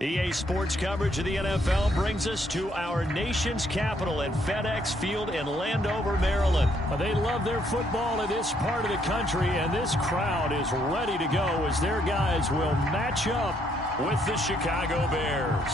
EA Sports coverage of the NFL brings us to our nation's capital at FedEx Field in Landover, Maryland. They love their football in this part of the country, and this crowd is ready to go as their guys will match up with the Chicago Bears.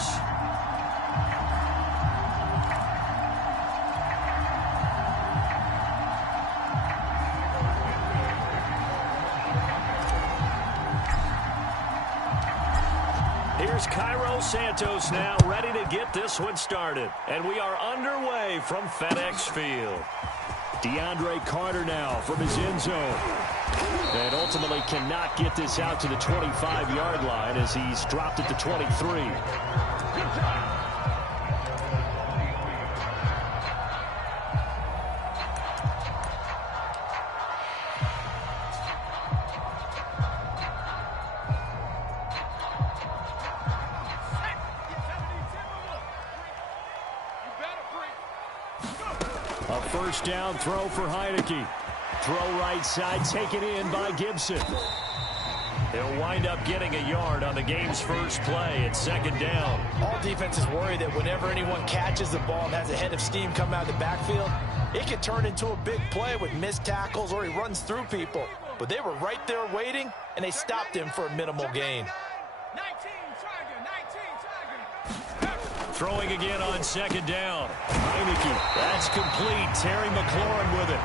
Here's Cairo Santos now ready to get this one started. And we are underway from FedEx Field. DeAndre Carter now from his end zone. And ultimately cannot get this out to the 25-yard line as he's dropped at the 23. A first down throw for Heineke. Throw right side, taken in by Gibson. He'll wind up getting a yard on the game's first play. It's second down. All defenses worry that whenever anyone catches the ball and has a head of steam come out of the backfield, it can turn into a big play with missed tackles or he runs through people. But they were right there waiting, and they stopped him for a minimal gain. Throwing again on second down. Heineke, that's complete. Terry McLaurin with it.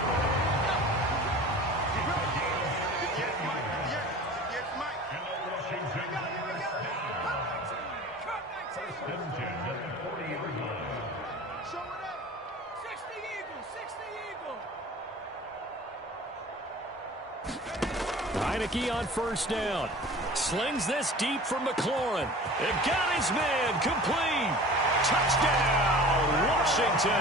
Heineke on first down. Slings this deep from McLaurin. It got his man complete. Touchdown, Washington.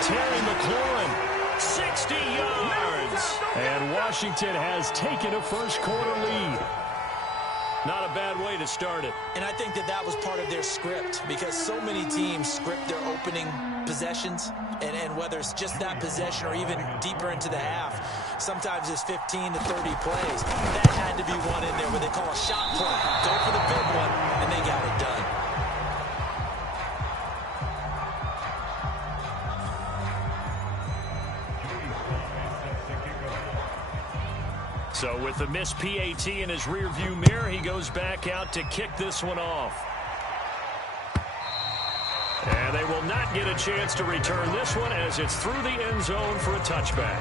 Terry McLaurin, 60 yards. And Washington has taken a first quarter lead. Not a bad way to start it. And I think that was part of their script because so many teams script their opening possessions. And whether it's just that possession or even deeper into the half, sometimes it's 15 to 30 plays. That had to be one in there where they call a shot play. Go for the big one, and they got it done. So with the missed PAT in his rearview mirror, he goes back out to kick this one off. And they will not get a chance to return this one as it's through the end zone for a touchback.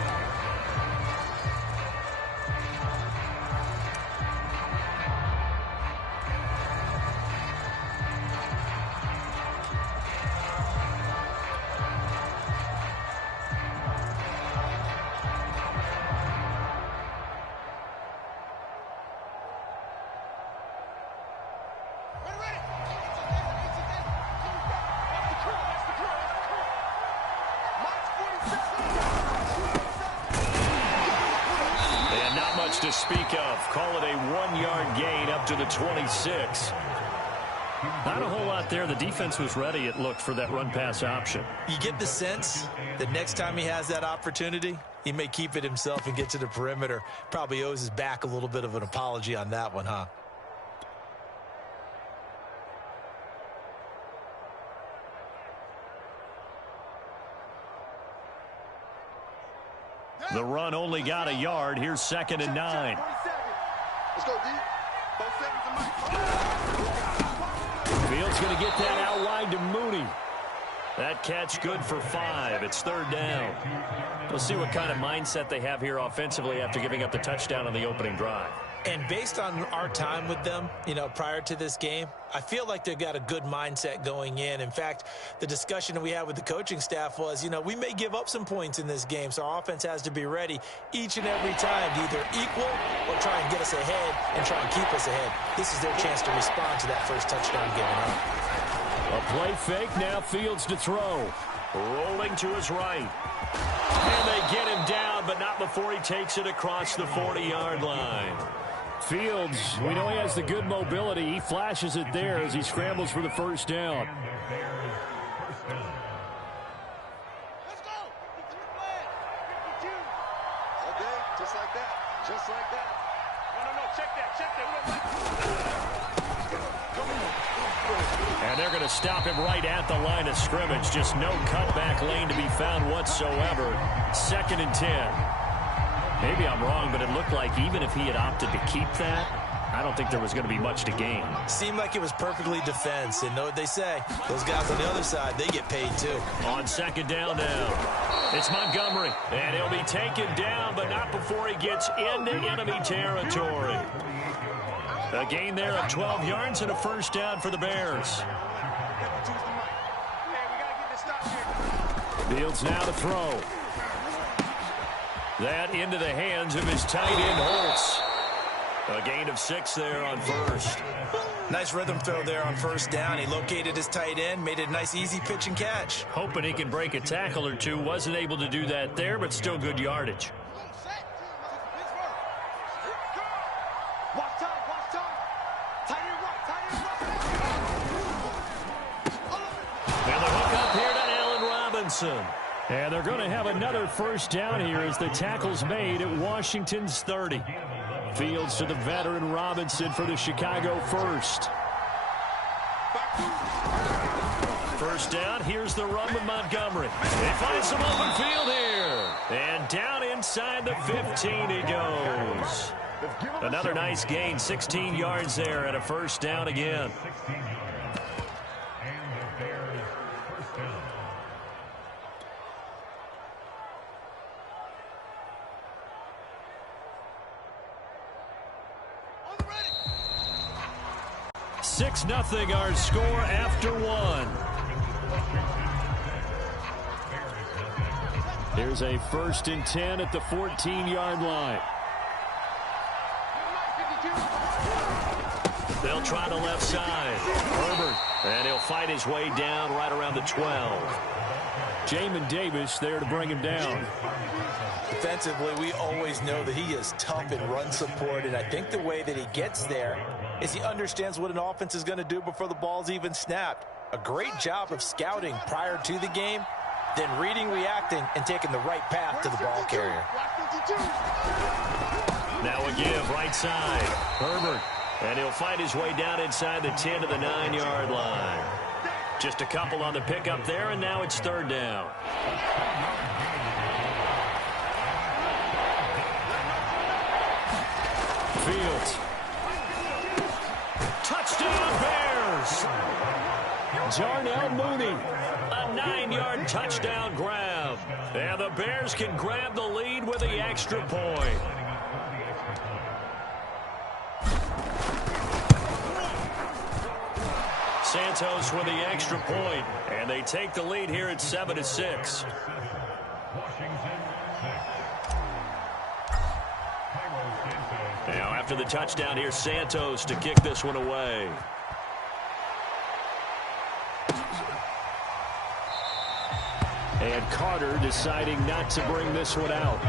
To speak of. Call it a 1-yard gain up to the 26. Not a whole lot there. The defense was ready, it looked, for that run-pass option. You get the sense that next time he has that opportunity, he may keep it himself and get to the perimeter. Probably owes his back a little bit of an apology on that one, huh? The run only got a yard. Here's second and 9. Let's go, D. 4 seconds and Fields going to get that out wide to Mooney. That catch good for 5. It's third down. We'll see what kind of mindset they have here offensively after giving up the touchdown on the opening drive. And based on our time with them, prior to this game, I feel like they've got a good mindset going in. In fact, the discussion that we had with the coaching staff was, we may give up some points in this game, so our offense has to be ready each and every time to either equal or try and get us ahead and try and keep us ahead. This is their chance to respond to that first touchdown given up. A play fake, now Fields to throw. Rolling to his right. And they get him down, but not before he takes it across the 40-yard line. Fields, we know he has the good mobility. He flashes it there as he scrambles for the first down. let's go. All day, just like that. No, check that. And they're going to stop him right at the line of scrimmage. Just no cutback lane to be found whatsoever. 2nd and 10. Maybe I'm wrong, but it looked like even if he had opted to keep that, I don't think there was going to be much to gain. Seemed like it was perfectly defense. And know what they say? Those guys on the other side, they get paid too. On 2nd down now, it's Montgomery. And he'll be taken down, but not before he gets into enemy territory. A gain there of 12 yards and a 1st down for the Bears. Fields now to throw. That into the hands of his tight end, Holtz. A gain of 6 there on 1st. Nice rhythm throw there on 1st down. He located his tight end, made it a nice, easy pitch and catch. Hoping he can break a tackle or two. Wasn't able to do that there, but still good yardage. And the hook up here to Allen Robinson. And they're going to have another 1st down here as the tackle's made at Washington's 30. Fields to the veteran Robinson for the Chicago 1st. 1st down. Here's the run with Montgomery. They find some open field here. And down inside the 15 he goes. Another nice gain. 16 yards there and a 1st down again. Six 0 our score after 1. Here's a 1st and 10 at the 14-yard line. They'll try the left side. Herbert, and he'll fight his way down right around the 12. Jamin Davis there to bring him down. Defensively, we always know that he is tough in run support, and I think the way that he gets there is he understands what an offense is going to do before the ball's even snapped. A great job of scouting prior to the game, then reading, reacting, and taking the right path to the ball carrier. Now a give right side. Herbert, and he'll fight his way down inside the 10 to the 9-yard line. Just a couple on the pickup there, and now it's 3rd down. Fields. Touchdown Bears! Darnell Mooney. A 9-yard touchdown grab. And the Bears can grab the lead with the extra point. Santos with the extra point, and they take the lead here at 7-6. Now after the touchdown, here's Santos to kick this one away. And Carter deciding not to bring this one out.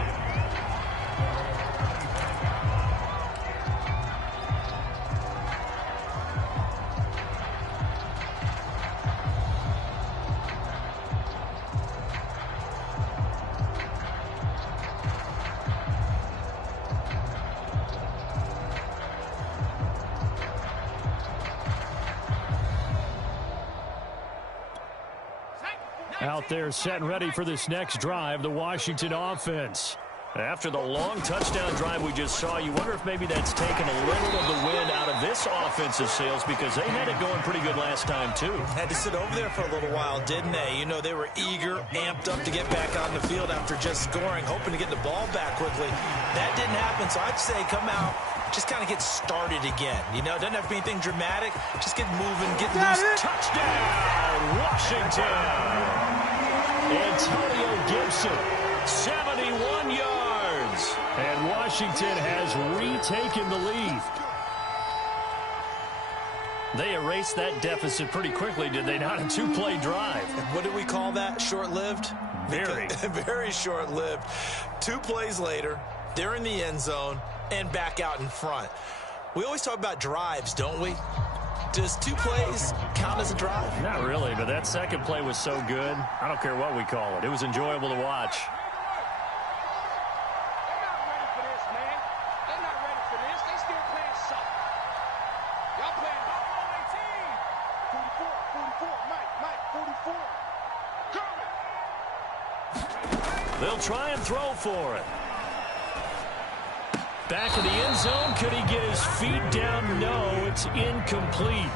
Out there set and ready for this next drive, the Washington offense. After the long touchdown drive we just saw, you wonder if maybe that's taken a little of the wind out of this offensive sails, because they had it going pretty good last time, too. Had to sit over there for a little while, didn't they? You know, they were eager, amped up to get back on the field after just scoring, hoping to get the ball back quickly. That didn't happen, so I'd say come out, just kind of get started again. You know, doesn't have to be anything dramatic. Just get moving, get loose. Touchdown, Washington! Antonio Gibson, 71 yards. And Washington has retaken the lead. They erased that deficit pretty quickly, did they not? A 2-play drive. What did we call that? Short-lived? Very. Very short-lived. 2 plays later, they're in the end zone and back out in front. We always talk about drives, don't we? Does 2 plays count as a drive? Not really, but that second play was so good. I don't care what we call it. It was enjoyable to watch. They'll try and throw for it. Back in the end zone. Could he get his feet down? No, it's incomplete.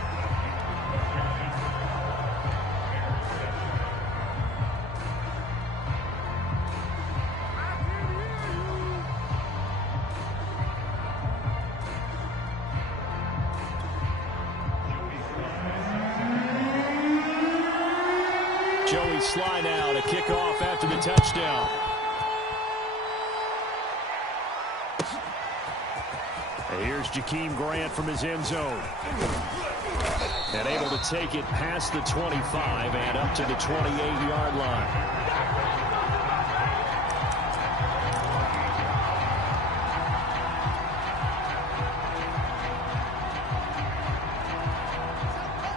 Joey Sly now to kick off after the touchdown. And here's Jakeem Grant from his end zone. And able to take it past the 25 and up to the 28-yard line.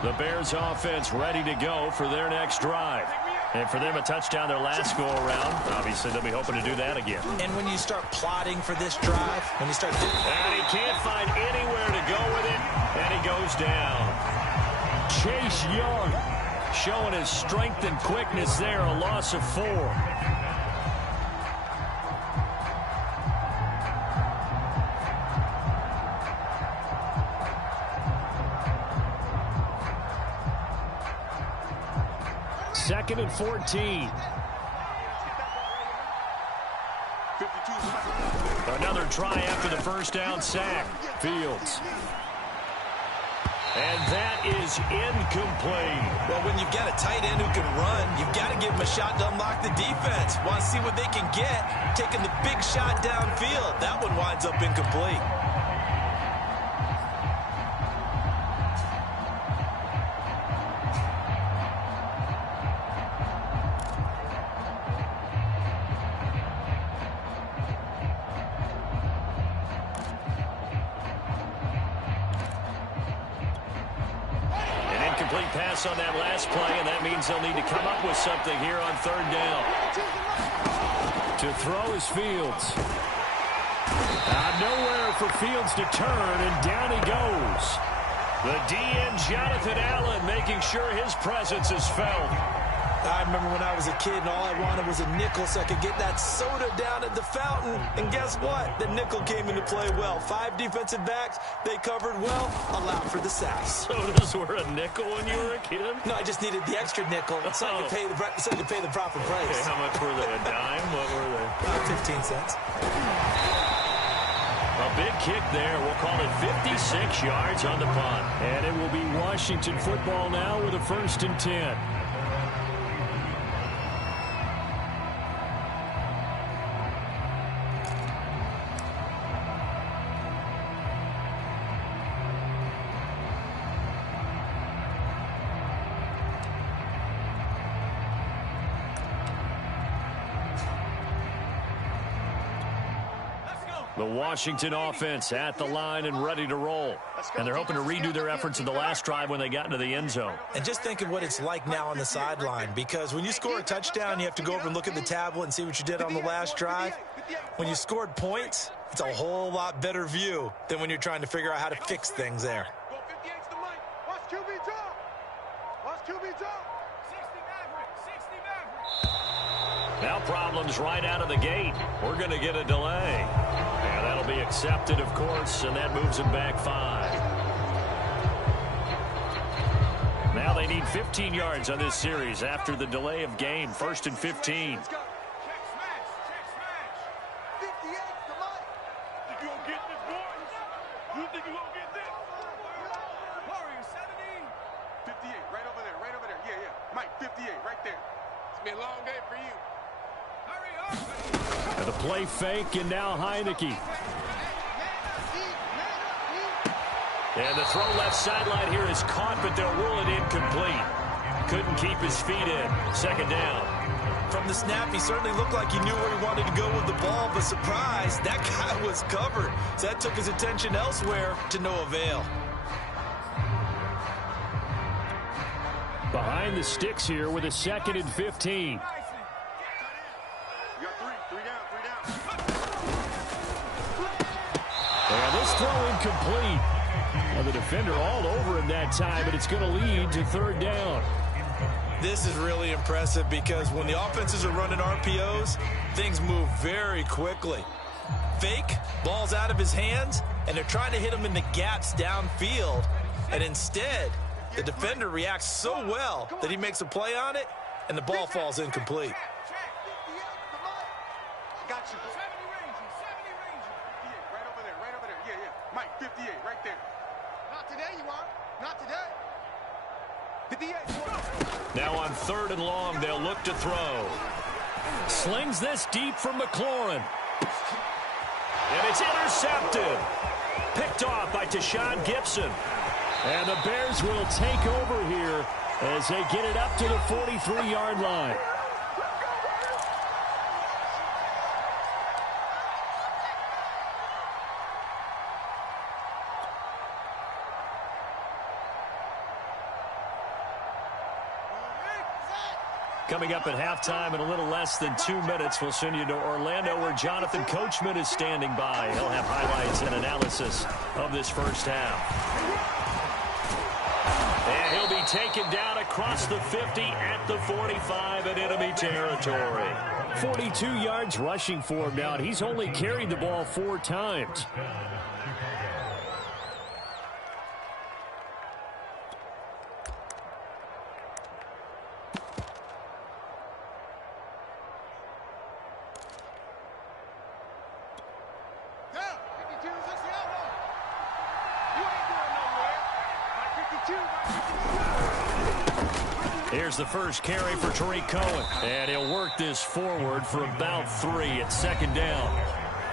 The Bears offense ready to go for their next drive. And for them, a touchdown their last go-around. Obviously, they'll be hoping to do that again. And when you start plotting for this drive, when you start... And he can't find anywhere to go with it, and he goes down. Chase Young showing his strength and quickness there, a loss of 4. Second and 14. Another try after the first down sack. Fields. And that is incomplete. Well, when you've got a tight end who can run, you've got to give him a shot to unlock the defense. Want to see what they can get, taking the big shot downfield. That one winds up incomplete. Pass on that last play, and that means they'll need to come up with something here on third down. To throw is Fields. Nowhere for Fields to turn, and down he goes. The DN, Jonathan Allen, making sure his presence is felt. I remember when I was a kid and all I wanted was a nickel so I could get that soda down at the fountain. And guess what? The nickel came into play well. 5 defensive backs, they covered well, allowed for the sacks. Sodas were a nickel when you were a kid? No, I just needed the extra nickel so I could pay the proper price. Okay, how much were they? A dime? What were they? 15 cents. A big kick there. We'll call it 56 yards on the punt. And it will be Washington football now with a 1st and 10. The Washington offense at the line and ready to roll. And they're hoping to redo their efforts in the last drive when they got into the end zone. And just think of what it's like now on the sideline, because when you score a touchdown, you have to go over and look at the tablet and see what you did on the last drive. When you scored points, it's a whole lot better view than when you're trying to figure out how to fix things there. Now problems right out of the gate. We're going to get a delay. And that'll be accepted, of course, and that moves them back 5. Now they need 15 yards on this series after the delay of game. 1st and 15. And the play fake, and now Heineke. And the throw left sideline here is caught, but they'll rule it incomplete. Couldn't keep his feet in. 2nd down. From the snap, he certainly looked like he knew where he wanted to go with the ball, but surprise, that guy was covered. So that took his attention elsewhere to no avail. Behind the sticks here with a 2nd and 15. And this throw incomplete. Well, the defender all over him that time, but it's going to lead to third down. This is really impressive because when the offenses are running RPOs, things move very quickly. Fake, ball's out of his hands, and they're trying to hit him in the gaps downfield. And instead, the defender reacts so well that he makes a play on it, and the ball falls incomplete. Got you. 70 Ranger. 58, right over there. Yeah. Mike, 58, right there. Not today, you are. Not today. 58. Now on 3rd and long, they'll look to throw. Slings this deep from McLaurin. And it's intercepted. Picked off by Tashawn Gibson. And the Bears will take over here as they get it up to the 43-yard line. Coming up at halftime in a little less than 2 minutes, we'll send you to Orlando where Jonathan Coachman is standing by. He'll have highlights and analysis of this first half. And he'll be taken down across the 50 at the 45 in enemy territory. 42 yards rushing for him now, and he's only carried the ball 4 times. Here's the first carry for Tariq Cohen. And he'll work this forward for about 3 at 2nd down.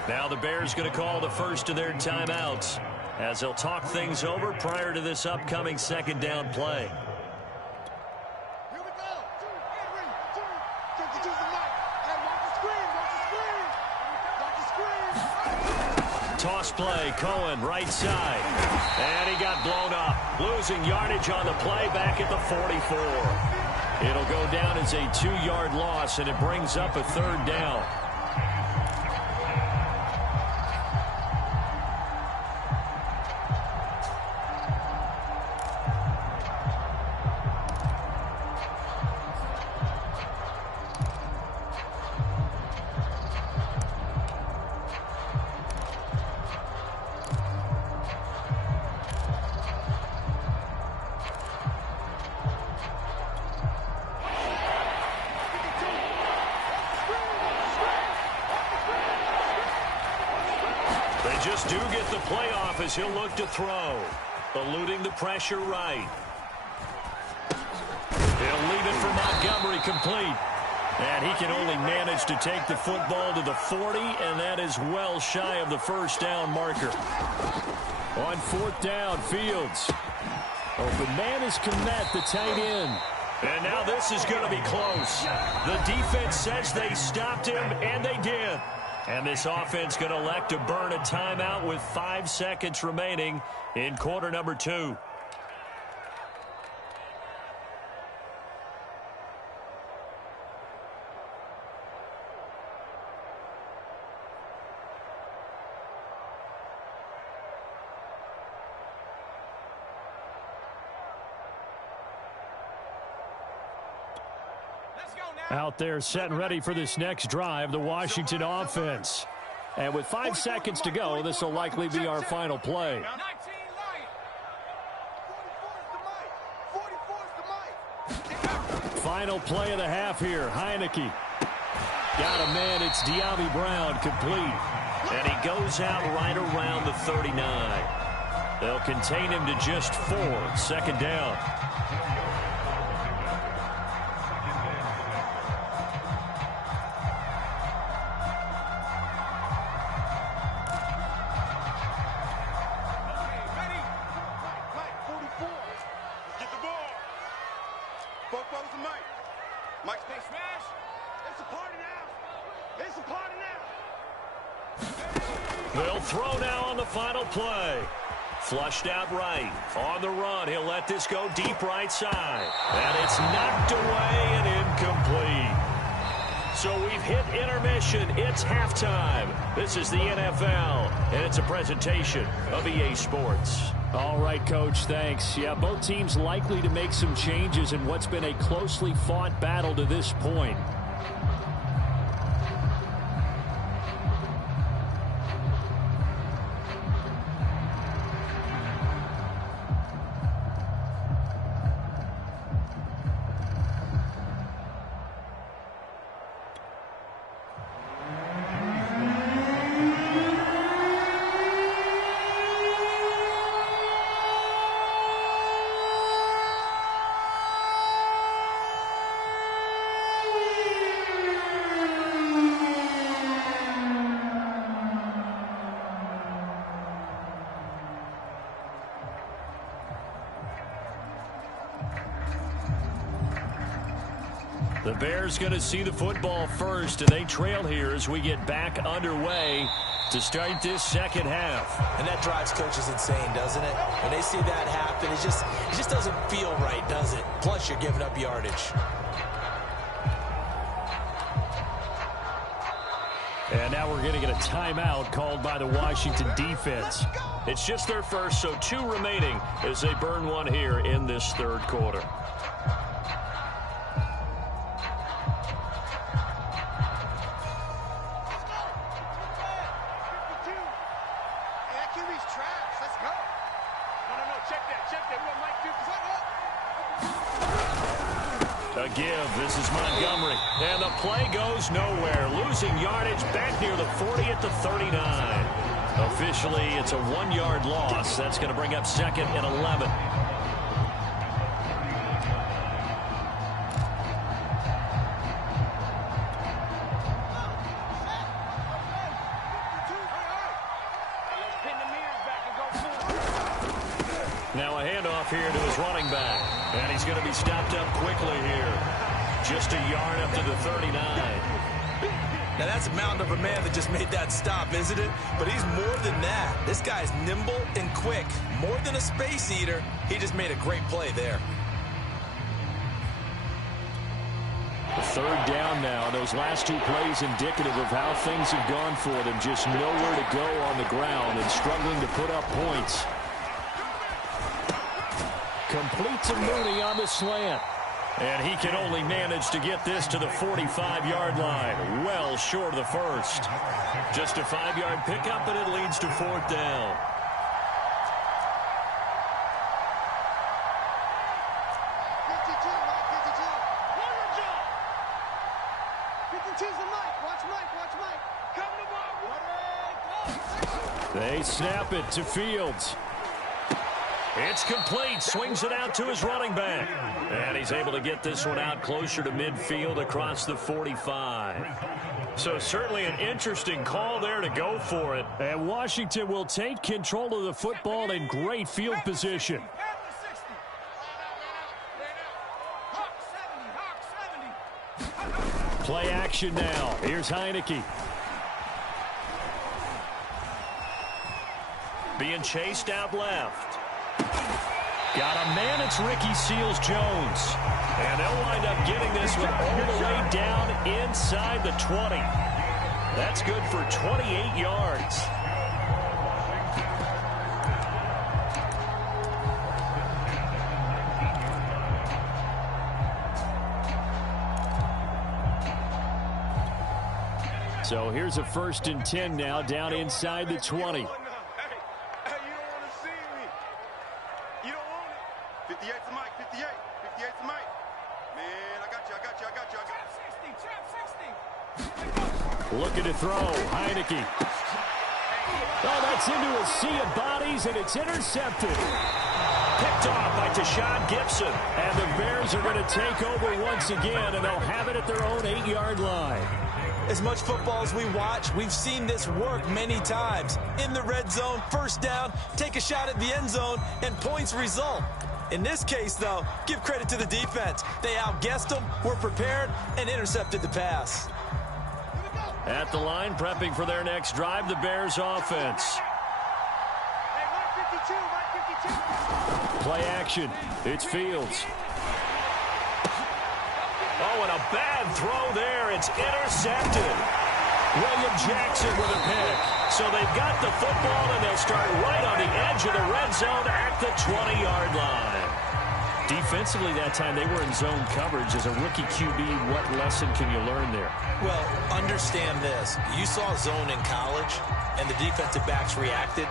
Now the Bears going to call the first of their timeouts as they'll talk things over prior to this upcoming 2nd down play. Here we go. Take the mic. Hey, watch the screen. Toss play, Cohen, right side. And he got blown up. Losing yardage on the play back at the 44. It'll go down as a 2-yard loss, and it brings up a 3rd down. Just do get the playoff as he'll look to throw. Eluding the pressure right. He'll leave it for Montgomery complete. And he can only manage to take the football to the 40, and that is well shy of the first down marker. On 4th down, Fields. Open man is Kmet, the tight end. And now this is going to be close. The defense says they stopped him, and they did. And this offense going to elect to burn a timeout with 5 seconds remaining in quarter number 2. Out there set and ready for this next drive, the Washington offense. And with 5 seconds to go, this will likely be our final play. Final play of the half here. Heineke. Got a man. It's De'Ami Brown complete. And he goes out right around the 39. They'll contain him to just 4. 2nd down. They'll throw now on the final play. Flushed out right. On the run, he'll let this go deep right side. And it's knocked away and incomplete. So we've hit intermission. It's halftime. This is the NFL, and it's a presentation of EA Sports. All right, Coach, thanks. Yeah, both teams likely to make some changes in what's been a closely fought battle to this point. The Bears going to see the football first, and they trail here as we get back underway to start this second half. And that drives coaches insane, doesn't it? When they see that happen, it just doesn't feel right, does it? Plus, you're giving up yardage. And now we're going to get a timeout called by the Washington defense. It's just their first, so 2 remaining as they burn one here in this third quarter. A give. This is Montgomery. And the play goes nowhere. Losing yardage back near the 40 at the 39. Officially, it's a 1-yard loss. That's going to bring up 2nd and 11. Now a handoff here to his running back. And he's going to be stopped up quickly here. Just a yard up to the 39. Now that's a mountain of a man that just made that stop, isn't it? But he's more than that. This guy's nimble and quick. More than a space eater. He just made a great play there. The 3rd down now. Those last 2 plays indicative of how things have gone for them. Just nowhere to go on the ground and struggling to put up points. Complete to Mooney on the slant. And he can only manage to get this to the 45-yard line. Well short of the first. Just a 5-yard pickup, and it leads to 4th down. They snap it to Fields. It's complete. Swings it out to his running back. And he's able to get this one out closer to midfield across the 45. So certainly an interesting call there to go for it. And Washington will take control of the football in great field position. Play action now. Here's Heineke. Being chased out left. Got a man, it's Ricky Seals-Jones. And they'll wind up getting this one all the way down inside the 20. That's good for 28 yards. So here's a 1st and 10 now down inside the 20. 58's the mic, 58. 58's the mic. Man, I got you. Trap 60. Looking to throw. Heineke. Oh, that's into a sea of bodies, and it's intercepted. Picked off by Tashawn Gibson. And the Bears are going to take over once again, and they'll have it at their own 8-yard line. As much football as we watch, we've seen this work many times. In the red zone, 1st down, take a shot at the end zone, and points result. In this case, though, give credit to the defense. They outguessed them, were prepared, and intercepted the pass. At the line, prepping for their next drive, the Bears offense. Play action. It's Fields. Oh, and a bad throw there. It's intercepted. William Jackson with a pick. So they've got the football, and they'll start right on the edge of the red zone at the 20-yard line. Defensively that time, they were in zone coverage. As a rookie QB, what lesson can you learn there? Well, understand this. You saw zone in college, and the defensive backs reacted,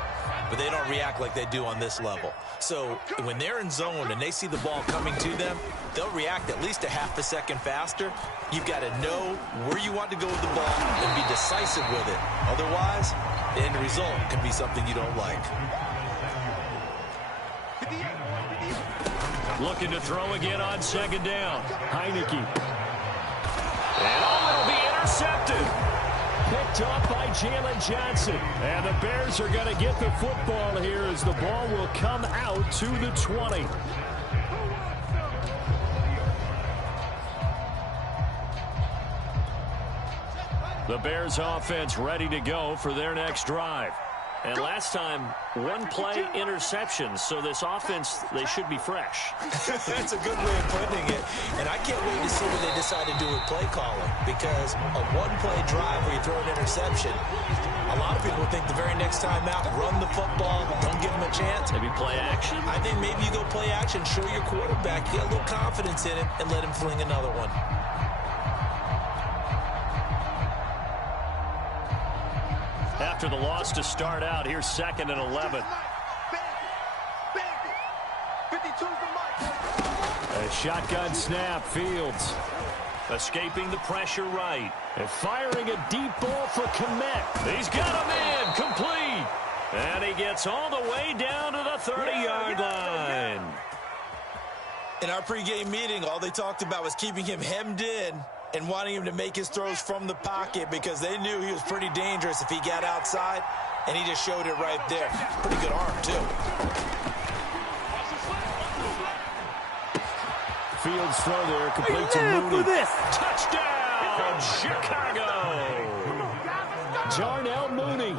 but they don't react like they do on this level. So when they're in zone and they see the ball coming to them, they'll react at least a half a second faster. You've got to know where you want to go with the ball and be decisive with it. Otherwise, the end result can be something you don't like. Looking to throw again on second down. Heineke. And it'll be intercepted. Picked off by Jalen Johnson. And the Bears are going to get the football here as the ball will come out to the 20. The Bears offense ready to go for their next drive. And last time, one play interceptions, so this offense, they should be fresh. That's a good way of putting it. And I can't wait to see what they decide to do with play calling, because a one-play drive where you throw an interception, a lot of people think the very next time out, run the football, don't give them a chance. Maybe play action. I think maybe you go play action, show your quarterback, get a little confidence in him, and let him fling another one. After the loss to start out, here's 2nd and 11. A shotgun snap, Fields. Escaping the pressure right. And firing a deep ball for Kmet. He's got him in, complete. And he gets all the way down to the 30-yard line. In our pregame meeting, all they talked about was keeping him hemmed in and wanting him to make his throws from the pocket because they knew he was pretty dangerous if he got outside, and he just showed it right there. Pretty good arm, too. Fields throw there, complete to Mooney. Touchdown, Chicago! Darnell Mooney,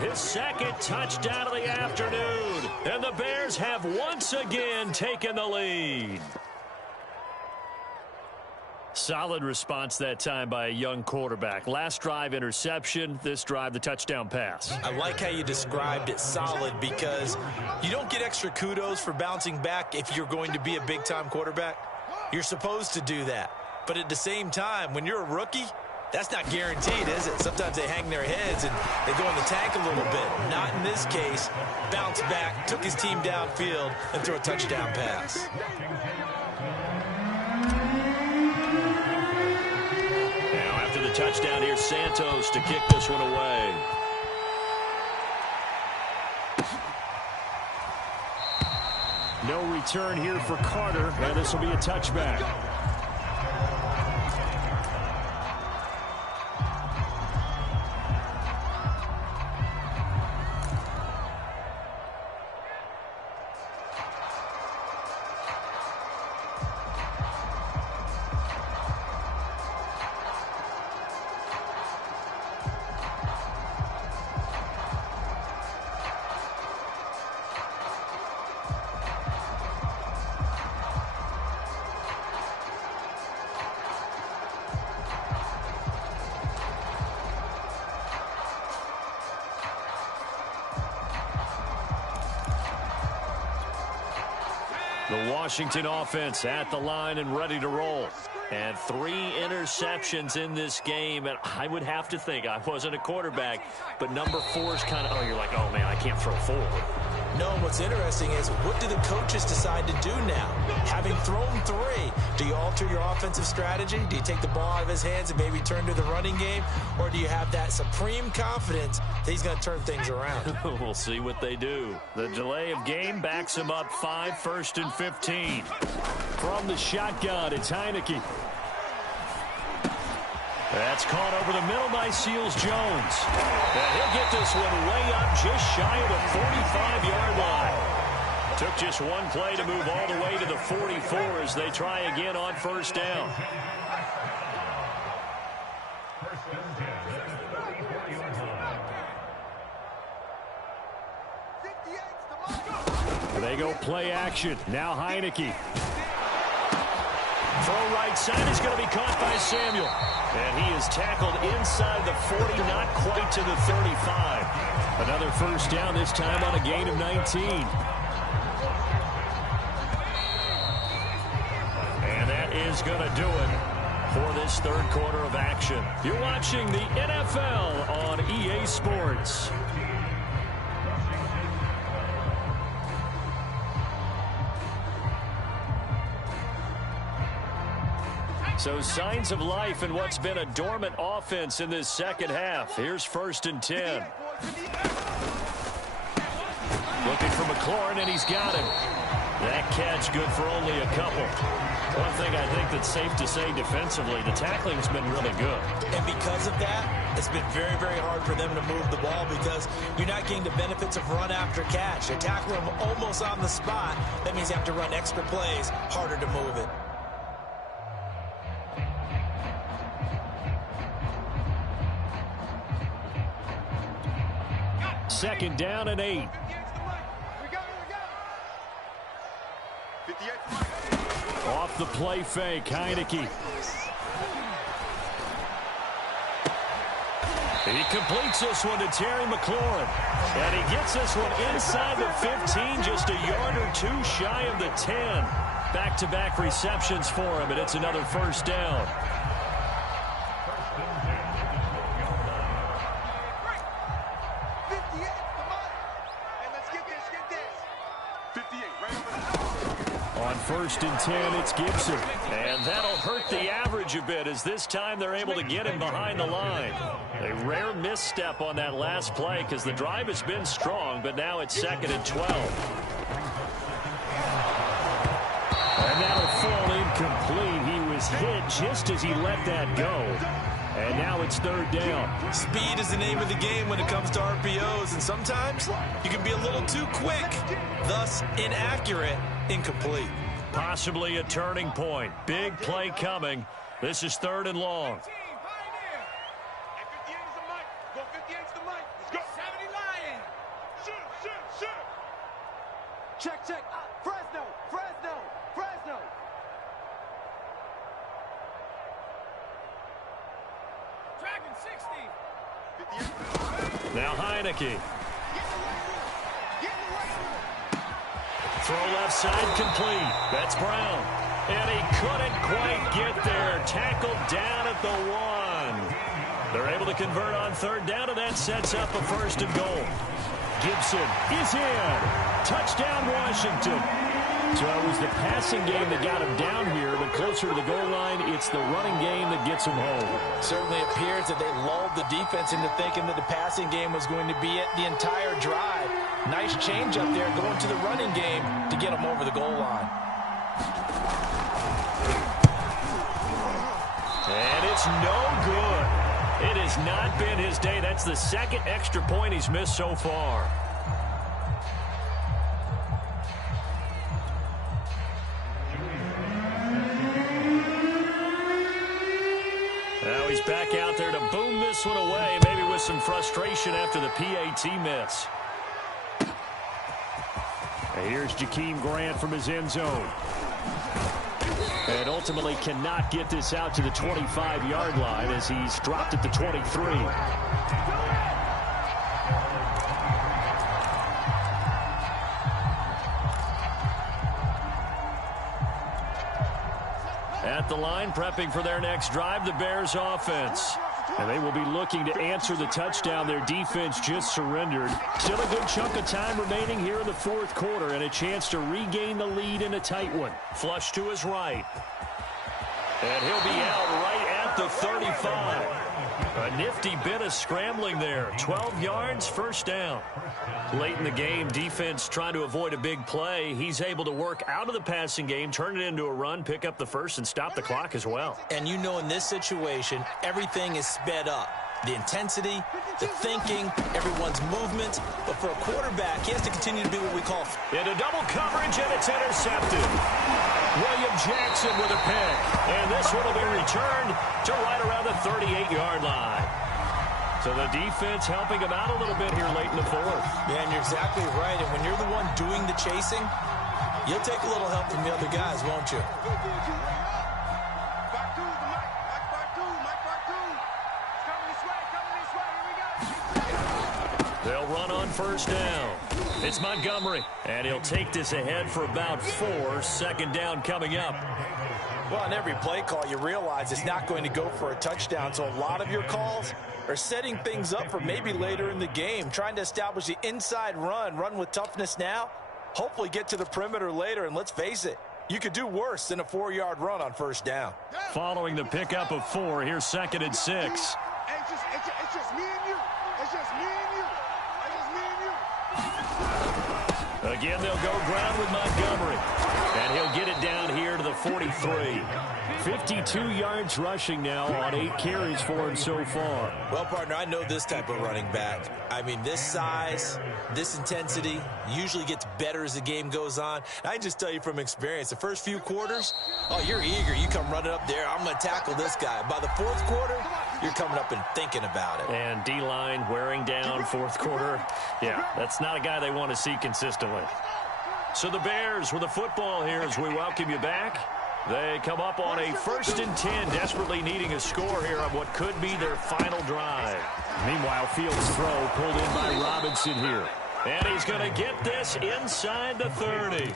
his second touchdown of the afternoon. And the Bears have once again taken the lead. Solid response that time by a young quarterback. Last drive, interception. This drive, the touchdown pass. I like how you described it, solid, because you don't get extra kudos for bouncing back if you're going to be a big-time quarterback. You're supposed to do that. But at the same time, when you're a rookie, that's not guaranteed, is it? Sometimes they hang their heads and they go in the tank a little bit. Not in this case. Bounce back, took his team downfield, and threw a touchdown pass. The touchdown here, Santos to kick this one away. No return here for Carter, and this will be a touchback. The Washington offense at the line and ready to roll. And 3 interceptions in this game. And I would have to think, I wasn't a quarterback, but number 4 is kind of, you're like, oh, man, I can't throw 4. No, and what's interesting is, what do the coaches decide to do now? Having thrown 3, do you alter your offensive strategy? Do you take the ball out of his hands and maybe turn to the running game? Or do you have that supreme confidence that he's going to turn things around? We'll see what they do. The delay of game backs him up 5, 1st and 15. From the shotgun, it's Heineke. That's caught over the middle by Seals-Jones. And he'll get this one way up just shy of the 45-yard line. Took just one play to move all the way to the 44 as they try again on 1st down. They go play action. Now Heineke. Throw right side is going to be caught by Samuel. And he is tackled inside the 40, not quite to the 35. Another first down, this time on a gain of 19. And that is going to do it for this third quarter of action. You're watching the NFL on EA Sports. So signs of life in what's been a dormant offense in this second half. Here's 1st and 10. Looking for McLaurin, and he's got him. That catch good for only a couple. One thing I think that's safe to say defensively, the tackling's been really good. And because of that, it's been very, very hard for them to move the ball because you're not getting the benefits of run after catch. They tackle him almost on the spot. That means you have to run extra plays, harder to move it. Second down and 8. Off the play fake, Heineke. He completes this one to Terry McLaurin. And he gets this one inside the 15, just a yard or two shy of the 10. Back-to-back receptions for him, and it's another first down. On 1st and 10, it's Gibson. And that'll hurt the average a bit as this time they're able to get him behind the line. A rare misstep on that last play because the drive has been strong, but now it's 2nd and 12. And that'll fall incomplete. He was hit just as he let that go. And now it's 3rd down. Speed is the name of the game when it comes to RPOs, and sometimes you can be a little too quick, thus inaccurate, incomplete. Possibly a turning point. Big play coming. This is 3rd and long. Check. Fresno. Dragon 60. Now Heineke. Throw left side complete. That's Brown. And he couldn't quite get there. Tackled down at the 1. They're able to convert on 3rd down, and that sets up a 1st and goal. Gibson is in. Touchdown, Washington. So it was the passing game that got him down here, but closer to the goal line, it's the running game that gets him home. Certainly appears that they lulled the defense into thinking that the passing game was going to be it the entire drive. Nice change up there going to the running game to get him over the goal line. And it's no good. It has not been his day. That's the 2nd extra point he's missed so far. Now he's back out there to boom this one away, maybe with some frustration after the PAT miss. And here's Jakeem Grant from his end zone. And ultimately cannot get this out to the 25-yard line as he's dropped at the 23. At the line, prepping for their next drive, the Bears offense. And they will be looking to answer the touchdown their defense just surrendered. Still a good chunk of time remaining here in the 4th quarter and a chance to regain the lead in a tight one. Flush to his right. And he'll be out right at the 35. A nifty bit of scrambling there. 12 yards, 1st down. Late in the game, defense trying to avoid a big play. He's able to work out of the passing game, turn it into a run, pick up the 1st, and stop the clock as well. And you know in this situation, everything is sped up. The intensity, the thinking, everyone's movement. But for a quarterback, he has to continue to be what we call... Into double coverage, and it's intercepted. William Jackson with a pick. And this one will be returned to right around the 38-yard line. So the defense helping him out a little bit here late in the 4th. Yeah, and you're exactly right. And when you're the one doing the chasing, you'll take a little help from the other guys, won't you? first down. It's Montgomery, and he'll take this ahead for about 4. Second down coming up. Well, on every play call, you realize it's not going to go for a touchdown, so a lot of your calls are setting things up for maybe later in the game, trying to establish the inside run with toughness now, hopefully get to the perimeter later, and let's face it, you could do worse than a 4-yard run on first down. Following the pickup of 4, here's 2nd and 6. It's just me and you. It's just me and you. It's just me and you. Again, they'll go ground with Montgomery. And he'll get it down here to the 43. 52 yards rushing now on 8 carries for him so far. Well, partner, I know this type of running back. I mean, this size, this intensity usually gets better as the game goes on. And I can just tell you from experience, the first few quarters, oh, you're eager. You come running up there, I'm going to tackle this guy. By the 4th quarter, you're coming up and thinking about it. And D-line wearing down 4th quarter. Yeah, that's not a guy they want to see consistently. So the Bears with the football here as we welcome you back. They come up on a 1st and 10, desperately needing a score here on what could be their final drive. Meanwhile, Fields' throw pulled in by Robinson here. And he's going to get this inside the 30.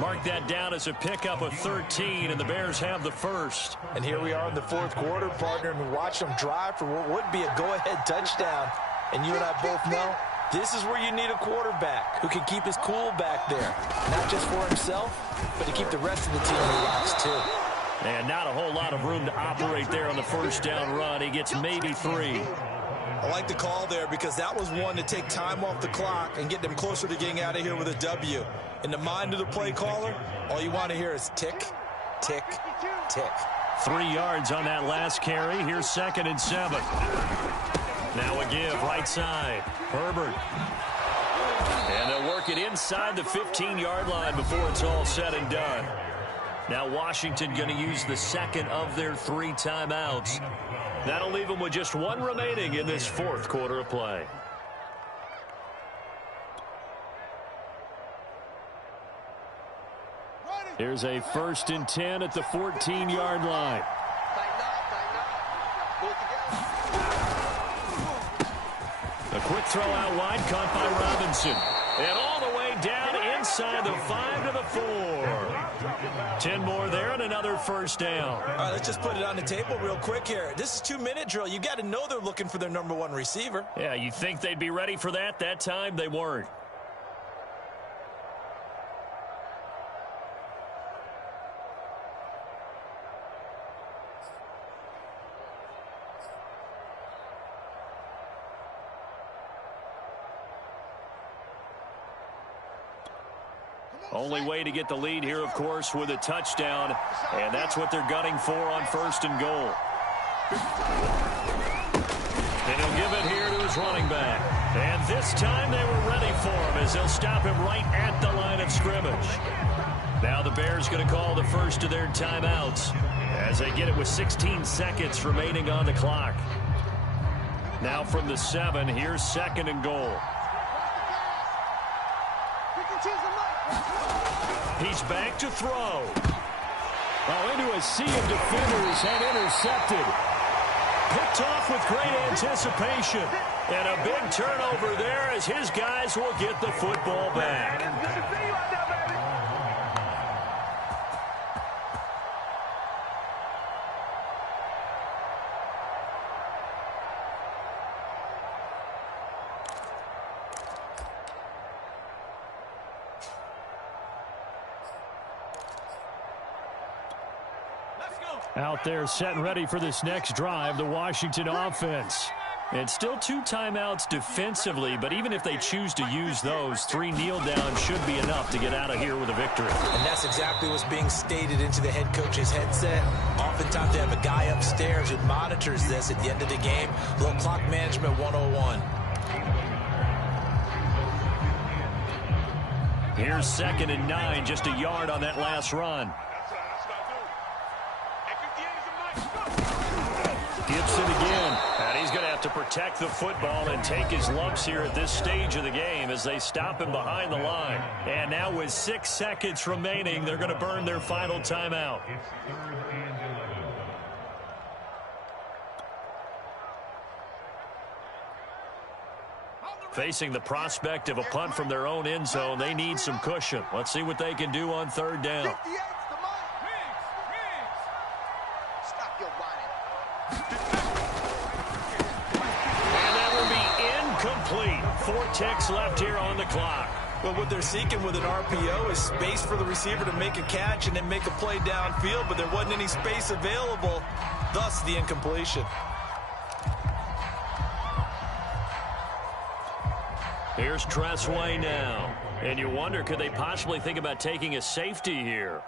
Mark that down as a pickup of 13, and the Bears have the first. And here we are in the 4th quarter, partner, and we watch them drive for what would be a go-ahead touchdown. And you and I both know this is where you need a quarterback who can keep his cool back there. Not just for himself, but to keep the rest of the team relaxed too. And not a whole lot of room to operate there on the first down run. He gets maybe 3. I like the call there because that was one to take time off the clock and get them closer to getting out of here with a W. In the mind of the play caller, all you want to hear is tick, tick, tick. 3 yards on that last carry. Here's 2nd and 7. Now a give right side. Herbert. And they'll work it inside the 15-yard line before it's all said and done. Now Washington going to use the 2nd of their 3 timeouts. That'll leave them with just 1 remaining in this 4th quarter of play. Here's a 1st and 10 at the 14-yard line. A quick throw out wide, caught by Robinson. And all the way down inside the 5 to the 4. 10 more there and another first down. All right, let's just put it on the table real quick here. This is 2-minute drill. You got to know they're looking for their number 1 receiver. Yeah, you think they'd be ready for that? That time they weren't. Only way to get the lead here, of course, with a touchdown, and that's what they're gunning for on 1st and goal. And he'll give it here to his running back. And this time they were ready for him as they'll stop him right at the line of scrimmage. Now the Bears going to call the first of their timeouts as they get it with 16 seconds remaining on the clock. Now from the 7, here's 2nd and goal. He's back to throw. Oh, into a sea of defenders and intercepted. Picked off with great anticipation. And a big turnover there as his guys will get the football back. Out there set and ready for this next drive, the Washington offense. And still 2 timeouts defensively, but even if they choose to use those, 3 kneel downs should be enough to get out of here with a victory. And that's exactly what's being stated into the head coach's headset. Oftentimes they have a guy upstairs who monitors this at the end of the game. A little clock management 101. Here's 2nd and 9, just a yard on that last run. Gibson again, and he's going to have to protect the football and take his lumps here at this stage of the game as they stop him behind the line. And now with 6 seconds remaining, they're going to burn their final timeout. Facing the prospect of a punt from their own end zone, they need some cushion. Let's see what they can do on third down. 58's the mark. Stop your whining. And that will be incomplete. 4 ticks left here on the clock. Well, what they're seeking with an RPO is space for the receiver to make a catch and then make a play downfield, but there wasn't any space available, thus the incompletion. Here's Tressway now. And you wonder, could they possibly think about taking a safety here?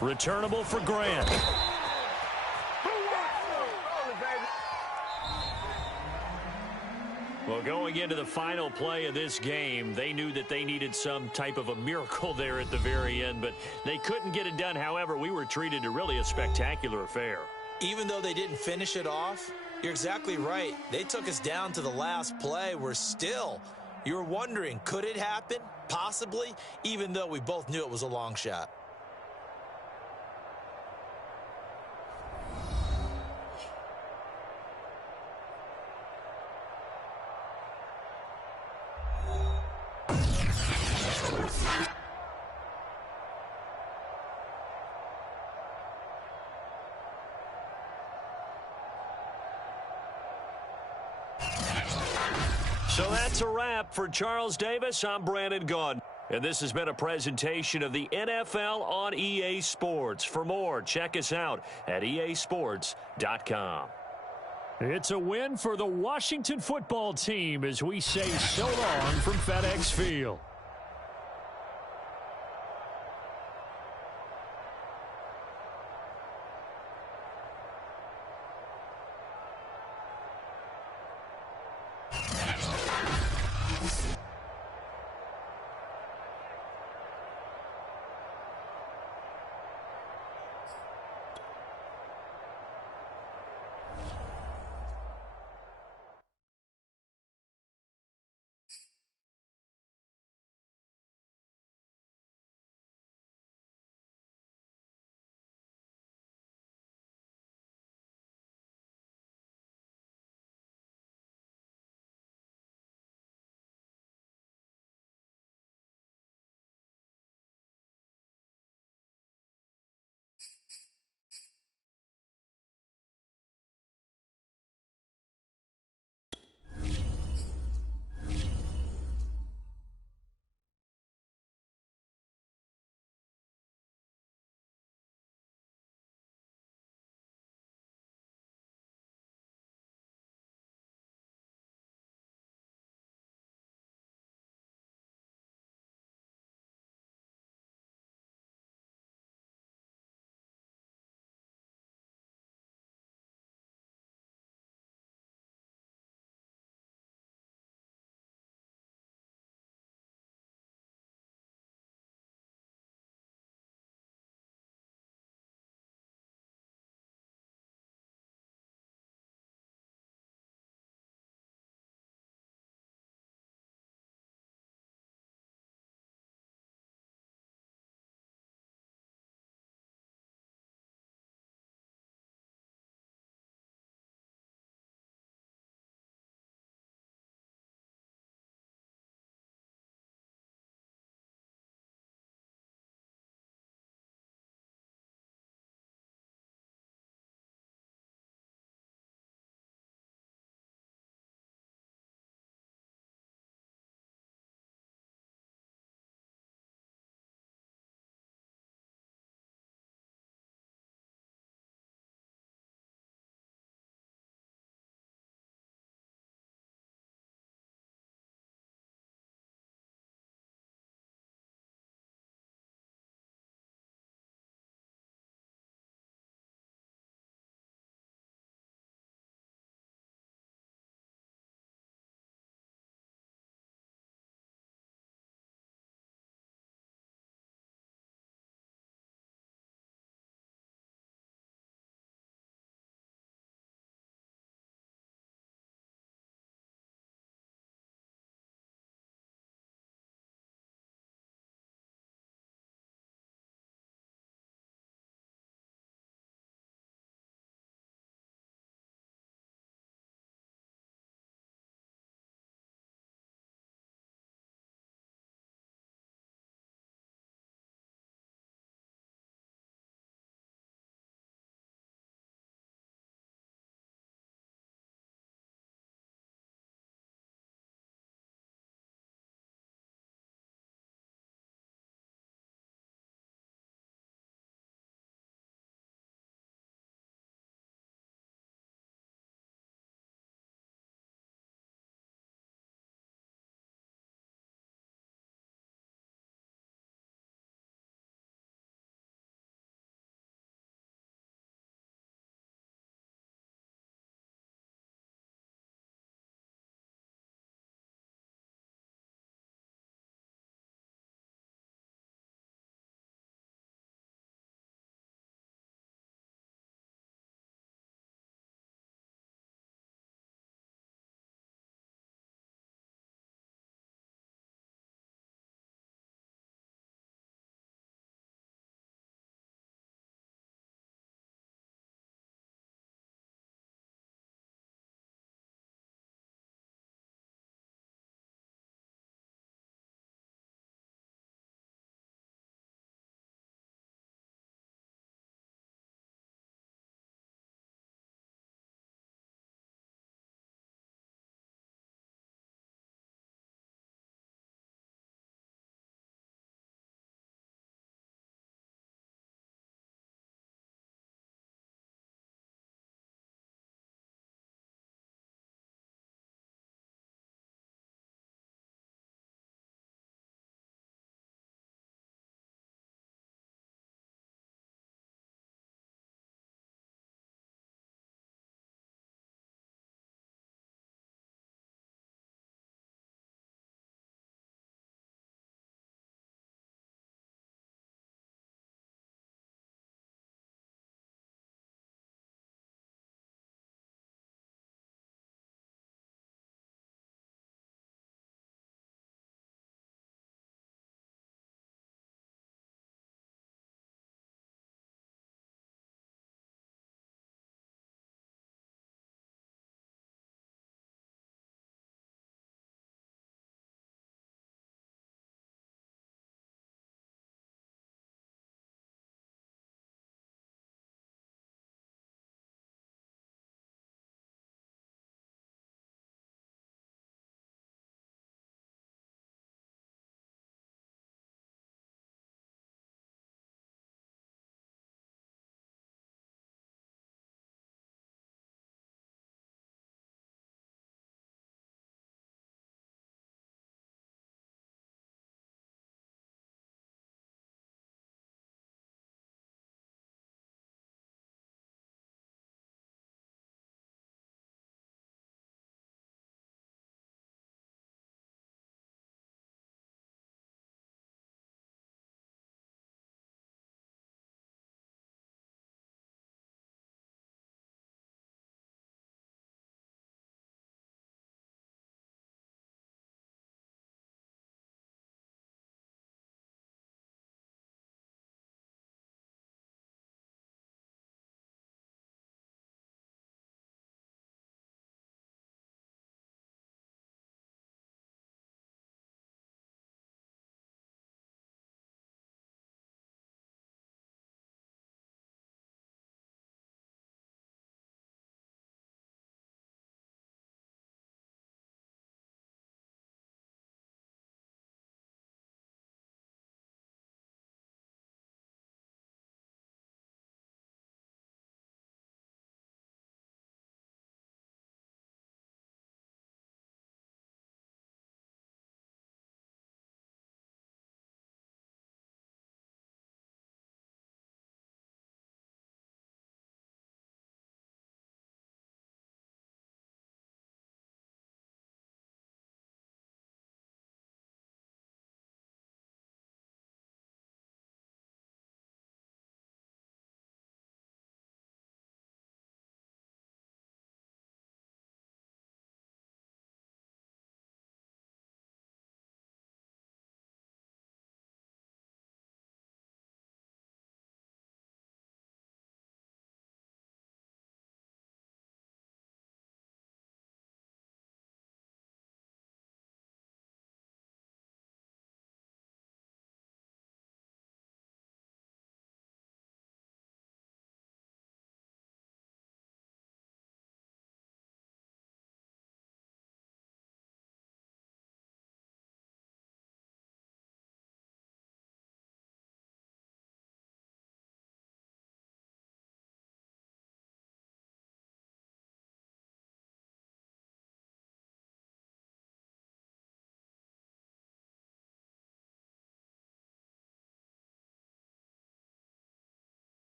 Returnable for Grant. Well, going into the final play of this game, they knew that they needed some type of a miracle there at the very end, but they couldn't get it done. However, we were treated to really a spectacular affair. Even though they didn't finish it off, you're exactly right. They took us down to the last play. You were wondering, could it happen? Possibly, even though we both knew it was a long shot. So that's a wrap for Charles Davis. I'm Brandon Gaudin. And this has been a presentation of the NFL on EA Sports. For more, check us out at easports.com. It's a win for the Washington football team as we say so long from FedEx Field.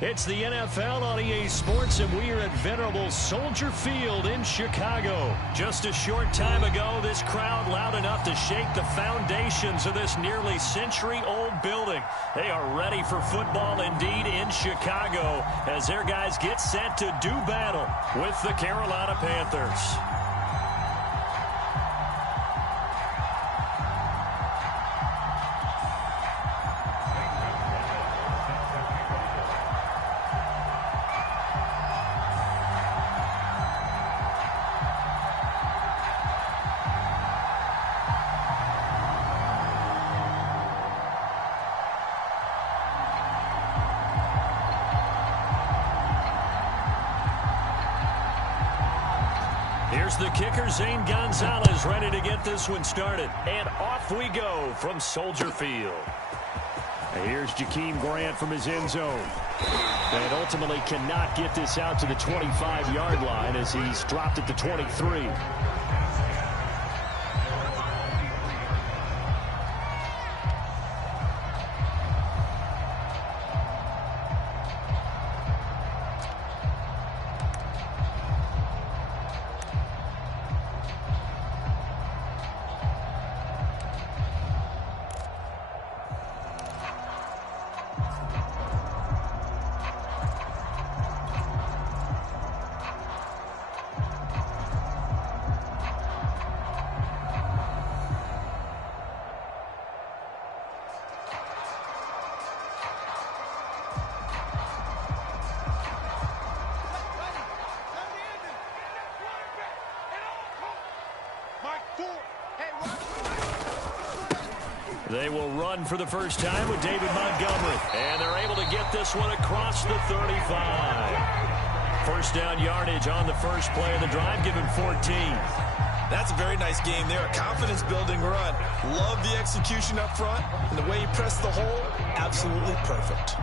It's the NFL on EA Sports, and we are at venerable Soldier Field in Chicago. Just a short time ago, this crowd loud enough to shake the foundations of this nearly century-old building. They are ready for football indeed in Chicago as their guys get set to do battle with the Carolina Panthers. Here's the kicker, Zane Gonzalez, ready to get this one started. And off we go from Soldier Field. And here's Jakeem Grant from his end zone. And ultimately cannot get this out to the 25-yard line as he's dropped at the 23. They will run for the first time with David Montgomery. And they're able to get this one across the 35. First down yardage on the first play of the drive, given 14. That's a very nice game there. A confidence-building run. Love the execution up front. And the way he pressed the hole, absolutely perfect.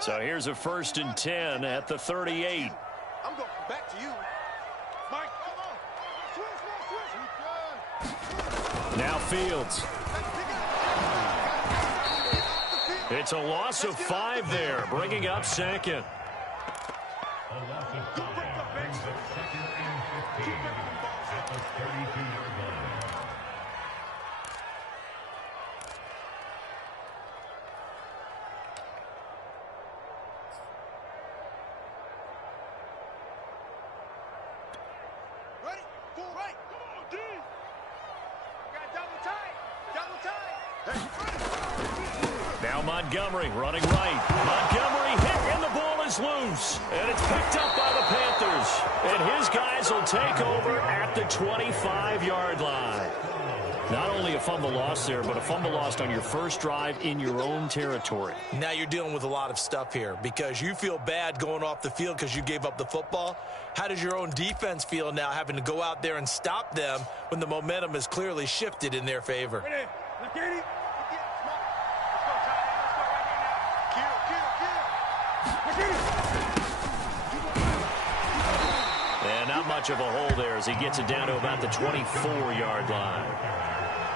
So here's a 1st and 10 at the 38. I'm going back to you. Mike, come on. Now Fields. It's a loss of 5 there, bringing up second. Now Montgomery running right. Montgomery hit, and the ball is loose. And it's picked up by the Panthers. And his guys will take over at the 25-yard line. Not only a fumble loss there, but a fumble lost on your first drive in your own territory. Now you're dealing with a lot of stuff here because you feel bad going off the field because you gave up the football. How does your own defense feel now having to go out there and stop them when the momentum is clearly shifted in their favor? And not much of a hole there as he gets it down to about the 24-yard line.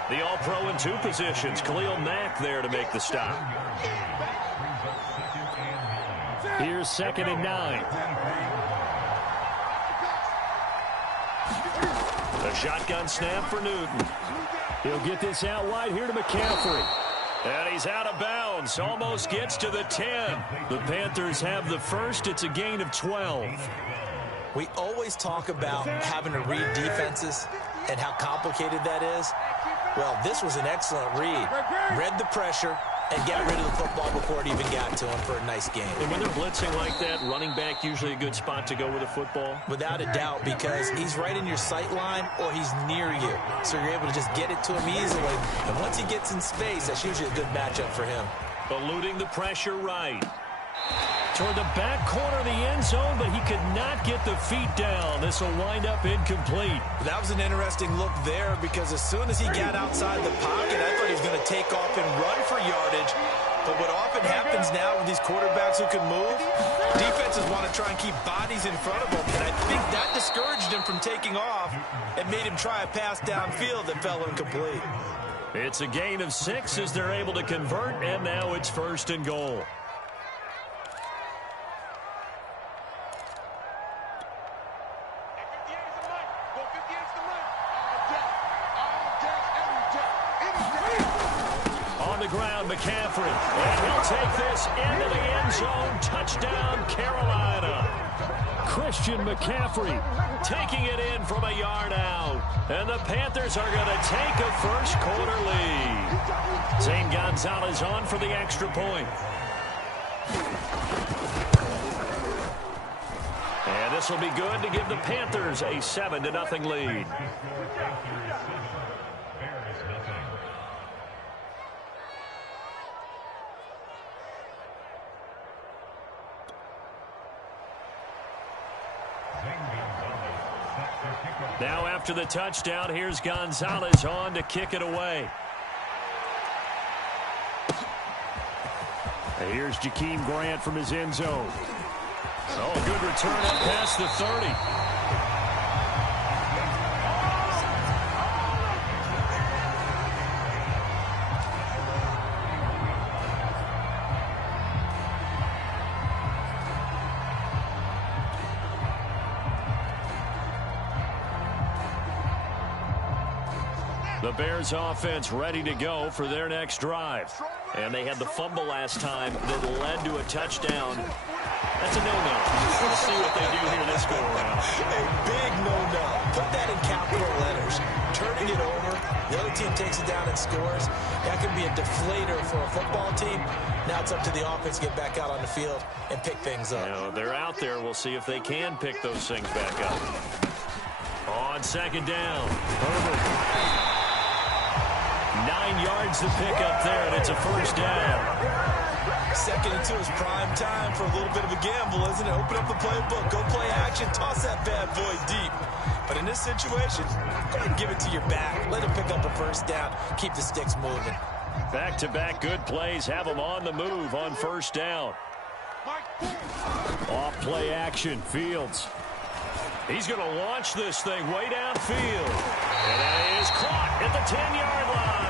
The All-Pro in 2 positions. Khalil Mack there to make the stop. Here's 2nd and 9. The shotgun snap for Newton. He'll get this out wide here to McCaffrey. And he's out of bounds. Almost gets to the 10. The Panthers have the first. It's a gain of 12. We always talk about having to read defenses and how complicated that is. Well, this was an excellent read. Read the pressure and got rid of the football before it even got to him for a nice game. And when they're blitzing like that, running back usually a good spot to go with a football? Without a doubt, because he's right in your sight line or he's near you. So you're able to just get it to him easily. And once he gets in space, that's usually a good matchup for him. Eluding the pressure right. Toward the back corner of the end zone, but he could not get the feet down. This will wind up incomplete. That was an interesting look there because as soon as he got outside the pocket, I thought he was going to take off and run for yardage. But what often happens now with these quarterbacks who can move, defenses want to try and keep bodies in front of them, and I think that discouraged him from taking off and made him try a pass downfield that fell incomplete. It's a gain of 6 as they're able to convert, and now it's 1st and goal. On the ground, McCaffrey, and he'll take this into the end zone. Touchdown, Carolina. Christian McCaffrey taking it in from a yard out. And the Panthers are going to take a first quarter lead. Zane Gonzalez on for the extra point. And this will be good to give the Panthers a 7-0 lead. Now after the touchdown, here's Gonzalez on to kick it away. And here's Jakeem Grant from his end zone. Oh, good return up past the 30. The Bears offense ready to go for their next drive. And they had the fumble last time that led to a touchdown. That's a no-no. Let's see what they do here this go around. A big no-no. Put that in capital letters. Turning it over, the other team takes it down and scores. That can be a deflator for a football team. Now it's up to the offense to get back out on the field and pick things up. You know, they're out there. We'll see if they can pick those things back up. On 2nd down, Herbert. 9 yards to pick up there, and it's a first down. 2nd and 2 is prime time for a little bit of a gamble, isn't it? Open up the playbook, go play action, toss that bad boy deep. But in this situation, go ahead and give it to your back. Let him pick up a first down. Keep the sticks moving. Back-to-back good plays have them on the move on 1st down. Off play action, Fields. He's going to launch this thing way downfield. And that is caught at the 10-yard line.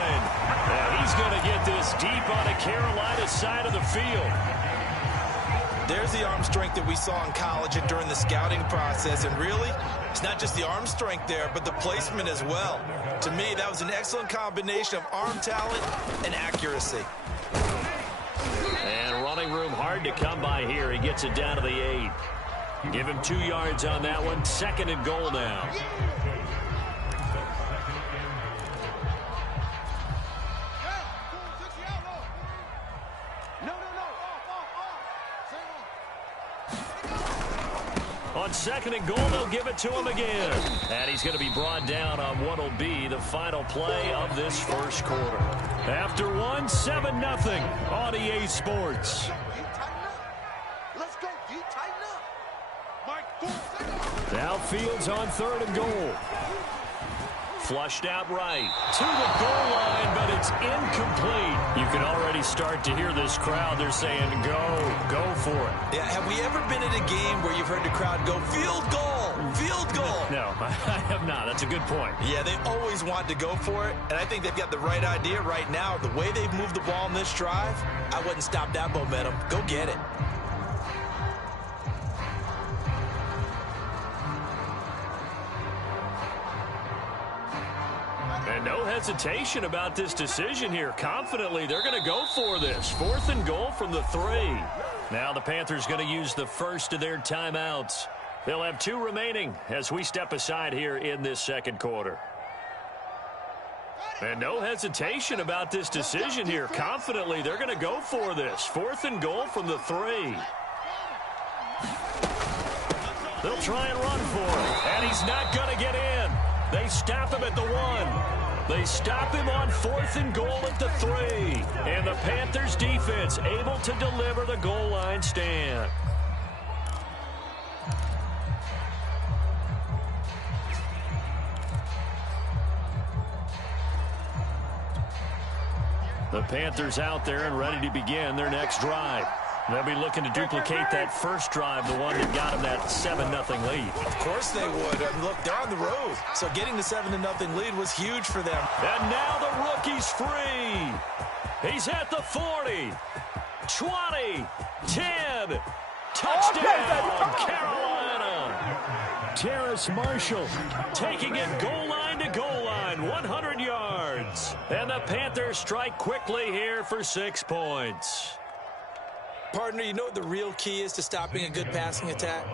And he's going to get this deep on the Carolina side of the field. There's the arm strength that we saw in college and during the scouting process. And really, it's not just the arm strength there, but the placement as well. To me, that was an excellent combination of arm talent and accuracy. And running room hard to come by here. He gets it down to the 8. Give him 2 yards on that one. 2nd and goal now. On 2nd and goal, they'll give it to him again. And he's going to be brought down on what will be the final play of this first quarter. After one, 7-0 on EA Sports. Now Fields on 3rd and goal. Flushed out right to the goal line, but it's incomplete. You can already start to hear this crowd. They're saying, go for it. Yeah, have we ever been at a game where you've heard the crowd go, field goal, field goal? No, I have not. That's a good point. Yeah, they always want to go for it, and I think they've got the right idea right now. The way they've moved the ball in this drive, I wouldn't stop that momentum. Go get it. And no hesitation about this decision here. Confidently, they're going to go for this. 4th and goal from the 3. Now the Panthers going to use the first of their timeouts. They'll have 2 remaining as we step aside here in this second quarter. And no hesitation about this decision here. Confidently, they're going to go for this. 4th and goal from the 3. They'll try and run for it. And he's not going to get in. They stop him at the 1. They stop him on 4th and goal at the 3. And the Panthers defense able to deliver the goal line stand. The Panthers out there and ready to begin their next drive. They'll be looking to duplicate that first drive, the one that got them that 7-0 lead. Of course they would. And look, they're on the road. So getting the 7-0 lead was huge for them. And now the rookie's free. He's at the 40, 20, 10. Touchdown, Carolina. Terrace Marshall taking it goal line to goal line, 100 yards. And the Panthers strike quickly here for 6 points. Partner, you know what the real key is to stopping a good passing attack?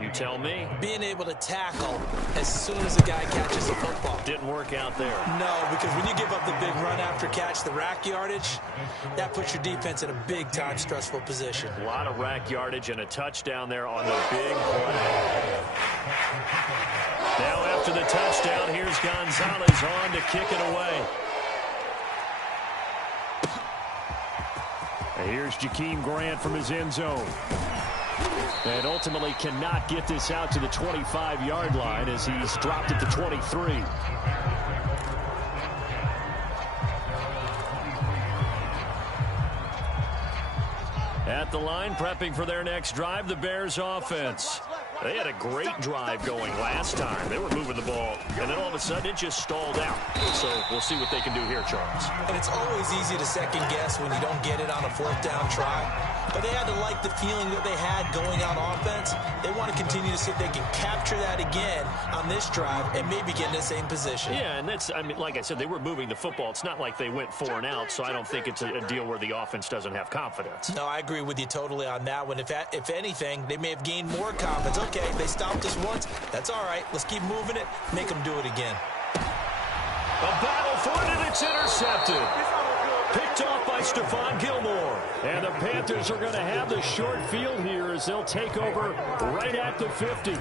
You tell me. Being able to tackle as soon as a guy catches a football. Didn't work out there. No, because when you give up the big run after catch, the rack yardage, that puts your defense in a big-time stressful position. A lot of rack yardage and a touchdown there on the big play. Now after the touchdown, here's Gonzalez on to kick it away. Here's Jakeem Grant from his end zone. And ultimately cannot get this out to the 25-yard line as he's dropped it to 23. At the line, prepping for their next drive, the Bears offense. They had a great drive going last time. They were moving the ball, and then all of a sudden it just stalled out. So we'll see what they can do here, Charles. And it's always easy to second guess when you don't get it on a fourth down try. But they had to like the feeling that they had going on offense. They want to continue to see if they can capture that again on this drive and maybe get in the same position. Yeah, and that's, I mean, like I said, they were moving the football. It's not like they went 4 and out, so I don't think it's a deal where the offense doesn't have confidence. No, I agree with you totally on that one. If anything, they may have gained more confidence. Okay, they stopped us once. That's all right. Let's keep moving it. Make them do it again. A battle for it, and it's intercepted. Picked off by Stephon Gilmore. And the Panthers are going to have the short field here as they'll take over right at the 50.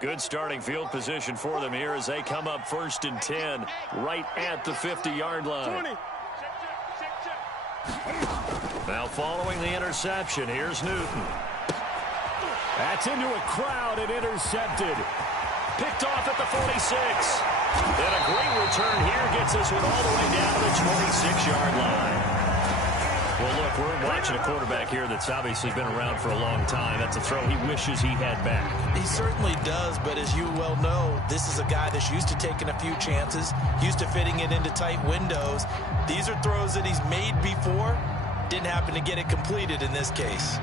Good starting field position for them here as they come up 1st and 10 right at the 50-yard line. Now following the interception, here's Newton. That's into a crowd and intercepted. Picked off at the 46. And a great return here gets this one all the way down to the 26-yard line. Well, look, we're watching a quarterback here that's obviously been around for a long time. That's a throw he wishes he had back. He certainly does, but as you well know, this is a guy that's used to taking a few chances, used to fitting it into tight windows. These are throws that he's made before. Didn't happen to get it completed in this case.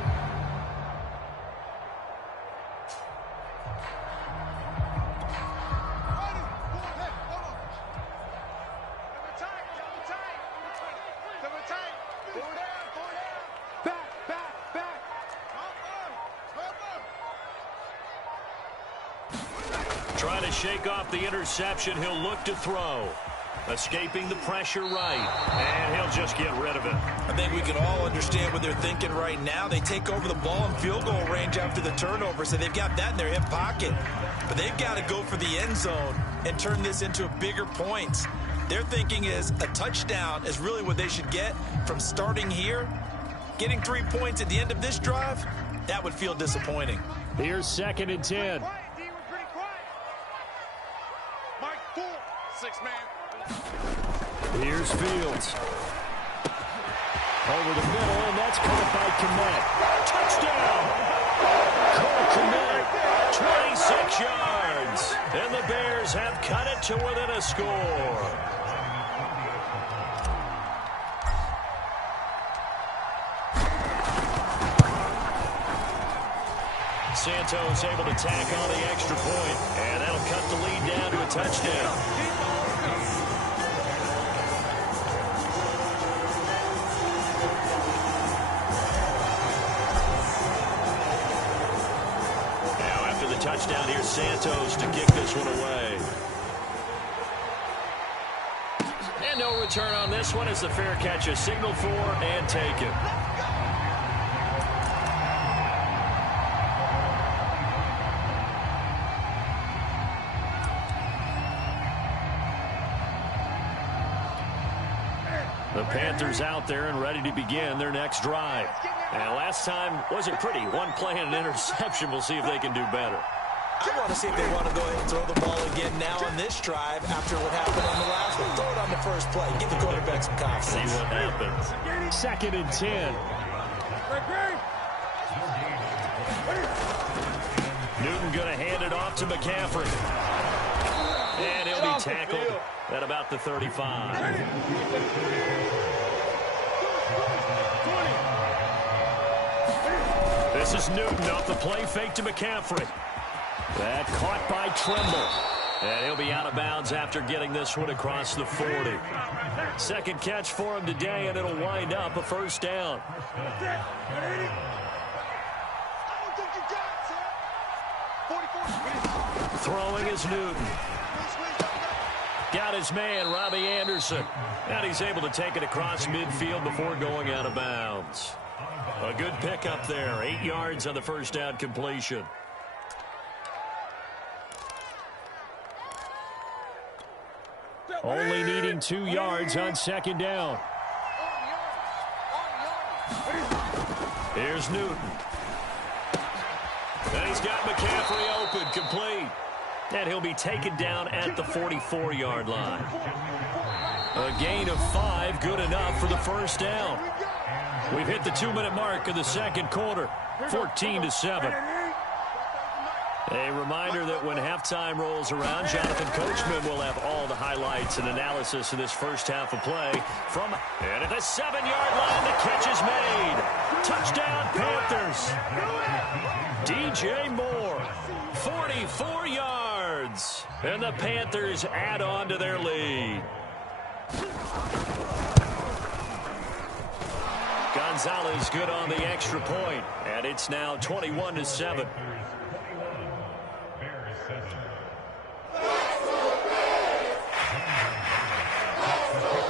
Trying to shake off the interception, he'll look to throw. Escaping the pressure right, and he'll just get rid of it. I think we can all understand what they're thinking right now. They take over the ball in field goal range after the turnover, so they've got that in their hip pocket. But they've got to go for the end zone and turn this into a bigger points. Their thinking is a touchdown is really what they should get from starting here. Getting 3 points at the end of this drive, that would feel disappointing. Here's 2nd and 10. Here's Fields. Over the middle, and that's caught by Kmet. Touchdown! Cole Kmet, 26 yards. And the Bears have cut it to within a score. Santos able to tack on the extra point, and that'll cut the lead down to a touchdown. Touchdown, here's Santos to kick this one away. And no return on this one as the fair catch is signaled for and taken. The Panthers out there and ready to begin their next drive. And last time wasn't pretty. One play and an interception. We'll see if they can do better. I want to see if they want to go ahead and throw the ball this drive after what happened on the last one. Throw it on the first play. Give the quarterback some confidence. See what happens. 2nd and 10. Newton going to hand it off to McCaffrey. And he'll be tackled at about the 35. This is Newton off the play fake to McCaffrey. That caught by Trimble. And he'll be out of bounds after getting this one across the 40. Second catch for him today, and it'll wind up a first down. Throwing is Newton. Got his man, Robbie Anderson. And he's able to take it across midfield before going out of bounds. A good pickup there. 8 yards on the first down completion. Only needing 2 yards on second down. Here's Newton. And he's got McCaffrey open, complete. And he'll be taken down at the 44-yard line. A gain of 5, good enough for the first down. We've hit the 2-minute mark of the second quarter, 14-7. A reminder that when halftime rolls around, Jonathan Coachman will have all the highlights and analysis of this first half of play. And at the 7-yard line, the catch is made. Touchdown, Panthers. DJ Moore, 44 yards. And the Panthers add on to their lead. Gonzalez good on the extra point, and it's now 21-7.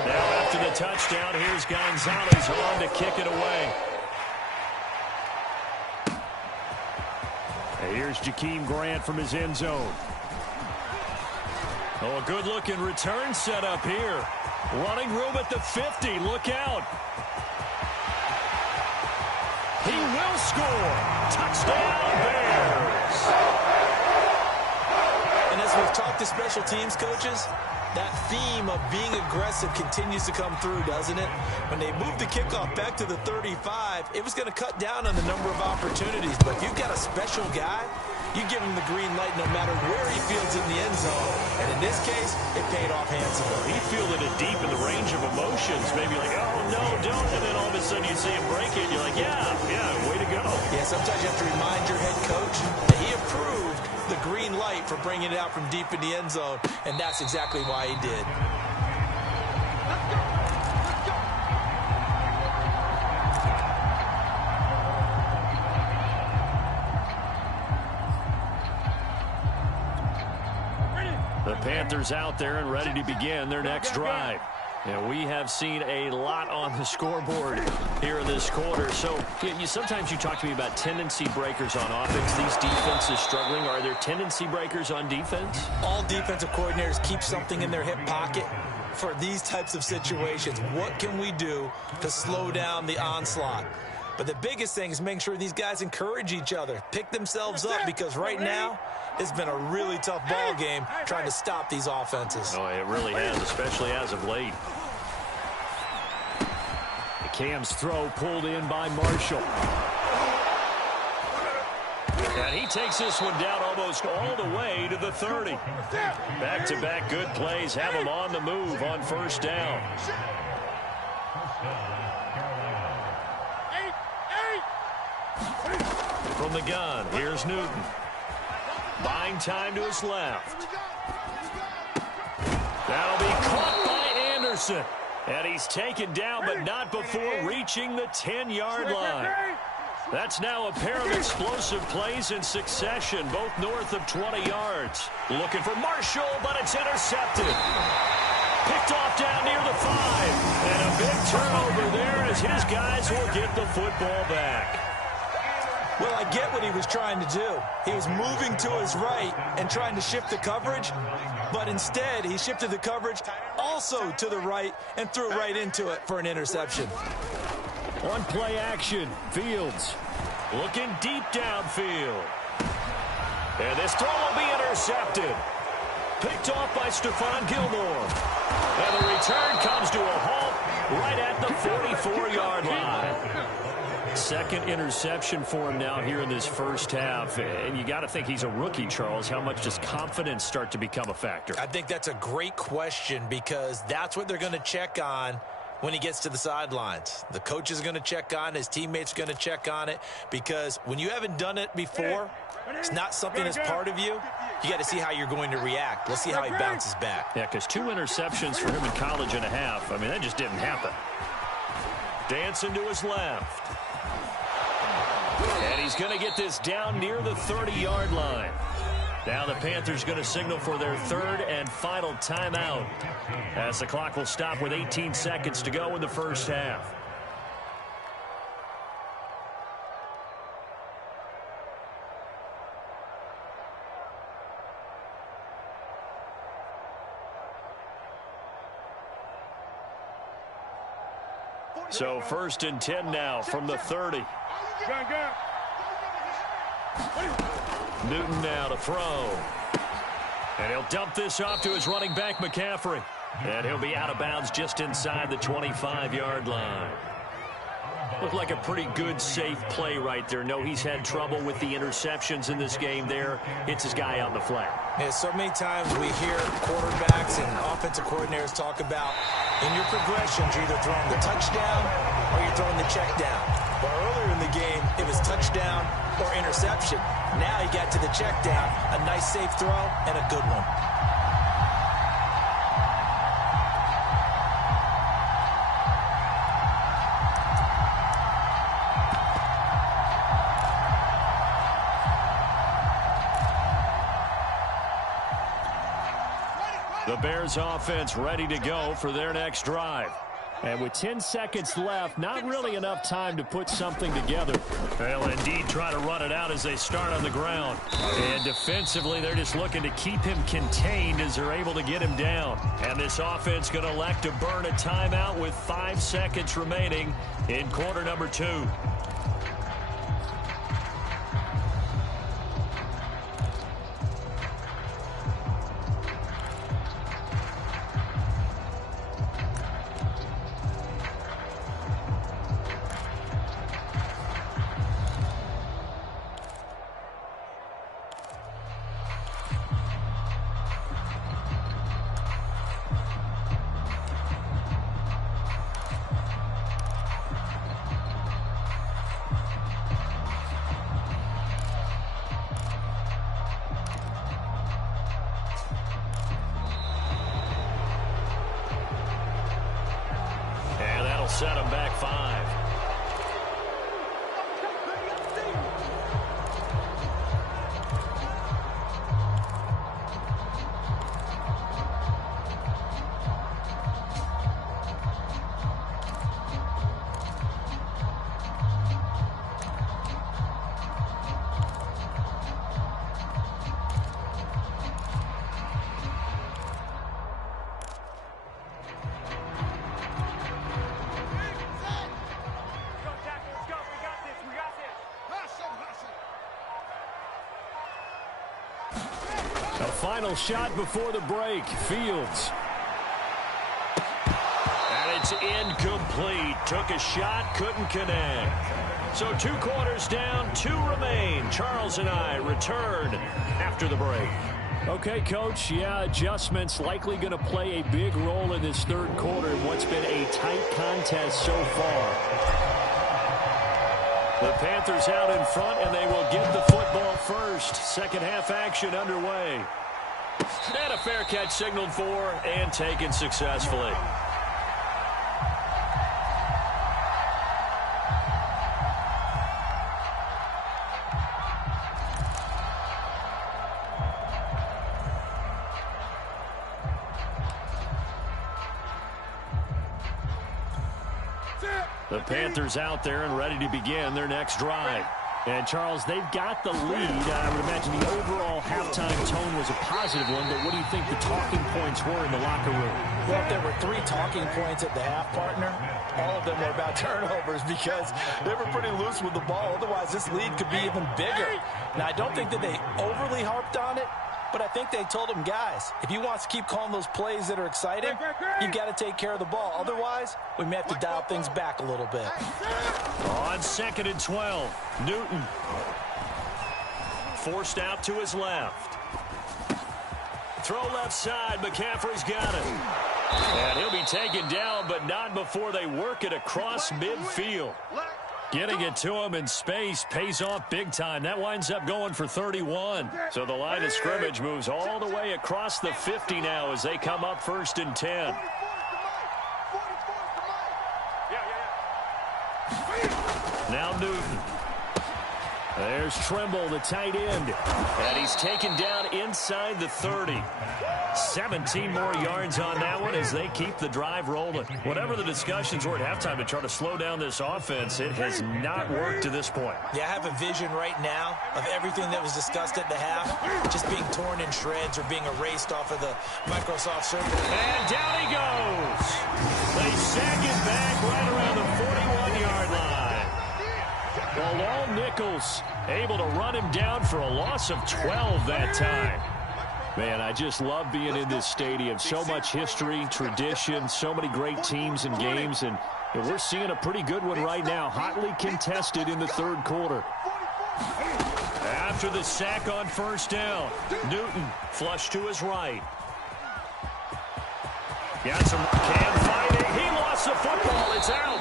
Now after the touchdown, here's Gonzalez on to kick it away. And here's Jakeem Grant from his end zone. Oh, a good-looking return set up here. Running room at the 50. Look out. He will score. Touchdown, Bears. And as we've talked to special teams coaches, that theme of being aggressive continues to come through, doesn't it? When they moved the kickoff back to the 35, it was going to cut down on the number of opportunities. But if you've got a special guy, you give him the green light no matter where he fields in the end zone. And in this case, it paid off handsomely. He fielded it deep in the range of emotions. Maybe like, oh, no, don't. And then all of a sudden you see him break it. You're like, yeah, way to go. Yeah, sometimes you have to remind your head coach that he approved the green light for bringing it out from deep in the end zone. And that's exactly why he did. The Panthers out there and ready to begin their next drive. And we have seen a lot on the scoreboard here in this quarter. So sometimes you talk to me about tendency breakers on offense. These defenses struggling. Are there tendency breakers on defense? All defensive coordinators keep something in their hip pocket for these types of situations. What can we do to slow down the onslaught? But the biggest thing is making sure these guys encourage each other, pick themselves up, because right now it's been a really tough ball game trying to stop these offenses. Oh, it really has, especially as of late. Cam's throw pulled in by Marshall. And he takes this one down almost all the way to the 30. Back-to-back good plays have him on the move on first down. From the gun, here's Newton. Buying time to his left. That'll be caught by Anderson. And he's taken down, but not before reaching the 10-yard line. That's now a pair of explosive plays in succession, both north of 20 yards. Looking for Marshall, but it's intercepted. Picked off down near the 5. And a big turnover there as his guys will get the football back. Well, I get what he was trying to do. He was moving to his right and trying to shift the coverage, but instead he shifted the coverage also to the right and threw right into it for an interception. On play action, Fields looking deep downfield. And this throw will be intercepted. Picked off by Stephon Gilmore. And the return comes to a halt right at the 44-yard line. Second interception for him now here in this first half. And you got to think he's a rookie, Charles. How much does confidence start to become a factor? I think that's a great question because that's what they're going to check on when he gets to the sidelines. The coach is going to check on it. His teammates are going to check on it because when you haven't done it before, it's not something that's part of you. You got to see how you're going to react. Let's see how he bounces back. Yeah, because 2 interceptions for him in college and a half. I mean, that just didn't happen. Dancing to his left. And he's going to get this down near the 30-yard line. Now the Panthers going to signal for their third and final timeout as the clock will stop with 18 seconds to go in the first half. So 1st and 10 now from the 30. Newton now to throw. And he'll dump this off to his running back, McCaffrey. And he'll be out of bounds just inside the 25-yard line. Looked like a pretty good, safe play right there. No, he's had trouble with the interceptions in this game there. Hits his guy out in the flat. Yeah, so many times we hear quarterbacks and offensive coordinators talk about in your progressions, you're either throwing the touchdown or you're throwing the check down. But earlier in the game, it was touchdown or interception. Now he got to the check down, a nice safe throw, and a good one. The Bears offense ready to go for their next drive. And with 10 seconds left, not really enough time to put something together. They'll indeed try to run it out as they start on the ground. And defensively, they're just looking to keep him contained as they're able to get him down. And this offense going to elect to burn a timeout with 5 seconds remaining in quarter number 2. Set him back 5. Final shot before the break. Fields. And it's incomplete. Took a shot, couldn't connect. So 2 quarters down, 2 remain. Charles and I return after the break. Okay, Coach. Yeah, adjustments likely going to play a big role in this third quarter in what's been a tight contest so far. The Panthers out in front, and they will get the football first. Second half action underway. And a fair catch signaled for and taken successfully. The Panthers out there and ready to begin their next drive. And, Charles, they've got the lead. I would imagine the overall halftime tone was a positive one, but what do you think the talking points were in the locker room? Well, if there were 3 talking points at the half, partner, all of them were about turnovers because they were pretty loose with the ball. Otherwise, this lead could be even bigger. Now, I don't think that they overly harped on it, but But I think they told him, guys, if he wants to keep calling those plays that are exciting, you've got to take care of the ball. Otherwise, we may have to dial things back a little bit. On 2nd and 12, Newton. Forced out to his left. Throw left side, McCaffrey's got it. And he'll be taken down, but not before they work it across midfield. Getting it to him in space pays off big time. That winds up going for 31. So the line of scrimmage moves all the way across the 50 now as they come up 1st and 10. Now Newton. There's Trimble, the tight end. And he's taken down inside the 30. 17 more yards on that one as they keep the drive rolling. Whatever the discussions were at halftime to try to slow down this offense, it has not worked to this point. Yeah, I have a vision right now of everything that was discussed at the half just being torn in shreds or being erased off of the Microsoft Surface. And down he goes. They sack it back right around the 41-yard line. Well, all Nichols able to run him down for a loss of 12 that time. Man, I just love being in this stadium. So much history, tradition, so many great teams and games, and we're seeing a pretty good one right now, hotly contested in the 3rd quarter. After the sack on 1st down, Newton flush to his right. Got some Cam fighting. He lost the football. It's out.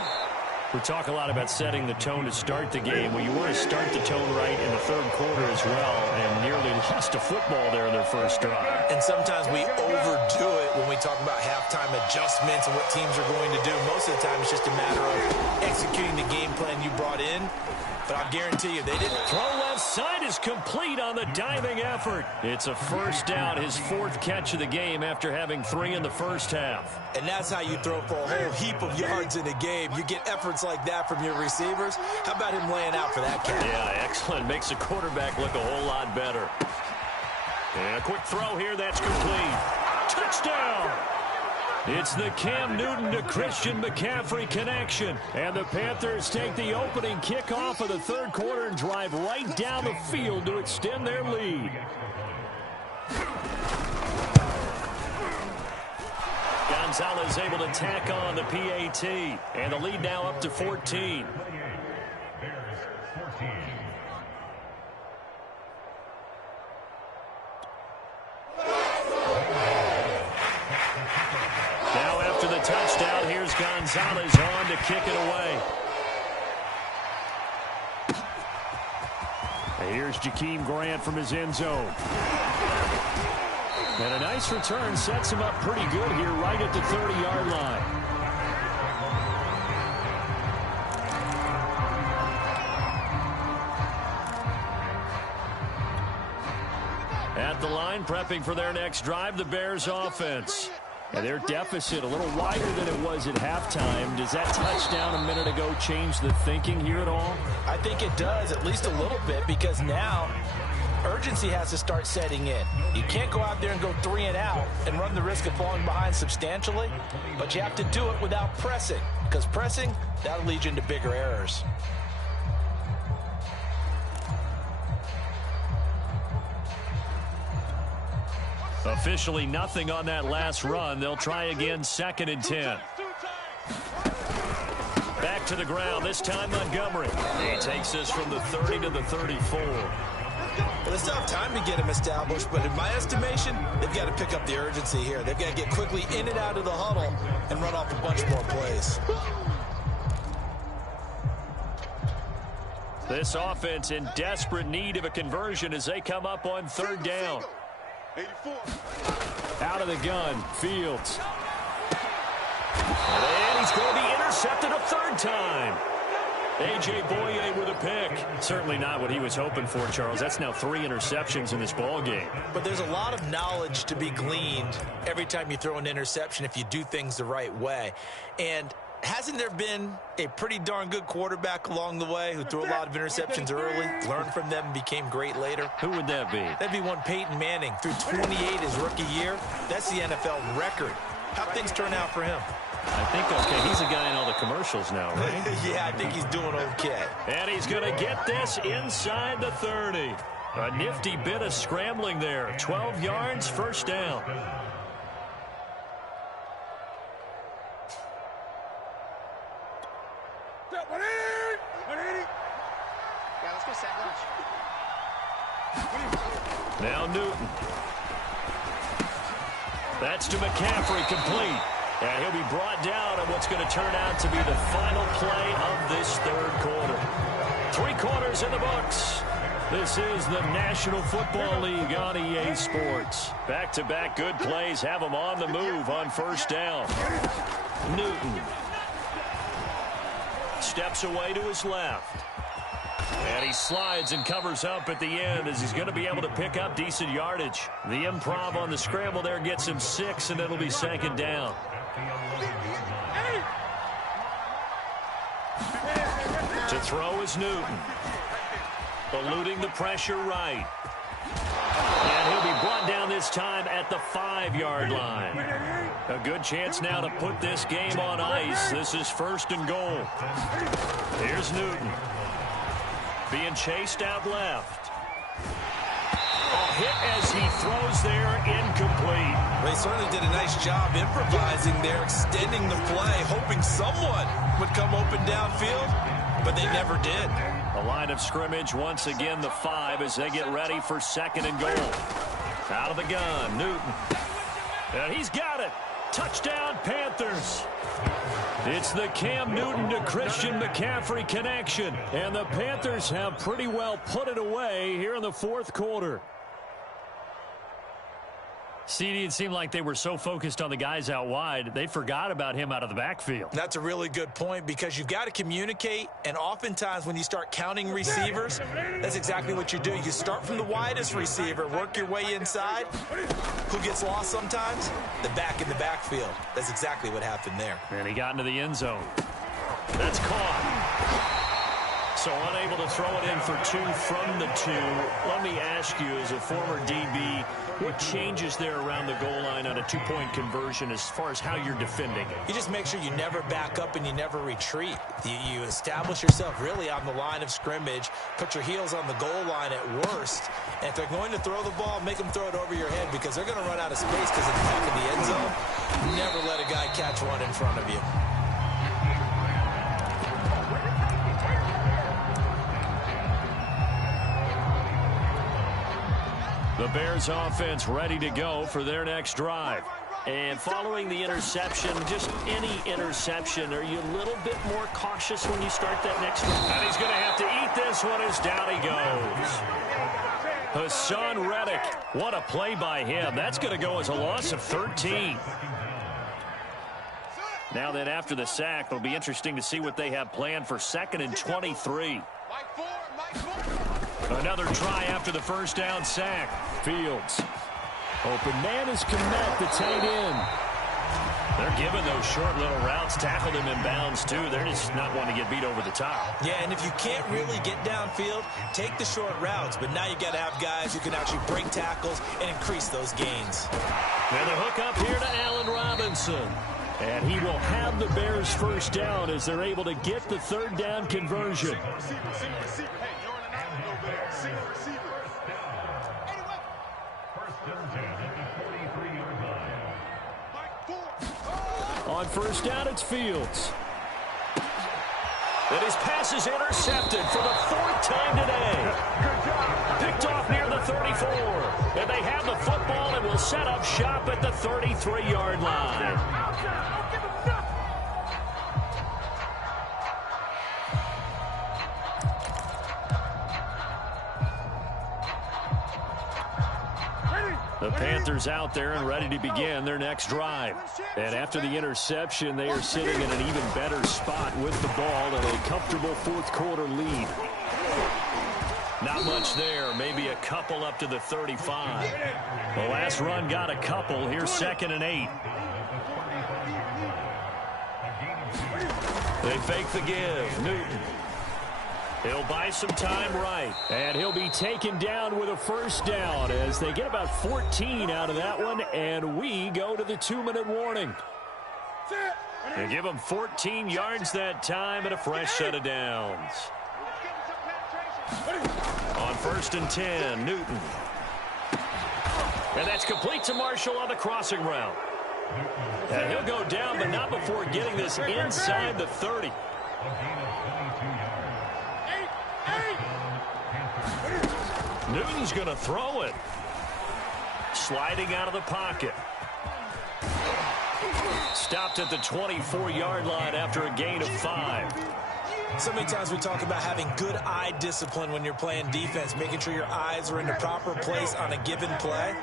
We talk a lot about setting the tone to start the game. Well, you want to start the tone right in the 3rd quarter as well, and nearly lost a football there in their first drive. And sometimes we overdo it when we talk about halftime adjustments and what teams are going to do. Most of the time, it's just a matter of executing the game plan you brought in. But I guarantee you, they didn't. Throw left side is complete on the diving effort. It's a 1st down, his 4th catch of the game after having 3 in the first half. And that's how you throw for a whole heap of yards in a game. You get efforts like that from your receivers. How about him laying out for that catch? Yeah, excellent. Makes the quarterback look a whole lot better. And a quick throw here, that's complete. Touchdown! It's the Cam Newton to Christian McCaffrey connection. And the Panthers take the opening kickoff of the 3rd quarter and drive right down the field to extend their lead. Gonzalez able to tack on the PAT. And the lead now up to 14. Now after the touchdown, here's Gonzalez on to kick it away. And here's Jakeem Grant from his end zone. And a nice return sets him up pretty good here right at the 30-yard line. At the line, prepping for their next drive, the Bears offense. And their deficit a little wider than it was at halftime. Does that touchdown a minute ago change the thinking here at all? I think it does, at least a little bit, because now urgency has to start setting in. You can't go out there and go 3 and out and run the risk of falling behind substantially, but you have to do it without pressing, because pressing, that'll lead you into bigger errors. Officially nothing on that last run. They'll try again, 2nd and 10. Back to the ground, this time Montgomery. He takes this from the 30 to the 34. Well, they still have time to get him established, but in my estimation, they've got to pick up the urgency here. They've got to get quickly in and out of the huddle and run off a bunch more plays. This offense in desperate need of a conversion as they come up on 3rd down. 84. Out of the gun, Fields. And he's going to be intercepted a 3rd time. A.J. Boye with a pick. Certainly not what he was hoping for, Charles. That's now 3 interceptions in this ball game. But there's a lot of knowledge to be gleaned every time you throw an interception if you do things the right way. And hasn't there been a pretty darn good quarterback along the way who threw a lot of interceptions early, learned from them, and became great later? Who would that be? That'd be one Peyton Manning. Threw 28 his rookie year. That's the NFL record. How'd things turn out for him? I think okay. He's a guy in all the commercials now, right? Yeah, I think he's doing okay. And he's going to get this inside the 30. A nifty bit of scrambling there. 12 yards, first down. Now Newton. That's to McCaffrey, complete. And he'll be brought down on what's going to turn out to be the final play of this third quarter. 3 quarters in the books. This is the National Football League on EA Sports. Back-to-back good plays have them on the move on first down. Newton steps away to his left. And he slides and covers up at the end as he's going to be able to pick up decent yardage. The improv on the scramble there gets him 6, and it'll be second down. To throw is Newton. Eluding the pressure right. And he'll be brought down this time at the 5-yard line. A good chance now to put this game on ice. This is first and goal. Here's Newton. Being chased out left. A hit as he throws there, incomplete. They certainly did a nice job improvising there, extending the play, hoping someone would come open downfield, but they never did. The line of scrimmage once again the 5 as they get ready for second and goal. Out of the gun, Newton. And he's got it. Touchdown, Panthers. It's the Cam Newton to Christian McCaffrey connection. And the Panthers have pretty well put it away here in the fourth quarter. CD, it seemed like they were so focused on the guys out wide, they forgot about him out of the backfield. That's a really good point because you've got to communicate, and oftentimes when you start counting receivers, that's exactly what you do. You start from the widest receiver, work your way inside. Who gets lost sometimes? The back in the backfield. That's exactly what happened there. And he got into the end zone. That's caught. So unable to throw it in for 2 from the 2. Let me ask you, as a former DB, what changes there around the goal line on a 2-point conversion as far as how you're defending it? You just make sure you never back up and you never retreat. You establish yourself really on the line of scrimmage, put your heels on the goal line at worst, and if they're going to throw the ball, make them throw it over your head because they're going to run out of space because at the back of the end zone, never let a guy catch one in front of you. The Bears offense ready to go for their next drive. And following the interception, just any interception, are you a little bit more cautious when you start that next one? And he's going to have to eat this one as down he goes. Hassan Reddick, what a play by him. That's going to go as a loss of 13. Now then, after the sack, it'll be interesting to see what they have planned for 2nd and 23. Another try after the first down sack. Fields. Open man is Komet, the tight end. They're giving those short little routes. Tackled him in bounds, too. They're just not wanting to get beat over the top. Yeah, and if you can't really get downfield, take the short routes. But now you got to have guys who can actually break tackles and increase those gains. And the hook up here to Allen Robinson. And he will have the Bears first down as they're able to get the third down conversion. On first down, it's Fields. And his pass is intercepted for the 4th time today. Picked off near the 34. And they have the football and will set up shop at the 33-yard line. The Panthers out there and ready to begin their next drive. And after the interception, they are sitting in an even better spot with the ball and a comfortable fourth quarter lead. Not much there, maybe a couple up to the 35. The last run got a couple. Here's 2nd and 8. They fake the give. Newton. He'll buy some time right. And he'll be taken down with a first down as they get about 14 out of that one. And we go to the 2-minute warning. They give him 14 yards that time and a fresh set of downs. On first and 10, Newton. And that's complete to Marshall on the crossing route. And he'll go down, but not before getting this inside the 30. Newton's going to throw it. Sliding out of the pocket. Stopped at the 24-yard line after a gain of 5. So many times we talk about having good eye discipline when you're playing defense, making sure your eyes are in the proper place on a given play.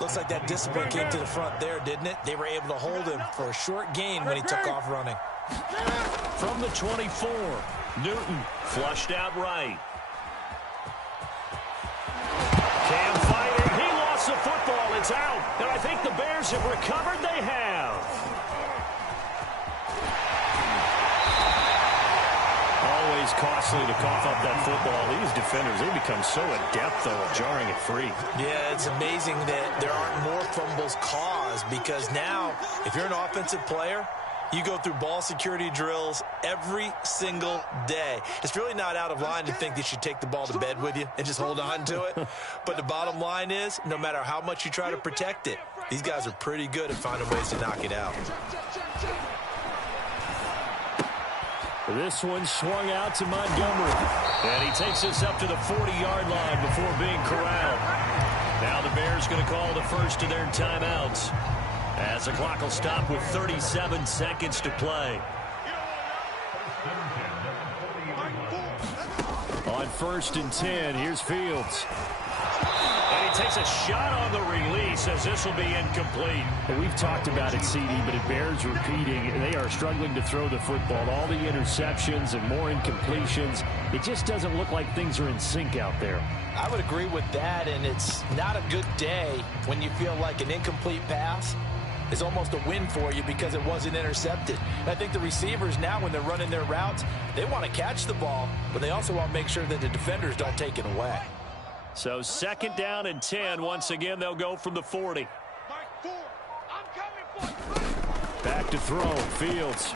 Looks like that discipline came to the front there, didn't it? They were able to hold him for a short gain when he took off running. From the 24, Newton flushed out right. Cam fighting. He lost the football. It's out. And I think the Bears have recovered. They have. Always costly to cough up that football. These defenders, they become so adept, though, at jarring it free. Yeah, it's amazing that there aren't more fumbles caused, because now, if you're an offensive player, you go through ball security drills every single day. It's really not out of line to think that you take the ball to bed with you and just hold on to it. But the bottom line is, no matter how much you try to protect it, these guys are pretty good at finding ways to knock it out. This one swung out to Montgomery. And he takes us up to the 40-yard line before being corralled. Now the Bears going to call the first of their timeouts, as the clock will stop with 37 seconds to play. On first and 10, here's Fields. And he takes a shot on the release, as this will be incomplete. Well, we've talked about it, CD, but it bears repeating. They are struggling to throw the football. All the interceptions and more incompletions. It just doesn't look like things are in sync out there. I would agree with that, and it's not a good day when you feel like an incomplete pass is almost a win for you because it wasn't intercepted. And I think the receivers now, when they're running their routes, they want to catch the ball, but they also want to make sure that the defenders don't take it away. So second down and 10. Once again, they'll go from the 40. Back to throw, Fields.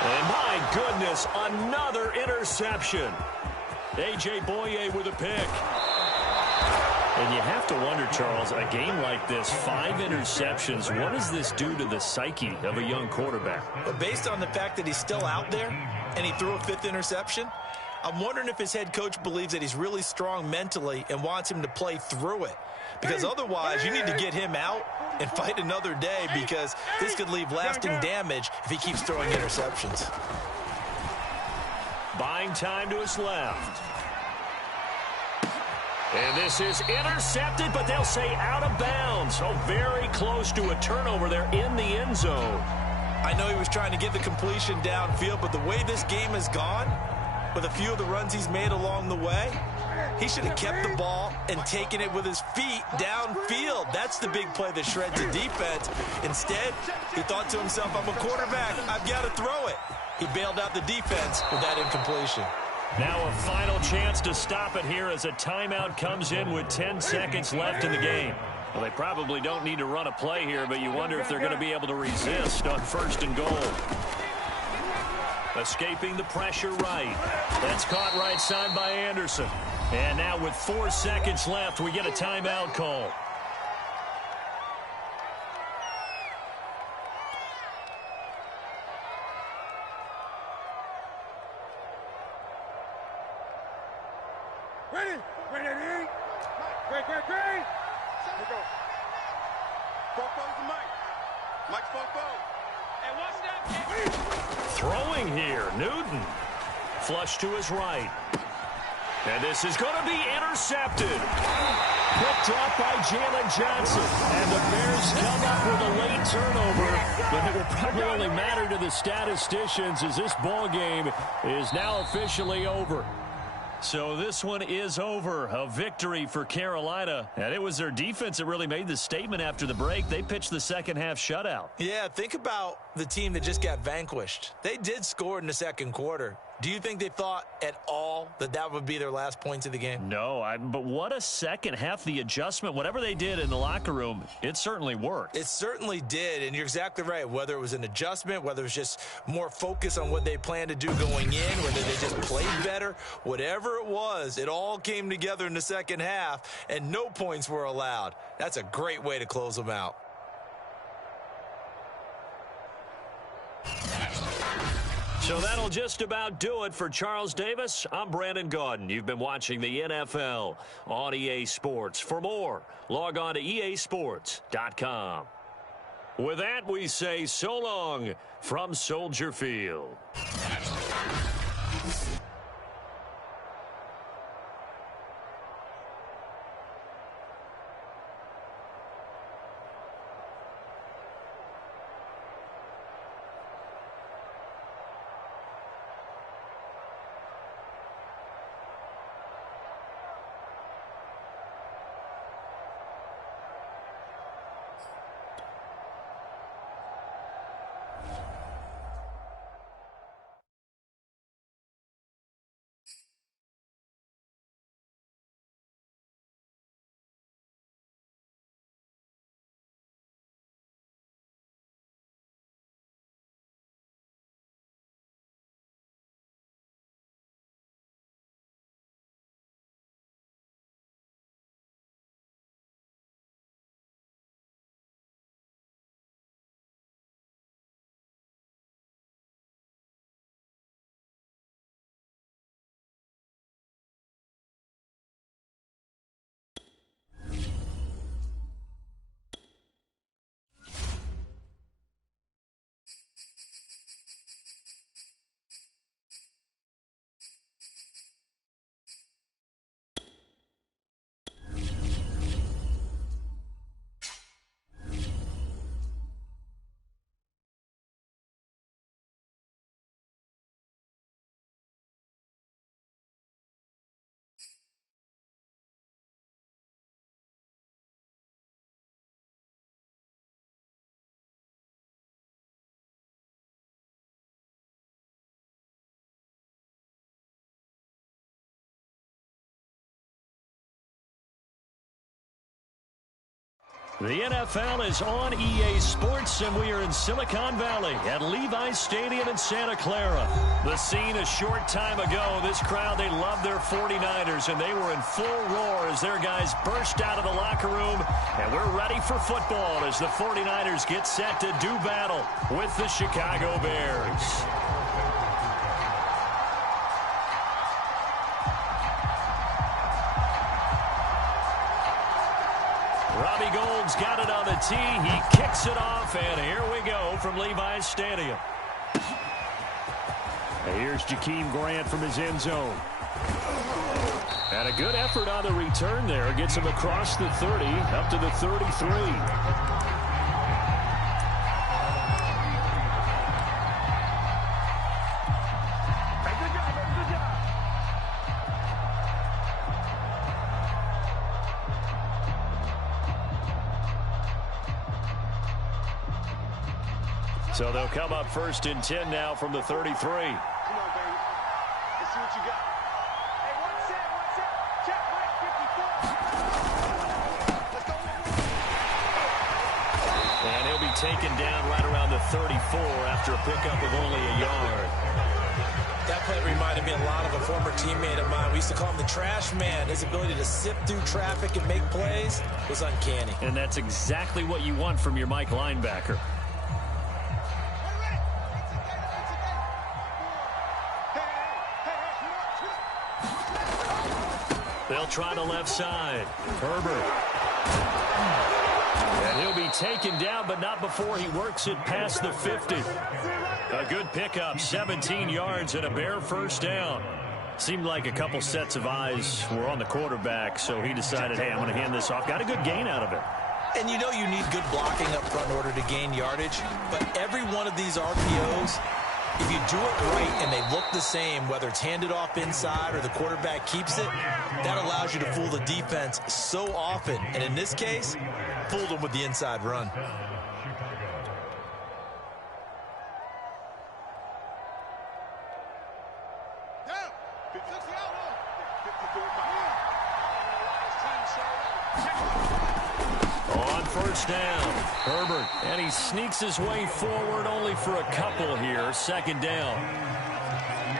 And my goodness, another interception. A.J. Boye with a pick. And you have to wonder, Charles, a game like this, 5 interceptions, what does this do to the psyche of a young quarterback? But based on the fact that he's still out there and he threw a 5th interception, I'm wondering if his head coach believes that he's really strong mentally and wants him to play through it. Because otherwise, you need to get him out and fight another day, because this could leave lasting damage if he keeps throwing interceptions. Buying time to his left. And this is intercepted, but they'll say out of bounds. So very close to a turnover there in the end zone. I know he was trying to get the completion downfield, but the way this game has gone, with a few of the runs he's made along the way, he should have kept the ball and taken it with his feet downfield. That's the big play that shreds the defense. Instead, he thought to himself, I'm a quarterback, I've got to throw it. He bailed out the defense with that incompletion. Now a final chance to stop it here as a timeout comes in with 10 seconds left in the game. Well, they probably don't need to run a play here, but you wonder if they're going to be able to resist on first and goal. Escaping the pressure right. That's caught right side by Anderson. And now with 4 seconds left, we get a timeout call. Ready? Ready? Great. Here we go. Four's the mic. Mike's four. And watch that. Throwing here, Newton. Flush to his right. And this is going to be intercepted. Quick drop by Jalen Johnson. And the Bears come up with a late turnover. But it will probably only matter to the statisticians, as this ball game is now officially over. So this one is over. A victory for Carolina. And it was their defense that really made the statement after the break. They pitched the second half shutout. Yeah, think about the team that just got vanquished. They did score in the second quarter, Do you think they thought at all that that would be their last points of the game? No, but what a second half. The adjustment, whatever they did in the locker room, it certainly worked. It certainly did, and you're exactly right. Whether it was an adjustment, whether it was just more focus on what they planned to do going in, whether they just played better, whatever it was, it all came together in the second half, and no points were allowed. That's a great way to close them out. So that'll just about do it for Charles Davis. I'm Brandon Gaudin. You've been watching the NFL on EA Sports. For more, log on to easports.com. With that, we say so long from Soldier Field. The NFL is on EA Sports, and we are in Silicon Valley at Levi's Stadium in Santa Clara. The scene a short time ago, this crowd, they love their 49ers, and they were in full roar as their guys burst out of the locker room. And we're ready for football as the 49ers get set to do battle with the Chicago Bears. Robbie Gould's got it on the tee. He kicks it off, and here we go from Levi's Stadium. And here's Jakeem Grant from his end zone. And a good effort on the return there. Gets him across the 30, up to the 33. So they'll come up 1st and 10 now from the 33. Come on, baby. Let's see what you got. Hey, one set. Check, Mike, 54. Let's go. And he'll be taken down right around the 34 after a pickup of only a yard. That play reminded me a lot of a former teammate of mine. We used to call him the trash man. His ability to sift through traffic and make plays was uncanny. And that's exactly what you want from your Mike linebacker. They'll try the left side. Herbert. And he'll be taken down, but not before he works it past the 50. A good pickup, 17 yards and a Bear first down. Seemed like a couple sets of eyes were on the quarterback, so he decided, hey, I'm going to hand this off. Got a good gain out of it. And you know you need good blocking up front in order to gain yardage, but every one of these RPOs, if you do it right and they look the same, whether it's handed off inside or the quarterback keeps it, that allows you to fool the defense so often. And in this case, fooled them with the inside run. first down. Herbert, and he sneaks his way forward only for a couple here. Second down.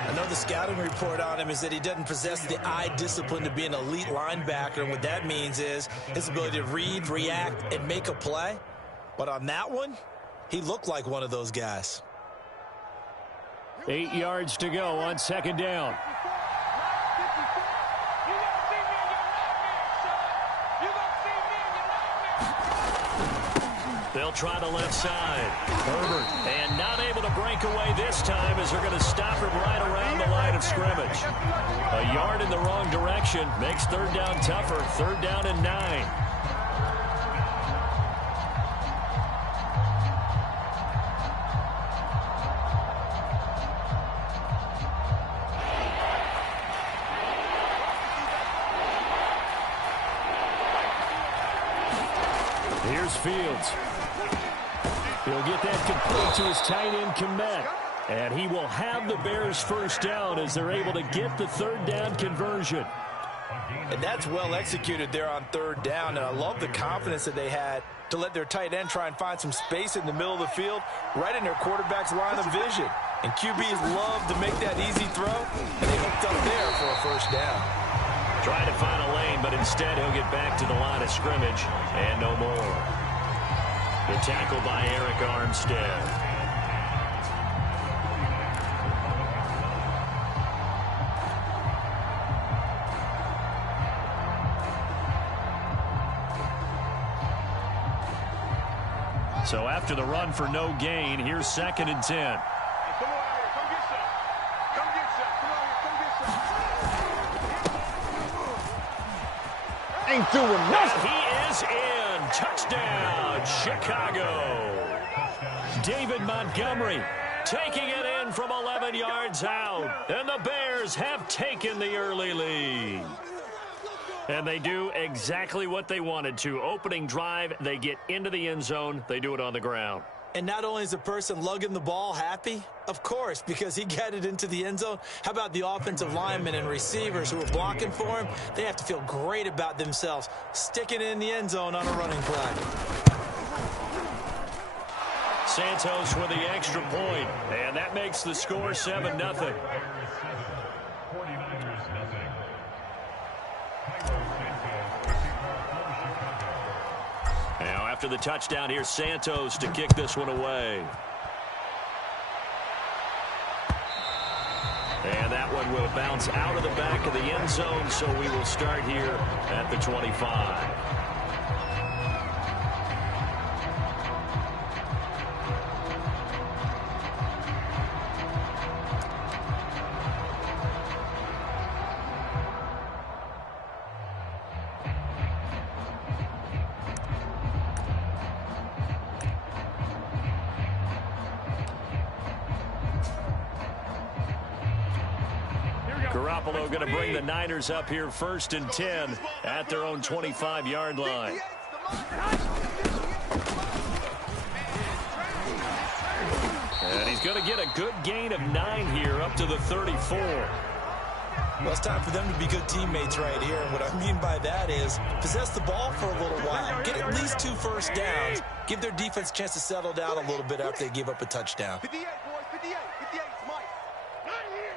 I know the scouting report on him is that he doesn't possess the eye discipline to be an elite linebacker. And what that means is his ability to read, react, and make a play. But on that one, he looked like one of those guys. 8 yards to go on second down. They'll try the left side. Herbert, and not able to break away this time as they're going to stop him right around the line of scrimmage. A yard in the wrong direction makes third down tougher. Third down and 9. Here's Fields. He'll get that complete to his tight end, Kmet. And he will have the Bears first down as they're able to get the third down conversion. And that's well executed there on third down. And I love the confidence that they had to let their tight end try and find some space in the middle of the field, right in their quarterback's line of vision. And QBs love to make that easy throw, and they hooked up there for a first down. Trying to find a lane, but instead he'll get back to the line of scrimmage and no more. The tackle by Eric Armstead. So after the run for no gain, here's second and 10. Ain't doing nothing. He is in. Touchdown, Chicago. David Montgomery Taking it in from 11 yards out. And the Bears have taken the early lead. And they do exactly what they wanted to. Opening drive, they get into the end zone. They do it on the ground. And not only is the person lugging the ball happy, of course, because he got it into the end zone. How about the offensive linemen and receivers who are blocking for him? They have to feel great about themselves, sticking it in the end zone on a running play. Santos with the extra point, and that makes the score 7-0. Now after the touchdown, here's Santos to kick this one away. And that one will bounce out of the back of the end zone, so we will start here at the 25. Garoppolo going to bring the Niners up here 1st and 10 at their own 25-yard line. And he's going to get a good gain of 9 here up to the 34. Well, it's time for them to be good teammates right here. And what I mean by that is possess the ball for a little while. Get at least 2 first downs. Give their defense a chance to settle down a little bit after they give up a touchdown. 58, boys, 58, 58, it's Mike. Right here.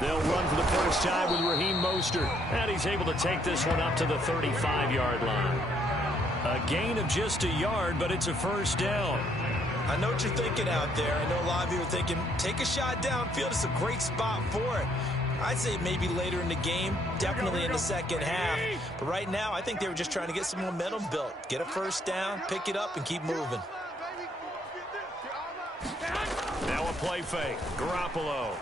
They'll run for the first time with Raheem Mostert. And he's able to take this one up to the 35-yard line. A gain of just a yard, but it's a first down. I know what you're thinking out there. I know a lot of you are thinking, take a shot downfield. It's a great spot for it. I'd say maybe later in the game, definitely in the second half. But right now, I think they were just trying to get some momentum built. Get a first down, pick it up, and keep moving. Now a play fake. Garoppolo.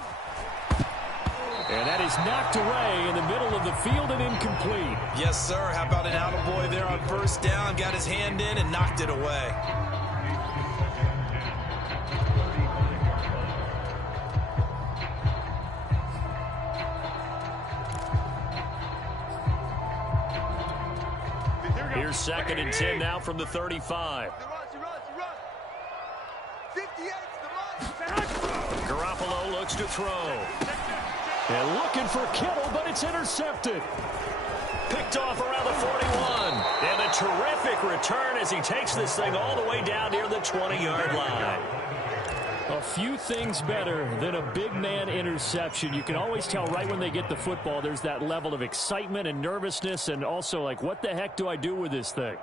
And that is knocked away in the middle of the field and incomplete. Yes, sir. How about an attaboy there on first down? Got his hand in and knocked it away. Here's 2nd and 10 now from the 35. Garoppolo looks looks to throw. And looking for Kittle, but it's intercepted. Picked off around the 41. And a terrific return as he takes this thing all the way down near the 20-yard line. A few things better than a big man interception. You can always tell right when they get the football, there's that level of excitement and nervousness, and also like, what the heck do I do with this thing?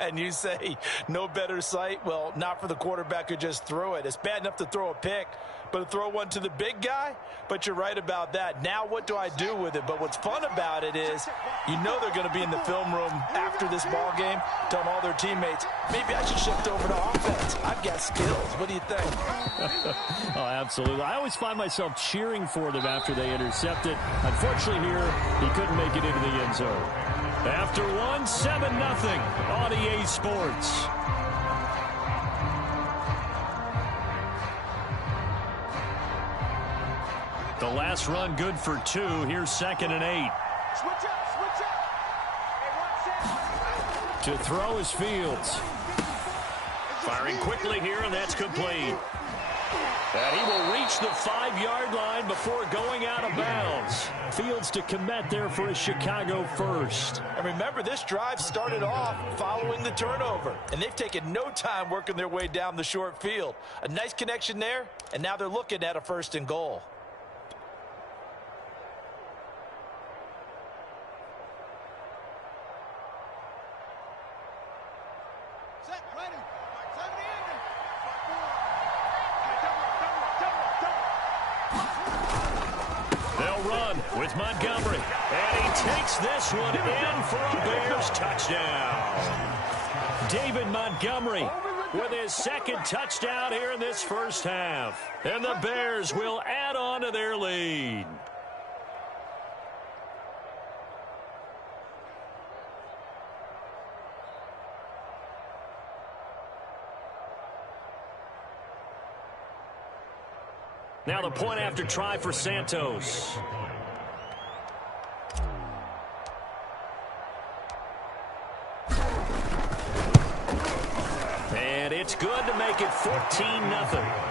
And you say no better sight? Well, not for the quarterback who just threw it. It's bad enough to throw a pick, but to throw one to the big guy? But you're right about that. Now what do I do with it? But what's fun about it is you know they're going to be in the film room after this ball game telling all their teammates, maybe I should shift over to offense. I've got skills. What do you think? Oh, absolutely. I always find myself cheering for them after they intercept it. Unfortunately here, he couldn't make it into the end zone. After one, 7-0 on EA Sports. The last run good for 2. Here's 2nd and 8. Switch up. Hey, To throw is Fields. Firing quickly here, and that's complete. And he will reach the 5-yard line before going out of bounds. Fields to commit there for a Chicago first. And remember, this drive started off following the turnover, and they've taken no time working their way down the short field. A nice connection there, and now they're looking at a 1st and goal. Set, ready. 70 in. They'll run with Montgomery. And he takes this one in for a Bears touchdown. David Montgomery with his 2nd touchdown here in this first half. And the Bears will add on to their lead. Now the point after try for Santos. And it's good to make it 14-0.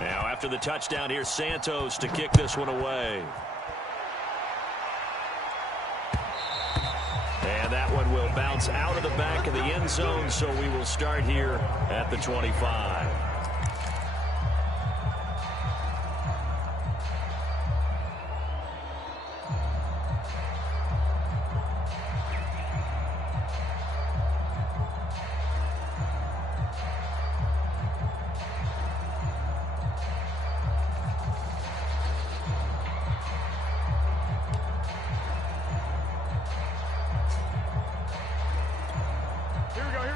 Now after the touchdown, here's Santos to kick this one away. And that one will bounce out of the back of the end zone, so we will start here at the 25.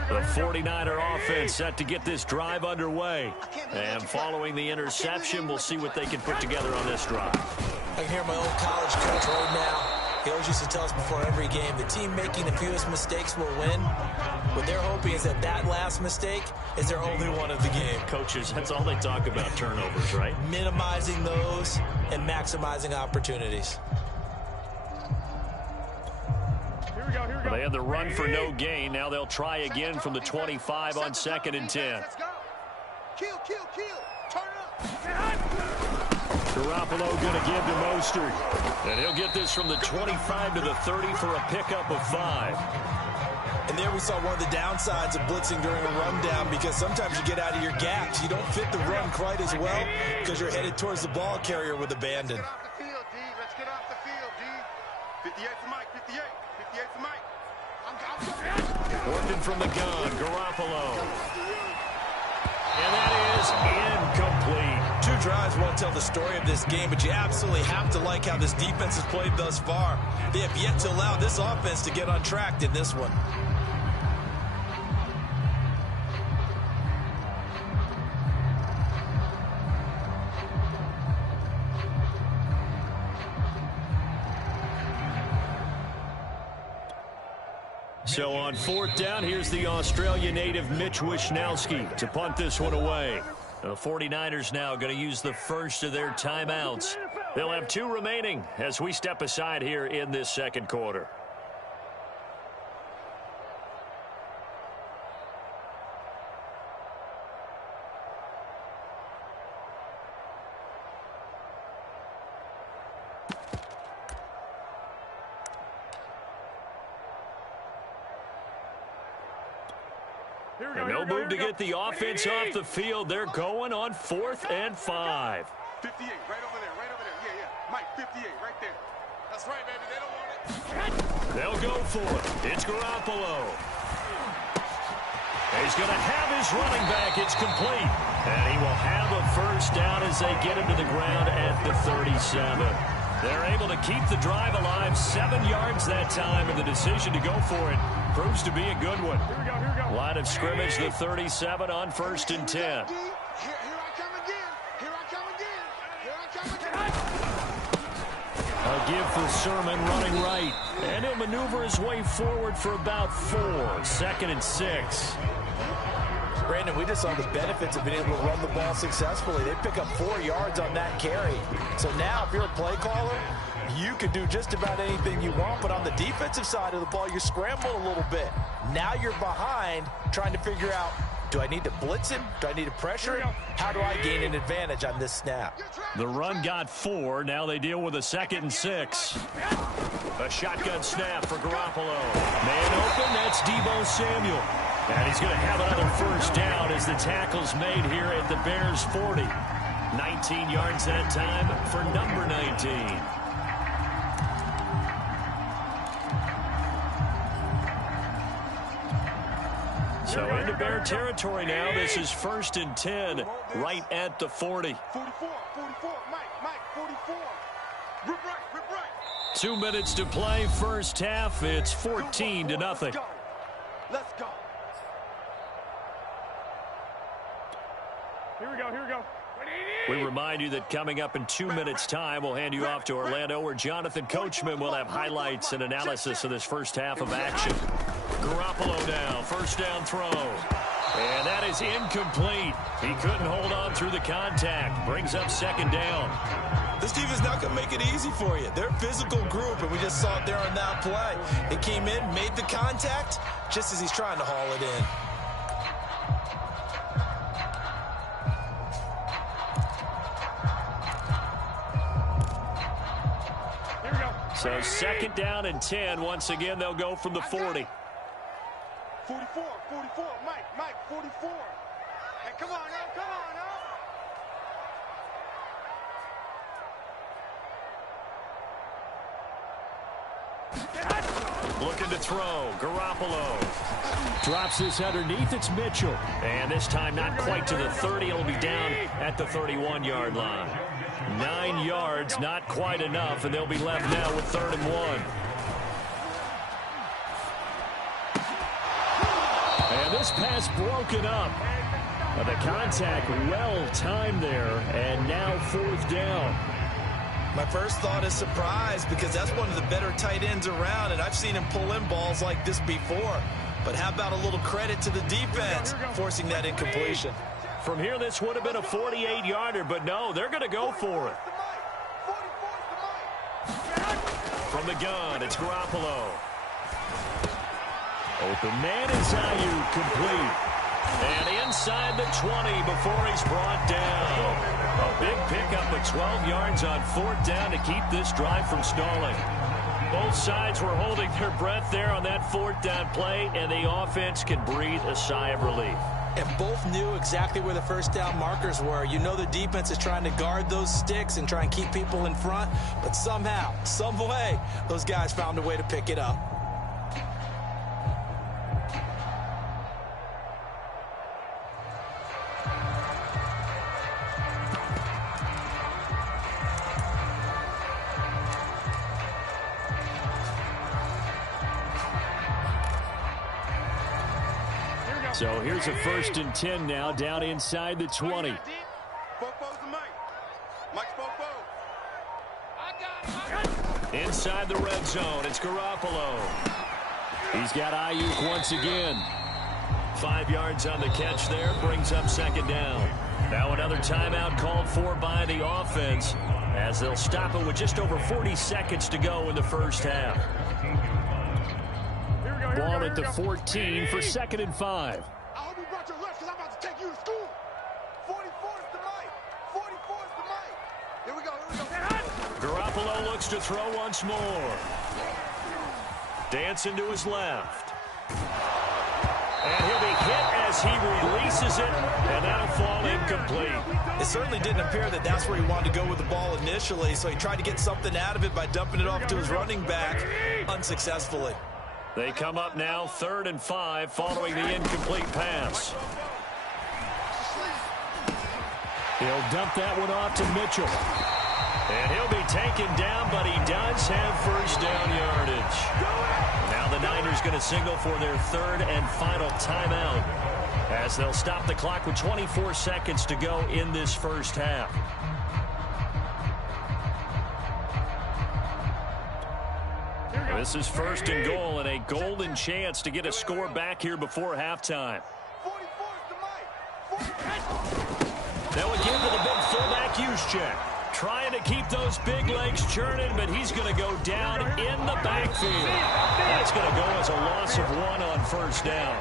The 49er offense set to get this drive underway. And following the interception, we'll see what they can put together on this drive. I can hear my old college coach right now. He always used to tell us before every game, the team making the fewest mistakes will win. What they're hoping is that that last mistake is their only one of the game. Coaches, that's all they talk about, turnovers, right? Minimizing those and maximizing opportunities. They had the run for no gain. Now they'll try again from the 25 on 2nd and 10. Let's go. Kill. Turn it Garoppolo going to give to Mostert. And he'll get this from the 25 to the 30 for a pickup of 5. And there we saw one of the downsides of blitzing during a rundown, because sometimes you get out of your gaps. You don't fit the run quite as well because you're headed towards the ball carrier with abandon. Let's get off the field, D. 58 for Mike, 58. 58 for Mike. Working from the gun, Garoppolo. And that is incomplete. 2 drives won't tell the story of this game, but you absolutely have to like how this defense has played thus far. They have yet to allow this offense to get on track in this one. So on 4th down, here's the Australia native Mitch Wishnowski to punt this one away. The 49ers now going to use the first of their timeouts. They'll have 2 remaining as we step aside here in this second quarter. And no move to get the offense off the field. They're going on 4th and 5. 58, right over there, right over there. Yeah, yeah. Mike, 58, right there. That's right, baby. They don't want it. They'll go for it. It's Garoppolo. He's going to have his running back. It's complete. And he will have a first down as they get him to the ground at the 37. They're able to keep the drive alive. 7 yards that time, and the decision to go for it proves to be a good one. Here we go, here we go. Line of scrimmage, the 37 on 1st and 10. Here I come again. Here I come again. Here I come again. A give for Sermon running right. And he'll maneuver his way forward for about 4. 2nd and 6. Brandon, we just saw the benefits of being able to run the ball successfully. They pick up 4 yards on that carry. So now if you're a play caller, you can do just about anything you want, but on the defensive side of the ball, you scramble a little bit. Now you're behind trying to figure out, do I need to blitz him? Do I need to pressure him? How do I gain an advantage on this snap? The run got 4. Now they deal with a 2nd and 6. A shotgun snap for Garoppolo. Man open, that's Deebo Samuel. And he's going to have another first down as the tackle's made here at the Bears' 40. 19 yards that time for number 19. So into Bear territory now. This is 1st and 10 right at the 40. 44, 44, Mike, 44. Rip right, rip right. 2 minutes to play, first half. It's 14-0. Let's go. Let's go. Here we go, here we go. We remind you that coming up in 2 minutes' time, we'll hand you off to Orlando, where Jonathan Coachman will have highlights and analysis of this first half of action. Garoppolo now, first down throw. And that is incomplete. He couldn't hold on through the contact. Brings up 2nd down. This team is not going to make it easy for you. They're a physical group, and we just saw it there on that play. It came in, made the contact, just as he's trying to haul it in. So 2nd down and 10. Once again, they'll go from the 40. 44, 44, Mike, 44. Hey, come on now, come on now. Looking to throw. Garoppolo drops this underneath. It's Mitchell. And this time not quite to the 30. It'll be down at the 31-yard line. 9 yards, not quite enough, and they'll be left now with 3rd and 1. And this pass broken up. The contact well timed there, and now 4th down. My first thought is surprise, because that's one of the better tight ends around, and I've seen him pull in balls like this before. But how about a little credit to the defense forcing that incompletion? From here, this would have been a 48-yarder, but no, they're going to go for it. From the gun, it's Garoppolo. Open man is Ayuk, complete. And inside the 20 before he's brought down. A big pickup of 12 yards on 4th down to keep this drive from stalling. Both sides were holding their breath there on that 4th down play, and the offense can breathe a sigh of relief. And both knew exactly where the first down markers were. You know the defense is trying to guard those sticks and try and keep people in front, but somehow, some way, those guys found a way to pick it up. So here's a 1st and 10 now, down inside the 20. Inside the red zone, it's Garoppolo. He's got Ayuk once again. 5 yards on the catch there, brings up second down. Now another timeout called for by the offense as they'll stop it with just over 40 seconds to go in the first half. Ball at the 14 for 2nd and 5. I hope you brought your lunch because I'm about to take you to school. 44 is the mic. 44 is the mic. Here we go. Garoppolo looks to throw once more. Dancing to his left. And he'll be hit as he releases it, and that'll fall incomplete. It certainly didn't appear that that's where he wanted to go with the ball initially, so he tried to get something out of it by dumping it off to his running back unsuccessfully. They come up now 3rd and 5 following the incomplete pass. He'll dump that one off to Mitchell. And he'll be taken down, but he does have first down yardage. Now the Niners going to signal for their 3rd and final timeout as they'll stop the clock with 24 seconds to go in this first half. This is 1st and goal and a golden chance to get a score back here before halftime. 44 is the mic. They'll again to the big fullback use check. Trying to keep those big legs churning, but he's going to go down in the backfield. That's going to go as a loss of 1 on first down.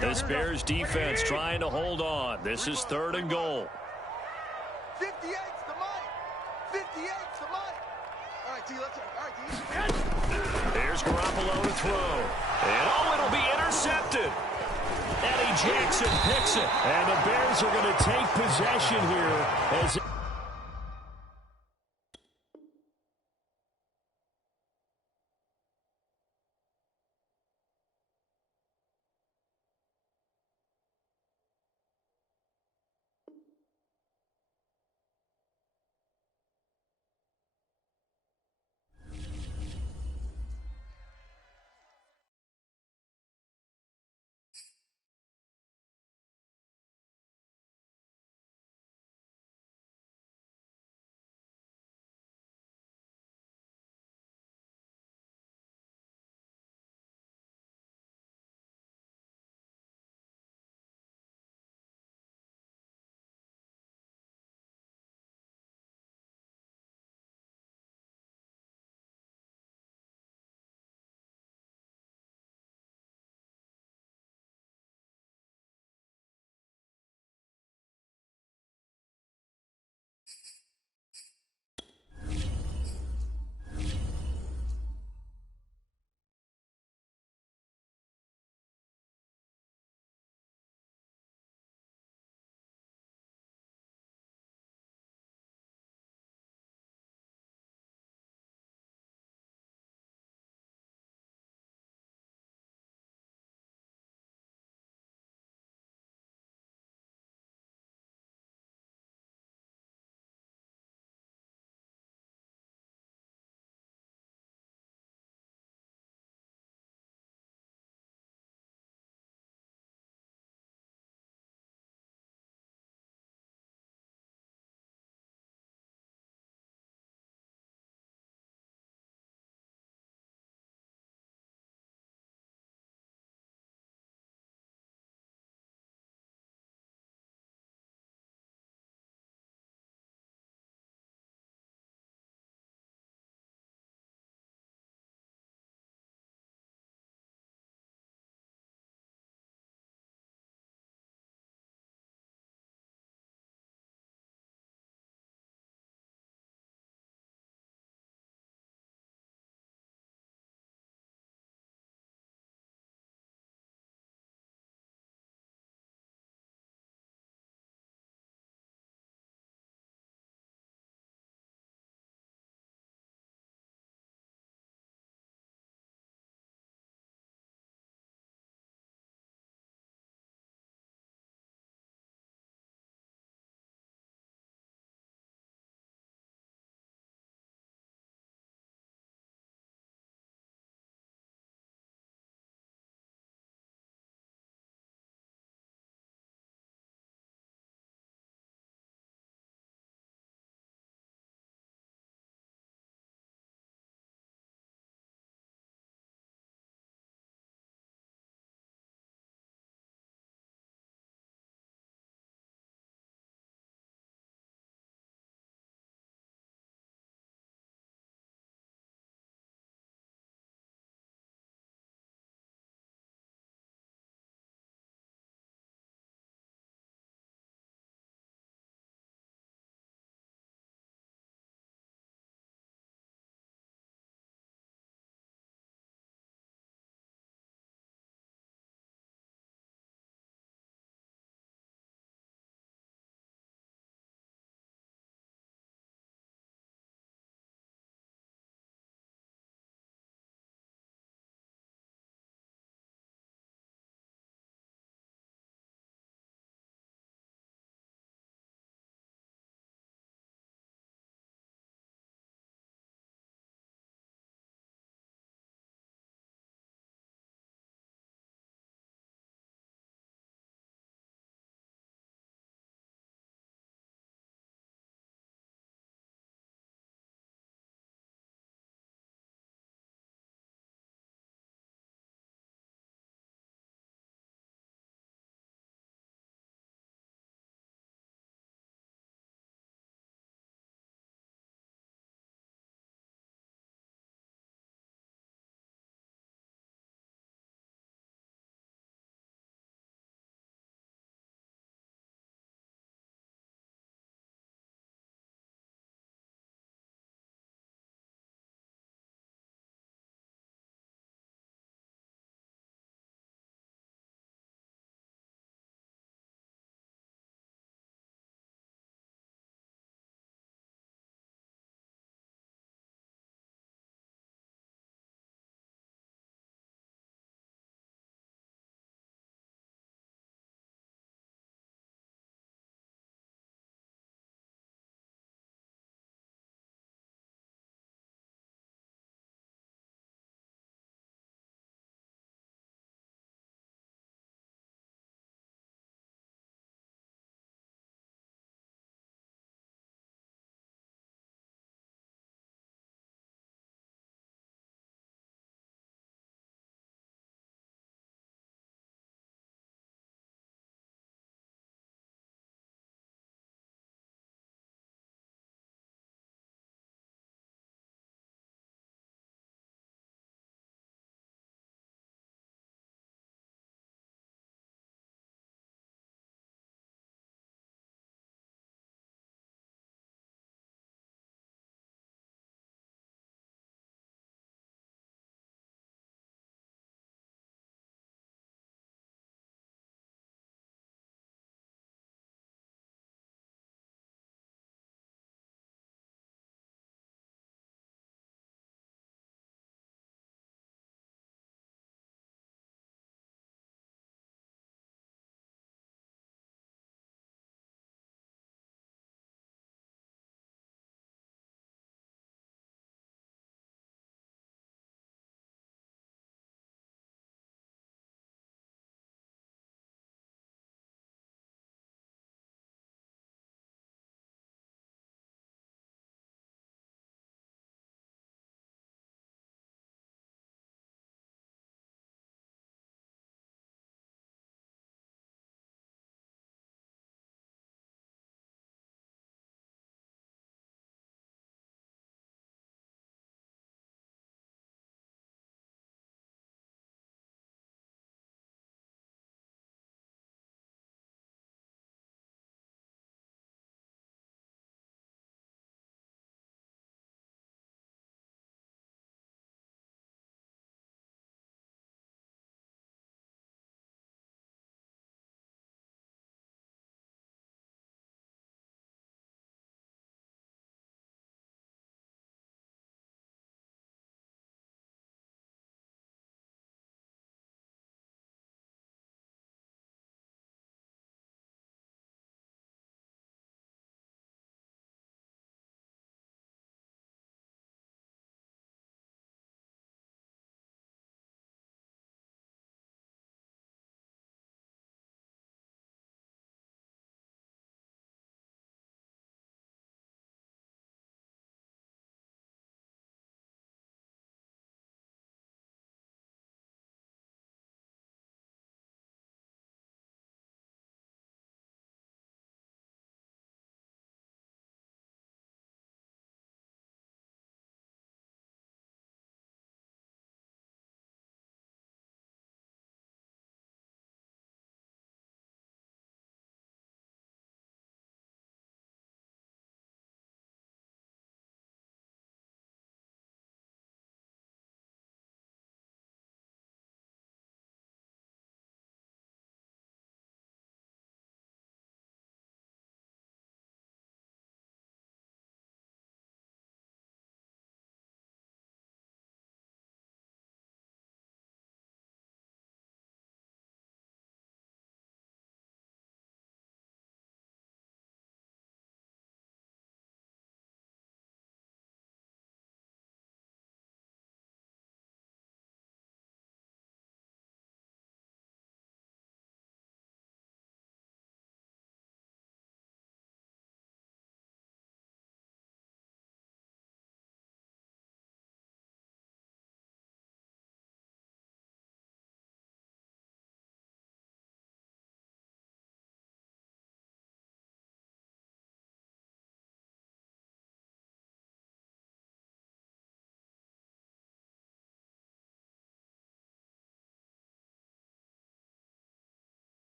This Bears defense trying to hold on. This is 3rd and goal. 58's the mic. 58's the mic. All right, T, let's go. All right, T. There's Garoppolo to throw. And it'll be intercepted. Eddie Jackson picks it. And the Bears are going to take possession here as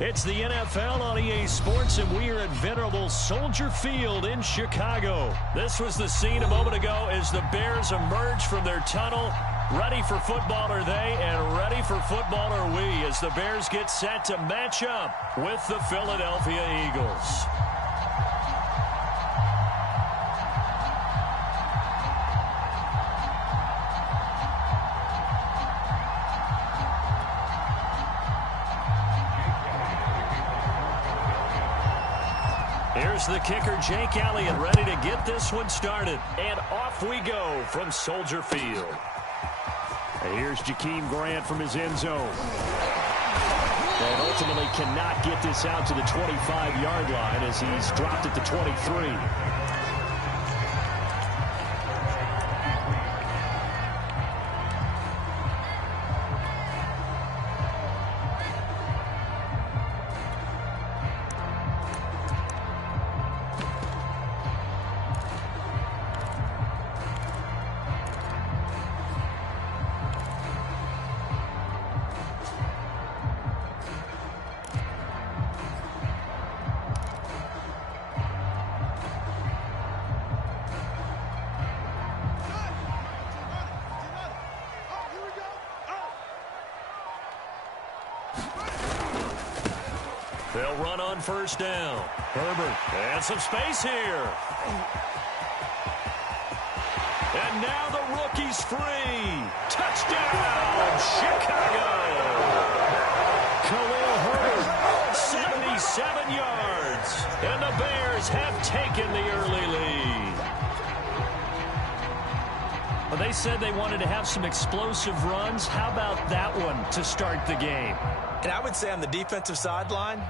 It's the NFL on EA Sports, and we are at venerable Soldier Field in Chicago. This was the scene a moment ago as the Bears emerged from their tunnel. Ready for football are they, and ready for football are we, as the Bears get set to match up with the Philadelphia Eagles. Here's the kicker, Jake Elliott, ready to get this one started. And off we go from Soldier Field. And here's Jakeem Grant from his end zone. And ultimately cannot get this out to the 25-yard line as he's dropped at the 23. They'll run on first down. Herbert, and some space here. And now the rookie's free. Touchdown, Chicago. Khalil Herbert, 77 yards. And the Bears have taken the early lead. Well, they said they wanted to have some explosive runs. How about that one to start the game? And I would say on the defensive sideline,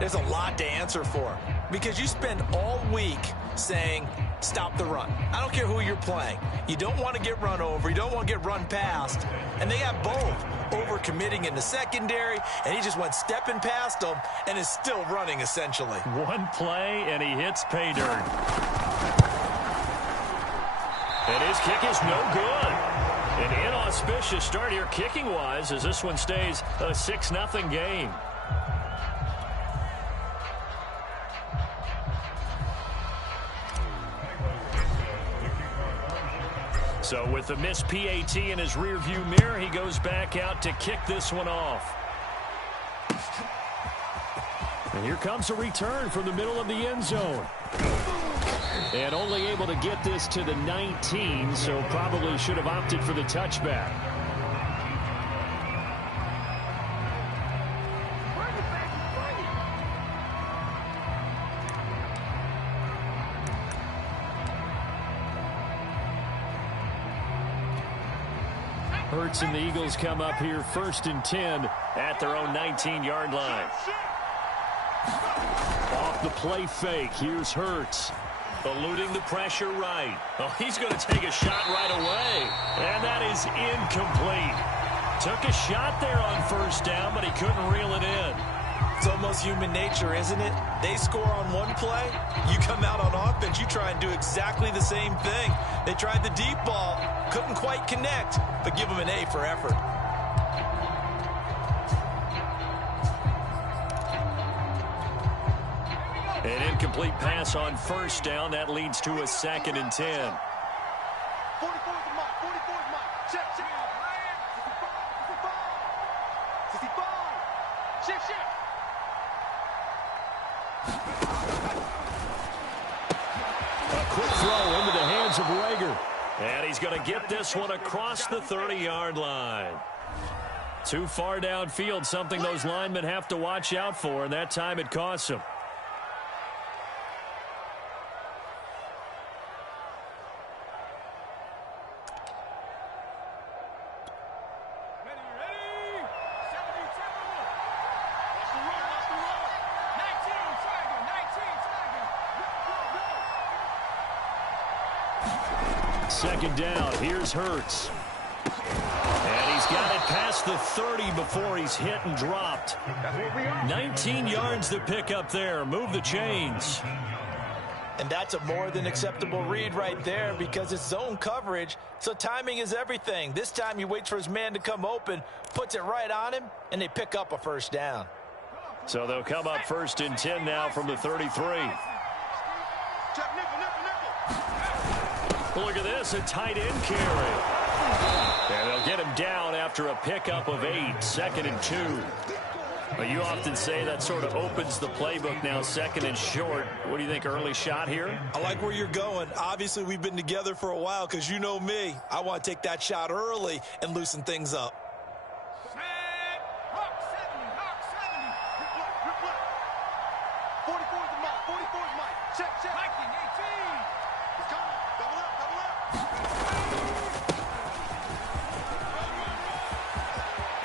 there's a lot to answer for, because you spend all week saying, stop the run. I don't care who you're playing. You don't want to get run over. You don't want to get run past. And they have both, overcommitting in the secondary, and he just went stepping past them and is still running, essentially. One play, and he hits pay dirt. And his kick is no good. An inauspicious start here kicking-wise as this one stays a 6-0 game. So with the missed PAT in his rearview mirror, he goes back out to kick this one off. And here comes a return from the middle of the end zone. And only able to get this to the 19, so probably should have opted for the touchback. Hurts and the Eagles come up here 1st and 10 at their own 19-yard line. Off the play fake, here's Hurts. Eluding the pressure right. Oh, he's going to take a shot right away. And that is incomplete. Took a shot there on first down, but he couldn't reel it in. It's almost human nature, isn't it? They score on one play. You come out on offense, you try and do exactly the same thing. They tried the deep ball. Couldn't quite connect, but give them an A for effort. An incomplete pass on first down. That leads to a 2nd and 10. 44's the mark. 44's mark. Check. 65. Shift. A quick throw into the hands of Rager. And he's going to get this one across the 30-yard line. Too far downfield, something those linemen have to watch out for, and that time it costs them. Second down, here's Hurts. And he's got it past the 30 before he's hit and dropped. 19 yards to pick up there. Move the chains. And that's a more than acceptable read right there, because it's zone coverage, so timing is everything. This time he waits for his man to come open, puts it right on him, and they pick up a first down. So they'll come up 1st and 10 now from the 33. Check nickel. Look at this, a tight end carry. And they'll get him down after a pickup of 8, 2nd and 2. Well, you often say that sort of opens the playbook now, 2nd and short. What do you think, early shot here? I like where you're going. Obviously, we've been together for a while because you know me. I want to take that shot early and loosen things up. Set. Hawk 70. Hawk 70. Grip left. 44 is the mark. 44 is Mike. Check. Viking 18. He's coming. Double up.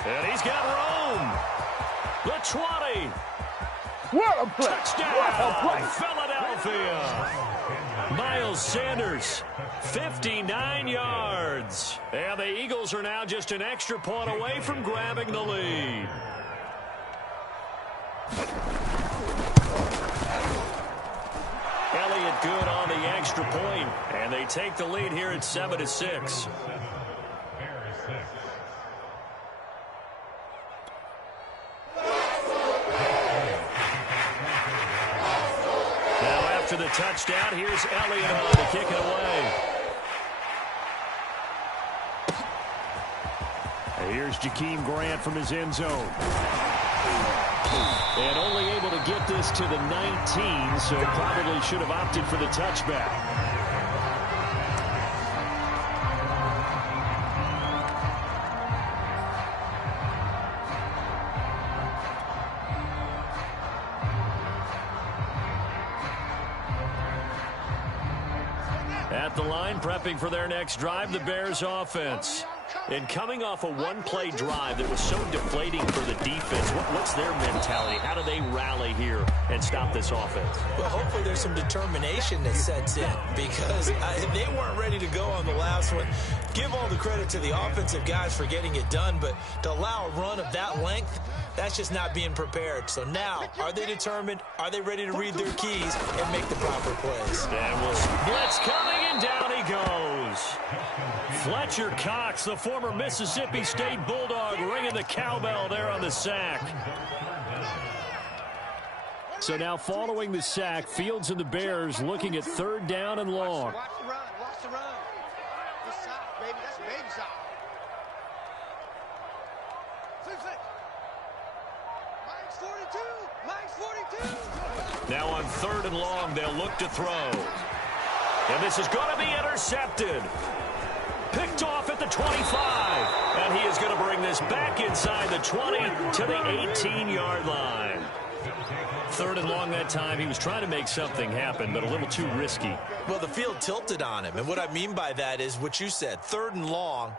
And he's got Rome. The 20. What a play. Touchdown, What a play. Philadelphia. Miles Sanders, 59 yards. And the Eagles are now just an extra point away from grabbing the lead. Elliott good on the extra point, and they take the lead here at 7-6. After the touchdown, here's Elliott on to kick it away. And here's Jakeem Grant from his end zone. And only able to get this to the 19, so probably should have opted for the touchback. At the line, prepping for their next drive, the Bears offense. And coming off a one-play drive that was so deflating for the defense, what's their mentality? How do they rally here and stop this offense? Well, hopefully there's some determination that sets in because they weren't ready to go on the last one. Give all the credit to the offensive guys for getting it done, but to allow a run of that length, that's just not being prepared. So now, are they determined? Are they ready to read their keys and make the proper plays? And blitz coming, and down he goes. Fletcher Cox, the former Mississippi State Bulldog, ringing the cowbell there on the sack. So now following the sack, Fields and the Bears looking at 3rd down and long. Watch the run. This side, baby. That's baby side. 6-6. Mike's 42. Now on 3rd and long, they'll look to throw. And this is going to be intercepted. Picked off at the 25. And he is going to bring this back inside the 20 to the 18-yard line. 3rd and long that time. He was trying to make something happen, but a little too risky. Well, the field tilted on him. And what I mean by that is what you said. 3rd and long.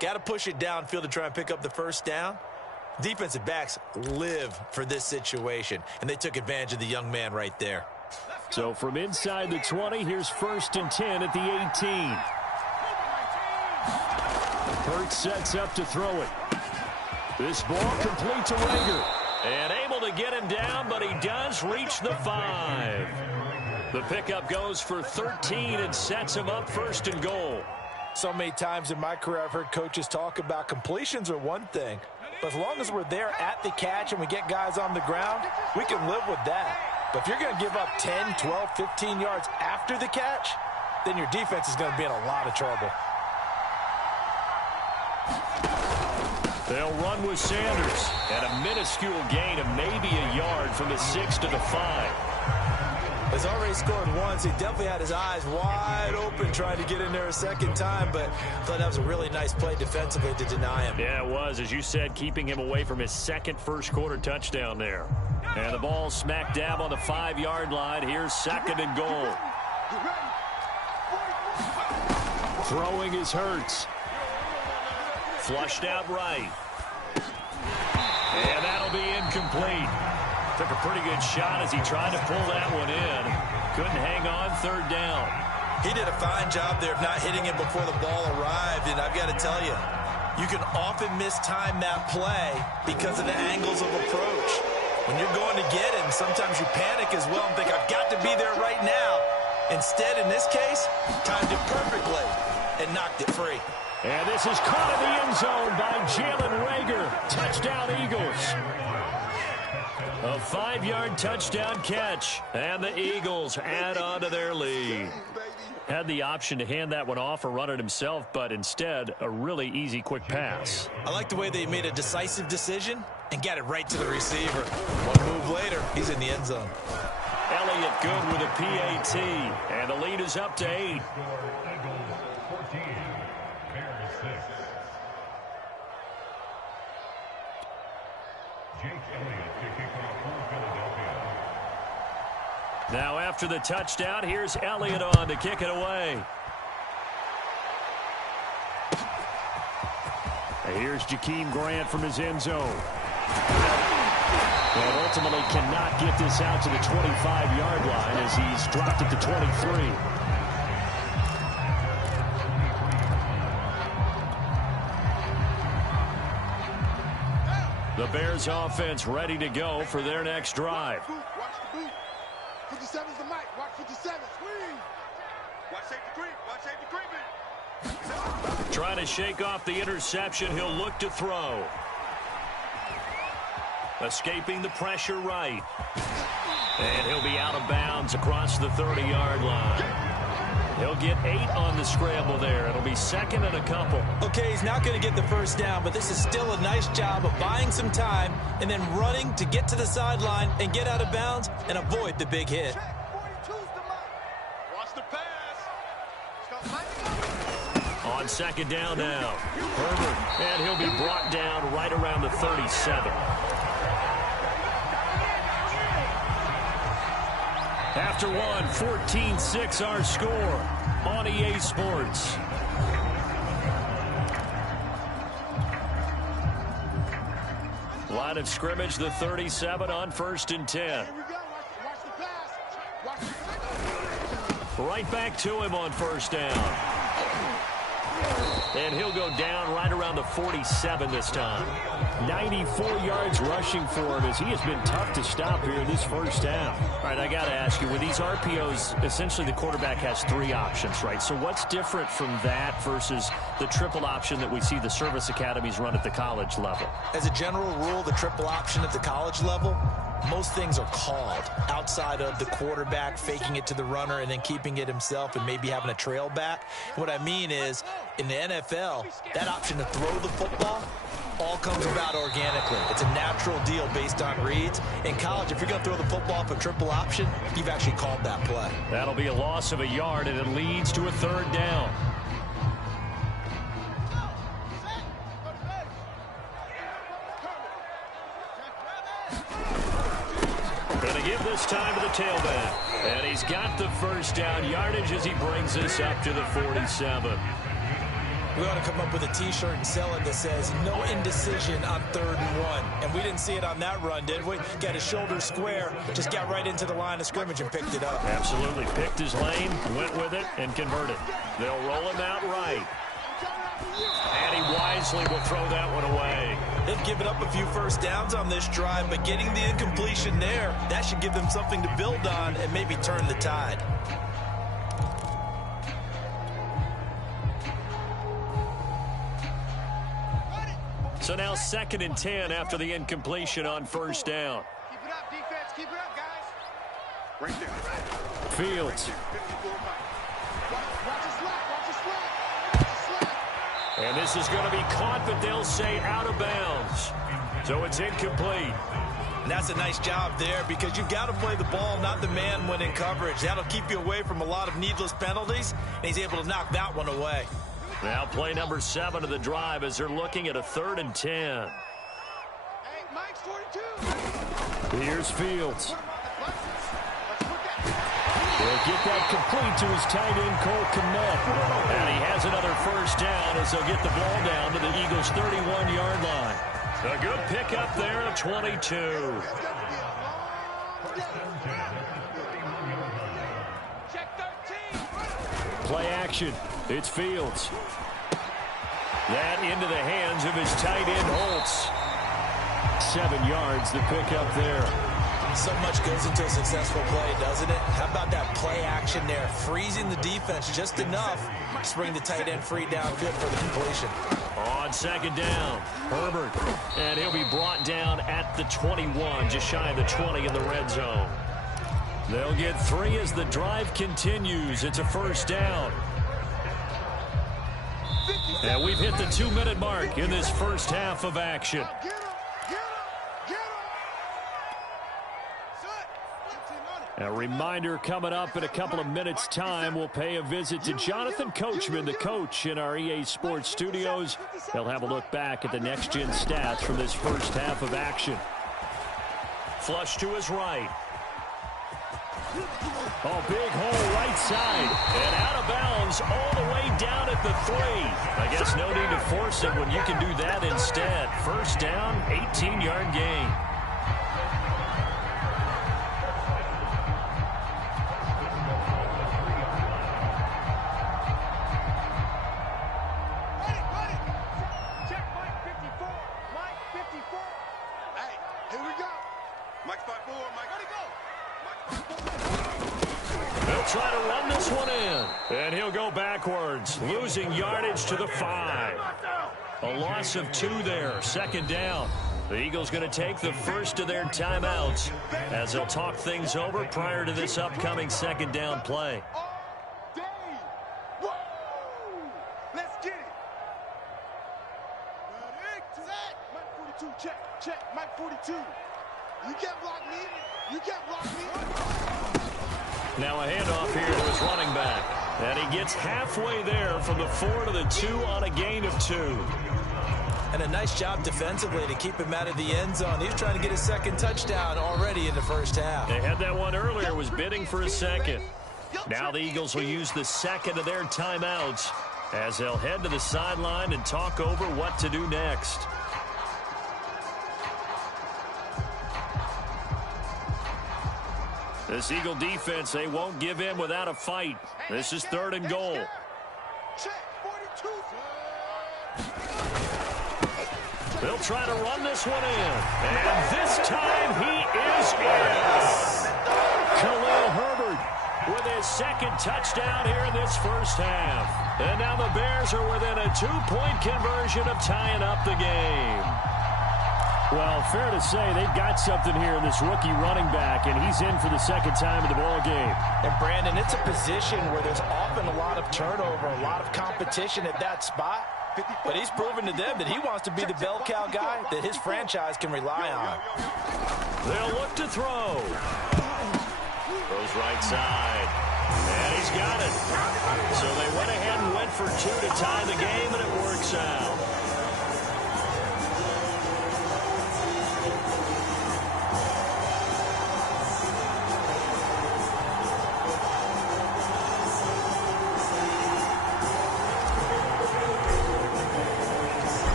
Got to push it downfield to try and pick up the 1st down. Defensive backs live for this situation. And they took advantage of the young man right there. So from inside the 20, here's 1st and 10 at the 18. Hurts sets up to throw it. This ball complete to Rager. And able to get him down, but he does reach the 5. The pickup goes for 13 and sets him up 1st and goal. So many times in my career I've heard coaches talk about completions are one thing. But as long as we're there at the catch and we get guys on the ground, we can live with that. But if you're going to give up 10, 12, 15 yards after the catch, then your defense is going to be in a lot of trouble. They'll run with Sanders. And a minuscule gain of maybe a yard from the 6 to the 5. Has already scored once. He definitely had his eyes wide open trying to get in there a second time, but I thought that was a really nice play defensively to deny him. Yeah, it was, as you said, keeping him away from his second first-quarter touchdown there. And the ball smack dab on the 5-yard line. Here's 2nd and goal. Throwing is Hurts. Flushed out right. And that'll be incomplete. Took a pretty good shot as he tried to pull that one in. Couldn't hang on, 3rd down. He did a fine job there of not hitting it before the ball arrived, and I've got to tell you, you can often mistime that play because of the angles of approach. When you're going to get it, and sometimes you panic as well and think, I've got to be there right now. Instead, in this case, timed it perfectly and knocked it free. And this is caught in the end zone by Jalen Rager. Touchdown, Eagles. A 5-yard touchdown catch. And the Eagles add on to their lead. Had the option to hand that one off or run it himself, but instead, a really easy, quick pass. I like the way they made a decisive decision and got it right to the receiver. One move later, he's in the end zone. Elliott good with a PAT, and the lead is up to 8. Now after the touchdown, here's Elliott on to kick it away. And here's Jakeem Grant from his end zone. And ultimately cannot get this out to the 25-yard line as he's dropped it to 23. The Bears offense ready to go for their next drive. Watch the boot. 57's the mic. Watch 57. Swing. Watch safety creep. Watch safety creeping. Trying to shake off the interception. He'll look to throw. Escaping the pressure right. And he'll be out of bounds across the 30-yard line. He'll get 8 on the scramble there. It'll be second and a couple. Okay, he's not going to get the first down, but this is still a nice job of buying some time and then running to get to the sideline and get out of bounds and avoid the big hit. Watch the pass. On second down now. Herbert, and he'll be brought down right around the 37. After one, 14-6 our score on EA Sports. Line of scrimmage, the 37 on 1st and 10. Here we go. Watch the pass. Watch the Right back to him on 1st down. And he'll go down right around the 47 this time. 94 yards rushing for him as he has been tough to stop here this first half. All right, I got to ask you, with these RPOs, essentially the quarterback has 3 options, right? So what's different from that versus the triple option that we see the service academies run at the college level? As a general rule, the triple option at the college level, most things are called outside of the quarterback faking it to the runner and then keeping it himself and maybe having a trail back. What I mean is, in the NFL, that option to throw the football all comes about organically. It's a natural deal based on reads. In college, if you're going to throw the football for triple option, you've actually called that play. That'll be a loss of a yard, and it leads to a 3rd down. Going to give this time to the tailback. And he's got the first down yardage as he brings us up to the 47. We ought to come up with a T-shirt and sell it that says, no indecision on 3rd and 1. And we didn't see it on that run, did we? Got his shoulder square, just got right into the line of scrimmage and picked it up. Absolutely. Picked his lane, went with it, and converted. They'll roll him out right. And he wisely will throw that one away. They've given up a few first downs on this drive, but getting the incompletion there, that should give them something to build on and maybe turn the tide. So now 2nd and 10 after the incompletion on 1st down. Keep it up, defense. Keep it up, guys. Right there. Fields. Watch his slap. Watch his slap. Watch his slap. And this is going to be caught, but they'll say out of bounds. So it's incomplete. And that's a nice job there because you've got to play the ball, not the man when in coverage. That'll keep you away from a lot of needless penalties, and he's able to knock that one away. Now play number 7 of the drive as they're looking at a 3rd and 10. Hey, Mike's 42. Here's Fields. Let's He'll get that complete to his tight end, Cole Kmet. And he has another first down as they'll get the ball down to the Eagles' 31-yard line. A good pickup there at 22. Check 13. Play action. It's Fields. That into the hands of his tight end, Holtz. 7 yards, the pickup there. So much goes into a successful play, doesn't it? How about that play action there? Freezing the defense just enough to bring the tight end free downfield for the completion. On second down, Herbert. And he'll be brought down at the 21, just shy of the 20 in the red zone. They'll get 3 as the drive continues. It's a first down. And we've hit the 2-minute mark in this first half of action. A reminder, coming up in a couple of minutes' time, we'll pay a visit to Jonathan Coachman, the coach in our EA Sports studios. He'll have a look back at the next-gen stats from this first half of action. Flush to his right. Oh, big hole right side. And out of bounds all the way down at the 3. I guess no need to force it when you can do that instead. First down, 18-yard gain. Try to run this one in. And he'll go backwards, losing yardage to the 5. A loss of 2 there, second down. The Eagles going to take the first of their timeouts as they'll talk things over prior to this upcoming second down play. Let's get it. Mike 42, check, Mike 42. You can't block me. You can't block me. Now a handoff here to his running back. And he gets halfway there from the 4 to the 2 on a gain of 2. And a nice job defensively to keep him out of the end zone. He was trying to get his second touchdown already in the first half. They had that one earlier, was bidding for a second. Now the Eagles will use the second of their timeouts as they'll head to the sideline and talk over what to do next. This Eagle defense, they won't give in without a fight. This is 3rd and goal. They'll try to run this one in. And this time he is in. Khalil Herbert with his second touchdown here in this first half. And now the Bears are within a 2-point conversion of tying up the game. Well, fair to say they've got something here in this rookie running back, and he's in for the second time in the ball game. And, Brandon, it's a position where there's often a lot of turnover, a lot of competition at that spot. But he's proven to them that he wants to be the bell cow guy that his franchise can rely on. They'll look to throw. Throws right side. And he's got it. So they went ahead and went for 2 to tie the game, and it works out.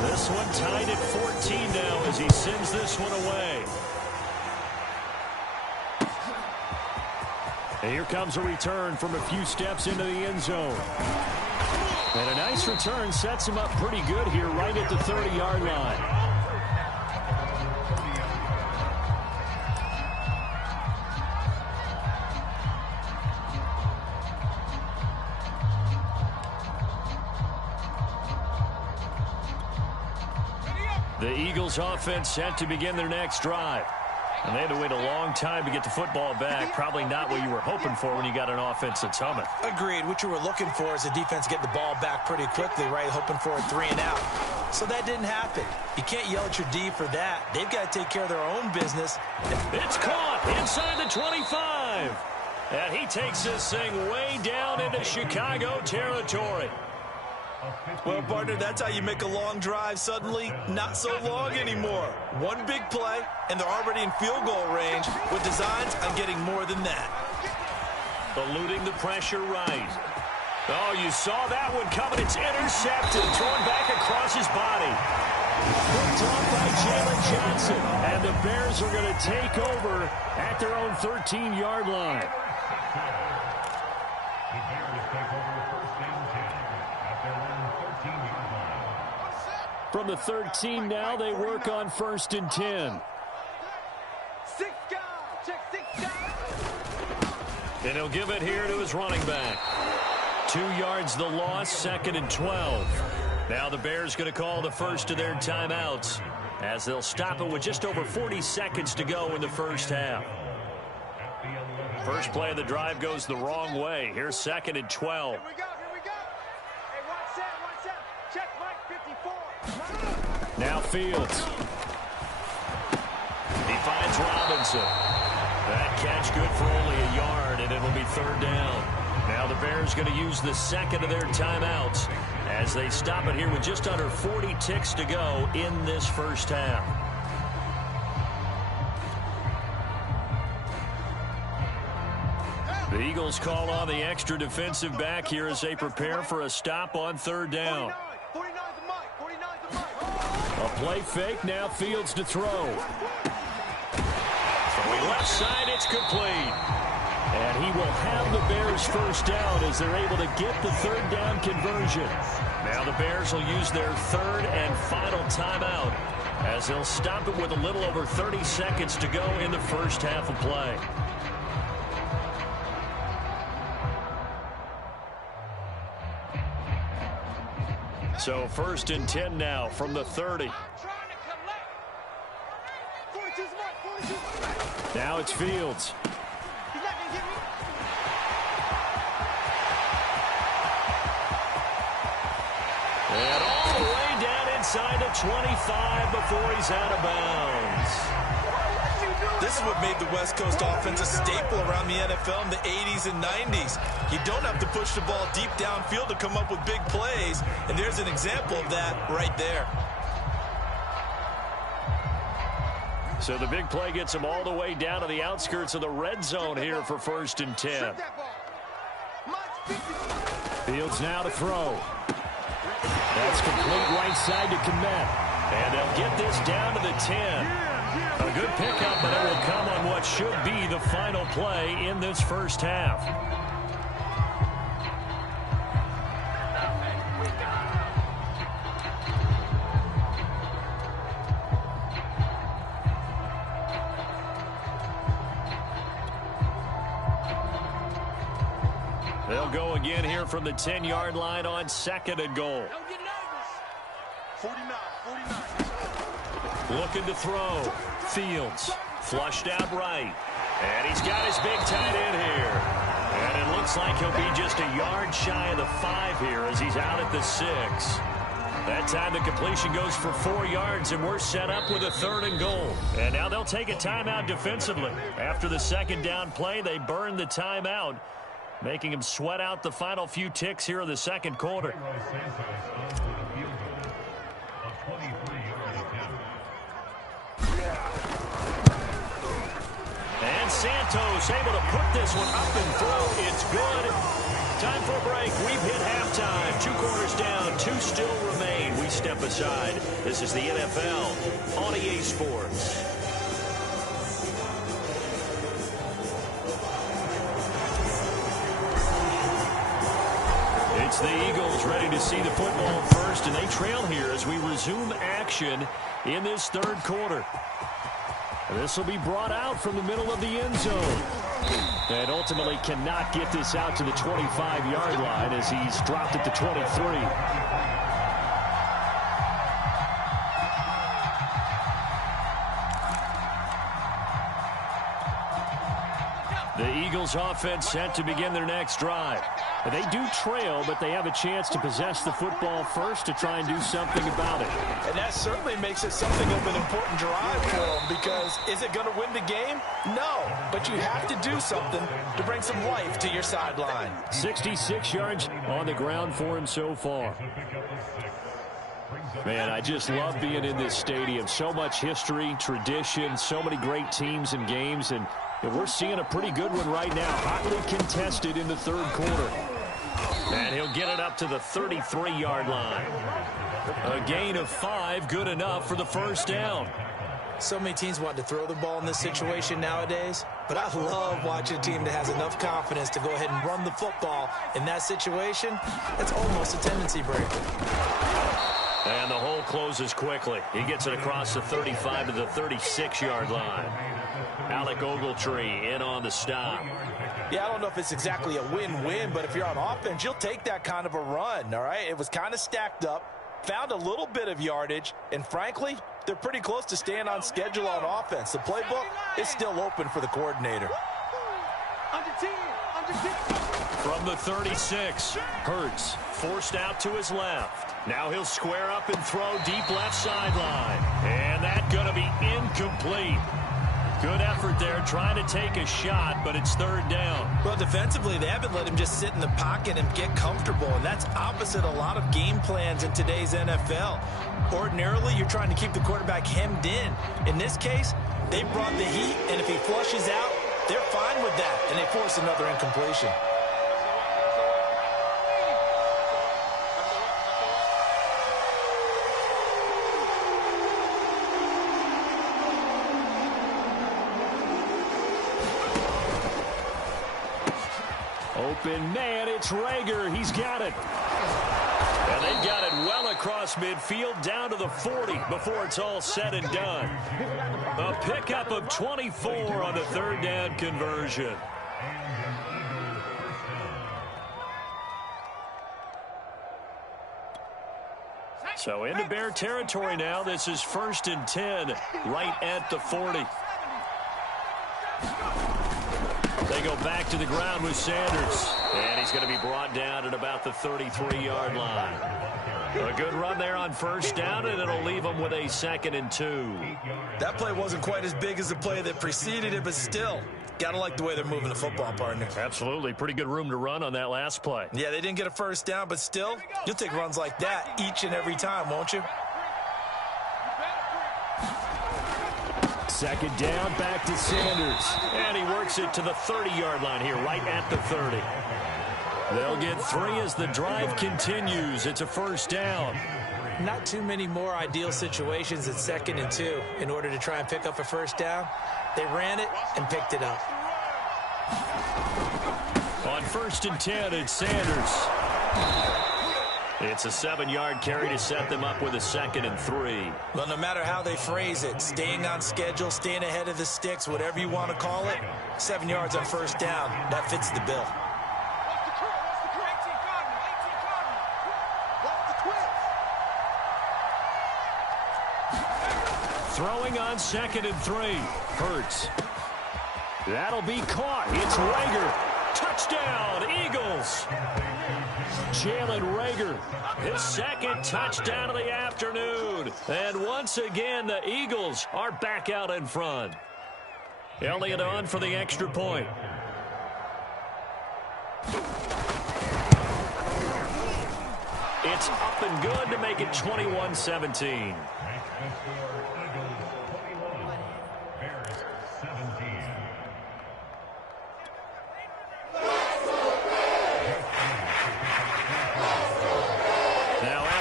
This one tied at 14 now as he sends this one away. And here comes a return from a few steps into the end zone. And a nice return sets him up pretty good here right at the 30-yard line. The Eagles offense set to begin their next drive. And they had to wait a long time to get the football back. Probably not what you were hoping for when you got an offense that's humming. Agreed. What you were looking for is the defense get the ball back pretty quickly, right? Hoping for a 3 and out. So that didn't happen. You can't yell at your D for that. They've got to take care of their own business. It's caught inside the 25. And he takes this thing way down into Chicago territory. Well, partner, that's how you make a long drive suddenly not so long anymore. One big play, and they're already in field goal range with designs on getting more than that. Eluding the pressure right. Oh, you saw that one coming. It's intercepted, thrown back across his body. Picked off by Jalen Johnson. And the Bears are going to take over at their own 13-yard line. From the 13 now, they work on 1st and 10. 6 guys. Check 6 guys. And he'll give it here to his running back. 2 yards the loss, 2nd and 12. Now the Bears going to call the first of their timeouts as they'll stop it with just over 40 seconds to go in the first half. First play of the drive goes the wrong way. Here's 2nd and 12. Here we go. Hey, watch that. Check Mike 54. Now Fields. He finds Robinson. That catch good for only a yard, and it'll be 3rd down. Now the Bears going to use the second of their timeouts as they stop it here with just under 40 ticks to go in this first half. The Eagles call on the extra defensive back here as they prepare for a stop on 3rd down. 49's the mic. A play fake, now Fields to throw. Throwing left side, it's complete. And he will have the Bears first down as they're able to get the 3rd down conversion. Now the Bears will use their 3rd and final timeout as they'll stop it with a little over 30 seconds to go in the first half of play. So 1st and 10 now from the 30. Now it's Fields. And all the way down inside the 25 before he's out of bounds. This is what made the West Coast offense a staple around the NFL in the 80s and 90s. You don't have to push the ball deep downfield to come up with big plays, and there's an example of that right there. So the big play gets him all the way down to the outskirts of the red zone here for 1st and 10. Fields now to throw. That's complete right side to Kmet. And they'll get this down to the 10. A good pickup, but it will come on what should be the final play in this first half. They'll go again here from the 10-yard line on 2nd and goal. 49. Looking to throw. Fields flushed out right. And he's got his big tight end here. And it looks like he'll be just a yard shy of the 5 here as he's out at the 6. That time the completion goes for 4 yards, and we're set up with a 3rd and goal. And now they'll take a timeout defensively. After the 2nd down play, they burn the timeout, making him sweat out the final few ticks here in the 2nd quarter. And Santos able to put this one up and through. It's good. Time for a break. We've hit halftime. 2 quarters down. 2 still remain. We step aside. This is the NFL on EA Sports. It's the Eagles ready to see the football first, and they trail here as we resume action in this 3rd quarter. This will be brought out from the middle of the end zone. And ultimately cannot get this out to the 25-yard line as he's dropped at the 23. The Eagles offense set to begin their next drive. They do trail, but they have a chance to possess the football first to try and do something about it. And that certainly makes it something of an important drive for them, because is it going to win the game? No, but you have to do something to bring some life to your sideline. 66 yards on the ground for him so far. Man, I just love being in this stadium. So much history, tradition, so many great teams and games, and we're seeing a pretty good one right now, hotly contested in the 3rd quarter. And he'll get it up to the 33-yard line. A gain of 5, good enough for the first down. So many teams want to throw the ball in this situation nowadays, but I love watching a team that has enough confidence to go ahead and run the football in that situation. It's almost a tendency breaker. And the hole closes quickly. He gets it across the 35 to the 36-yard line. Alec Ogletree in on the stop. Yeah, I don't know if it's exactly a win-win, but if you're on offense, you'll take that kind of a run, all right? It was kind of stacked up. found a little bit of yardage, and frankly, they're pretty close to staying on schedule on offense. The playbook is still open for the coordinator. Under 10, under 10. From the 36, Hurts forced out to his left. Now he'll square up and throw deep left sideline. And that's going to be incomplete. Good effort there trying to take a shot, but it's third down. Well, defensively, they haven't let him just sit in the pocket and get comfortable, and that's opposite a lot of game plans in today's NFL. Ordinarily, you're trying to keep the quarterback hemmed in. In this case, they brought the heat, and if he flushes out, they're fine with that, and they force another incompletion. Open man, it's Rager. He's got it. And they've got it well across midfield down to the 40 before it's all said and done. A pickup of 24 on the third down conversion. So into Bear territory now. This is 1st and 10 right at the 40. They go back to the ground with Sanders. And he's going to be brought down at about the 33-yard line. A good run there on first down, and it'll leave them with a 2nd and 2. That play wasn't quite as big as the play that preceded it, but still, gotta like the way they're moving the football, partner. Absolutely. Pretty good room to run on that last play. Yeah, they didn't get a first down, but still, you'll take runs like that each and every time, won't you? 2nd down, back to Sanders. And he works it to the 30-yard line here, right at the 30. They'll get 3 as the drive continues. It's a first down. Not too many more ideal situations at 2nd and 2 in order to try and pick up a first down. They ran it and picked it up. On 1st and 10, it's Sanders. It's a 7-yard carry to set them up with a 2nd and 3. Well, no matter how they phrase it, staying on schedule, staying ahead of the sticks, whatever you want to call it, 7 yards on first down, that fits the bill. Throwing on 2nd and 3. Hurts. That'll be caught. It's Rager. Touchdown, Eagles. Jalen Rager, his 2nd touchdown of the afternoon. And once again, the Eagles are back out in front. Elliott on for the extra point. It's up and good to make it 21-17.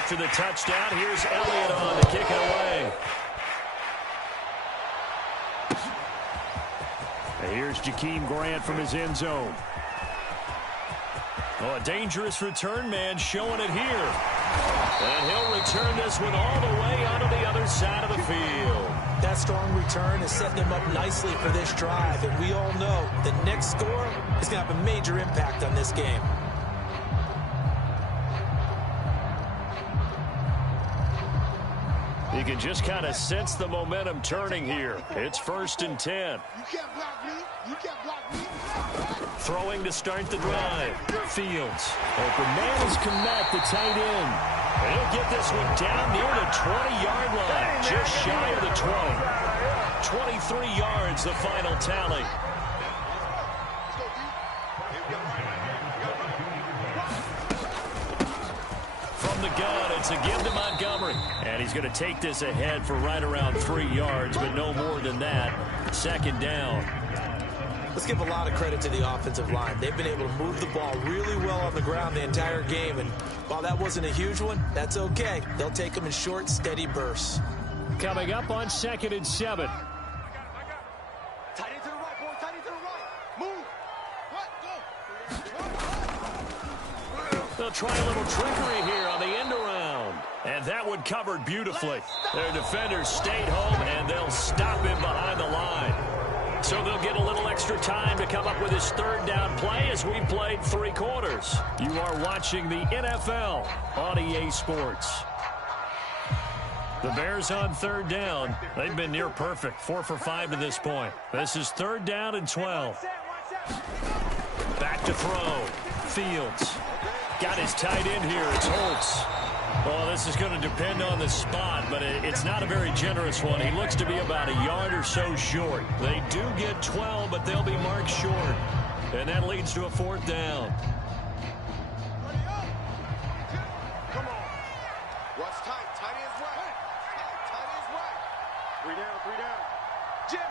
After the touchdown, here's Elliott on to kick it away. And here's Jakeem Grant from his end zone. Oh, a dangerous return man showing it here. And he'll return this one all the way onto the other side of the field. That strong return is setting them up nicely for this drive, and we all know the next score is going to have a major impact on this game. You can just kind of sense the momentum turning here. It's 1st and 10. You can't block me. You can't block me. Throwing to start the drive. Fields. Open man is Kmet, the tight end. He'll get this one down near the 20-yard line. Just shy of the 20. 23 yards, the final tally. From the gun, it's a give to Montgomery. And he's going to take this ahead for right around 3 yards, but no more than that. 2nd down. Let's give a lot of credit to the offensive line. They've been able to move the ball really well on the ground the entire game. And while that wasn't a huge one, that's okay. They'll take them in short, steady bursts. Coming up on 2nd and 7. Tight end to the right, boy. Tight end to the right. Move. What? Go. They'll try a little trickery here on the end around. And that one covered beautifully. Their defenders stayed home, and they'll stop him behind the line. So they'll get a little extra time to come up with his 3rd down play as we've played 3 quarters. You are watching the NFL on EA Sports. The Bears on third down. They've been near perfect. 4 for 5 to this point. This is third down and 12. Back to throw. Fields. Got his tight end here. It's Holtz. Well, this is going to depend on the spot, but it's not a very generous one. He looks to be about a yard or so short. They do get 12, but they'll be marked short. And that leads to a fourth down. Come on. Watch tight. Tight ends right. Tight ends right. 3 down. 3 down. Jim.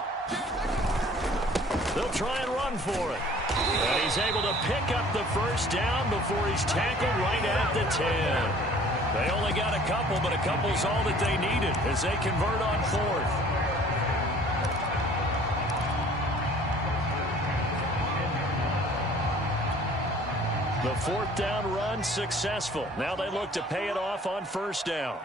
They'll try and run for it. And he's able to pick up the first down before he's tackled right at the 10. They only got a couple, but a couple's all that they needed as they convert on fourth. The fourth down run successful. Now they look to pay it off on first down.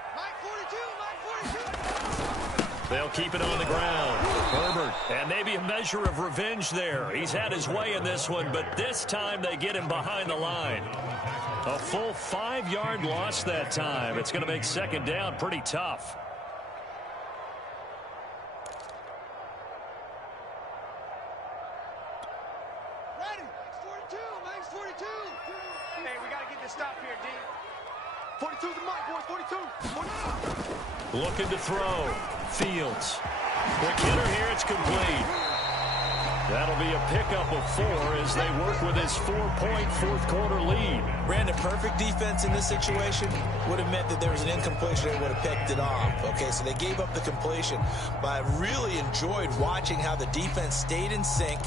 They'll keep it on the ground. Herbert, and maybe a measure of revenge there. He's had his way in this one, but this time they get him behind the line. A full 5-yard loss that time. It's going to make second down pretty tough. Ready. Max 42. Hey, we got to get this stop here, D. 42's the mic, boys. 42. Looking to throw. Fields. Quick hitter here. It's complete. That'll be a pickup of 4 as they work with his 4-point fourth-quarter lead. Brandon, perfect defense in this situation would have meant that there was an incompletion. They would have picked it off. Okay, so they gave up the completion. But I really enjoyed watching how the defense stayed in sync,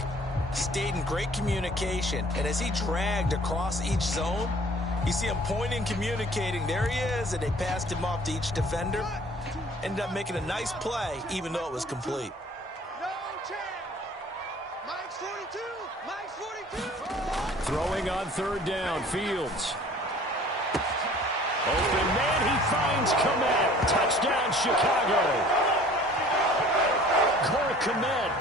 stayed in great communication. And as he dragged across each zone, you see him pointing, communicating. There he is, and they passed him off to each defender. Ended up making a nice play, even though it was complete. Throwing on third down, Fields. Open man, he finds Komet. Touchdown, Chicago. Cole Komet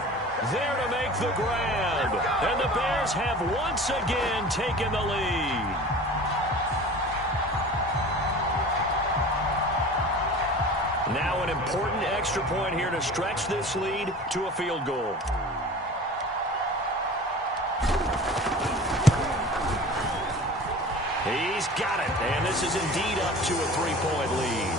there to make the grab. And the Bears have once again taken the lead. Now an important extra point here to stretch this lead to a field goal. He's got it, and this is indeed up to a 3-point lead.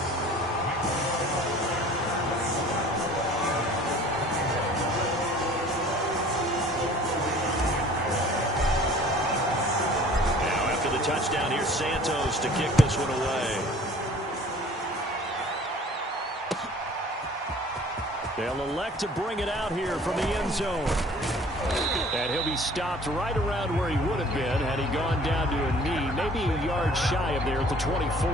Now after the touchdown, here's Santos to kick this one away. They'll elect to bring it out here from the end zone. And he'll be stopped right around where he would have been had he gone down to a knee, maybe a yard shy of there at the 24.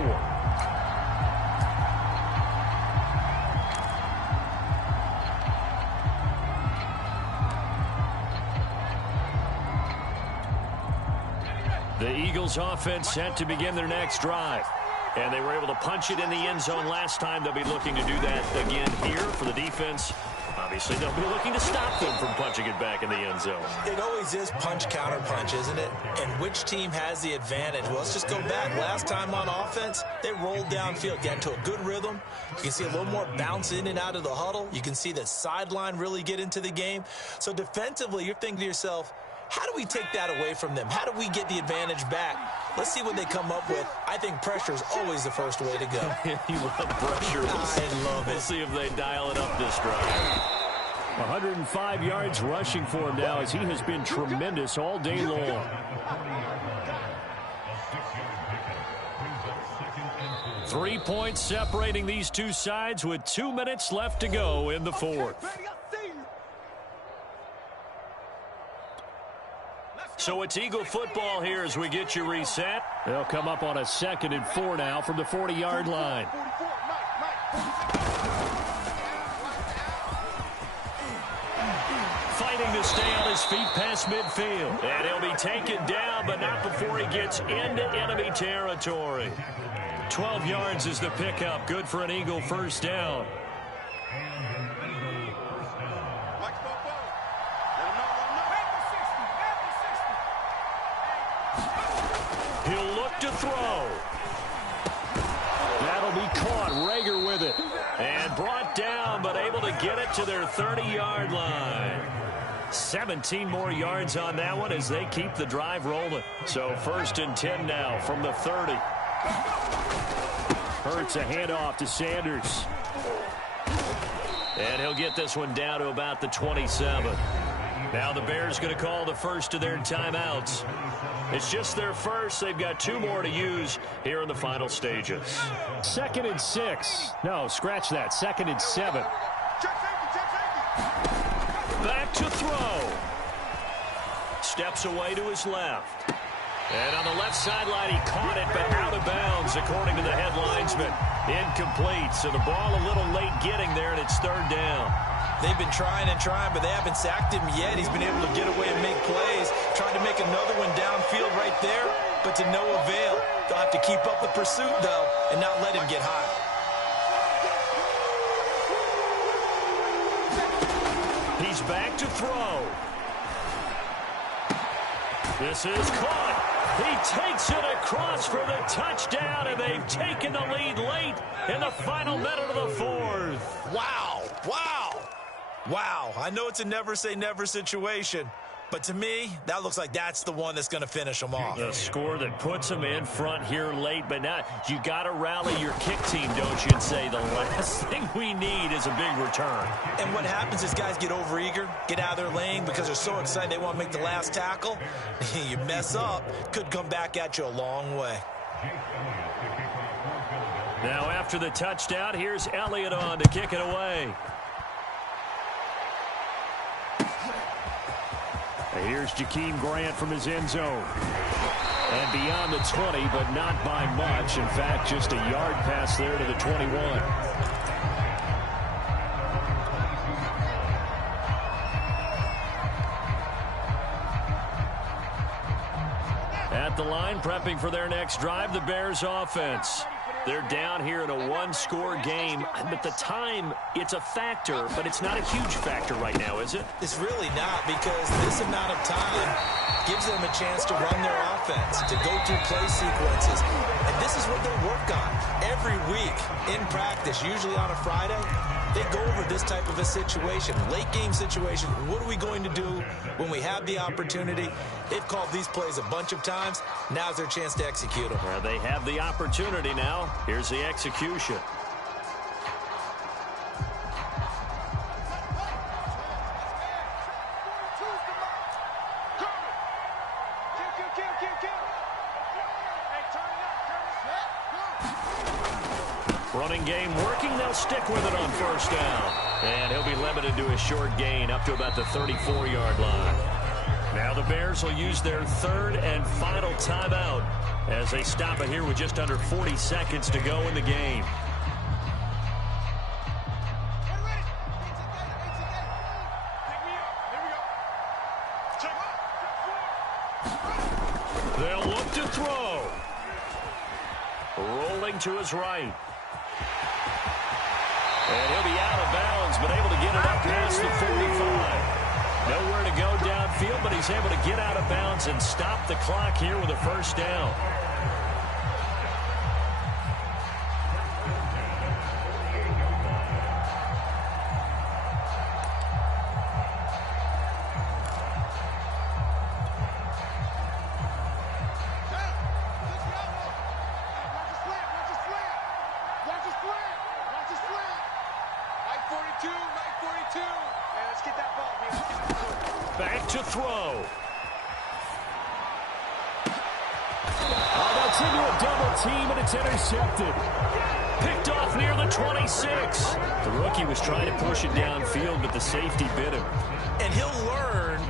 The Eagles offense set to begin their next drive. And they were able to punch it in the end zone last time. They'll be looking to do that again here for the defense. Obviously, they'll be looking to stop them from punching it back in the end zone. It always is punch-counter-punch, isn't it? And which team has the advantage? Well, let's just go back. Last time on offense, they rolled downfield, got into a good rhythm. You can see a little more bounce in and out of the huddle. You can see the sideline really get into the game. So defensively, you're thinking to yourself, how do we take that away from them? How do we get the advantage back? Let's see what they come up with. I think pressure is always the first way to go. You love pressure. I love it. We'll see if they dial it up this drive. 105 yards rushing for him now as he has been tremendous all day long. Three points separating these two sides with 2 minutes left to go in the fourth. So it's Eagle football here as we get you reset. They'll come up on a 2nd and 4 now from the 40-yard line. Fighting to stay on his feet past midfield. And he'll be taken down, but not before he gets into enemy territory. 12 yards is the pickup. Good for an Eagle first down. He'll look to throw. That'll be caught. Rager with it. get it to their 30-yard line. 17 more yards on that one as they keep the drive rolling. So 1st and 10 now from the 30. Hurts a handoff to Sanders. And he'll get this one down to about the 27. Now the Bears going to call the first of their timeouts. It's just their first. They've got 2 more to use here in the final stages. 2nd and 6. No, scratch that. 2nd and 7. Back to throw. Steps away to his left. And on the left sideline, he caught it, but out of bounds, according to the head linesman. Incomplete, so the ball a little late getting there, and it's 3rd down. They've been trying and trying, but they haven't sacked him yet. He's been able to get away and make plays. Tried to make another one downfield right there, but to no avail. They'll have to keep up the pursuit, though, and not let him get high. He's back to throw. This is caught. He takes it across for the touchdown, and they've taken the lead late in the final minute of the 4th. Wow. Wow. Wow. I know it's a never-say-never situation, but to me, that looks like that's the one that's going to finish them off. The score that puts them in front here late, but now you got to rally your kick team, don't you, and say the last thing we need is a big return. And what happens is guys get overeager, get out of their lane because they're so excited they want to make the last tackle. You mess up, could come back at you a long way. Now after the touchdown, here's Elliott on to kick it away. Here's Jakeem Grant from his end zone. And beyond the 20, but not by much. In fact, just a yard pass there to the 21. At the line, prepping for their next drive, the Bears offense. They're down here in a one-score game, but the time, it's a factor, but it's not a huge factor right now, is it? It's really not, because this amount of time gives them a chance to run their offense, to go through play sequences. And this is what they work on every week in practice, usually on a Friday. They go over this type of a situation, late game situation. What are we going to do when we have the opportunity? They've called these plays a bunch of times. Now's their chance to execute them. Well, they have the opportunity now. Here's the execution. Running game working. They'll stick with it on 1st down. And he'll be limited to a short gain up to about the 34-yard line. Now the Bears will use their 3rd and final timeout as they stop it here with just under 40 seconds to go in the game. They'll look to throw. Rolling to his right. And he'll be out of bounds, but able to get it up past the 45. Nowhere to go downfield, but he's able to get out of bounds and stop the clock here with a 1st down. Back to throw. Oh, that's into a double team, and it's intercepted. Picked off near the 26. The rookie was trying to push it downfield, but the safety bit him. And he'll learn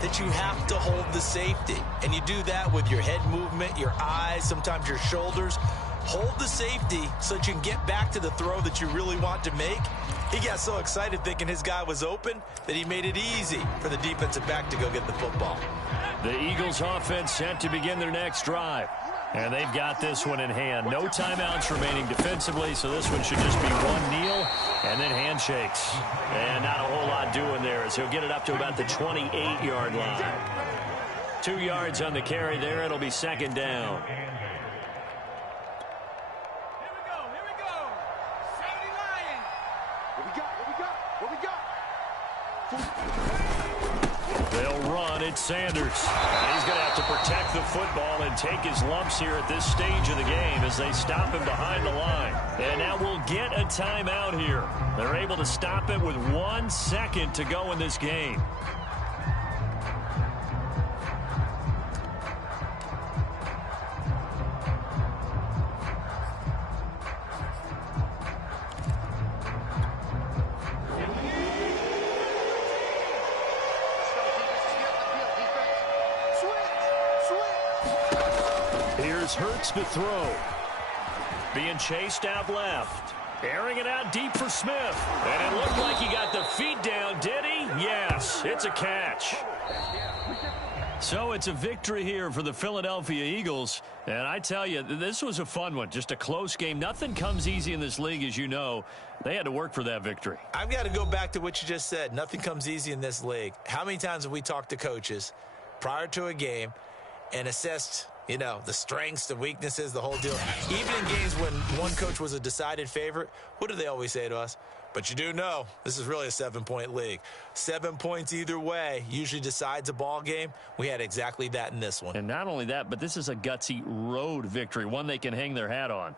that you have to hold the safety. And you do that with your head movement, your eyes, sometimes your shoulders. Hold the safety so that you can get back to the throw that you really want to make. He got so excited thinking his guy was open that he made it easy for the defensive back to go get the football. The Eagles offense set to begin their next drive. And they've got this one in hand. No timeouts remaining defensively, so this one should just be one kneel and then handshakes. And not a whole lot doing there as he'll get it up to about the 28-yard line. 2 yards on the carry there. It'll be 2nd down. What we got? They'll run. It's Sanders. He's going to have to protect the football and take his lumps here at this stage of the game as they stop him behind the line. And now we'll get a timeout here. They're able to stop it with 1 second to go in this game. Here's Hurts to throw. Being chased out left. Airing it out deep for Smith. And it looked like he got the feet down, did he? Yes, it's a catch. So it's a victory here for the Philadelphia Eagles. And I tell you, this was a fun one. Just a close game. Nothing comes easy in this league, as you know. They had to work for that victory. I've got to go back to what you just said. Nothing comes easy in this league. How many times have we talked to coaches prior to a game and assessed, you know, the strengths, the weaknesses, the whole deal? Even in games when one coach was a decided favorite, what do they always say to us? But you do know this is really a 7-point league. 7 points either way usually decides a ball game. We had exactly that in this one. And not only that, but this is a gutsy road victory, one they can hang their hat on.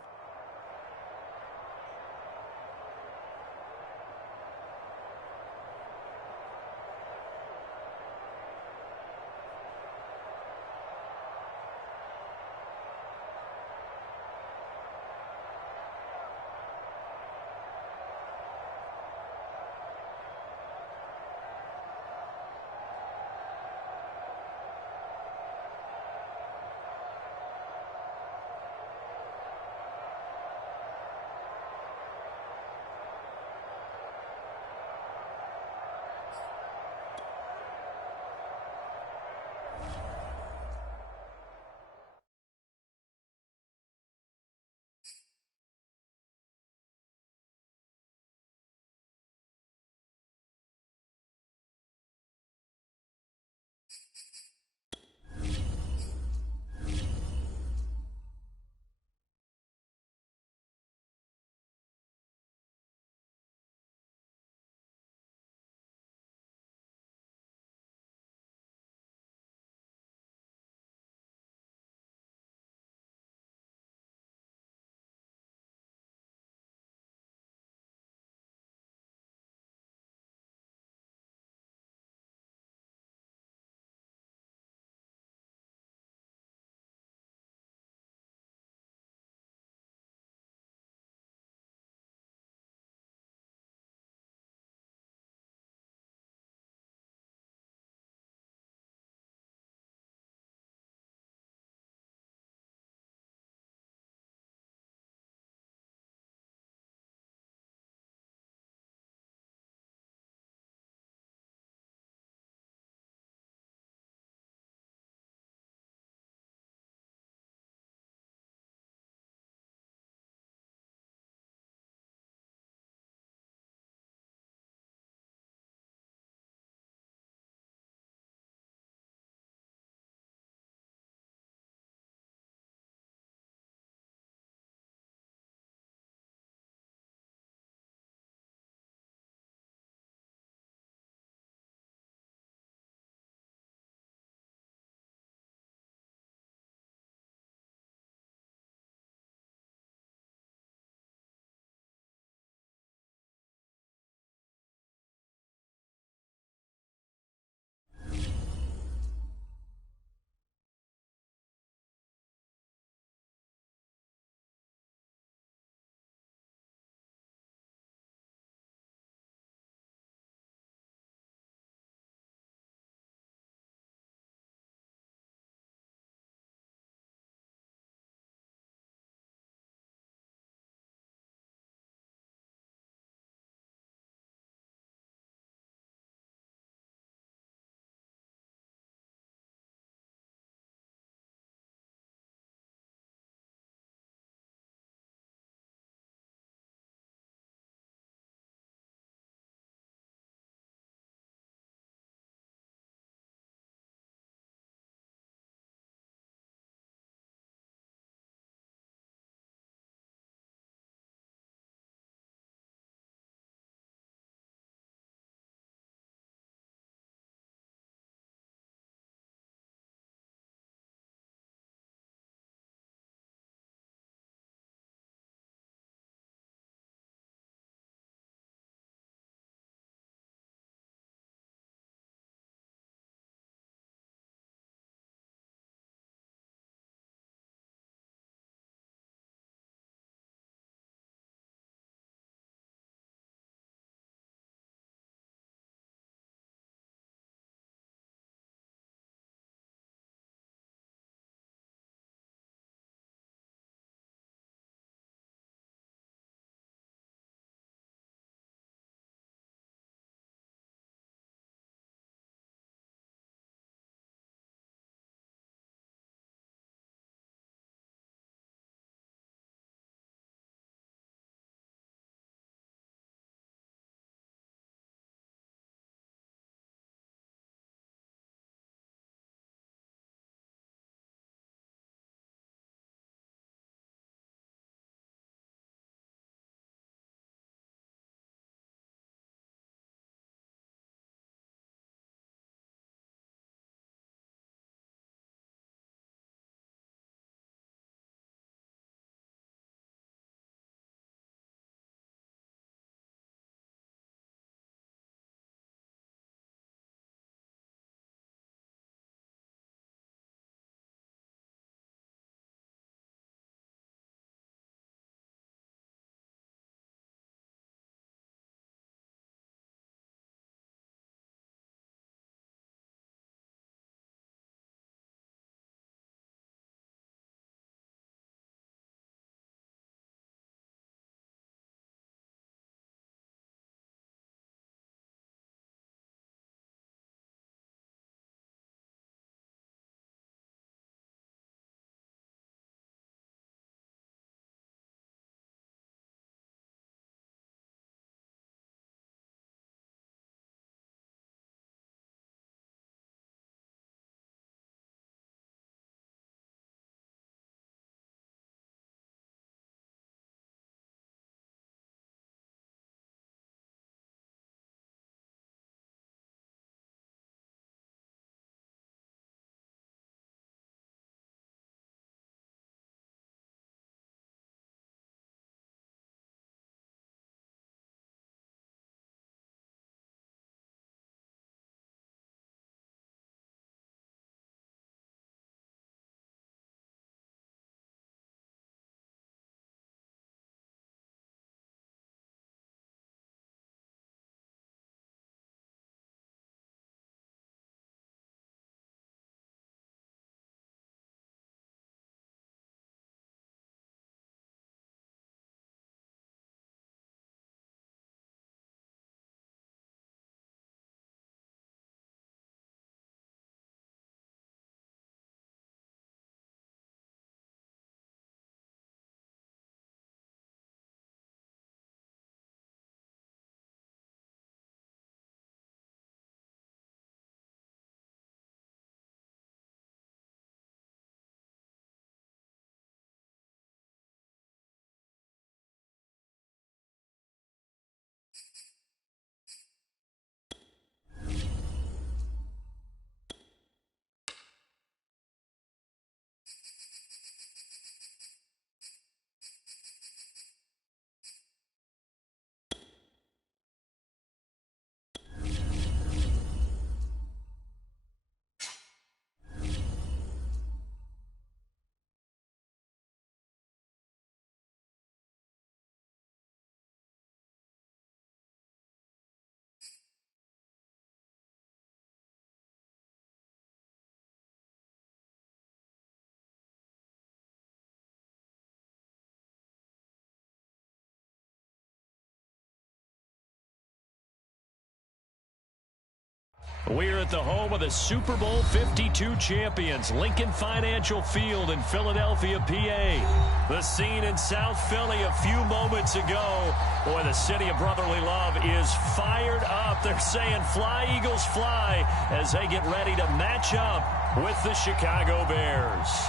We're at the home of the Super Bowl 52 champions, Lincoln Financial Field in Philadelphia, PA. The scene in South Philly a few moments ago. Boy, the city of brotherly love is fired up. They're saying, "Fly, Eagles, fly," as they get ready to match up with the Chicago Bears.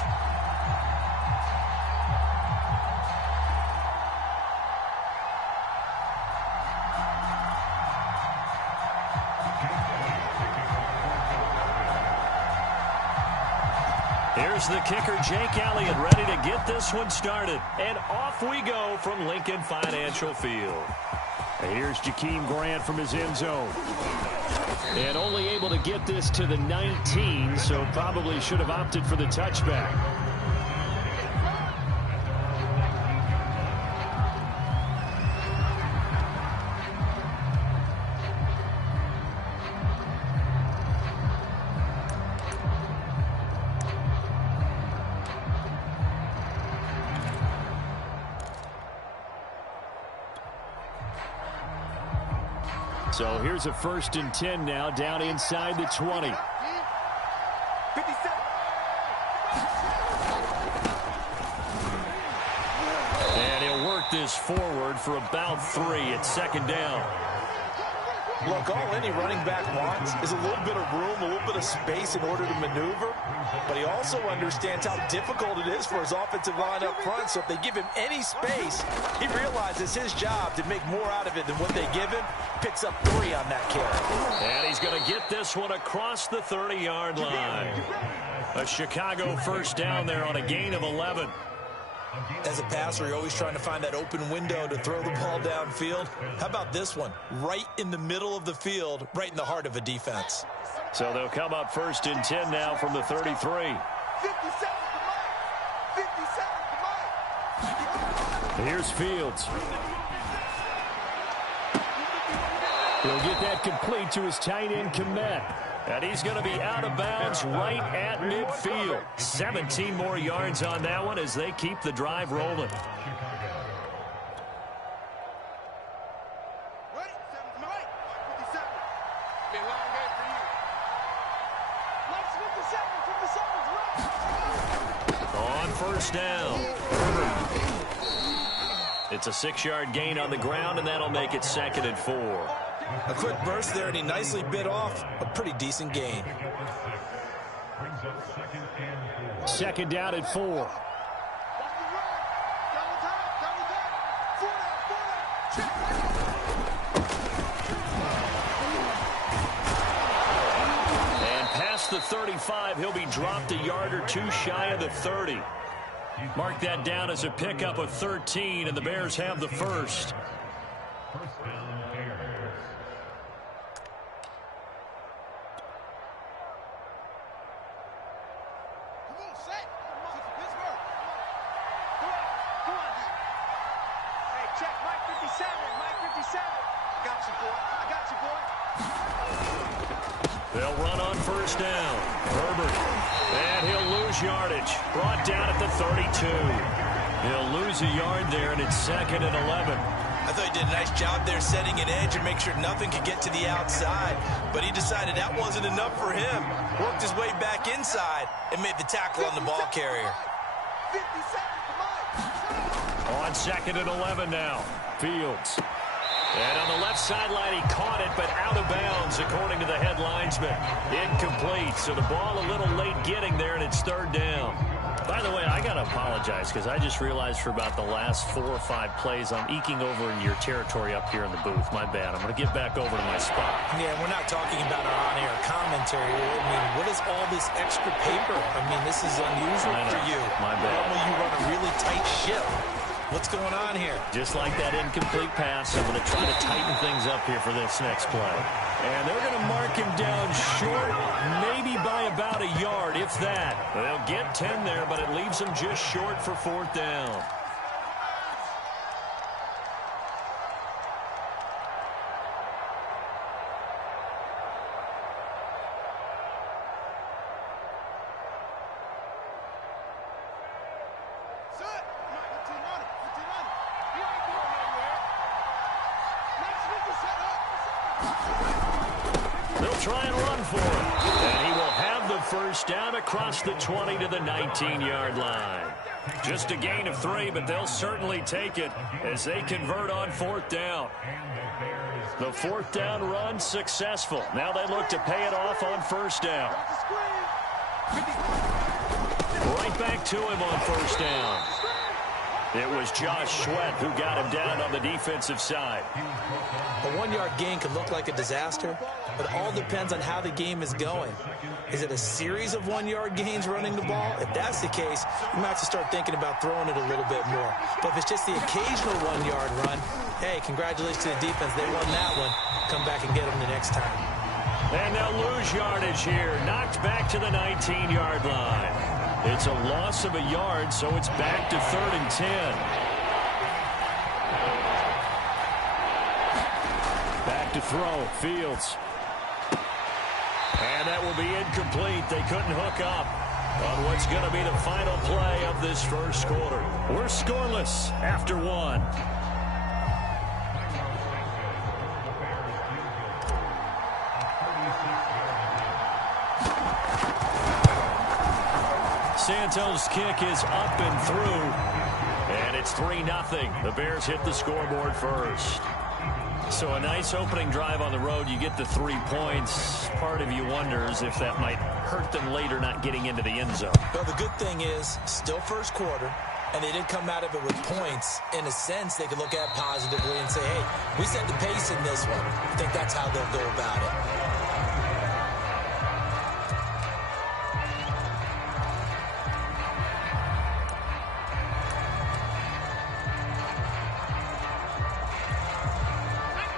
Here's the kicker, Jake Elliott, ready to get this one started. And off we go from Lincoln Financial Field. And here's Jakeem Grant from his end zone. And only able to get this to the 19, so probably should have opted for the touchback. So here's a 1st and 10 now, down inside the 20. 57. And he'll work this forward for about 3 at 2nd down. Look, all any running back wants is a little bit of room, a little bit of space in order to maneuver. But he also understands how difficult it is for his offensive line up front. So if they give him any space, he realizes his job to make more out of it than what they give him. Picks up 3 on that carry. And he's going to get this one across the 30-yard line. A Chicago 1st down there on a gain of 11. As a passer, you're always trying to find that open window to throw the ball downfield. How about this one? Right in the middle of the field, right in the heart of a defense. So they'll come up 1st and 10 now from the 33. 57 to Mike. 57 to Mike. Here's Fields. He'll get that complete to his tight end, Kmet. And he's going to be out of bounds right at midfield. 17 more yards on that one as they keep the drive rolling. Ready? 7 to Mike. 57. Be a long game for you. Mike's 57. 57's right. On 1st down. It's a 6-yard gain on the ground, and that'll make it 2nd and 4. A quick burst there, and he nicely bit off a pretty decent gain. 2nd down at 4. And past the 35, he'll be dropped a yard or 2 shy of the 30. Mark that down as a pickup of 13, and the Bears have the 1st. They'll run on 1st down. Herbert. And he'll lose yardage. Brought down at the 32. He'll lose a yard there, and it's 2nd and 11. I thought he did a nice job there setting an edge and make sure nothing could get to the outside. But he decided that wasn't enough for him. Worked his way back inside and made the tackle on the ball carrier. 57 to Mike. On 2nd and 11 now. Fields. And on the left sideline, he caught it, but out of bounds, according to the head linesman. Incomplete, so the ball a little late getting there, and it's 3rd down. By the way, I got to apologize, because I just realized for about the last 4 or 5 plays, I'm eking over in your territory up here in the booth. My bad. I'm going to get back over to my spot. Yeah, we're not talking about our on-air commentary. I mean, what is all this extra paper? I mean, this is unusual for you. My bad. Normally you run a really tight ship. What's going on here? Just like that incomplete pass, I'm going to try to tighten things up here for this next play. And they're going to mark him down short, maybe by about a yard, if that. They'll get 10 there, but it leaves them just short for 4th down. They'll try and run for it. And he will have the first down across the 20 to the 19-yard line. Just a gain of 3, but they'll certainly take it as they convert on 4th down. The 4th down run successful. Now they look to pay it off on 1st down. Right back to him on 1st down. It was Josh Sweat who got him down on the defensive side. A 1-yard gain could look like a disaster, but it all depends on how the game is going. Is it a series of 1-yard gains running the ball? If that's the case, you might have to start thinking about throwing it a little bit more. But if it's just the occasional 1-yard run, hey, congratulations to the defense. They won that one. Come back and get them the next time. And they'll lose yardage here. Knocked back to the 19-yard line. It's a loss of a yard, so it's back to 3rd and 10. Back to throw. Fields. And that will be incomplete. They couldn't hook up on what's going to be the final play of this first quarter. We're scoreless after 1. Santos' kick is up and through, and it's 3-0. The Bears hit the scoreboard first. So a nice opening drive on the road. You get the 3 points. Part of you wonders if that might hurt them later not getting into the end zone. Well, the good thing is, still first quarter, and they did come out of it with points. In a sense, they could look at positively and say, hey, we set the pace in this one. I think that's how they'll go about it.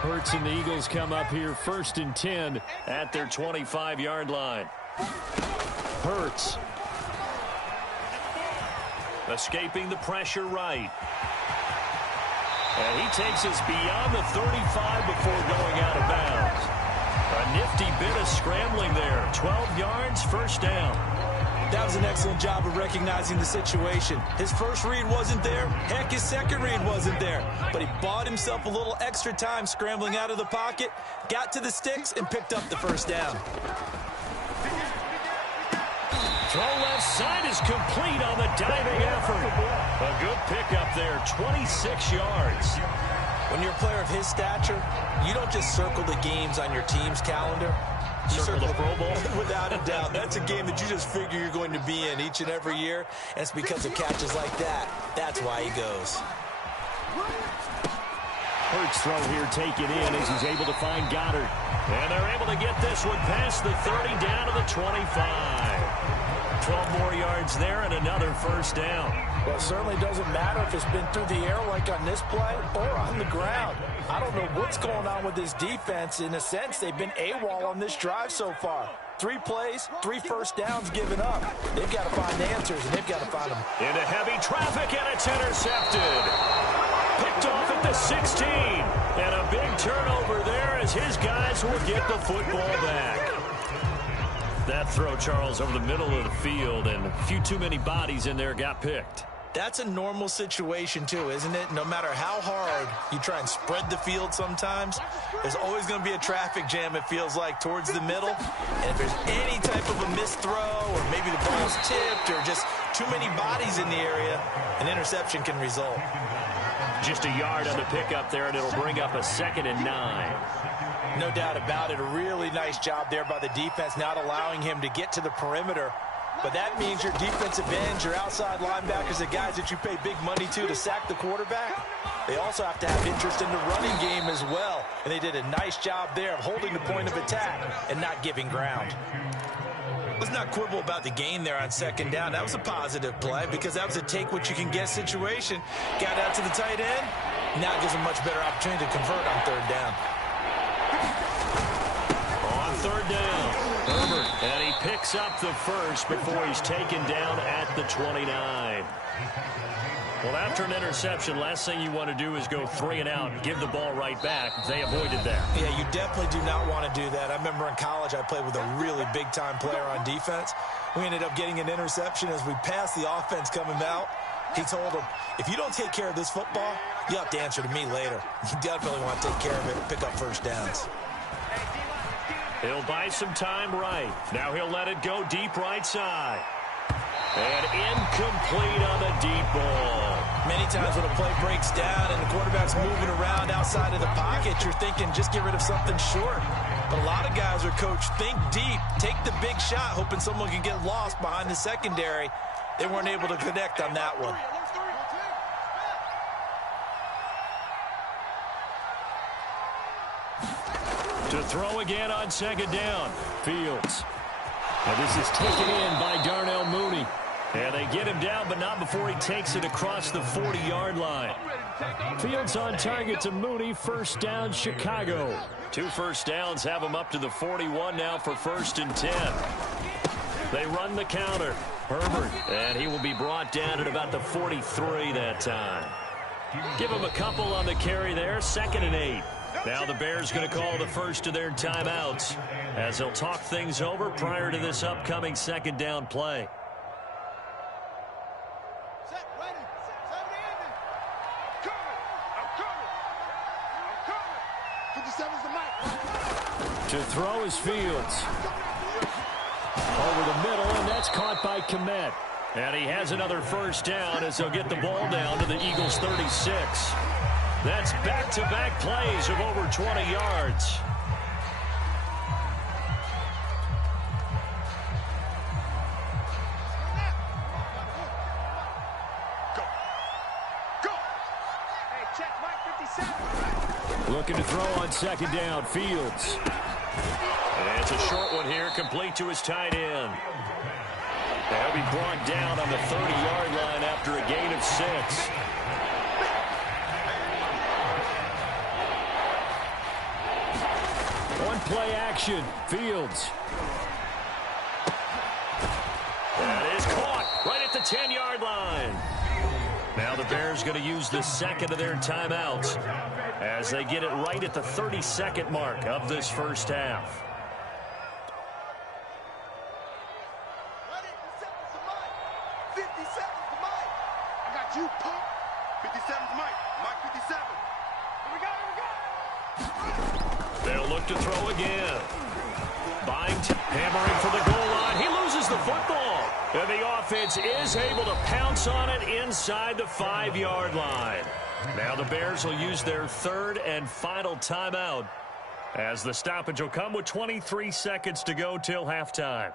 Hurts and the Eagles come up here 1st and 10 at their 25-yard line. Hurts. Escaping the pressure right. And he takes us beyond the 35 before going out of bounds. A nifty bit of scrambling there. 12 yards, 1st down. That was an excellent job of recognizing the situation. His first read wasn't there. Heck, his second read wasn't there. But he bought himself a little extra time scrambling out of the pocket, got to the sticks, and picked up the 1st down. Throw left side is complete on the diving effort. A good pickup there, 26 yards. When you're a player of his stature, you don't just circle the games on your team's calendar. You circle the Pro Bowl. Without a doubt. That's a game that you just figure you're going to be in each and every year. And it's because of catches like that. That's why he goes. Hurts throw here taken in as he's able to find Goddard. And they're able to get this one past the 30 down to the 25. 12 more yards there and another 1st down. Well, it certainly doesn't matter if it's been through the air like on this play or on the ground. I don't know what's going on with this defense. In a sense, they've been AWOL on this drive so far. 3 plays, 3 1st downs given up. They've got to find answers, and they've got to find them. Into heavy traffic, and it's intercepted. Picked off at the 16. And a big turnover there as his guys will get the football back. That throw, Charles, over the middle of the field, and a few too many bodies in there got picked. That's a normal situation, too, isn't it? No matter how hard you try and spread the field sometimes, there's always going to be a traffic jam, it feels like, towards the middle. And if there's any type of a missed throw, or maybe the ball's tipped, or just too many bodies in the area, an interception can result. Just a yard on the pickup there, and it'll bring up a 2nd and 9. No doubt about it. A really nice job there by the defense, not allowing him to get to the perimeter. But that means your defensive ends, your outside linebackers, the guys that you pay big money to sack the quarterback, they also have to have interest in the running game as well. And they did a nice job there of holding the point of attack and not giving ground. Let's not quibble about the gain there on 2nd down. That was a positive play because that was a take-what-you-can-get situation. Got out to the tight end. Now it gives them a much better opportunity to convert on 3rd down. On 3rd down, Herbert, and he picks up the first before he's taken down at the 29. Well, after an interception, last thing you want to do is go 3 and out and give the ball right back. They avoided that. Yeah, you definitely do not want to do that. I remember in college I played with a really big-time player on defense. We ended up getting an interception as we passed the offense coming out. He told him, if you don't take care of this football, you'll have to answer to me later. You definitely want to take care of it and pick up 1st downs. He'll buy some time right. Now he'll let it go deep right side. And incomplete on the deep ball. Many times when a play breaks down and the quarterback's moving around outside of the pocket, you're thinking just get rid of something short. But a lot of guys are coached, think deep, take the big shot, hoping someone can get lost behind the secondary. They weren't able to connect on that one. To throw again on second down. Fields. And this is taken in by Darnell Mooney. And they get him down, but not before he takes it across the 40-yard line. Fields on target to Mooney. First down, Chicago. 2 first downs have him up to the 41 now for 1st and 10. They run the counter. Herbert, and he will be brought down at about the 43 that time. Give him a couple on the carry there. 2nd and 8. Now the Bears going to call the first of their timeouts as they'll talk things over prior to this upcoming 2nd down play. Set, ready. 70 I'm coming. 57's the mic. To throw is Fields. Over the middle, and that's caught by Kmet. And he has another first down as they'll get the ball down to the Eagles' 36. That's back-to-back plays of over 20 yards. Go. Hey, check Mike 57. Looking to throw on second down. Fields. And it's a short one here, complete to his tight end. They'll be brought down on the 30-yard line after a gain of 6. One play action. Fields. That is caught right at the 10-yard line. Now the Bears going to use the second of their timeouts as they get it right at the 32nd mark of this first half. Ready? 57's the mic. 57's the mic. I got you, punk. 57's Mike. Mike 57. Here we go. They'll look to throw again. Buying, hammering for the goal line. He loses the football. And the offense is able to pounce on it inside the 5-yard line. Now the Bears will use their 3rd and final timeout as the stoppage will come with 23 seconds to go till halftime.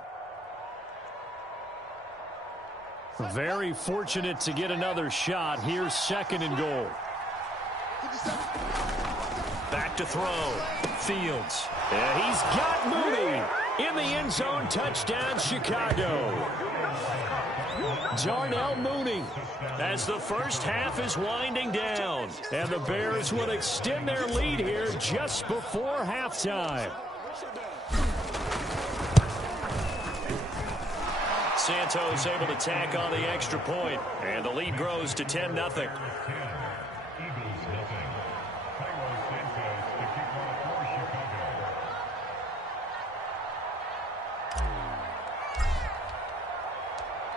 Very fortunate to get another shot. Here's 2nd and goal. 57. Back to throw. Fields. And he's got Mooney in the end zone. Touchdown, Chicago. Darnell Mooney. As the first half is winding down. And the Bears will extend their lead here just before halftime. Santos able to tack on the extra point, and the lead grows to 10-0.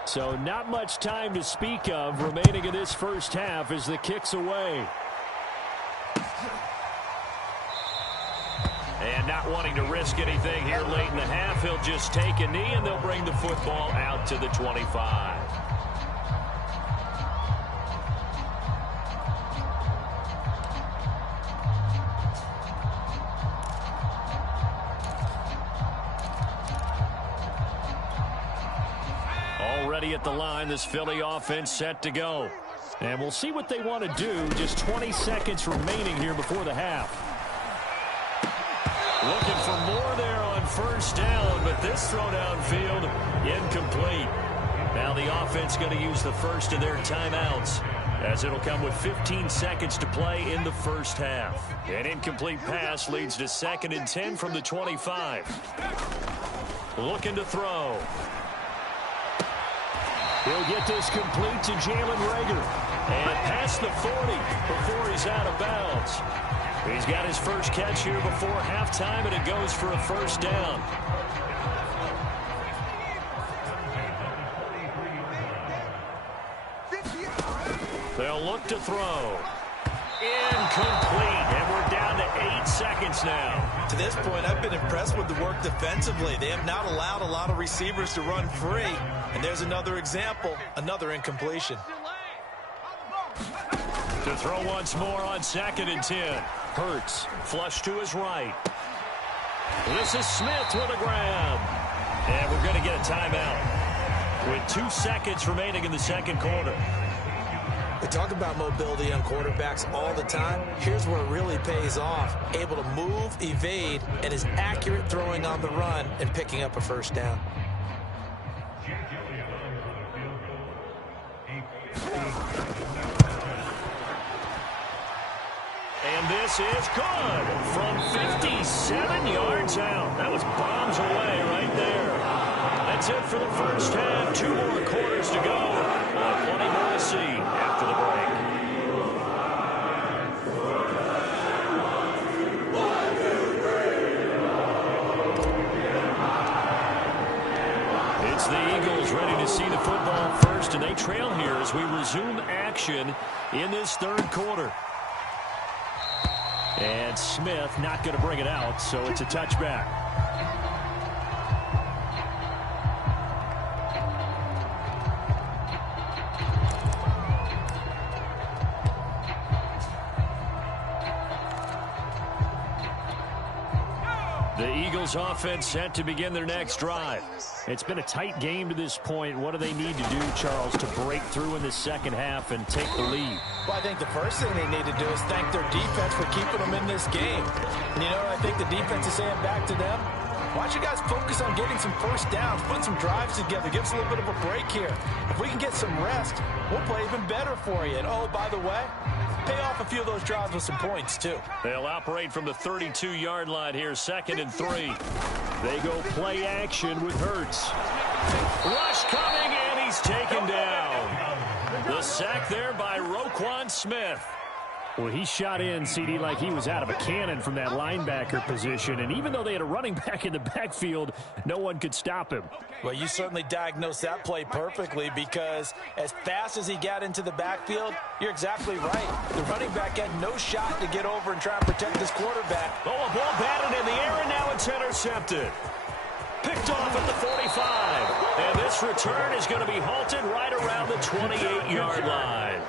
So not much time to speak of remaining in this first half as the kick's away. And not wanting to risk anything here late in the half, he'll just take a knee, and they'll bring the football out to the 25. Already at the line, this Philly offense set to go. And we'll see what they want to do. Just 20 seconds remaining here before the half. Looking for more there on first down, but this throw downfield incomplete. Now the offense going to use the first of their timeouts as it'll come with 15 seconds to play in the first half. An incomplete pass leads to 2nd and 10 from the 25. Looking to throw. He'll get this complete to Jalen Reagor. And past the 40 before he's out of bounds. He's got his first catch here before halftime, and it goes for a first down. They'll look to throw. Incomplete, and we're down to 8 seconds now. To this point, I've been impressed with the work defensively. They have not allowed a lot of receivers to run free. And there's another example, another incompletion. To throw once more on 2nd and 10. Hurts, flush to his right. This is Smith with a grab. And we're going to get a timeout with 2 seconds remaining in the second quarter. We talk about mobility on quarterbacks all the time. Here's where it really pays off. Able to move, evade, and is accurate throwing on the run and picking up a first down. And this is good from 57 yards out. That was bombs away right there. That's it for the first half. 2 more quarters to go. Plenty more to see after the break. It's the Eagles ready to see the football first, and they trail here as we resume action in this third quarter. And Smith not going to bring it out, so it's a touchback. The Eagles offense set to begin their next drive. It's been a tight game to this point. What do they need to do, Charles, to break through in the second half and take the lead? Well, I think the first thing they need to do is thank their defense for keeping them in this game. And you know what I think the defense is saying back to them? Why don't you guys focus on getting some first downs, putting some drives together, give us a little bit of a break here. If we can get some rest, we'll play even better for you. And, oh, by the way, pay off a few of those drives with some points, too. They'll operate from the 32-yard line here, 2nd and 3. They go play action with Hurts. Rush coming, and he's taken down. The sack there by Roquan Smith. Well, he shot in, CD, like he was out of a cannon from that linebacker position. And even though they had a running back in the backfield, no one could stop him. Well, you certainly diagnosed that play perfectly, because as fast as he got into the backfield, you're exactly right. The running back had no shot to get over and try and protect his quarterback. Oh, a ball batted in the air, and now it's intercepted. Picked off at the 45. And this return is going to be halted right around the 28-yard line.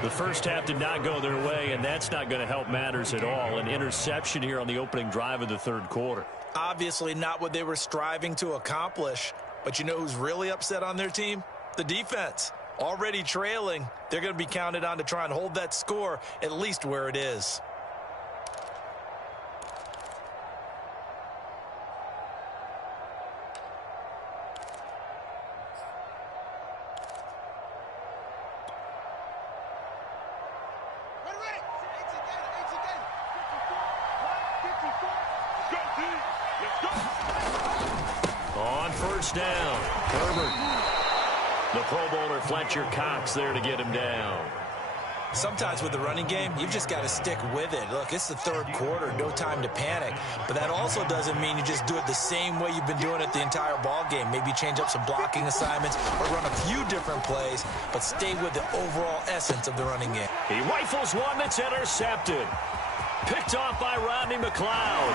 The first half did not go their way, and that's not going to help matters at all. An interception here on the opening drive of the third quarter. Obviously not what they were striving to accomplish. But you know who's really upset on their team? The defense. Already trailing, they're going to be counted on to try and hold that score at least where it is. On first down, Herbert. The Pro Bowler Fletcher Cox there to get him down. Sometimes with the running game, you've just got to stick with it. Look, it's the third quarter, no time to panic. But that also doesn't mean you just do it the same way you've been doing it the entire ball game. Maybe change up some blocking assignments or run a few different plays, but stay with the overall essence of the running game. He rifles one that's intercepted. Picked off by Rodney McLeod.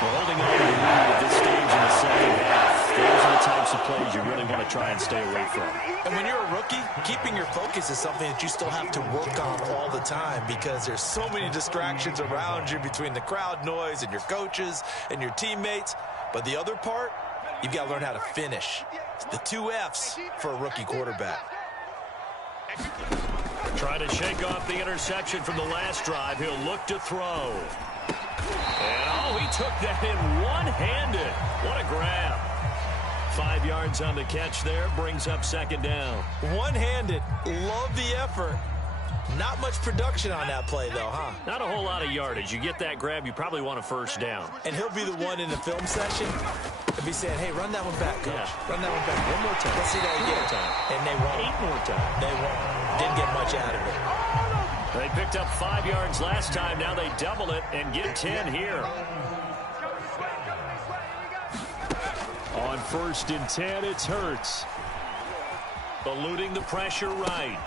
Well, holding on to the lead at this stage in the second half, those are the types of plays you really want to try and stay away from. And when you're a rookie, keeping your focus is something that you still have to work on all the time, because there's so many distractions around you between the crowd noise and your coaches and your teammates. But the other part, you've got to learn how to finish. It's the 2 F's for a rookie quarterback. Trying to shake off the interception from the last drive. He'll look to throw. And, oh, he took that in one-handed. What a grab. 5 yards on the catch there. Brings up second down. One-handed. Love the effort. Not much production on that play, though, huh? Not a whole lot of yardage. You get that grab, you probably want a first down. And he'll be the one in the film session to be saying, hey, run that one back, coach. Yeah. Run that one back. One more time. Let's see that again. And they won't. 8 more times. They won't. Didn't get much out of it. They picked up 5 yards last time. Now they double it and get 10 here. On 1st and 10, it's Hurts. Eluding the pressure right.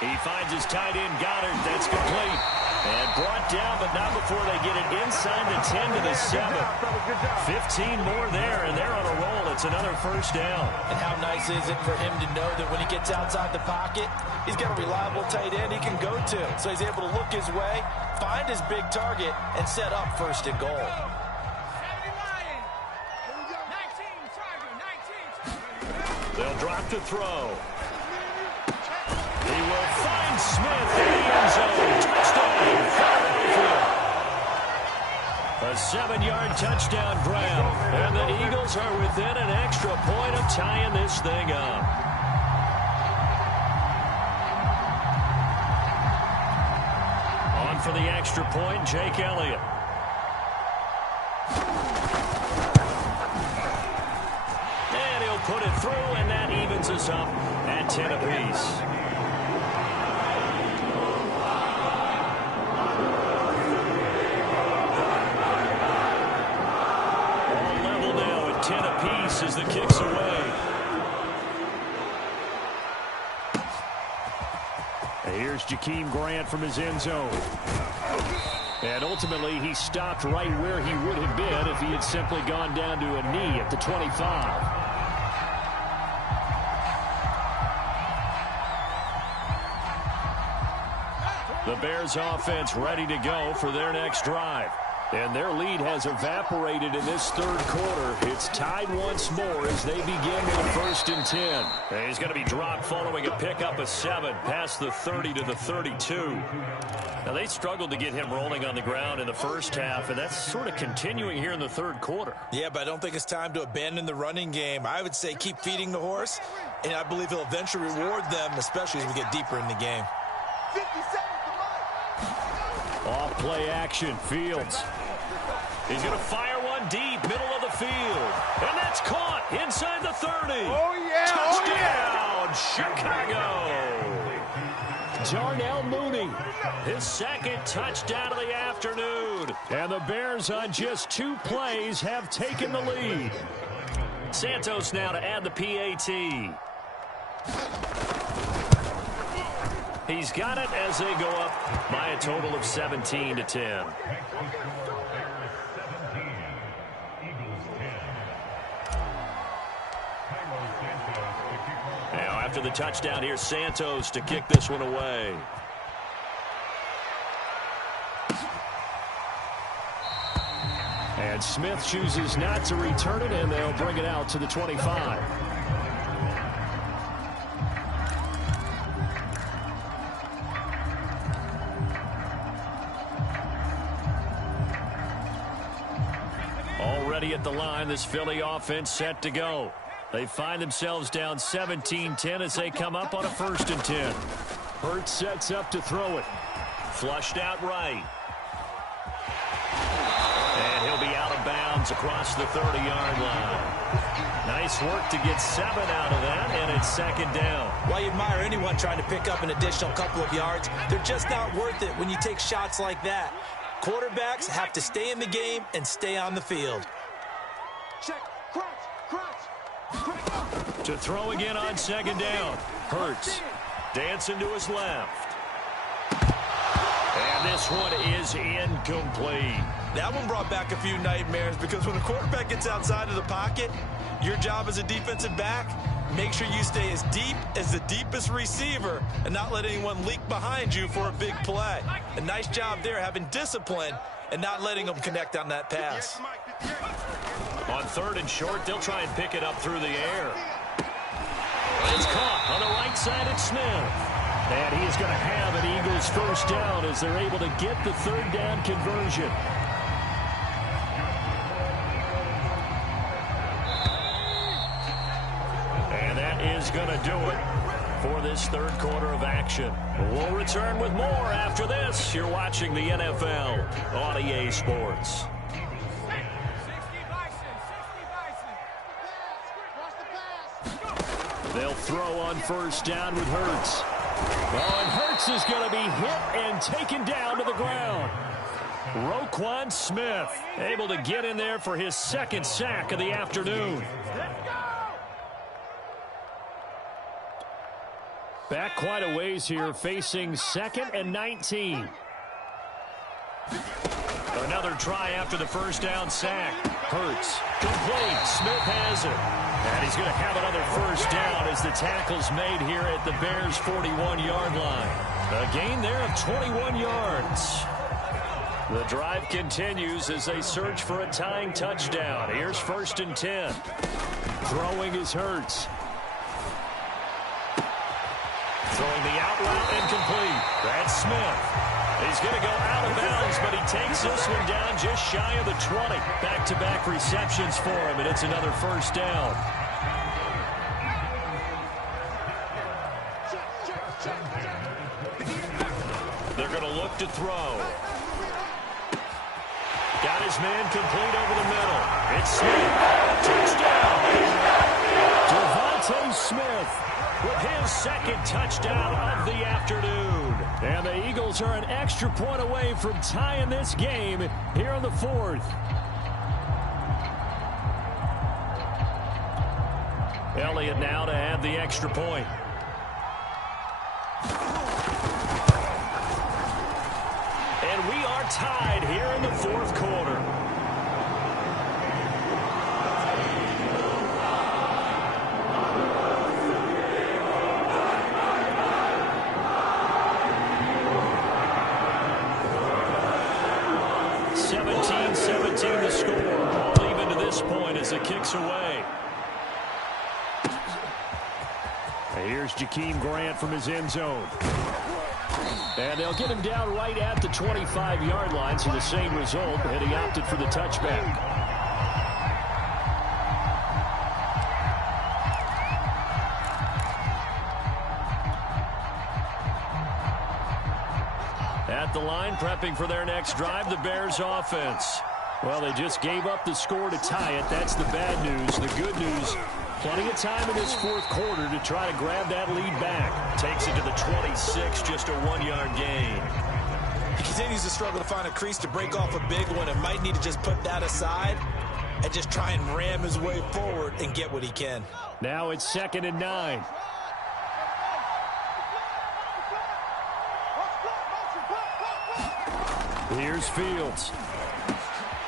He finds his tight end, Goddard. That's complete. And brought down, but not before they get it inside the 10 to the 7. 15 more there, and they're on a roll. It's another first down. And how nice is it for him to know that when he gets outside the pocket, he's got a reliable tight end he can go to. So he's able to look his way, find his big target, and set up first and goal. They'll drop to throw. He will find Smith in the end zone. Touchdown, Philadelphia. A 7-yard touchdown grab. And the Eagles are within an extra point of tying this thing up. On for the extra point, Jake Elliott. And he'll put it through, and that evens us up at 10 apiece. As the kick's away. And here's Jakeem Grant from his end zone. And ultimately, he stopped right where he would have been if he had simply gone down to a knee at the 25. The Bears offense ready to go for their next drive. And their lead has evaporated in this third quarter. It's tied once more as they begin with 1st and 10. And he's going to be dropped following a pickup of 7 past the 30 to the 32. Now, they struggled to get him rolling on the ground in the first half, and that's sort of continuing here in the third quarter. Yeah, but I don't think it's time to abandon the running game. I would say keep feeding the horse, and I believe he'll eventually reward them, especially as we get deeper in the game. 57. Off play action, Fields. He's going to fire one deep, middle of the field. And that's caught inside the 30. Oh, yeah. Touchdown, Chicago. Darnell Mooney, his second touchdown of the afternoon. And the Bears on just 2 plays have taken the lead. Santos now to add the PAT. He's got it as they go up by a total of 17 to 10. Now after the touchdown, here's Santos to kick this one away. And Smith chooses not to return it, and they'll bring it out to the 25. Already at the line, this Philly offense set to go. They find themselves down 17-10 as they come up on a 1st and 10. Hurts sets up to throw it. Flushed out right. And he'll be out of bounds across the 30-yard line. Nice work to get 7 out of that, and it's 2nd down. While you admire anyone trying to pick up an additional couple of yards, they're just not worth it when you take shots like that. Quarterbacks have to stay in the game and stay on the field. Check. Crunch. To throw again on 2nd down. Hurts. Dancing to his left. And this one is incomplete. That one brought back a few nightmares because when the quarterback gets outside of the pocket, your job as a defensive back, make sure you stay as deep as the deepest receiver and not let anyone leak behind you for a big play. A nice job there having discipline and not letting them connect on that pass. On 3rd and short, they'll try and pick it up through the air. It's caught on the right side of Smith. And he is going to have an Eagles 1st down as they're able to get the 3rd down conversion. And that is going to do it for this 3rd quarter of action. We'll return with more after this. You're watching the NFL on EA Sports. They'll throw on 1st down with Hurts. Oh, and Hurts is going to be hit and taken down to the ground. Roquan Smith able to get in there for his 2nd sack of the afternoon. Back quite a ways here, facing 2nd and 19. Another try after the first down sack. Hurts. Complete. Smith has it. And he's going to have another first down as the tackle's made here at the Bears' 41-yard line. A gain there of 21 yards. The drive continues as they search for a tying touchdown. Here's 1st and 10. Throwing is Hurts. Throwing the out route incomplete. That's Smith. He's going to go out of bounds, but he takes this one down just shy of the 20. Back-to-back receptions for him, and it's another first down. They're going to look to throw. Got his man complete over the middle. It's Smith. Touchdown. Devontae Smith with his 2nd touchdown of the afternoon. And the Eagles are an extra point away from tying this game here in the 4th. Elliott now to have the extra point. And we are tied here in the 4th quarter. The score, all even to this point as it kicks away. Here's Jakeem Grant from his end zone. And they'll get him down right at the 25-yard line, so the same result, and he opted for the touchback. At the line, prepping for their next drive, the Bears offense. Well, they just gave up the score to tie it. That's the bad news. The good news, plenty of time in this 4th quarter to try to grab that lead back. Takes it to the 26, just a 1-yard gain. He continues to struggle to find a crease to break off a big one and might need to just put that aside and just try and ram his way forward and get what he can. Now it's 2nd and 9. Here's Fields.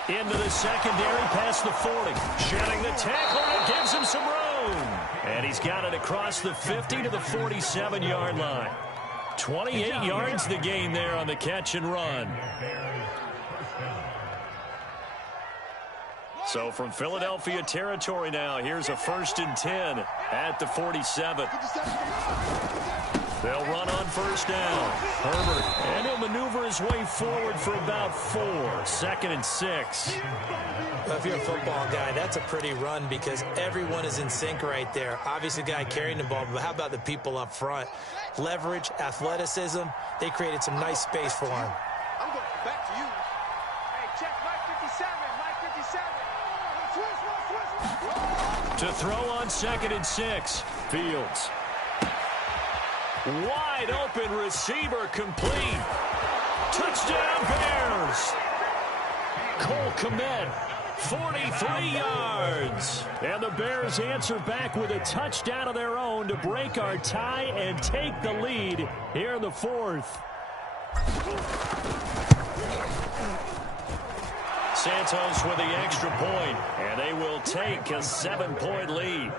Into the secondary past the 40. Shedding the tackle, and it gives him some room. And he's got it across the 50 to the 47-yard line. 28 yards the gain there on the catch and run. So from Philadelphia territory now, here's a 1st and 10 at the 47. They'll run on first down. Herbert, and he'll maneuver his way forward for about 4. 2nd and 6. Well, if you're a football guy, that's a pretty run because everyone is in sync right there. Obviously, the guy carrying the ball, but how about the people up front? Leverage, athleticism, they created some nice space for him. I'm going back to you. Hey, check Mike 57. Mike 57. To throw on 2nd and 6. Fields. Wide open receiver complete. Touchdown Bears. Cole Kmet, 43 yards. And the Bears answer back with a touchdown of their own to break our tie and take the lead here in the 4th. Santos with the extra point, and they will take a 7-point lead.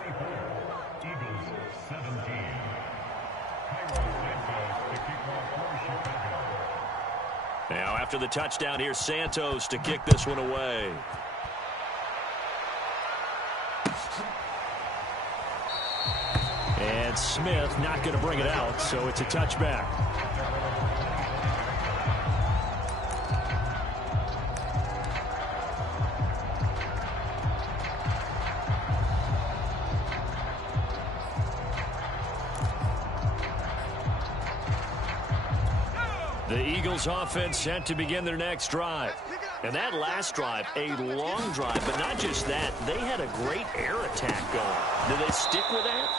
Now, after the touchdown, here's Santos to kick this one away. And Smith not going to bring it out, so it's a touchback. The Eagles offense set to begin their next drive. And that last drive, a long drive, but not just that, they had a great air attack going. Do they stick with that?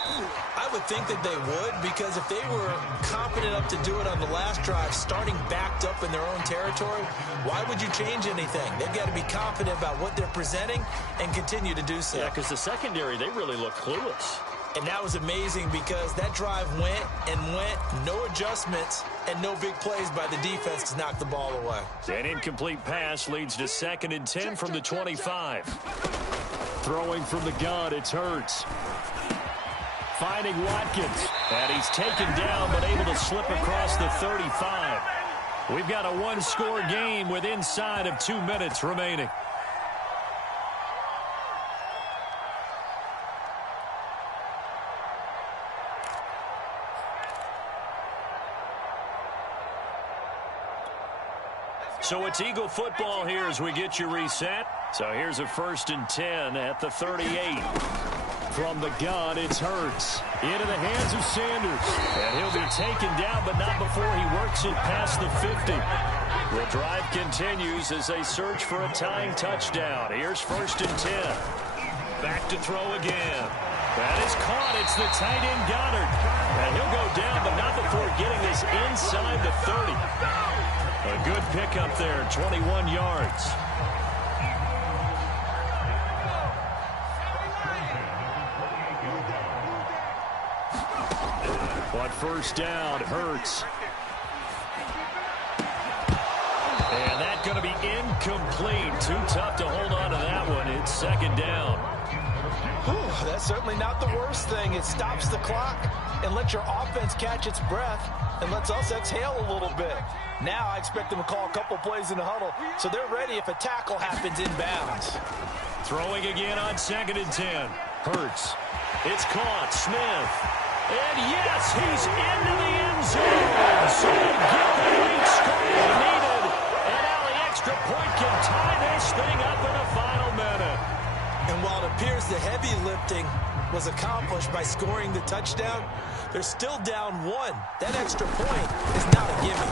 I would think that they would, because if they were confident enough to do it on the last drive, starting backed up in their own territory, why would you change anything? They've got to be confident about what they're presenting and continue to do so. Yeah, because the secondary, they really look clueless. And that was amazing because that drive went and went, no adjustments, and no big plays by the defense to knock the ball away. An incomplete pass leads to 2nd and 10 from the 25. Throwing from the gun, it's Hurts. Finding Watkins. And he's taken down but able to slip across the 35. We've got a one-score game with inside of 2 minutes remaining. So it's Eagle football here as we get you reset. So here's a 1st and 10 at the 38. From the gun, it's Hurts. Into the hands of Sanders. And he'll be taken down, but not before he works it past the 50. The drive continues as they search for a tying touchdown. Here's 1st and 10. Back to throw again. That is caught. It's the tight end Goddard. And he'll go down, but not before getting this inside the 30. A good pickup there, 21 yards. On 1st down, Hurts. And that's going to be incomplete. Too tough to hold on to that one. It's 2nd down. Whew, that's certainly not the worst thing. It stops the clock and lets your offense catch its breath and lets us exhale a little bit. Now I expect them to call a couple plays in the huddle so they're ready if a tackle happens inbounds. Throwing again on 2nd and 10. Hurts. It's caught. Smith. And yes, he's into the end zone. So they'll get the late score needed. And now the extra point can tie this thing up in the final minute. And while it appears the heavy lifting was accomplished by scoring the touchdown, they're still down 1. That extra point is not a gimme.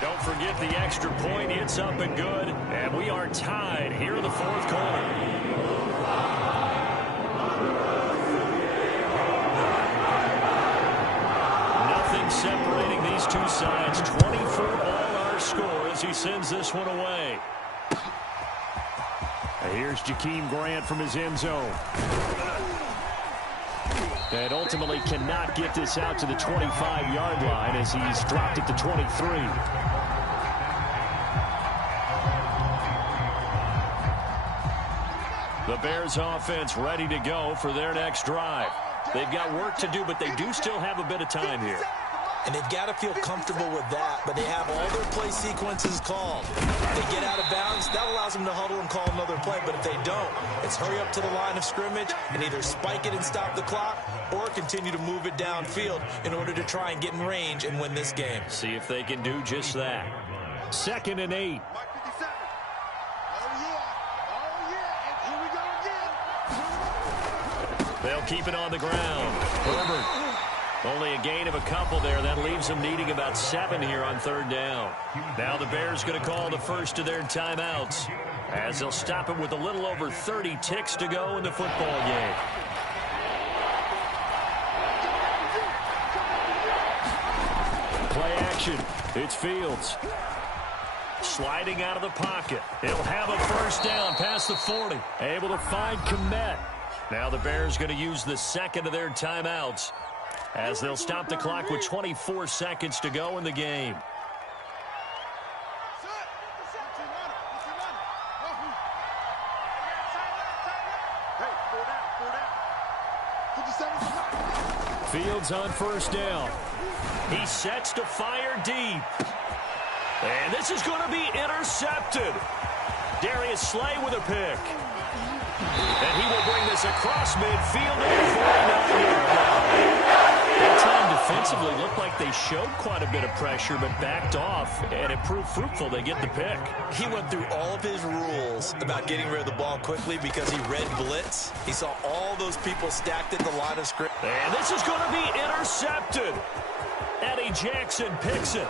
Don't forget the extra point. It's up and good. And we are tied here in the 4th quarter. Separating these two sides, 24 all our score as he sends this one away. Here's Jakeem Grant from his end zone. And ultimately cannot get this out to the 25-yard line as he's dropped it to 23. The Bears offense ready to go for their next drive. They've got work to do, but they do still have a bit of time here. And they've got to feel comfortable with that, but they have all their play sequences called. If they get out of bounds, that allows them to huddle and call another play. But if they don't, it's hurry up to the line of scrimmage and either spike it and stop the clock or continue to move it downfield in order to try and get in range and win this game. See if they can do just that. 2nd and 8. They'll keep it on the ground. Herbert. Only a gain of a couple there. That leaves them needing about 7 here on 3rd down. Now the Bears going to call the first of their timeouts as they'll stop it with a little over 30 ticks to go in the football game. Play action. It's Fields. Sliding out of the pocket. He'll have a 1st down past the 40. Able to find Kmet. Now the Bears going to use the 2nd of their timeouts as they'll stop the clock with 24 seconds to go in the game. Fields on 1st down. He sets to fire deep. And this is going to be intercepted. Darius Slay with a pick. And he will bring this across midfield at the 49-yard line. That time defensively looked like they showed quite a bit of pressure but backed off, and it proved fruitful. They get the pick. He went through all of his rules about getting rid of the ball quickly because he read blitz. He saw all those people stacked at the line of scrimmage. And this is going to be intercepted. Eddie Jackson picks it.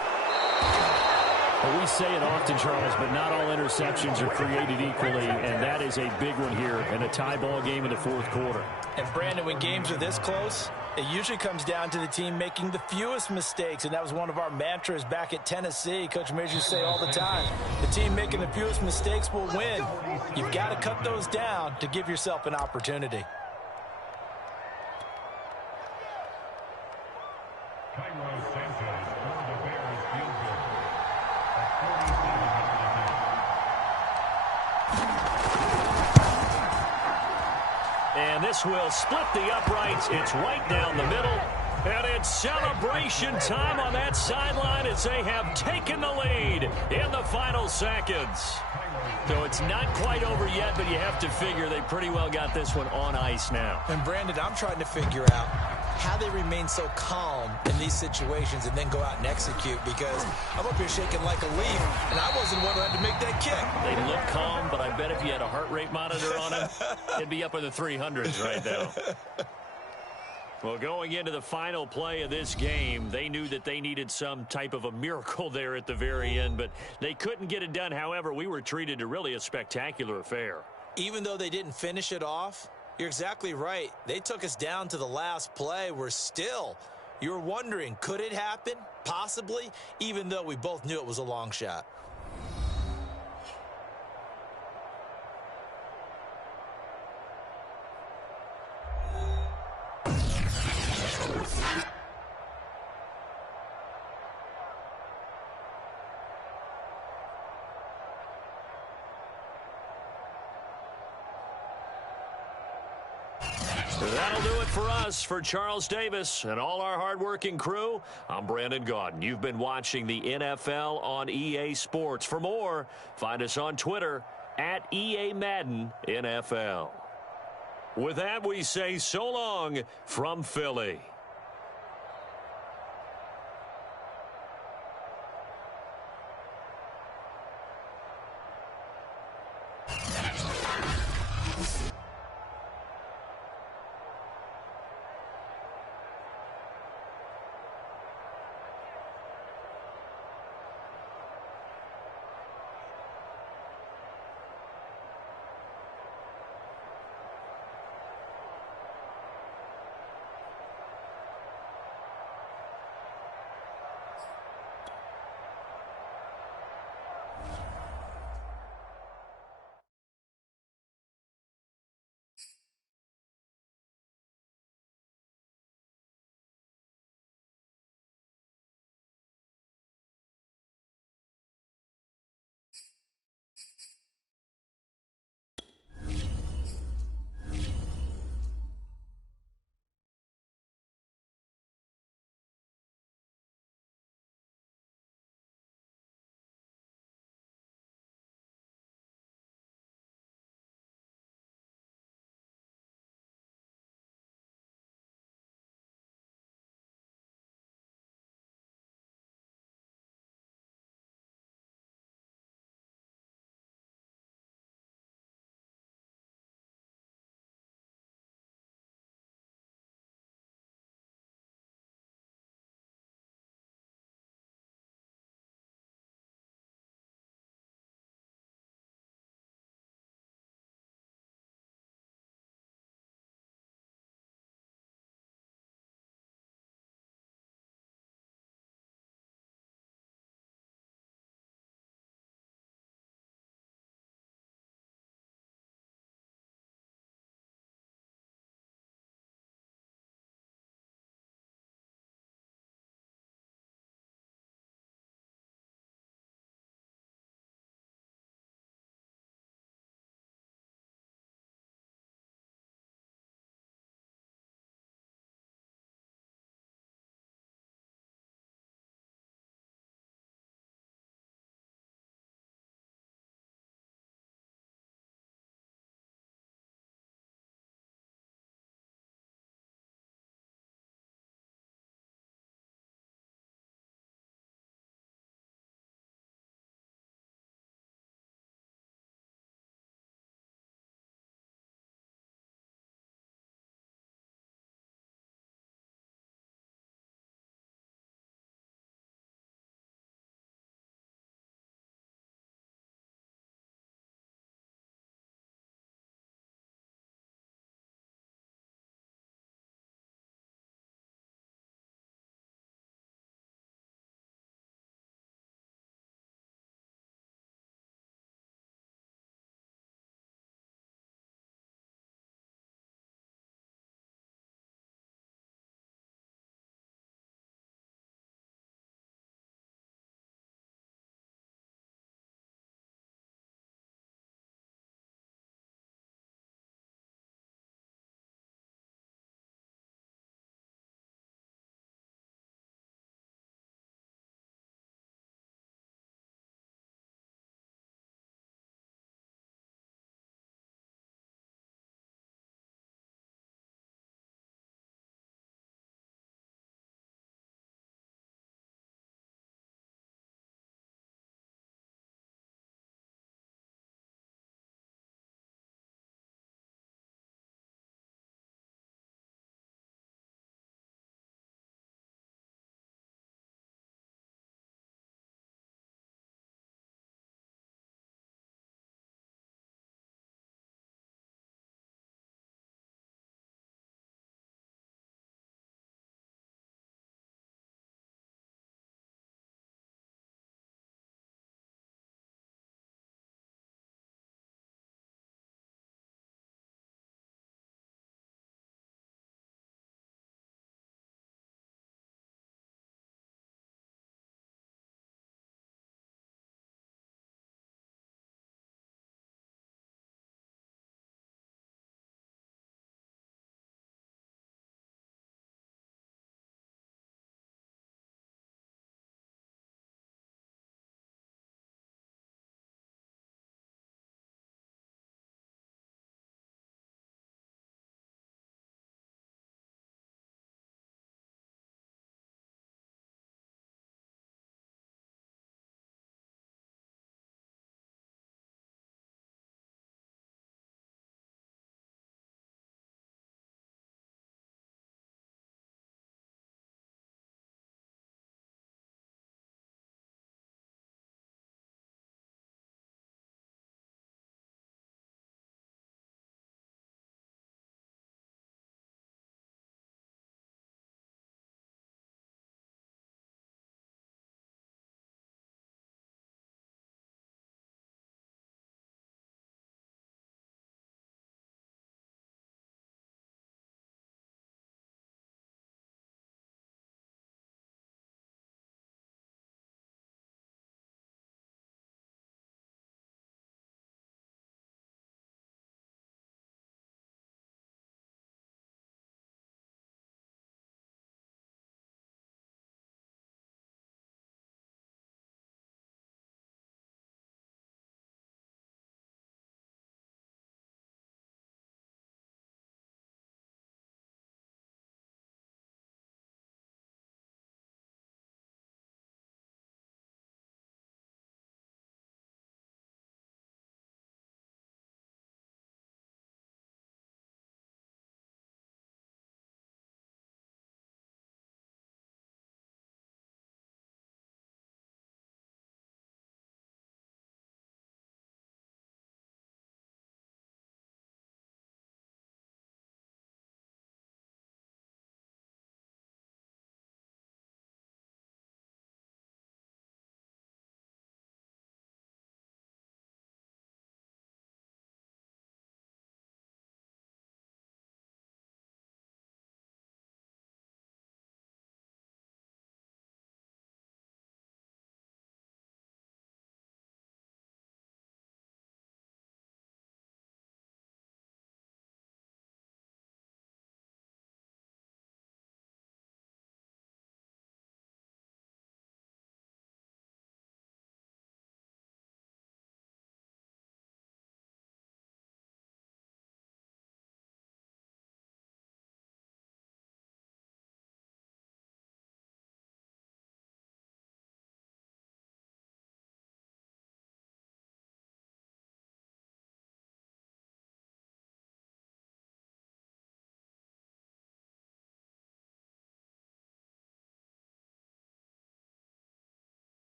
Well, we say it often, Charles, but not all interceptions are created equally, and that is a big one here in a tie ball game in the 4th quarter. And, Brandon, when games are this close, it usually comes down to the team making the fewest mistakes, and that was one of our mantras back at Tennessee. Coach Major used to say all the time, the team making the fewest mistakes will win. You've got to cut those down to give yourself an opportunity. This will split the uprights. It's right down the middle. And it's celebration time on that sideline as they have taken the lead in the final seconds. So it's not quite over yet, but you have to figure they pretty well got this one on ice now. And, Brandon, I'm trying to figure out how they remain so calm in these situations and then go out and execute, because I'm up here shaking like a leaf, and I wasn't the one who had to make that kick. They look calm, but I bet if you had a heart rate monitor on him, it'd be up in the 300s right now. Well, going into the final play of this game, they knew that they needed some type of a miracle there at the very end, but they couldn't get it done. However, we were treated to really a spectacular affair. Even though they didn't finish it off, you're exactly right. They took us down to the last play. You're wondering, could it happen? Possibly, even though we both knew it was a long shot. That'll do it for us. For Charles Davis and all our hardworking crew, I'm Brandon Gaudin. You've been watching the NFL on EA Sports. For more, find us on Twitter at EA Madden NFL. With that, we say so long from Philly.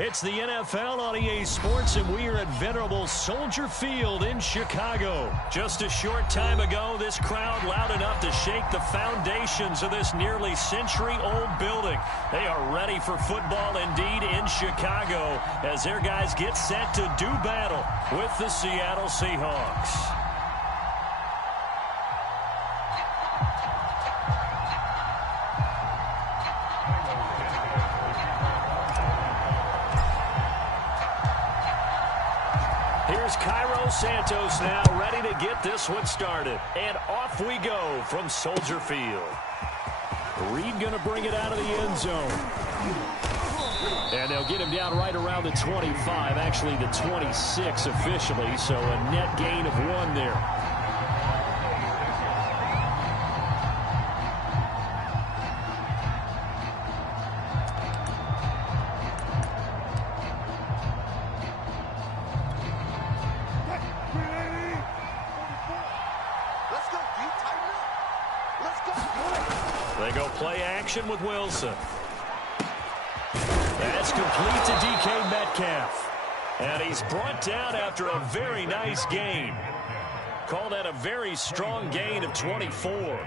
It's the NFL on EA Sports, and we are at venerable Soldier Field in Chicago. Just a short time ago, this crowd loud enough to shake the foundations of this nearly century-old building. They are ready for football indeed in Chicago as their guys get set to do battle with the Seattle Seahawks. Santos now ready to get this one started. And off we go from Soldier Field. Reed going to bring it out of the end zone. And they'll get him down right around the 25, actually the 26 officially, so a net gain of 1 there. They go play action with Wilson. That's complete to DK Metcalf. And he's brought down after a very nice gain. Call that a very strong gain of 24.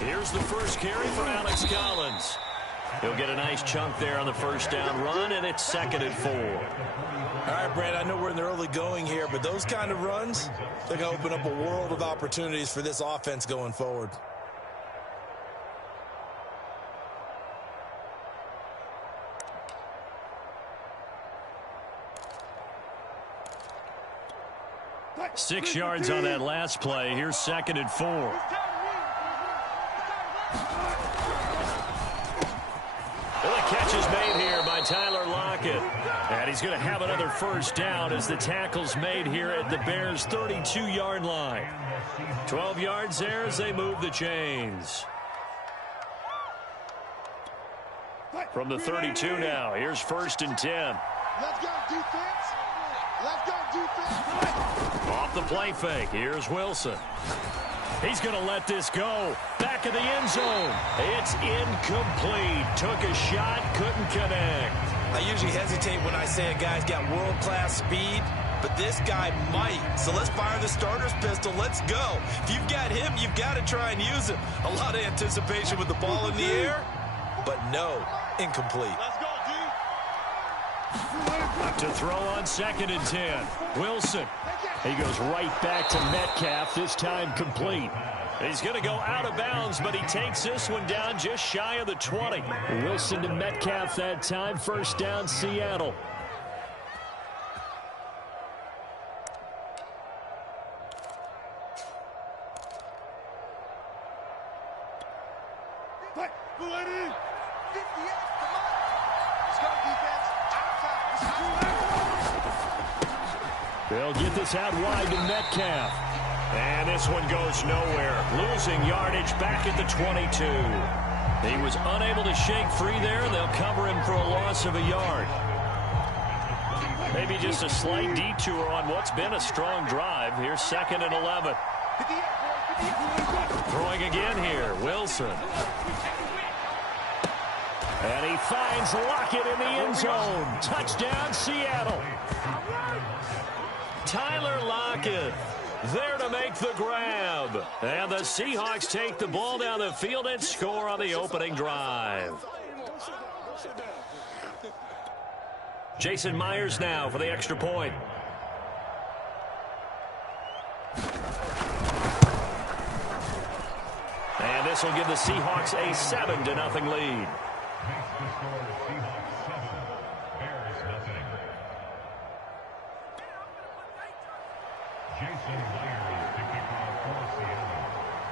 Here's the first carry for Alex Collins. He'll get a nice chunk there on the first down run, and it's 2nd and 4. All right, Brad, I know we're in the early going here, but those kind of runs, they're going to open up a world of opportunities for this offense going forward. Six yards on that last play. Here's 2nd and 4. Well, the catch is made here by Tyler Lockett. And he's going to have another first down as the tackle's made here at the Bears' 32-yard line. 12 yards there as they move the chains. From the 32 now, here's 1st and 10. Let's go, defense. Let's go, defense. Off the play fake, here's Wilson. He's going to let this go. Back of the end zone. It's incomplete. Took a shot, couldn't connect. I usually hesitate when I say a guy's got world-class speed, but this guy might. So let's fire the starter's pistol. Let's go. If you've got him, you've got to try and use him. A lot of anticipation with the ball in the air, but no, incomplete. Let's go, D. To throw on 2nd and 10. Wilson. He goes right back to Metcalf, this time complete. He's going to go out of bounds, but he takes this one down just shy of the 20. Wilson to Metcalf that time. First down, Seattle. They'll get this out wide to Metcalf. And this one goes nowhere. Losing yardage back at the 22. He was unable to shake free there. They'll cover him for a loss of a yard. Maybe just a slight detour on what's been a strong drive. Here's 2nd and 11. Throwing again here, Wilson. And he finds Lockett in the end zone. Touchdown, Seattle. Tyler Lockett there to make the grab. And the Seahawks take the ball down the field and score on the opening drive. Jason Myers now for the extra point. And this will give the Seahawks a 7-0 lead.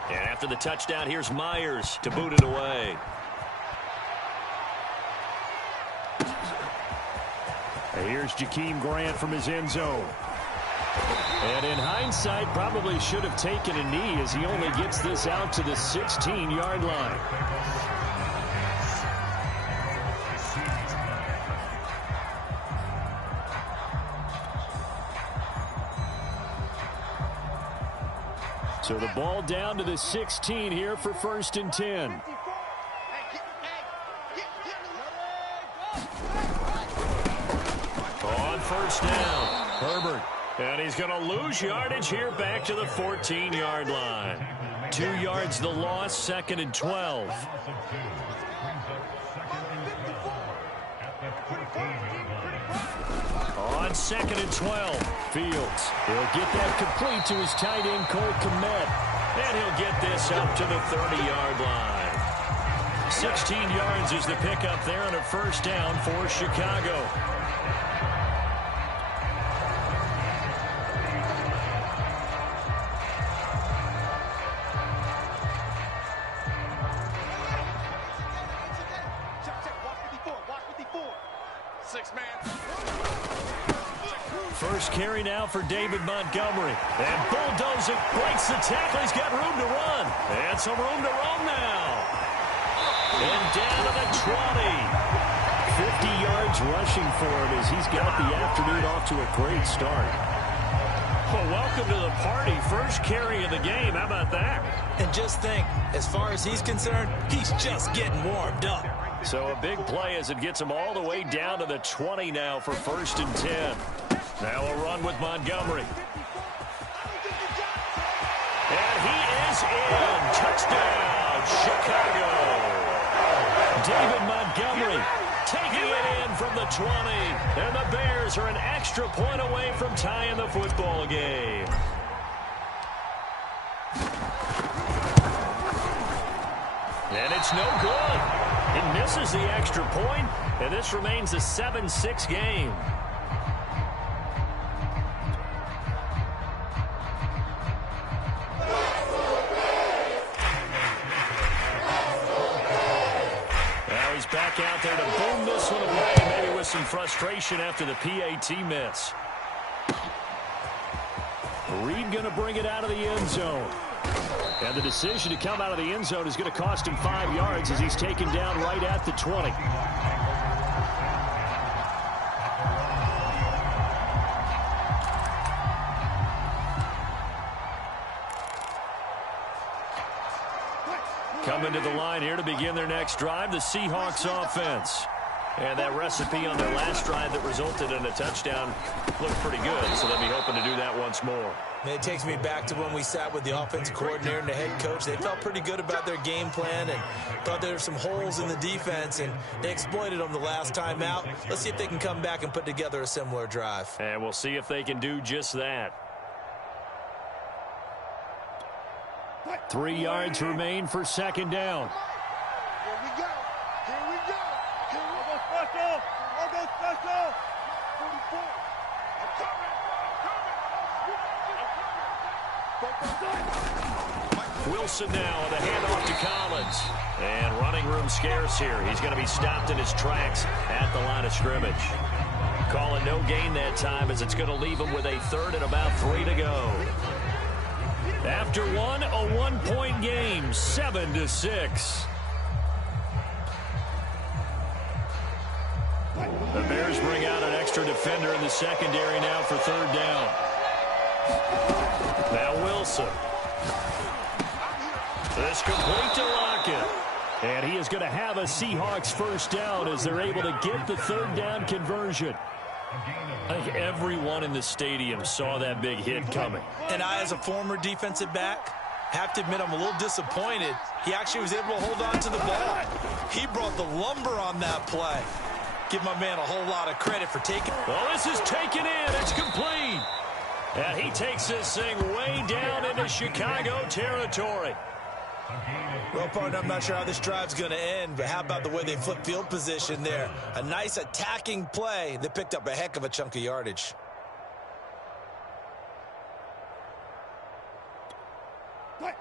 And after the touchdown, here's Myers to boot it away. And here's Jakeem Grant from his end zone. And in hindsight, probably should have taken a knee as he only gets this out to the 16-yard line. So the ball down to the 16 here for 1st and 10. On 1st down, Herbert. And he's going to lose yardage here back to the 14-yard line. 2 yards the loss, 2nd and 12. On 2nd and 12, Fields. He'll get that complete to his tight end, Cole Kmet. And he'll get this up to the 30-yard line. 16 yards is the pickup there on a 1st down for Chicago. First carry now for David Montgomery. And bulldozing, breaks the tackle. He's got room to run. And some room to roam now. And down to the 20. 50 yards rushing for him as he's got the afternoon off to a great start. Well, welcome to the party. First carry of the game. How about that? And just think, as far as he's concerned, he's just getting warmed up. So a big play as it gets him all the way down to the 20 now for 1st and 10. Now a run with Montgomery. And he is in. Touchdown, Chicago. David Montgomery taking it in from the 20. And the Bears are an extra point away from tying the football game. And it's no good. He misses the extra point, and this remains a 7-6 game. Now he's back out there to boom this one away, maybe with some frustration after the PAT miss. Reed going to bring it out of the end zone. And the decision to come out of the end zone is going to cost him 5 yards as he's taken down right at the 20. Coming to the line here to begin their next drive, the Seahawks offense. And that recipe on their last drive that resulted in a touchdown looked pretty good, so they'll be hoping to do that once more. It takes me back to when we sat with the offensive coordinator and the head coach. They felt pretty good about their game plan and thought there were some holes in the defense, and they exploited them the last time out. Let's see if they can come back and put together a similar drive. And we'll see if they can do just that. 3 yards remain for 2nd down. Here we go. Here we go. I'll go special. I'll go special. 44. I'm coming. Wilson now with a handoff to Collins. And running room scarce here. He's going to be stopped in his tracks at the line of scrimmage. Calling no gain that time as it's going to leave him with a 3rd and about 3 to go. After one, a 1-point game, 7-6. The Bears bring out an extra defender in the secondary now for 3rd down. Now Wilson. This complete to Lockett. And he is going to have a Seahawks 1st down as they're able to get the 3rd down conversion. I think everyone in the stadium saw that big hit coming. And I, as a former defensive back, have to admit I'm a little disappointed. He actually was able to hold on to the ball. He brought the lumber on that play. Give my man a whole lot of credit for taking. Well, this is taken in. It's complete. And he takes this thing way down into Chicago territory. Well, partner, I'm not sure how this drive's going to end, but how about the way they flip field position there? A nice attacking play that picked up a heck of a chunk of yardage.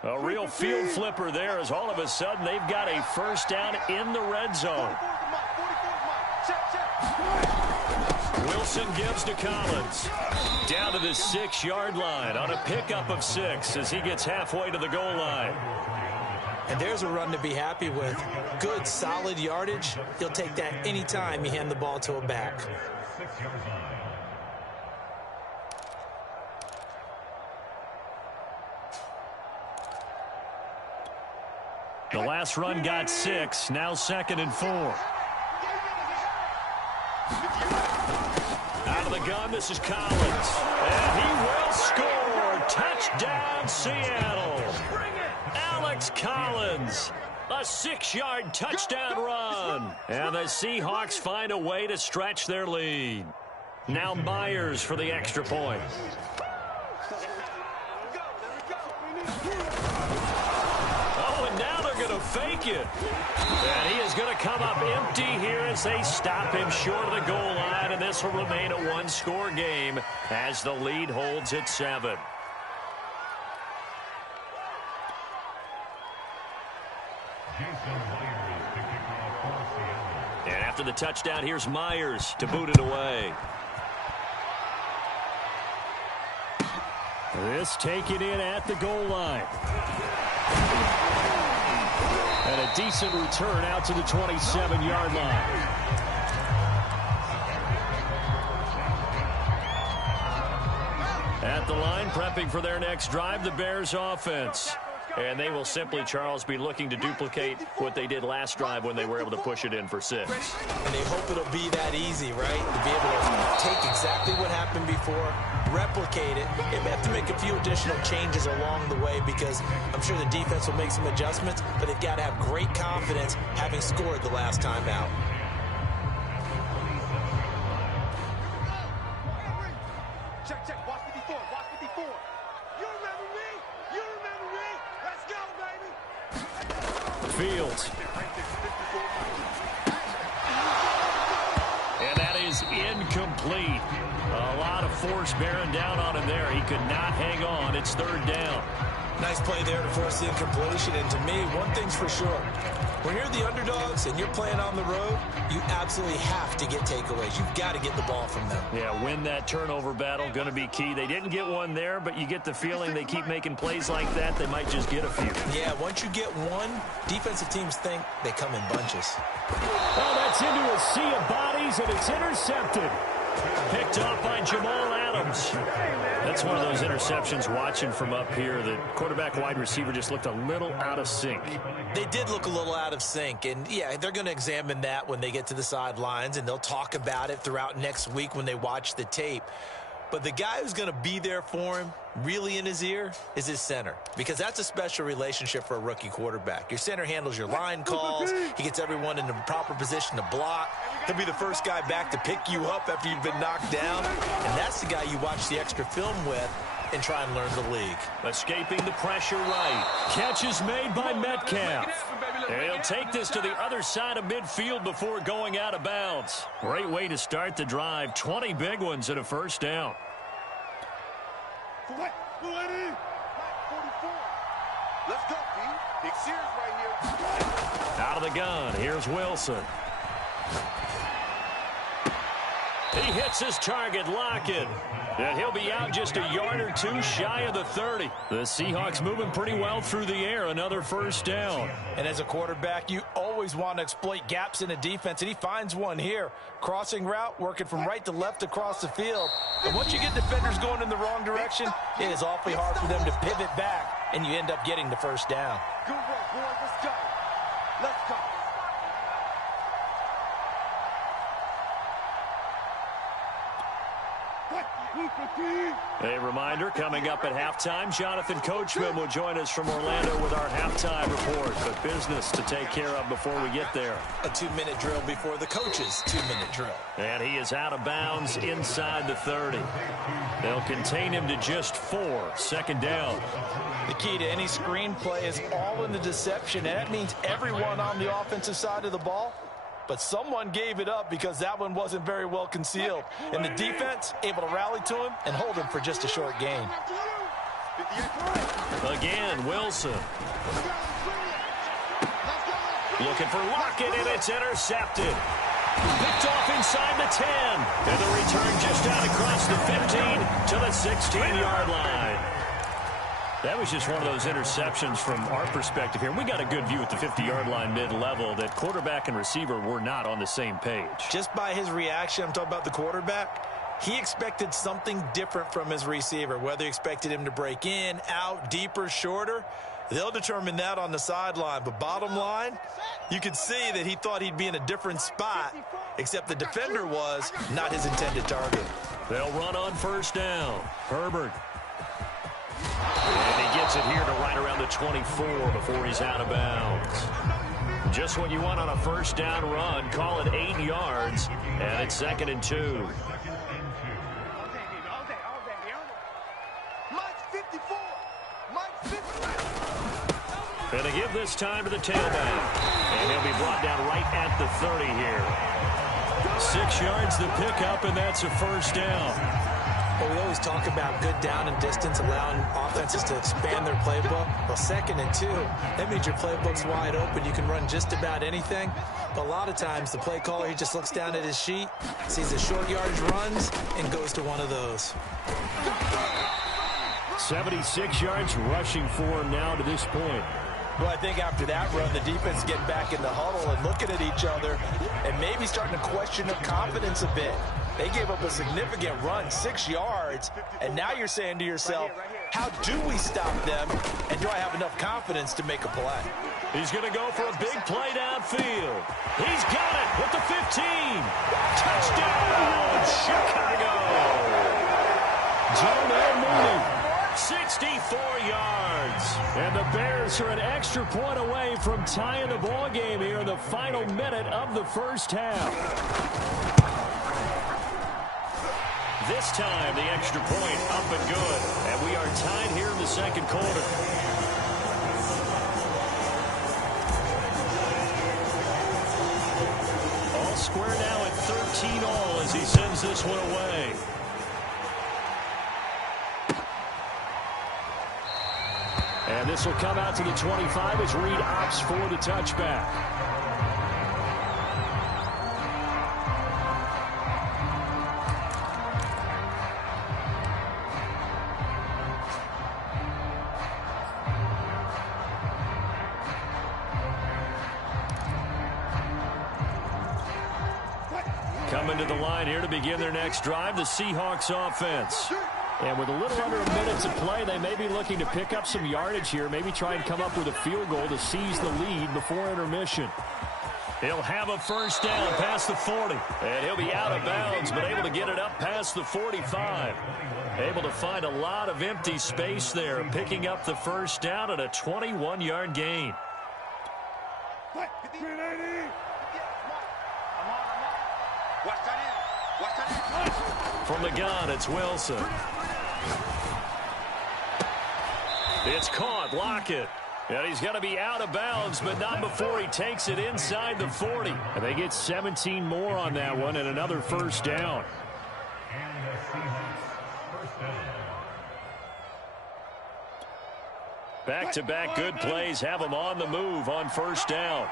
A real field flipper there as all of a sudden they've got a 1st down in the red zone. Wilson gives to Collins. Down to the 6-yard line on a pickup of 6 as he gets halfway to the goal line. And there's a run to be happy with. Good, solid yardage. He'll take that anytime you hand the ball to a back. The last run got 6. Now 2nd and 4. Out of the gun, this is Collins. And he will score. Touchdown, Seattle. Alex Collins. A 6-yard touchdown run. And the Seahawks find a way to stretch their lead. Now Myers for the extra point. Oh, and now they're going to fake it. And he is going to come up empty here as they stop him short of the goal line. And this will remain a one-score game as the lead holds at 7. And after the touchdown, here's Myers to boot it away. This taken in at the goal line. And a decent return out to the 27-yard line. At the line, prepping for their next drive, the Bears offense. And they will simply, Charles, be looking to duplicate what they did last drive when they were able to push it in for 6. And they hope it'll be that easy, right? To be able to take exactly what happened before, replicate it. They may have to make a few additional changes along the way because I'm sure the defense will make some adjustments, but they've got to have great confidence having scored the last time out. Check, check. Watch 54. Watch 54. You remember me? You remember me? Let's go, baby. Fields. And that is incomplete. A lot of force bearing down on him there. He could not hang on. It's 3rd down. Nice play there to force the incompletion. And to me, one thing's for sure. When you're the underdogs and you're playing on the road, you absolutely have to get takeaways. You've got to get the ball from them. Yeah, win that turnover battle, going to be key. They didn't get one there, but you get the feeling they keep making plays like that, they might just get a few. Yeah, once you get one, defensive teams think they come in bunches. Oh, that's into a sea of bodies, and it's intercepted. Picked off by Jamal Adams. That's one of those interceptions watching from up here. The quarterback wide receiver just looked a little out of sync. They did look a little out of sync, and yeah, they're going to examine that when they get to the sidelines, and they'll talk about it throughout next week when they watch the tape. But the guy who's going to be there for him, really in his ear, is his center. Because that's a special relationship for a rookie quarterback. Your center handles your line calls. He gets everyone in the proper position to block. He'll be the first guy back to pick you up after you've been knocked down. And that's the guy you watch the extra film with and try and learn the league. Escaping the pressure right. Catch is made by Metcalf. And he'll take this to the other side of midfield before going out of bounds. Great way to start the drive. 20 big ones and a 1st down. Let's go, P. Big Sears right here. Out of the gun. Here's Wilson. He hits his target, Lockett. And he'll be out just a yard or two shy of the 30. The Seahawks moving pretty well through the air. Another 1st down. And as a quarterback, you always want to exploit gaps in a defense, and he finds one here. Crossing route, working from right to left across the field. And once you get defenders going in the wrong direction, it is awfully hard for them to pivot back, and you end up getting the 1st down. Good work, boys. Let's go. Let's go. A reminder, coming up at halftime, Jonathan Coachman will join us from Orlando with our halftime report. But business to take care of before we get there. A 2-minute drill before the coach's 2-minute drill. And he is out of bounds inside the 30. They'll contain him to just 4. 2nd down. The key to any screen play is all in the deception, and that means everyone on the offensive side of the ball. But someone gave it up because that one wasn't very well concealed. And the defense able to rally to him and hold him for just a short gain. Again, Wilson. Looking for Lockett, and it's intercepted. Picked off inside the 10. And the return just out across the 15 to the 16-yard line. That was just one of those interceptions from our perspective here. We got a good view at the 50-yard line mid-level that quarterback and receiver were not on the same page. Just by his reaction, I'm talking about the quarterback, he expected something different from his receiver, whether he expected him to break in, out, deeper, shorter. They'll determine that on the sideline. But bottom line, you could see that he thought he'd be in a different spot, except the defender was not his intended target. They'll run on first down. Herbert. And he gets it here to right around the 24 before he's out of bounds. Just what you want on a first down run. Call it 8 yards, and it's 2nd and 2. And they give this time to the tailback. And he'll be brought down right at the 30 here. 6 yards the pickup, and that's a first down. Well, we always talk about good down and distance, allowing offenses to expand their playbook. Well, 2nd and 2, that means your playbook's wide open. You can run just about anything. But a lot of times, the play caller, he just looks down at his sheet, sees the short yardage runs, and goes to one of those. 76 yards rushing for him now to this point. Well, I think after that run, the defense is getting back in the huddle and looking at each other and maybe starting to question their confidence a bit. They gave up a significant run, 6 yards, and now you're saying to yourself, how do we stop them, and do I have enough confidence to make a play? He's going to go for a big play downfield. He's got it with the 15. Touchdown, Chicago. Jonah Mooney. 64 yards. And the Bears are an extra point away from tying the ball game here in the final minute of the first half. This time, the extra point up and good. And we are tied here in the second quarter. All square now at 13 all as he sends this one away. And this will come out to the 25 as Reed opts for the touchback. Coming to the line here to begin their next drive, the Seahawks offense. And with a little under a minute to play, they may be looking to pick up some yardage here, maybe try and come up with a field goal to seize the lead before intermission. He'll have a first down past the 40. And he'll be out of bounds, but able to get it up past the 45. Able to find a lot of empty space there, picking up the first down at a 21-yard gain. From the gun, it's Wilson. It's caught. Lockett. And he's going to be out of bounds, but not before he takes it inside the 40. And they get 17 more on that one and another first down. Back-to-back good plays have him on the move on first down.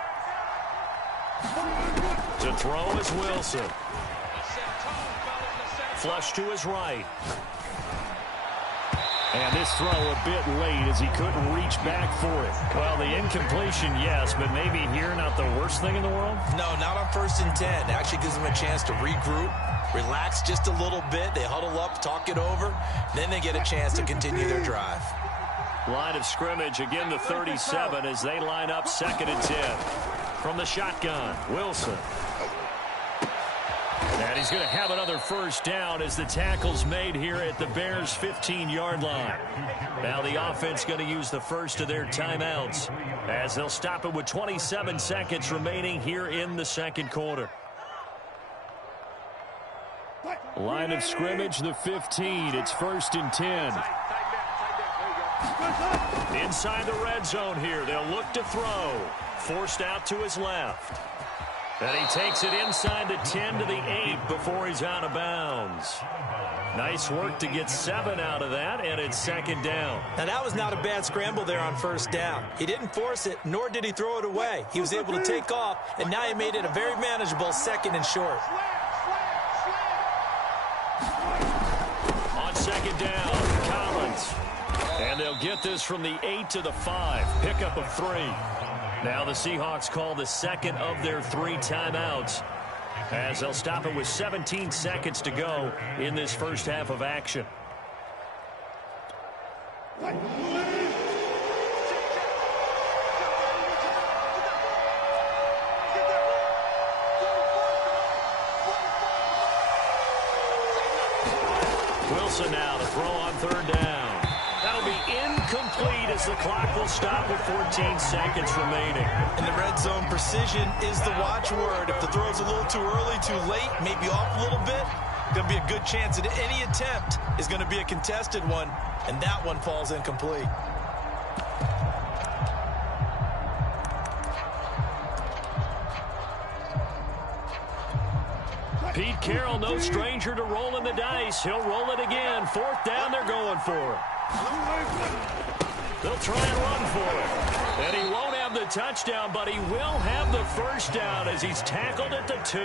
To throw is Wilson. Flush to his right. And this throw a bit late as he couldn't reach back for it. Well, the incompletion, yes, but maybe here not the worst thing in the world? No, not on 1st and 10. Actually gives them a chance to regroup, relax just a little bit. They huddle up, talk it over. Then they get a chance to continue their drive. Line of scrimmage, again the 37 as they line up 2nd and 10. From the shotgun, Wilson. And he's going to have another first down as the tackle's made here at the Bears' 15-yard line. Now the offense going to use the first of their timeouts as they'll stop it with 27 seconds remaining here in the second quarter. Line of scrimmage, the 15. It's 1st and 10. Inside the red zone here. They'll look to throw. Forced out to his left. And he takes it inside the 10 to the 8 before he's out of bounds. Nice work to get 7 out of that, and it's second down. Now, that was not a bad scramble there on first down. He didn't force it, nor did he throw it away. He was able to take off, and now he made it a very manageable second and short. On second down, Collins. And they'll get this from the 8 to the 5. Pickup of 3. Now the Seahawks call the second of their 3 timeouts, as they'll stop it with 17 seconds to go in this first half of action. Wilson now to throw on third down. That'll be incomplete as the clock will stop with 14 seconds remaining. In the red zone, precision is the watchword. If the throw's a little too early, too late, maybe off a little bit, going to be a good chance that any attempt is going to be a contested one, and that one falls incomplete. Pete Carroll, no stranger to rolling the dice. He'll roll it again. Fourth down, they're going for it. They'll try and run for it. And he won't have the touchdown, but he will have the first down as he's tackled at the 2.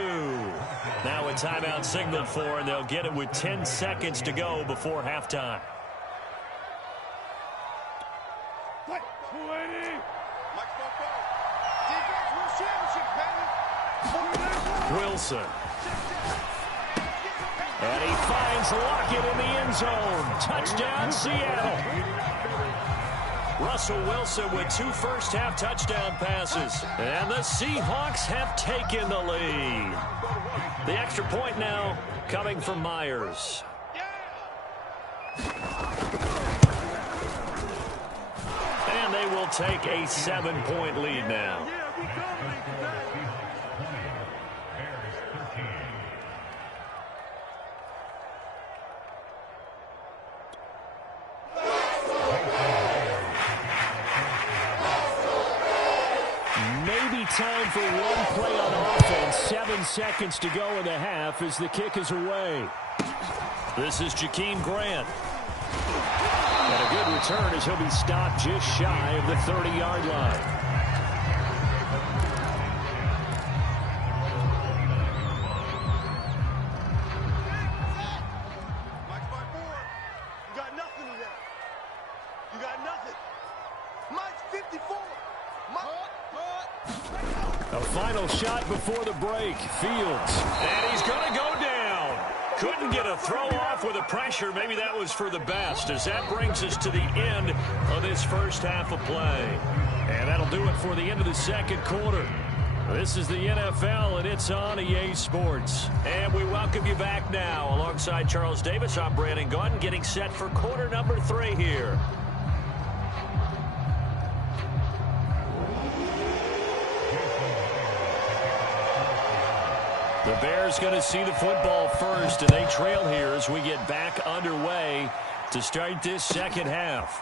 Now a timeout signaled for, and they'll get it with 10 seconds to go before halftime. Wilson. And he finds Lockett in the end zone. Touchdown, Seattle. Russell Wilson with 2 first-half touchdown passes. And the Seahawks have taken the lead. The extra point now coming from Myers. And they will take a 7-point lead now. Time for one play on offense. 7 seconds to go in the half as the kick is away. This is Jakeem Grant. And a good return as he'll be stopped just shy of the 30-yard line. Mike's by 4. You got nothing in there. You got nothing. Mike's 54. A final shot before the break. Fields. And he's going to go down. Couldn't get a throw off with the pressure. Maybe that was for the best, as that brings us to the end of this first half of play. And that'll do it for the end of the second quarter. This is the NFL, and it's on EA Sports. And we welcome you back now. Alongside Charles Davis, I'm Brandon Gaudin, getting set for quarter number 3 here. The Bears going to see the football first, and they trail here as we get back underway to start this second half.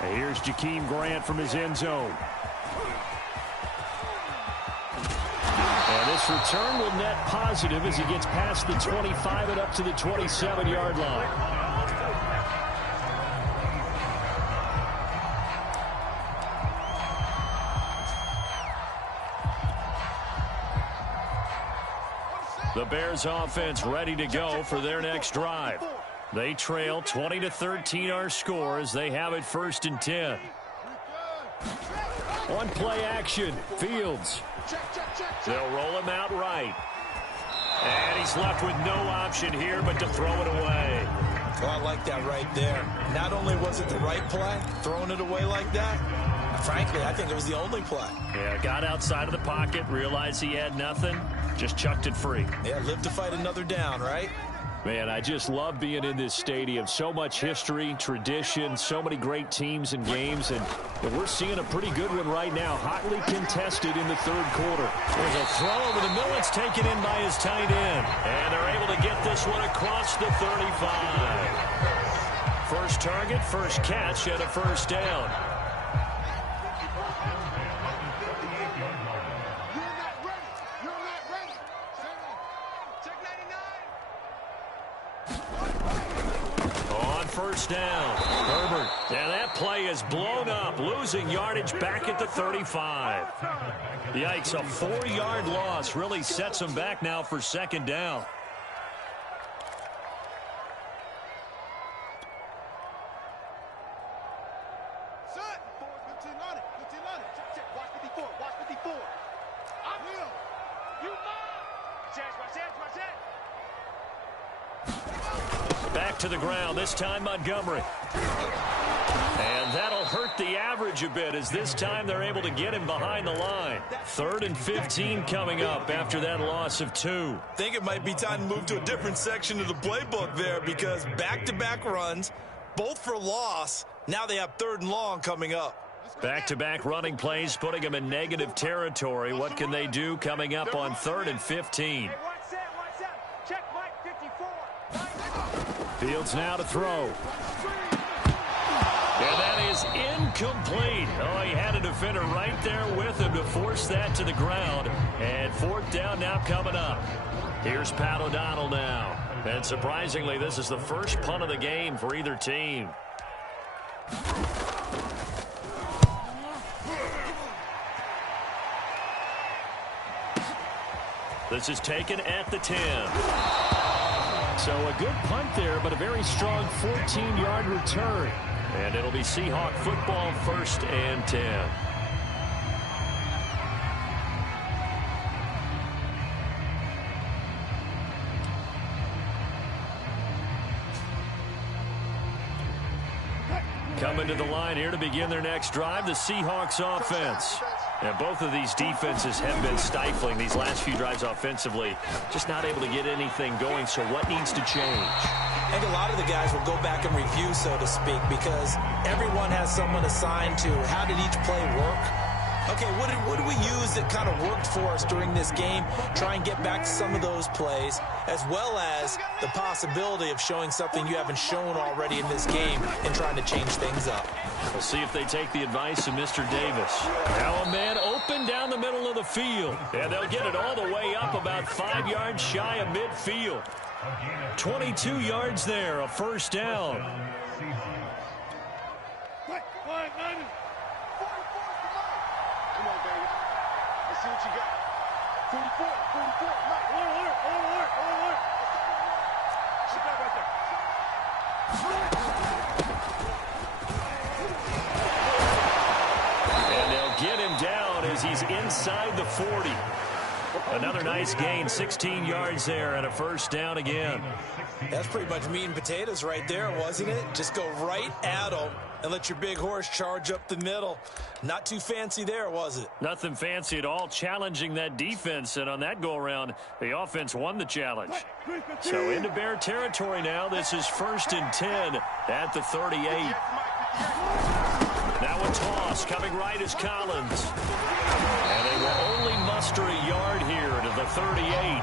And here's Jakeem Grant from his end zone. And this return will net positive as he gets past the 25 and up to the 27-yard line. The Bears offense ready to go for their next drive. They trail 20-13 our score as they have it 1st and 10. On play action, Fields. They'll roll him out right. And he's left with no option here but to throw it away. Well, I like that right there. Not only was it the right play, throwing it away like that, frankly, I think it was the only play. Yeah, got outside of the pocket, realized he had nothing, just chucked it free. Yeah, live to fight another down, right? Man, I just love being in this stadium. So much history, tradition, so many great teams and games, and we're seeing a pretty good one right now, hotly contested in the third quarter. There's a throw over the middle. It's taken in by his tight end, and they're able to get this one across the 35. First target, first catch, and a first down. You're not ready. You're not first down. Herbert. And that play is blown up, losing yardage back at the 35. Yikes, a 4-yard loss really sets them back now for second down. Back to the ground, this time Montgomery. And that'll hurt the average a bit as this time they're able to get him behind the line. 3rd and 15 coming up after that loss of 2. I think it might be time to move to a different section of the playbook there because back-to-back runs, both for loss. Now they have 3rd and long coming up. Back-to-back running plays putting them in negative territory. What can they do coming up on 3rd and 15? Fields now to throw. And that is incomplete. Oh, he had a defender right there with him to force that to the ground. And 4th down now coming up. Here's Pat O'Donnell now. And surprisingly, this is the first punt of the game for either team. This is taken at the 10. So a good punt there, but a very strong 14-yard return. And it'll be Seahawk football, 1st and 10. Coming to the line here to begin their next drive, the Seahawks offense. And both of these defenses have been stifling these last few drives offensively. Just not able to get anything going, so what needs to change? I think a lot of the guys will go back and review, so to speak, because everyone has someone assigned to how did each play work. Okay, what did we use that kind of worked for us during this game? Try and get back to some of those plays, as well as the possibility of showing something you haven't shown already in this game and trying to change things up. We'll see if they take the advice of Mr. Davis. Now a man open down the middle of the field. And they'll get it all the way up about 5 yards shy of midfield. 22 yards there, a 1st down. See what you got. 44, Mike. Alert. Sit down right there. And they'll get him down as he's inside the 40. Another nice gain, 16 yards there and a 1st down again. That's pretty much meat and potatoes right there, wasn't it? Just go right at them and let your big horse charge up the middle. Not too fancy there, was it? Nothing fancy at all, challenging that defense, and on that go-around, the offense won the challenge. So into Bear territory now. This is 1st and 10 at the 38. Now a toss, coming right is Collins. And they will only muster a yard here to the 38.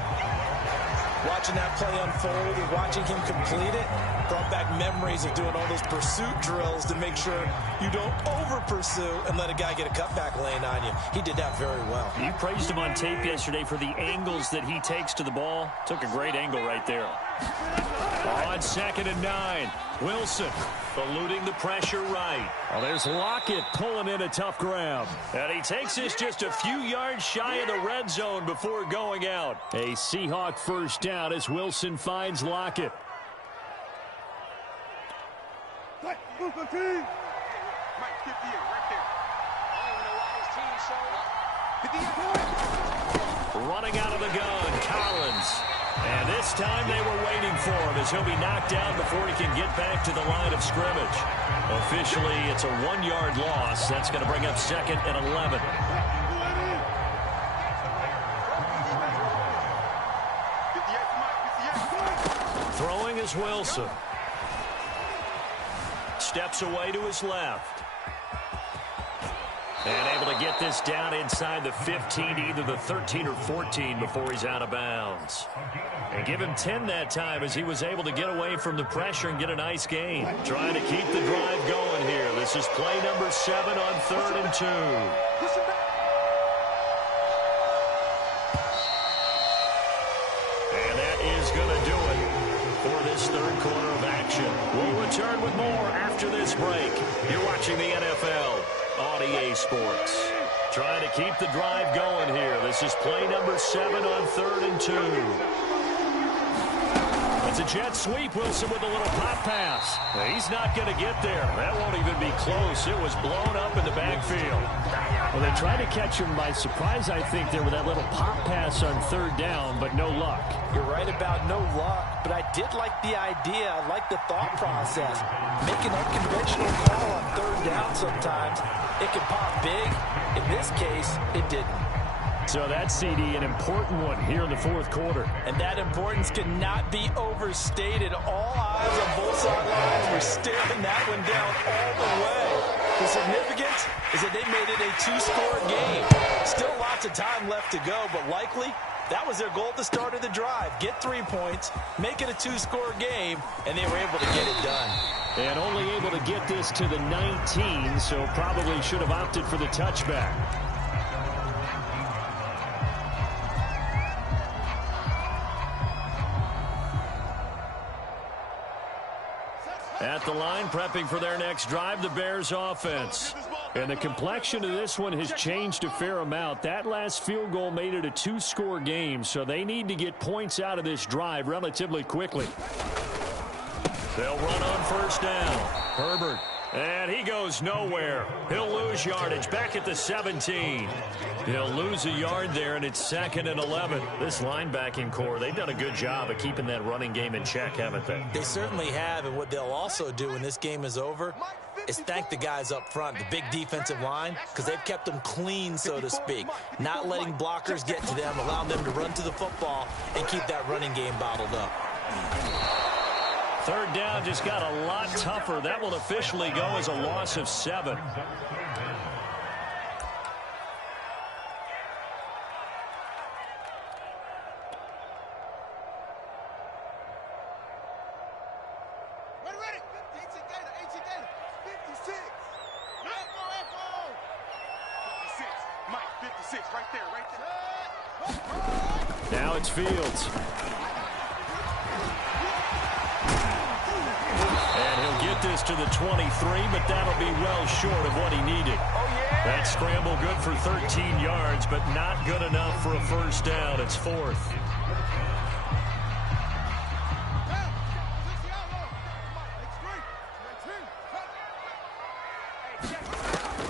Watching that play unfold and watching him complete it brought back memories of doing all those pursuit drills to make sure you don't over-pursue and let a guy get a cutback lane on you. He did that very well. You praised him on tape yesterday for the angles that he takes to the ball. Took a great angle right there. On 2nd and 9, Wilson eluding the pressure right. Oh, there's Lockett pulling in a tough grab. And he takes this just a few yards shy of the red zone before going out. A Seahawk 1st down as Wilson finds Lockett. Mike, 50 right there. I don't even know why his team showed up. 50. Running out of the gun, Collins. And this time they were waiting for him as he'll be knocked down before he can get back to the line of scrimmage. Officially, it's a 1-yard loss. That's going to bring up 2nd and 11. Throwing is Wilson. Steps away to his left. And able to get this down inside the 15, either the 13 or 14 before he's out of bounds. And give him 10 that time as he was able to get away from the pressure and get a nice gain. Trying to keep the drive going here. This is play number 7 on 3rd and 2. And that is going to do it. for this third quarter of action. We'll return with more after this break. You're watching the NFL on EA Sports. Trying to keep the drive going here. This is play number 7 on 3rd and 2. It's a jet sweep. Wilson with a little pop pass. He's not going to get there. That won't even be close. It was blown up in the backfield. Well, they tried to catch him by surprise, I think, there with that little pop pass on 3rd down, but no luck. You're right about no luck, but I did like the idea. I like the thought process. Make an unconventional call on 3rd down sometimes. It can pop big. In this case, it didn't. So that CD, an important one here in the 4th quarter. And that importance cannot be overstated. All eyes on both sidelines were staring that one down all the way. The significance is that they made it a 2-score game. Still lots of time left to go, but likely that was their goal at the start of the drive. Get 3 points, make it a 2-score game, and they were able to get it done. And only able to get this to the 19, so probably should have opted for the touchback. At the line, prepping for their next drive, the Bears offense. And the complexion of this one has changed a fair amount. That last field goal made it a 2-score game, so they need to get points out of this drive relatively quickly. They'll run on 1st down. Herbert. And he goes nowhere. He'll lose yardage back at the 17. He'll lose a yard there, and it's 2nd and 11. This linebacking core, they've done a good job of keeping that running game in check, haven't they? They certainly have, and what they'll also do when this game is over is thank the guys up front, the big defensive line, because they've kept them clean, so to speak, not letting blockers get to them, allowing them to run to the football and keep that running game bottled up. 3rd down just got a lot tougher. That will officially go as a loss of 7. Now it's Fields. This to the 23, but that'll be well short of what he needed. That scramble good for 13 yards, but not good enough for a 1st down. It's 4th.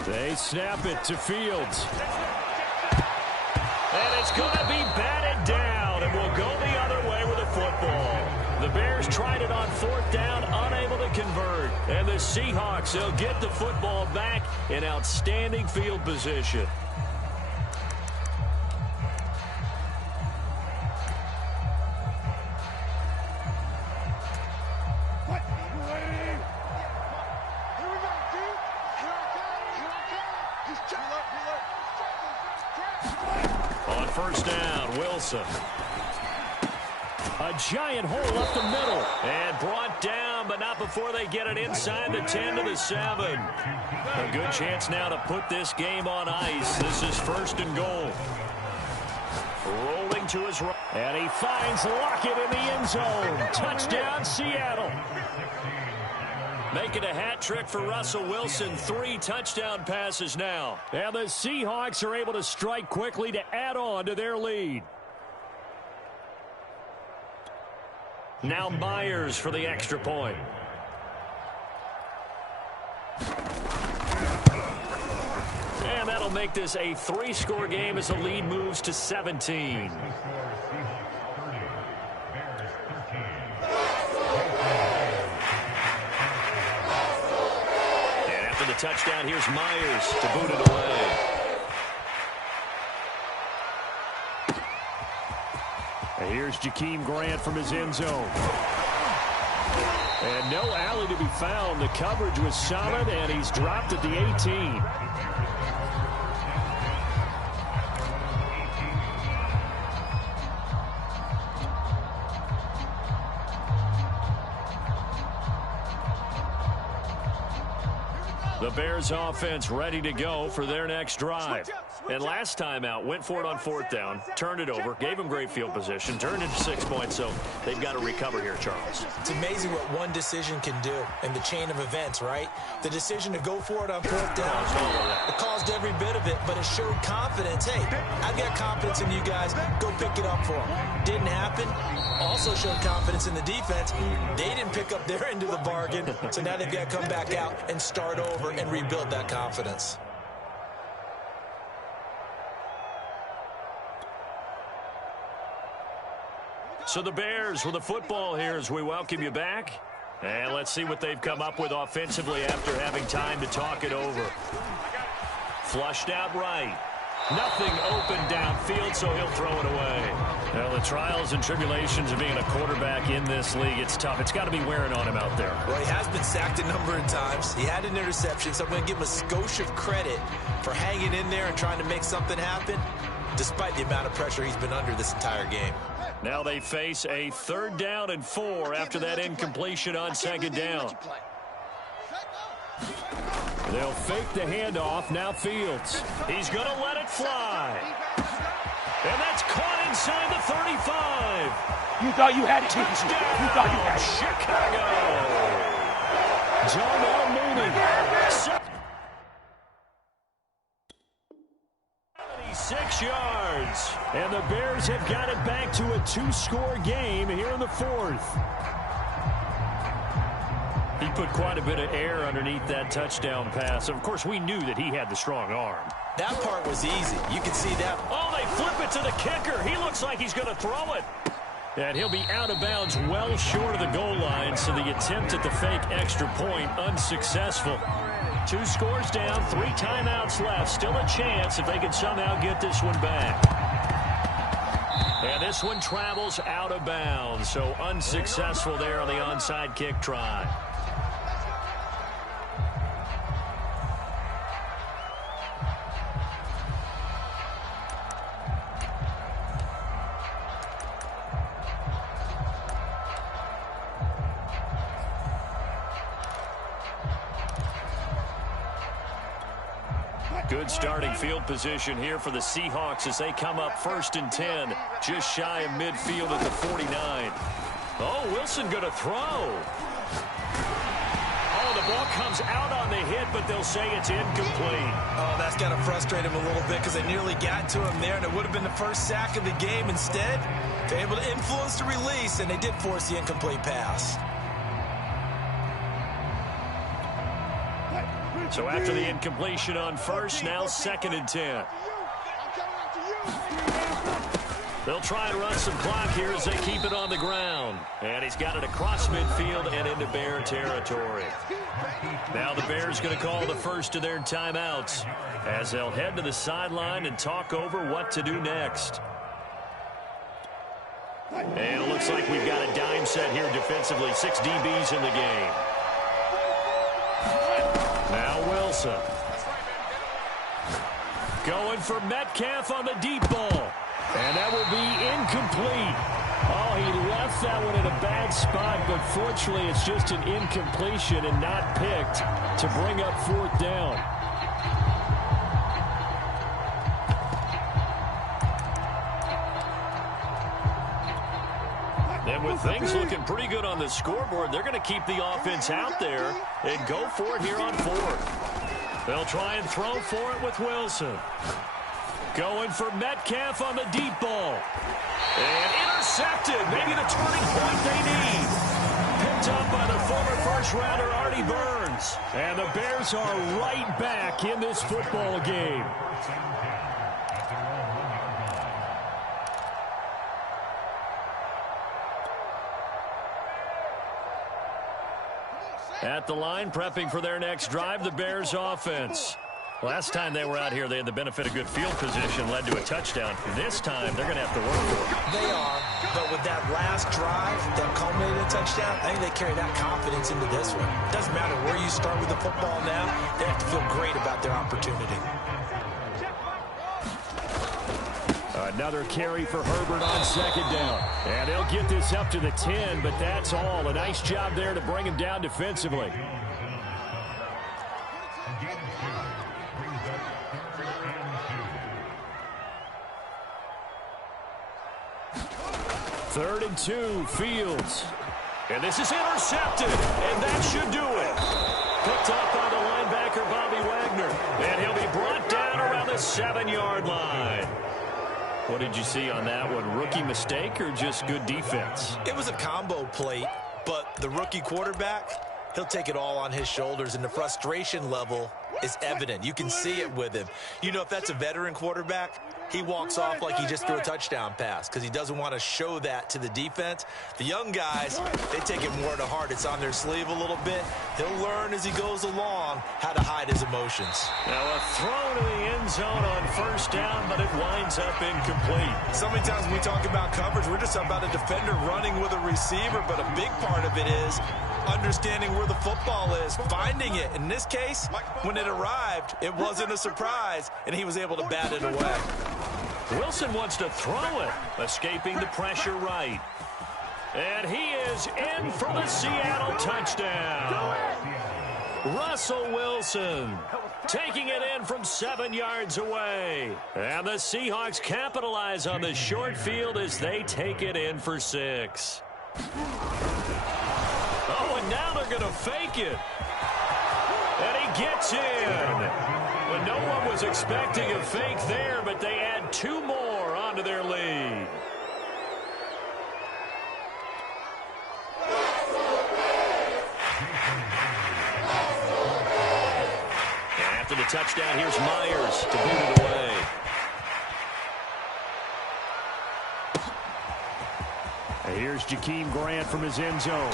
They snap it to Fields. And it's going to be batted down, and will go the other way with the football. The Bears tried it on 4th down, unable to convert. And the Seahawks, they'll get the football back in outstanding field position. On 1st down, Wilson. A giant hole up the middle. And brought down, but not before they get it inside the 10 to the 7. A good chance now to put this game on ice. This is 1st and goal. Rolling to his right. And he finds Lockett in the end zone. Touchdown, Seattle. Making a hat trick for Russell Wilson. 3 touchdown passes now. And the Seahawks are able to strike quickly to add on to their lead. Now Myers for the extra point. And that'll make this a 3-score game as the lead moves to 17. And after the touchdown, here's Myers to boot it away. Here's Jakeem Grant from his end zone. And no alley to be found. The coverage was solid, and he's dropped at the 18. The Bears offense ready to go for their next drive. And last time out, went for it on 4th down, turned it over, gave them great field position, turned into 6 points, so they've got to recover here, Charles. It's amazing what one decision can do in the chain of events, right? The decision to go for it on 4th down, it caused every bit of it, but it showed confidence. Hey, I've got confidence in you guys. Go pick it up for them. Didn't happen. Also showed confidence in the defense. They didn't pick up their end of the bargain, so now they've got to come back out and start over and rebuild that confidence. So the Bears with the football here as we welcome you back. And let's see what they've come up with offensively after having time to talk it over. Flushed out right. Nothing open downfield, so he'll throw it away. Well, the trials and tribulations of being a quarterback in this league, it's tough. It's got to be wearing on him out there. Well, he has been sacked a number of times. He had an interception, so I'm going to give him a skosh of credit for hanging in there and trying to make something happen, despite the amount of pressure he's been under this entire game. Now they face a 3rd down and 4 after that incompletion on 2nd down. They'll fake the handoff. Now Fields. He's going to let it fly. And that's caught inside the 35. You thought you had it. Touchdown, You thought you had it. Chicago. John L. Mooney. 76 yards. And the Bears have got it back to a 2-score game here in the 4th. He put quite a bit of air underneath that touchdown pass. Of course, we knew that he had the strong arm. That part was easy. You can see that. Oh, they flip it to the kicker. He looks like he's going to throw it. And he'll be out of bounds well short of the goal line, so the attempt at the fake extra point unsuccessful. 2 scores down, 3 timeouts left. Still a chance if they can somehow get this one back. And this one travels out of bounds, so unsuccessful there on the onside kick try. Good starting field position here for the Seahawks as they come up 1st and 10, just shy of midfield at the 49. Oh, Wilson going to throw. Oh, the ball comes out on the hit, but they'll say it's incomplete. Oh, that's got to frustrate him a little bit because they nearly got to him there, and it would have been the first sack of the game. Instead, they're able to influence the release, and they did force the incomplete pass. So after the incompletion on 1st, now 2nd and 10. They'll try and run some clock here as they keep it on the ground. And he's got it across midfield and into Bear territory. Now the Bears going to call the first of their timeouts as they'll head to the sideline and talk over what to do next. And it looks like we've got a dime set here defensively. 6 DBs in the game. Now Wilson. Going for Metcalf on the deep ball. And that will be incomplete. Oh, he left that one in a bad spot, but fortunately it's just an incompletion and not picked to bring up 4th down. And with things looking pretty good on the scoreboard, they're going to keep the offense out there and go for it here on 4th. They'll try and throw for it with Wilson. Going for Metcalf on the deep ball. And intercepted. Maybe the turning point they need. Picked up by the former first-rounder Artie Burns. And the Bears are right back in this football game. At the line, prepping for their next drive, the Bears offense. Last time they were out here, they had the benefit of good field position, led to a touchdown. This time, they're going to have to work for it. They are, but with that last drive that culminated in a touchdown, I think they carry that confidence into this one. It doesn't matter where you start with the football now, they have to feel great about their opportunity. Another carry for Herbert on 2nd down. And they'll get this up to the 10, but that's all. A nice job there to bring him down defensively. 3rd and 2, Fields. And this is intercepted, and that should do it. Picked up by the linebacker, Bobby Wagner. And he'll be brought down around the 7-yard line. What did you see on that one? Rookie mistake or just good defense? It was a combo plate, but the rookie quarterback, he'll take it all on his shoulders, and the frustration level is evident. You can see it with him. You know, if that's a veteran quarterback, he walks off like he just threw a touchdown pass because he doesn't want to show that to the defense. The young guys, they take it more to heart. It's on their sleeve a little bit. He'll learn as he goes along how to hide his emotions. Now a throw to the end zone on 1st down, but it winds up incomplete. So many times when we talk about coverage, we're just about a defender running with a receiver, but a big part of it is understanding where the football is, finding it. In this case, when it arrived, it wasn't a surprise, and he was able to bat it away. Wilson wants to throw it, escaping the pressure right. And he is in for the Seattle touchdown. Russell Wilson taking it in from 7 yards away. And the Seahawks capitalize on the short field as they take it in for 6. Oh, and now they're going to fake it. And he gets in. But no one was expecting a fake there, but they add 2 more onto their lead. And after the touchdown, here's Myers to boot it away. And here's Jakeem Grant from his end zone.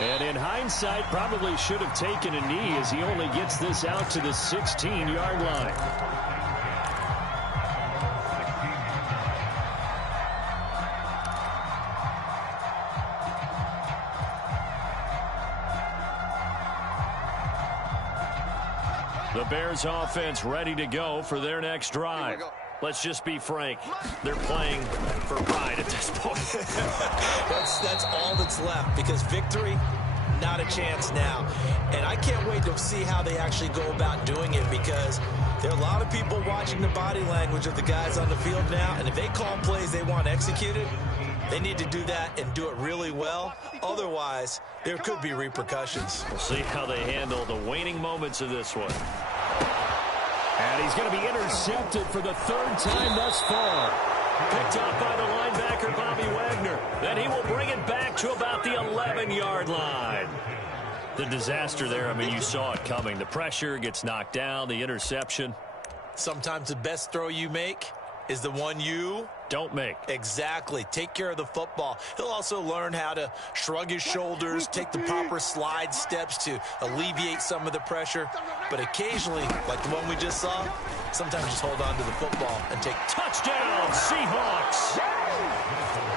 And in hindsight, probably should have taken a knee as he only gets this out to the 16-yard line. The Bears offense ready to go for their next drive. Let's just be frank. They're playing for pride at this point. That's all that's left, because victory, not a chance now. And I can't wait to see how they actually go about doing it, because there are a lot of people watching the body language of the guys on the field now, and if they call plays they want executed, they need to do that and do it really well. Otherwise, there could be repercussions. We'll see how they handle the waning moments of this one. And he's going to be intercepted for the 3rd time thus far. Picked up by the linebacker, Bobby Wagner. Then he will bring it back to about the 11-yard line. The disaster there, I mean, you saw it coming. The pressure gets knocked down, the interception. Sometimes the best throw you make is the one you don't make. Exactly. Take care of the football. He'll also learn how to shrug his shoulders, take the proper slide steps to alleviate some of the pressure. But occasionally, like the one we just saw, sometimes just hold on to the football and take. Touchdown, Seahawks!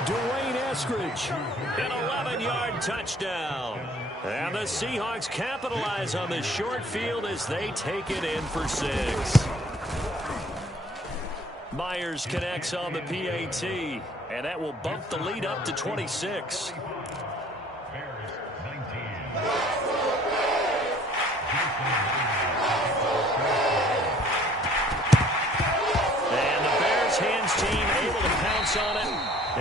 Dwayne Eskridge, an 11-yard touchdown. And the Seahawks capitalize on the short field as they take it in for 6. Myers connects on the PAT, and that will bump the lead up to 26. And the Bears hands team able to pounce on it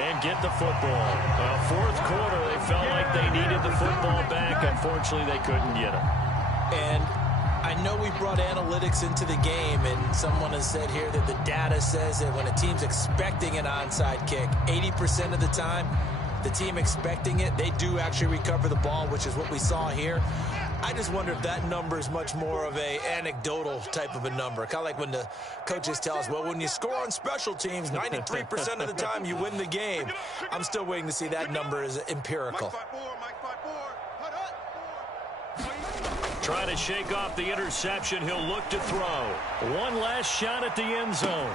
and get the football. Well, 4th quarter, they felt like they needed the football back. Unfortunately, they couldn't get it. And I know we brought analytics into the game, and someone has said here that the data says that when a team's expecting an onside kick, 80% of the time, the team expecting it, they do actually recover the ball, which is what we saw here. I just wonder if that number is much more of a anecdotal type of a number. Kind of like when the coaches tell us, well, when you score on special teams, 93% of the time you win the game. I'm still waiting to see that number is empirical. Trying to shake off the interception. He'll look to throw. One last shot at the end zone.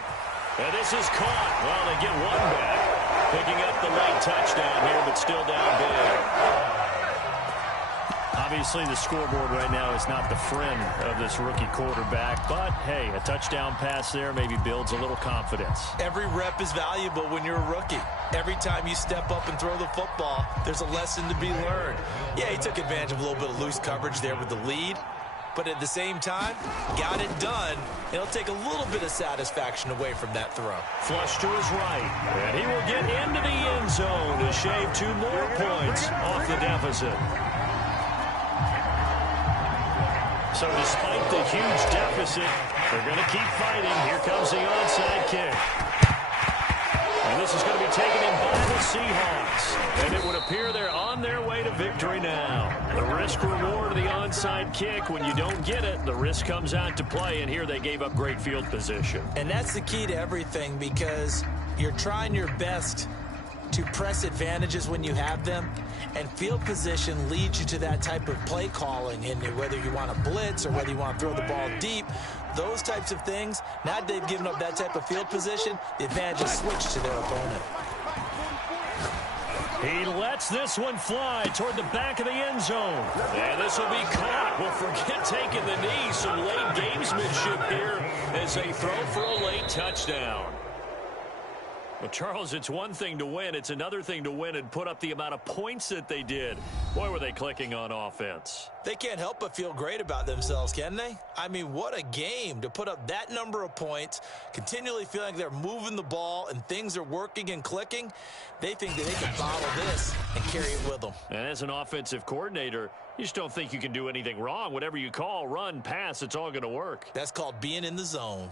And this is caught. Well, they get one back. Picking up the late touchdown here, but still down big. Obviously, the scoreboard right now is not the friend of this rookie quarterback. But, hey, a touchdown pass there maybe builds a little confidence. Every rep is valuable when you're a rookie. Every time you step up and throw the football, there's a lesson to be learned. Yeah, he took advantage of a little bit of loose coverage there with the lead. but at the same time, got it done. It'll take a little bit of satisfaction away from that throw. Flush to his right, and he will get into the end zone to shave 2 more points off the deficit. So despite the huge deficit, they're going to keep fighting. Here comes the onside kick. And this is going to be taken in by the Seahawks. And it would appear they're on their way to victory now. The risk-reward of the onside kick, when you don't get it, the risk comes out to play, and here they gave up great field position. And that's the key to everything, because you're trying your best to press advantages when you have them, and field position leads you to that type of play calling. And whether you want to blitz or whether you want to throw the ball deep, those types of things, now they've given up that type of field position, the advantage is switched to their opponent. He lets this one fly toward the back of the end zone. And this will be caught. Well, forget taking the knee. Some late gamesmanship here as they throw for a late touchdown. Well, Charles, it's one thing to win. It's another thing to win and put up the amount of points that they did. Boy, were they clicking on offense. They can't help but feel great about themselves, can they? I mean, what a game to put up that number of points, continually feeling like they're moving the ball and things are working and clicking. They think that they can bottle this and carry it with them. And as an offensive coordinator, you just don't think you can do anything wrong. Whatever you call, run, pass, it's all going to work. That's called being in the zone.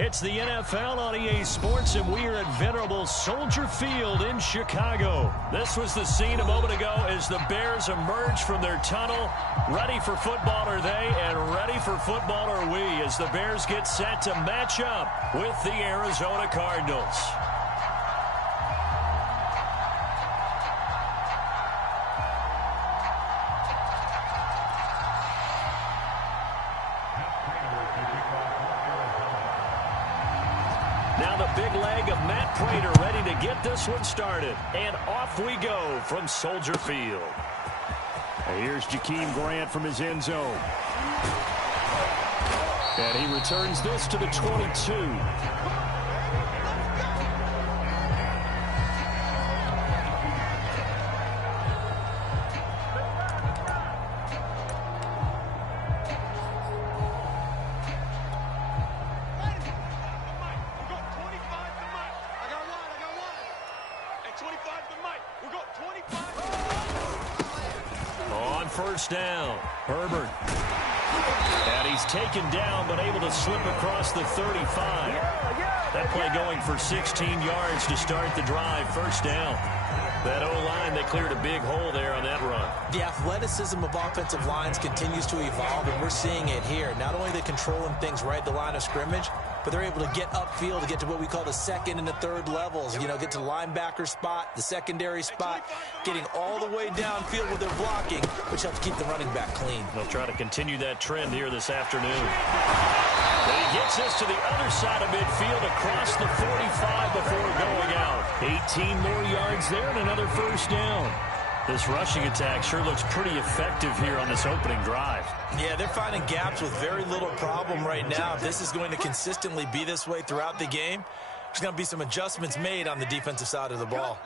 It's the NFL on EA Sports, and we are at venerable Soldier Field in Chicago. This was the scene a moment ago as the Bears emerged from their tunnel. Ready for football are they, and ready for football are we, as the Bears get set to match up with the Arizona Cardinals. Now the big leg of Matt Prater ready to get this one started. And off we go from Soldier Field. Here's Jakeem Grant from his end zone. And he returns this to the 22. First down, Herbert. And he's taken down, but able to slip across the 35. That play going for 16 yards to start the drive. First down. That O-line, they cleared a big hole there on that run. The athleticism of offensive lines continues to evolve, and we're seeing it here. Not only are they controlling things right at the line of scrimmage, but they're able to get upfield to get to what we call the second and the third levels. You know, get to the linebacker spot, the secondary spot, getting all the way downfield with their blocking, which helps keep the running back clean. They'll try to continue that trend here this afternoon. But he gets us to the other side of midfield across the 45 before going out. 18 more yards there and another first down. This rushing attack sure looks pretty effective here on this opening drive. Yeah, they're finding gaps with very little problem right now. If this is going to consistently be this way throughout the game, there's going to be some adjustments made on the defensive side of the ball.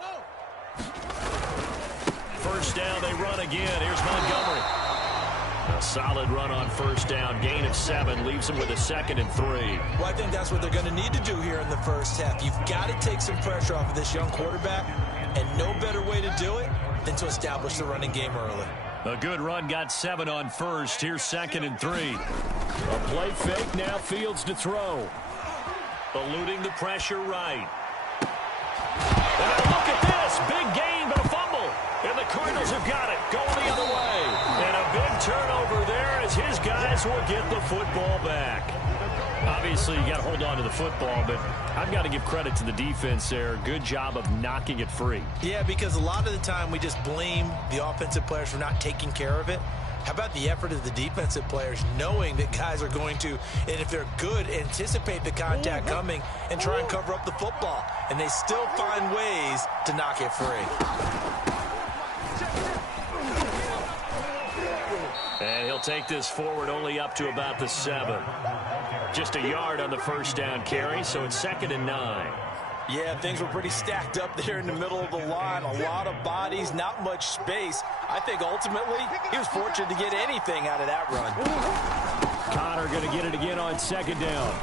First down, they run again. Here's Montgomery. A solid run on first down. Gain of 7 leaves them with a 2nd and 3. Well, I think that's what they're going to need to do here in the first half. You've got to take some pressure off of this young quarterback, and no better way to do it than to establish the running game early. A good run, got 7 on first. Here's 2nd and 3. A play fake, now Fields to throw. Eluding the pressure right. And look at this, big gain but a fumble. And the Cardinals have got it, going the other way. And a big turnover there as his guys will get the football back. Obviously, you got to hold on to the football, but I've got to give credit to the defense there. Good job of knocking it free. Yeah, because a lot of the time we just blame the offensive players for not taking care of it. How about the effort of the defensive players knowing that guys are going to, and if they're good, anticipate the contact coming and try and cover up the football. And they still find ways to knock it free. And he'll take this forward only up to about the 7. Just a yard on the first down carry, so it's 2nd and 9. Yeah, things were pretty stacked up there in the middle of the line. A lot of bodies, not much space. I think ultimately he was fortunate to get anything out of that run. Connor going to get it again on 2nd down.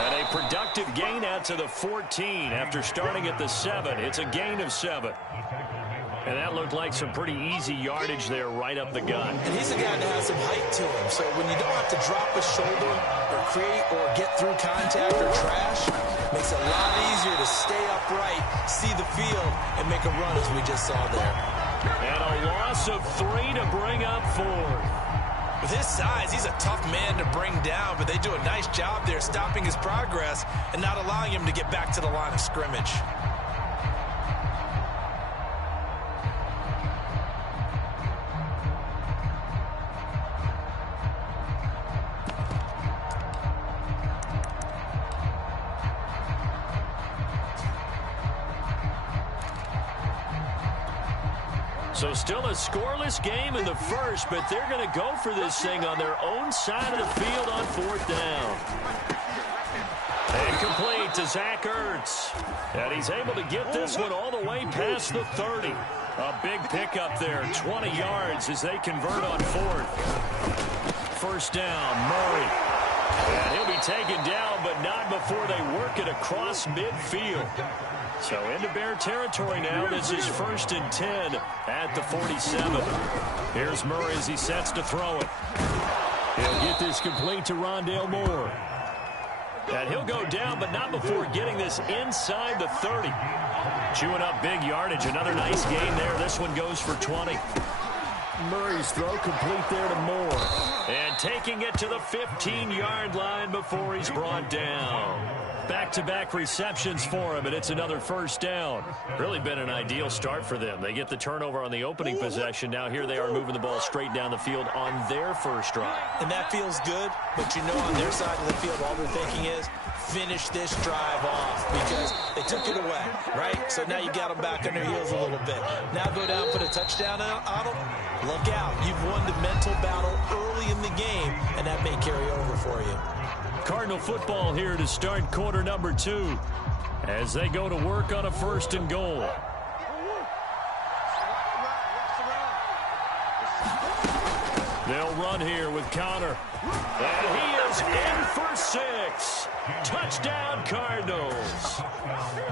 And a productive gain out to the 14 after starting at the 7. It's a gain of 7. And that looked like some pretty easy yardage there right up the gut. And he's a guy that has some height to him. So when you don't have to drop a shoulder or create or get through contact or trash, makes it a lot easier to stay upright, see the field, and make a run as we just saw there. And a loss of 3 to bring up 4. With his size, he's a tough man to bring down, but they do a nice job there stopping his progress and not allowing him to get back to the line of scrimmage. So still a scoreless game in the first, but they're going to go for this thing on their own side of the field on 4th down. And complete to Zach Ertz. And he's able to get this one all the way past the 30. A big pickup there, 20 yards as they convert on 4th. First down, Murray. And he'll be taken down, but not before they work it across midfield. So into Bear territory now. This is 1st and 10 at the 47. Here's Murray as he sets to throw it. He'll get this complete to Rondale Moore. And he'll go down, but not before getting this inside the 30. Chewing up big yardage. Another nice gain there. This one goes for 20. Murray's throw complete there to Moore. And taking it to the 15-yard line before he's brought down. Back-to-back receptions for him, and it's another first down. Really been an ideal start for them. They get the turnover on the opening possession. Now here they are moving the ball straight down the field on their first drive. And that feels good, but you know on their side of the field, all they're thinking is, finish this drive off because they took it away, right? So now you got them back on their heels a little bit. Now go down, put a touchdown on them. Look out. You've won the mental battle early in the game, and that may carry over for you. Cardinal football here to start quarter number 2 as they go to work on a 1st and goal. They'll run here with Connor. And he is in for 6. Touchdown, Cardinals.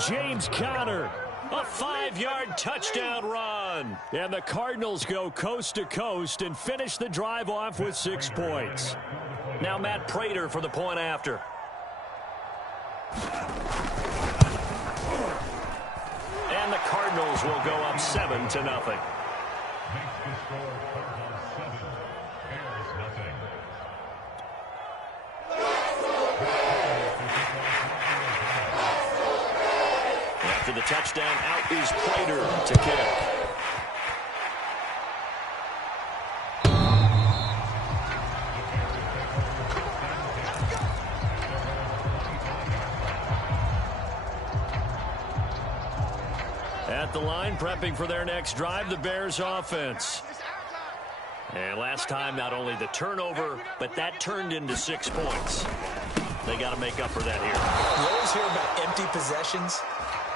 James Conner, a 5-yard touchdown run. And the Cardinals go coast to coast and finish the drive off with 6 points. Now Matt Prater for the point after. And the Cardinals will go up 7-0. After the touchdown, out is Prater to kick. At the line, prepping for their next drive, the Bears offense. And last time, not only the turnover, but that turned into 6 points. They got to make up for that here. You always hear about empty possessions,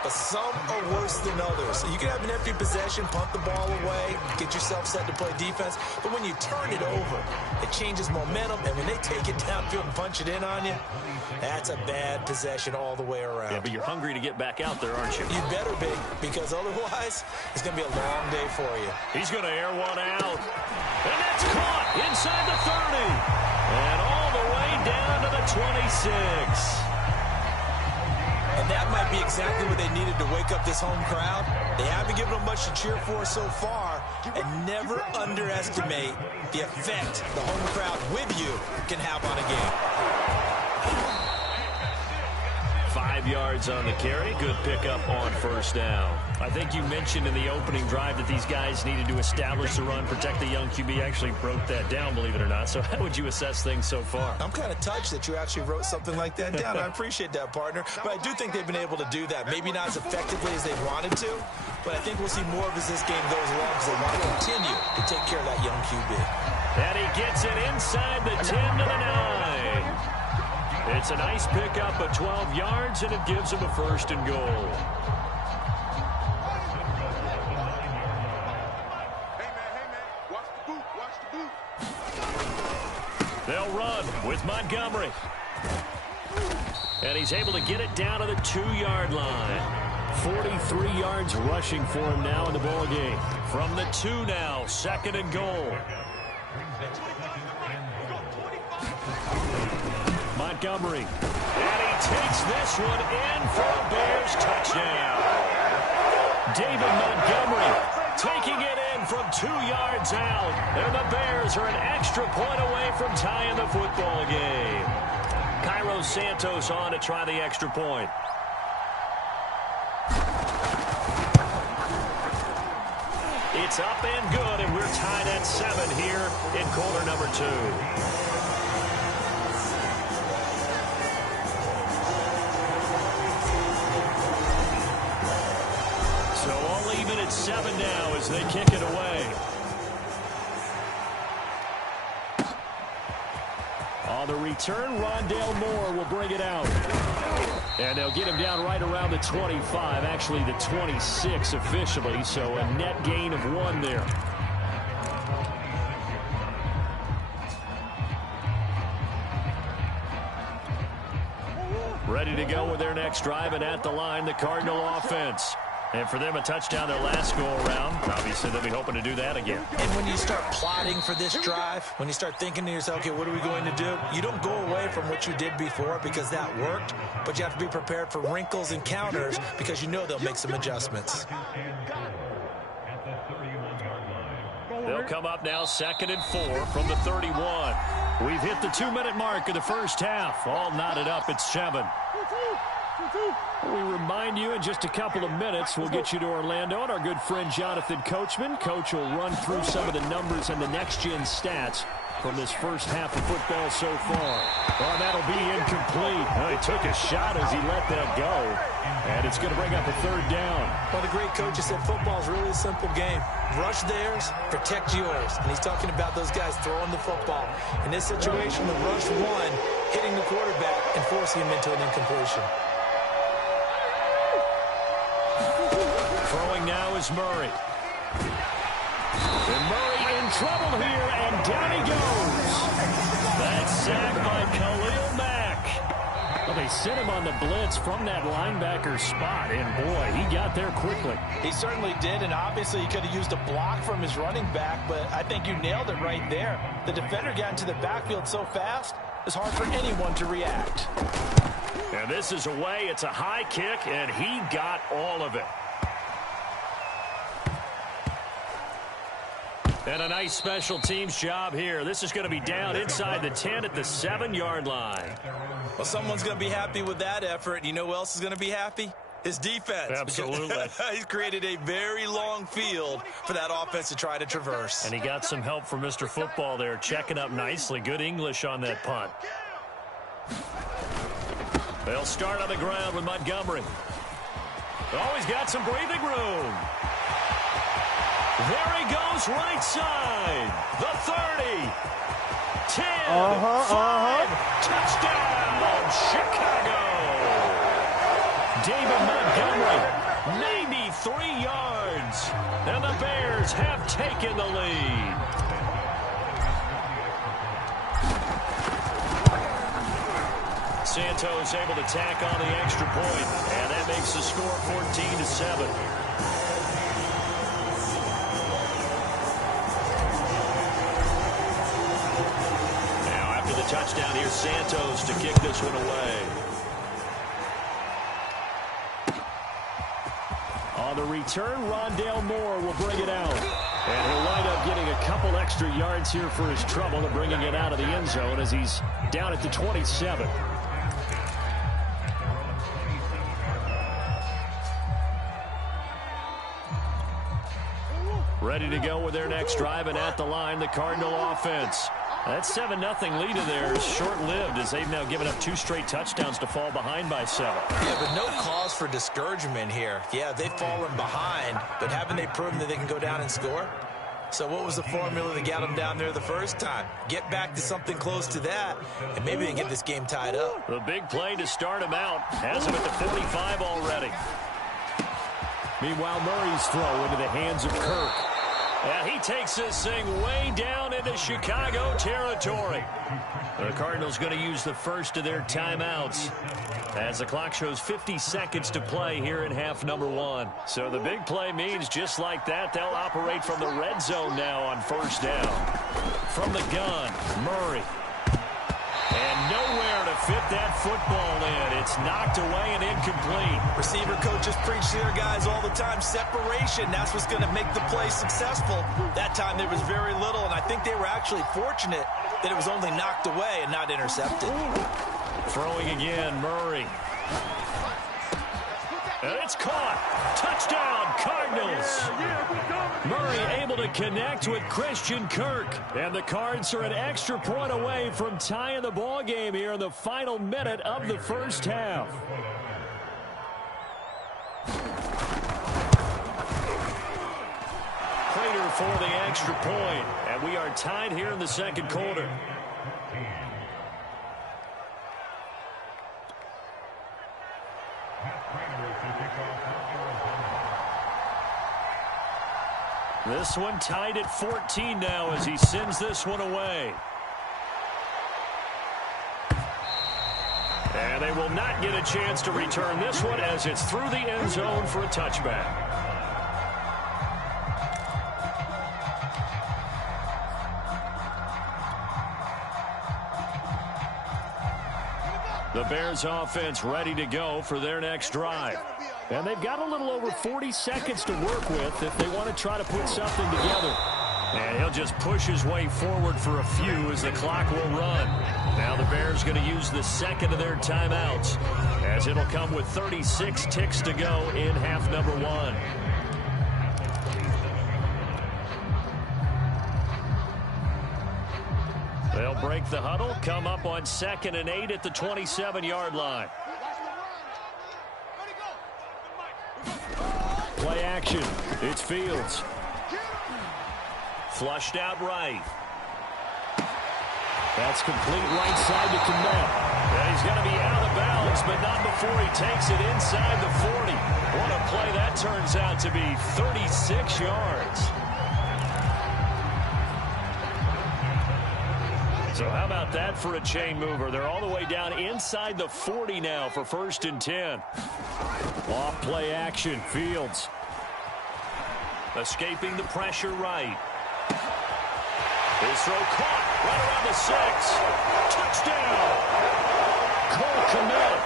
but some are worse than others. You can have an empty possession, punt the ball away, get yourself set to play defense, but when you turn it over, it changes momentum, and when they take it downfield and punch it in on you, that's a bad possession all the way around. Yeah, but you're hungry to get back out there, aren't you? You better be, because otherwise, it's going to be a long day for you. He's going to air one out. And that's caught inside the 30. And all the way down to the 26. And that might be exactly what they needed to wake up this home crowd. They haven't given them much to cheer for so far. And never underestimate the effect the home crowd with you can have on a game. 5 yards on the carry. Good pickup on 1st down. I think you mentioned in the opening drive that these guys needed to establish the run, protect the young QB. Actually broke that down, believe it or not. So how would you assess things so far? I'm kind of touched that you actually wrote something like that down. I appreciate that, partner. But I do think they've been able to do that. Maybe not as effectively as they wanted to, but I think we'll see more of as this game goes along because they want to continue to take care of that young QB. And he gets it inside the 10 to the 9. It's a nice pickup of 12 yards, and it gives him a 1st and goal. Hey, man, watch the boot. They'll run with Montgomery. And he's able to get it down to the 2-yard line. 43 yards rushing for him now in the ball game. From the 2 now, 2nd and goal. Montgomery. And he takes this one in for a Bears touchdown. David Montgomery taking it in from 2 yards out. And the Bears are an extra point away from tying the football game. Cairo Santos on to try the extra point. It's up and good, and we're tied at 7 here in quarter number 2. So all even at 7 now as they kick it away. On the return, Rondale Moore will bring it out. And they'll get him down right around the 25, actually the 26 officially, so a net gain of 1 there. Ready to go with their next drive, and at the line, the Cardinal offense. And for them, a touchdown their last go-around. Obviously, they'll be hoping to do that again. And when you start plotting for this drive, when you start thinking to yourself, okay, what are we going to do? You don't go away from what you did before because that worked, but you have to be prepared for wrinkles and counters because you know they'll make some adjustments. They'll come up now 2nd and 4 from the 31. We've hit the 2-minute mark of the first half. All knotted up at 7. We remind you in just a couple of minutes, we'll get you to Orlando and our good friend Jonathan Coachman. Coach will run through some of the numbers and the next-gen stats from this first half of football so far. Oh, that'll be incomplete. He took a shot as he let that go. And it's going to bring up a 3rd down. Well, the great coach has said football is really a simple game. Rush theirs, protect yours. And he's talking about those guys throwing the football. In this situation, the rush one, hitting the quarterback and forcing him into an incompletion. Throwing now is Murray. And Murray in trouble here, and down he goes. That's sacked by Khalil Mack. Well, they sent him on the blitz from that linebacker spot, and boy, he got there quickly. He certainly did, and obviously he could have used a block from his running back, but I think you nailed it right there. The defender got into the backfield so fast, it's hard for anyone to react. And this is away. It's a high kick, and he got all of it. And a nice special teams job here. This is going to be down inside the 10 at the 7-yard line. Well, someone's going to be happy with that effort. You know who else is going to be happy? His defense. Absolutely. He's created a very long field for that offense to try to traverse. And he got some help from Mr. Football there, checking up nicely. Good English on that punt. They'll start on the ground with Montgomery. Oh, he's got some breathing room. There he goes, right side. The 30. 10. 5. Touchdown, Chicago. David Montgomery, 93 yards. And the Bears have taken the lead. Santos able to tack on the extra point, and that makes the score 14-7. Touchdown here, Santos to kick this one away. On the return, Rondale Moore will bring it out. And he'll wind up getting a couple extra yards here for his trouble and bringing it out of the end zone as he's down at the 27. Ready to go with their next drive, and at the line, the Cardinal offense. That 7-0 lead of theirs is short-lived as they've now given up 2 straight touchdowns to fall behind by 7. Yeah, but no cause for discouragement here. Yeah, they've fallen behind, but haven't they proven that they can go down and score? So what was the formula that got them down there the first time? Get back to something close to that, and maybe they can get this game tied up. The big play to start him out has him at the 45 already. Meanwhile, Murray's throw into the hands of Kirk. And he takes this thing way down into Chicago territory. The Cardinals going to use the first of their timeouts as the clock shows 50 seconds to play here in half number 1. So the big play means just like that, they'll operate from the red zone now on first down. From the gun, Murray. And nowhere to fit that football in. It's knocked away and incomplete. Receiver coaches preach to their guys all the time. Separation, that's what's going to make the play successful. That time there was very little, and I think they were actually fortunate that it was only knocked away and not intercepted. Throwing again, Murray. And it's caught. Touchdown, Cardinals. Murray able to connect with Christian Kirk. And the Cards are an extra point away from tying the ball game here in the final minute of the first half. Prater for the extra point. And we are tied here in the second quarter. This one tied at 14 now as he sends this one away. And they will not get a chance to return this one as it's through the end zone for a touchback. The Bears offense ready to go for their next drive. And they've got a little over 40 seconds to work with if they want to try to put something together. And he'll just push his way forward for a few as the clock will run. Now the Bears going to use the second of their timeouts as it'll come with 36 ticks to go in half number one. They'll break the huddle, come up on 2nd and 8 at the 27-yard line. Play action. It's Fields. Flushed out right. That's complete right side to Kmet. And he's going to be out of bounds, but not before he takes it inside the 40. What a play that turns out to be, 36 yards. So how about that for a chain mover? They're all the way down inside the 40 now for 1st and 10. Off play action, Fields. Escaping the pressure right. His throw caught right around the 6. Touchdown! Cole Kmet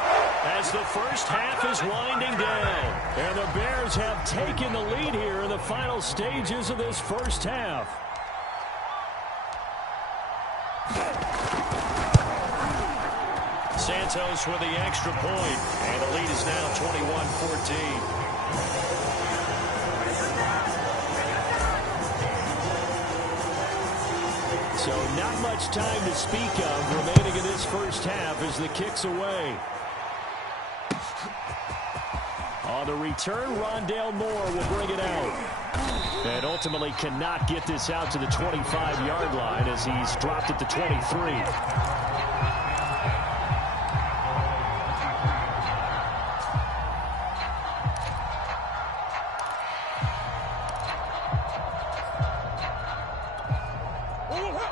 as the first half is winding down. And the Bears have taken the lead here in the final stages of this first half. Santos with the extra point, and the lead is now 21-14. So not much time to speak of remaining in this first half as the kick's away. On the return, Rondale Moore will bring it out. And ultimately cannot get this out to the 25-yard line as he's dropped at the 23.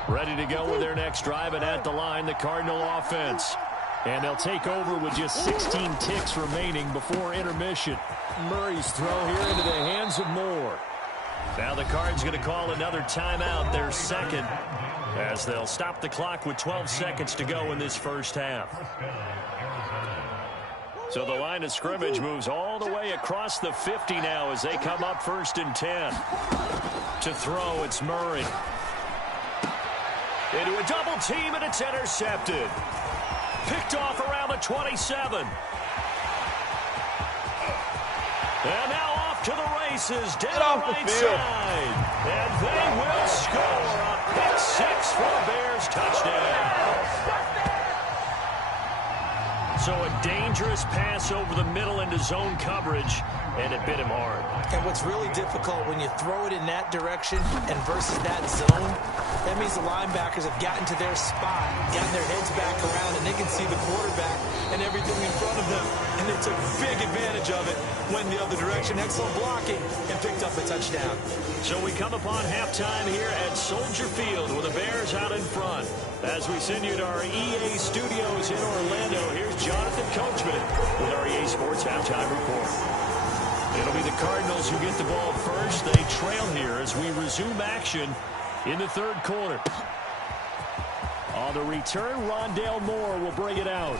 Ready to go with their next drive, and at the line, the Cardinal offense. And they'll take over with just 16 ticks remaining before intermission. Murray's throw here into the hands of Moore. Now the Cards going to call another timeout, their second, as they'll stop the clock with 12 seconds to go in this first half. So the line of scrimmage moves all the way across the 50 now as they come up 1st and 10. To throw, it's Murray. Into a double team, and it's intercepted. Picked off around the 27. And now off to the races down the right side. And they will score a pick 6 for the Bears touchdown. So a dangerous pass over the middle into zone coverage, and it bit him hard. And what's really difficult when you throw it in that direction and versus that zone, that means the linebackers have gotten to their spot, gotten their heads back around, and they can see the quarterback and everything in front of them. And they took big advantage of it, went the other direction, excellent blocking, and picked up a touchdown. So we come upon halftime here at Soldier Field with the Bears out in front. As we send you to our EA studios in Orlando, here's Jonathan Coachman with our EA Sports Halftime Report. It'll be the Cardinals who get the ball first. They trail here as we resume action in the third quarter. On the return, Rondale Moore will bring it out.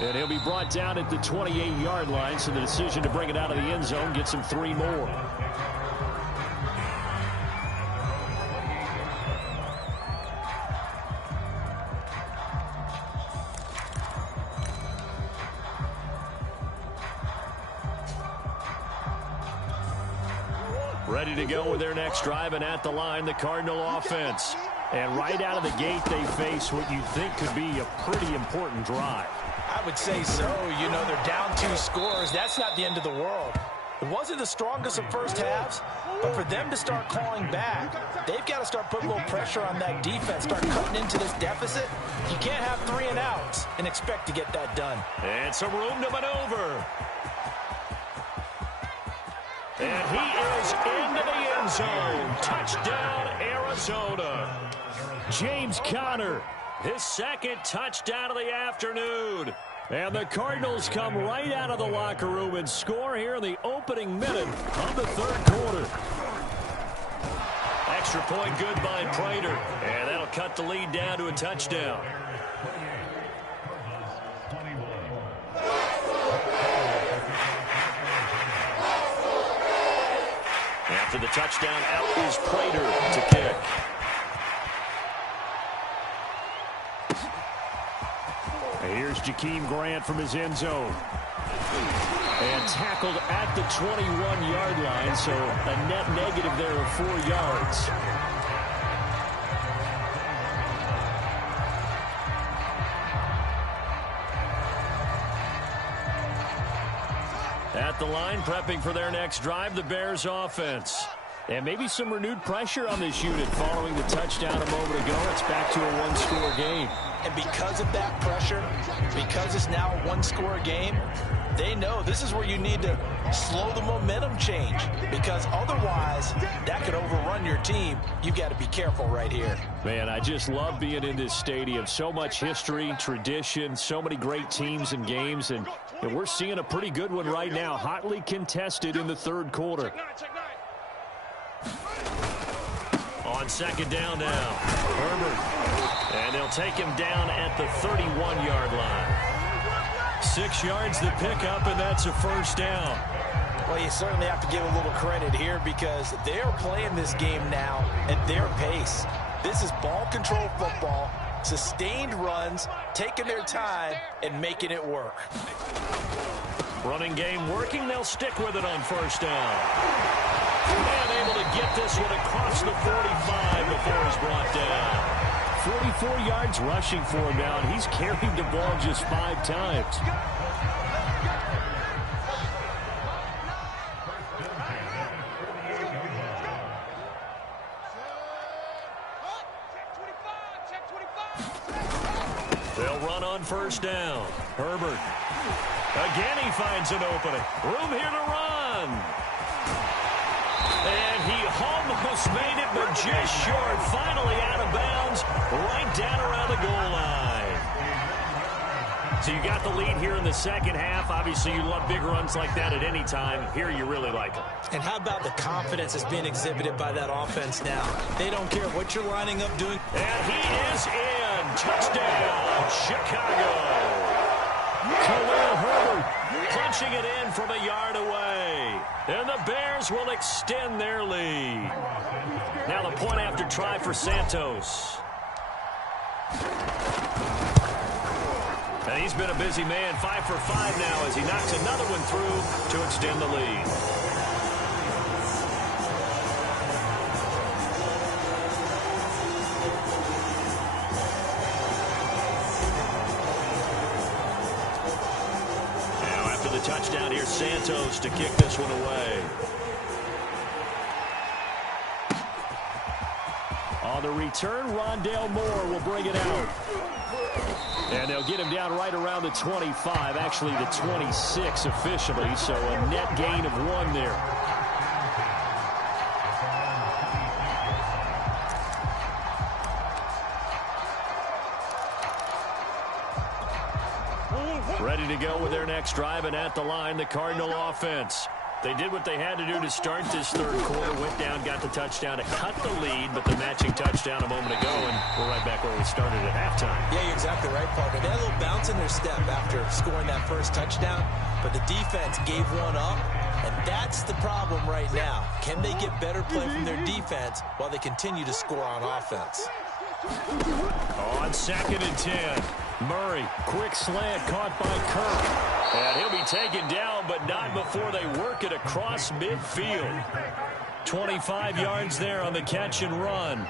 And he'll be brought down at the 28-yard line, so the decision to bring it out of the end zone gets him 3 more. Ready to go with their next drive, and at the line, the Cardinal offense. And right out of the gate, they face what you think could be a pretty important drive. I would say so. You know, they're down 2 scores. That's not the end of the world. It wasn't the strongest of first halves, but for them to start clawing back, they've got to start putting a little pressure on that defense, start cutting into this deficit. You can't have 3 and outs and expect to get that done. And some room to maneuver. And he is into the end zone. Touchdown, Arizona. James Conner his second touchdown of the afternoon. And the Cardinals come right out of the locker room and score here in the opening minute of the third quarter. Extra point good by Prater. And that'll cut the lead down to a touchdown. After the touchdown, out is Prater to kick. Here's Jakeem Grant from his end zone. And tackled at the 21-yard line, so a net negative there of 4 yards. At the line, prepping for their next drive, the Bears offense. And maybe some renewed pressure on this unit following the touchdown a moment ago. It's back to a one-score game. And because of that pressure, because it's now a one-score game, they know this is where you need to slow the momentum change, because otherwise that could overrun your team. You've got to be careful right here. Man, I just love being in this stadium. So much history, tradition, so many great teams and games, and we're seeing a pretty good one right now, hotly contested in the third quarter. On second down now, Herbert. And they'll take him down at the 31-yard line. 6 yards the pickup, and that's a first down. Well, you certainly have to give a little credit here because they're playing this game now at their pace. This is ball control football, sustained runs, taking their time, and making it work. Running game working. They'll stick with it on first down. And able to get this one across the 45 before he's brought down. 44 yards rushing for him now, and he's carried the ball just 5 times. They'll run on first down. Herbert. Again, he finds an opening. Room here to run. And he almost made it, but just short. Finally out of bounds, right down around the goal line. So you got the lead here in the second half. Obviously, you love big runs like that at any time. Here, you really like them. And how about the confidence that's being exhibited by that offense now? They don't care what you're lining up doing. And he is in. Touchdown, Chicago. Khalil Herbert punching it in from a yard away. And the Bears will extend their lead. Now the point after try for Santos. And he's been a busy man, 5 for 5 now as he knocks another one through to extend the lead. Now after the touchdown, here's Santos to kick this one away. On the return, Rondale Moore will bring it out. And they'll get him down right around the 25, actually the 26 officially, so a net gain of 1 there. Ready to go with their next drive, and at the line, the Cardinal offense. They did what they had to do to start this third quarter, went down, got the touchdown to cut the lead, but the matching touchdown a moment ago, and we're right back where we started at halftime. Yeah, you're exactly right, partner. They had a little bounce in their step after scoring that first touchdown, but the defense gave one up, and that's the problem right now. Can they get better play from their defense while they continue to score on offense? On second and 10, Murray, quick slant caught by Kirk. And he'll be taken down, but not before they work it across midfield. 25 yards there on the catch and run.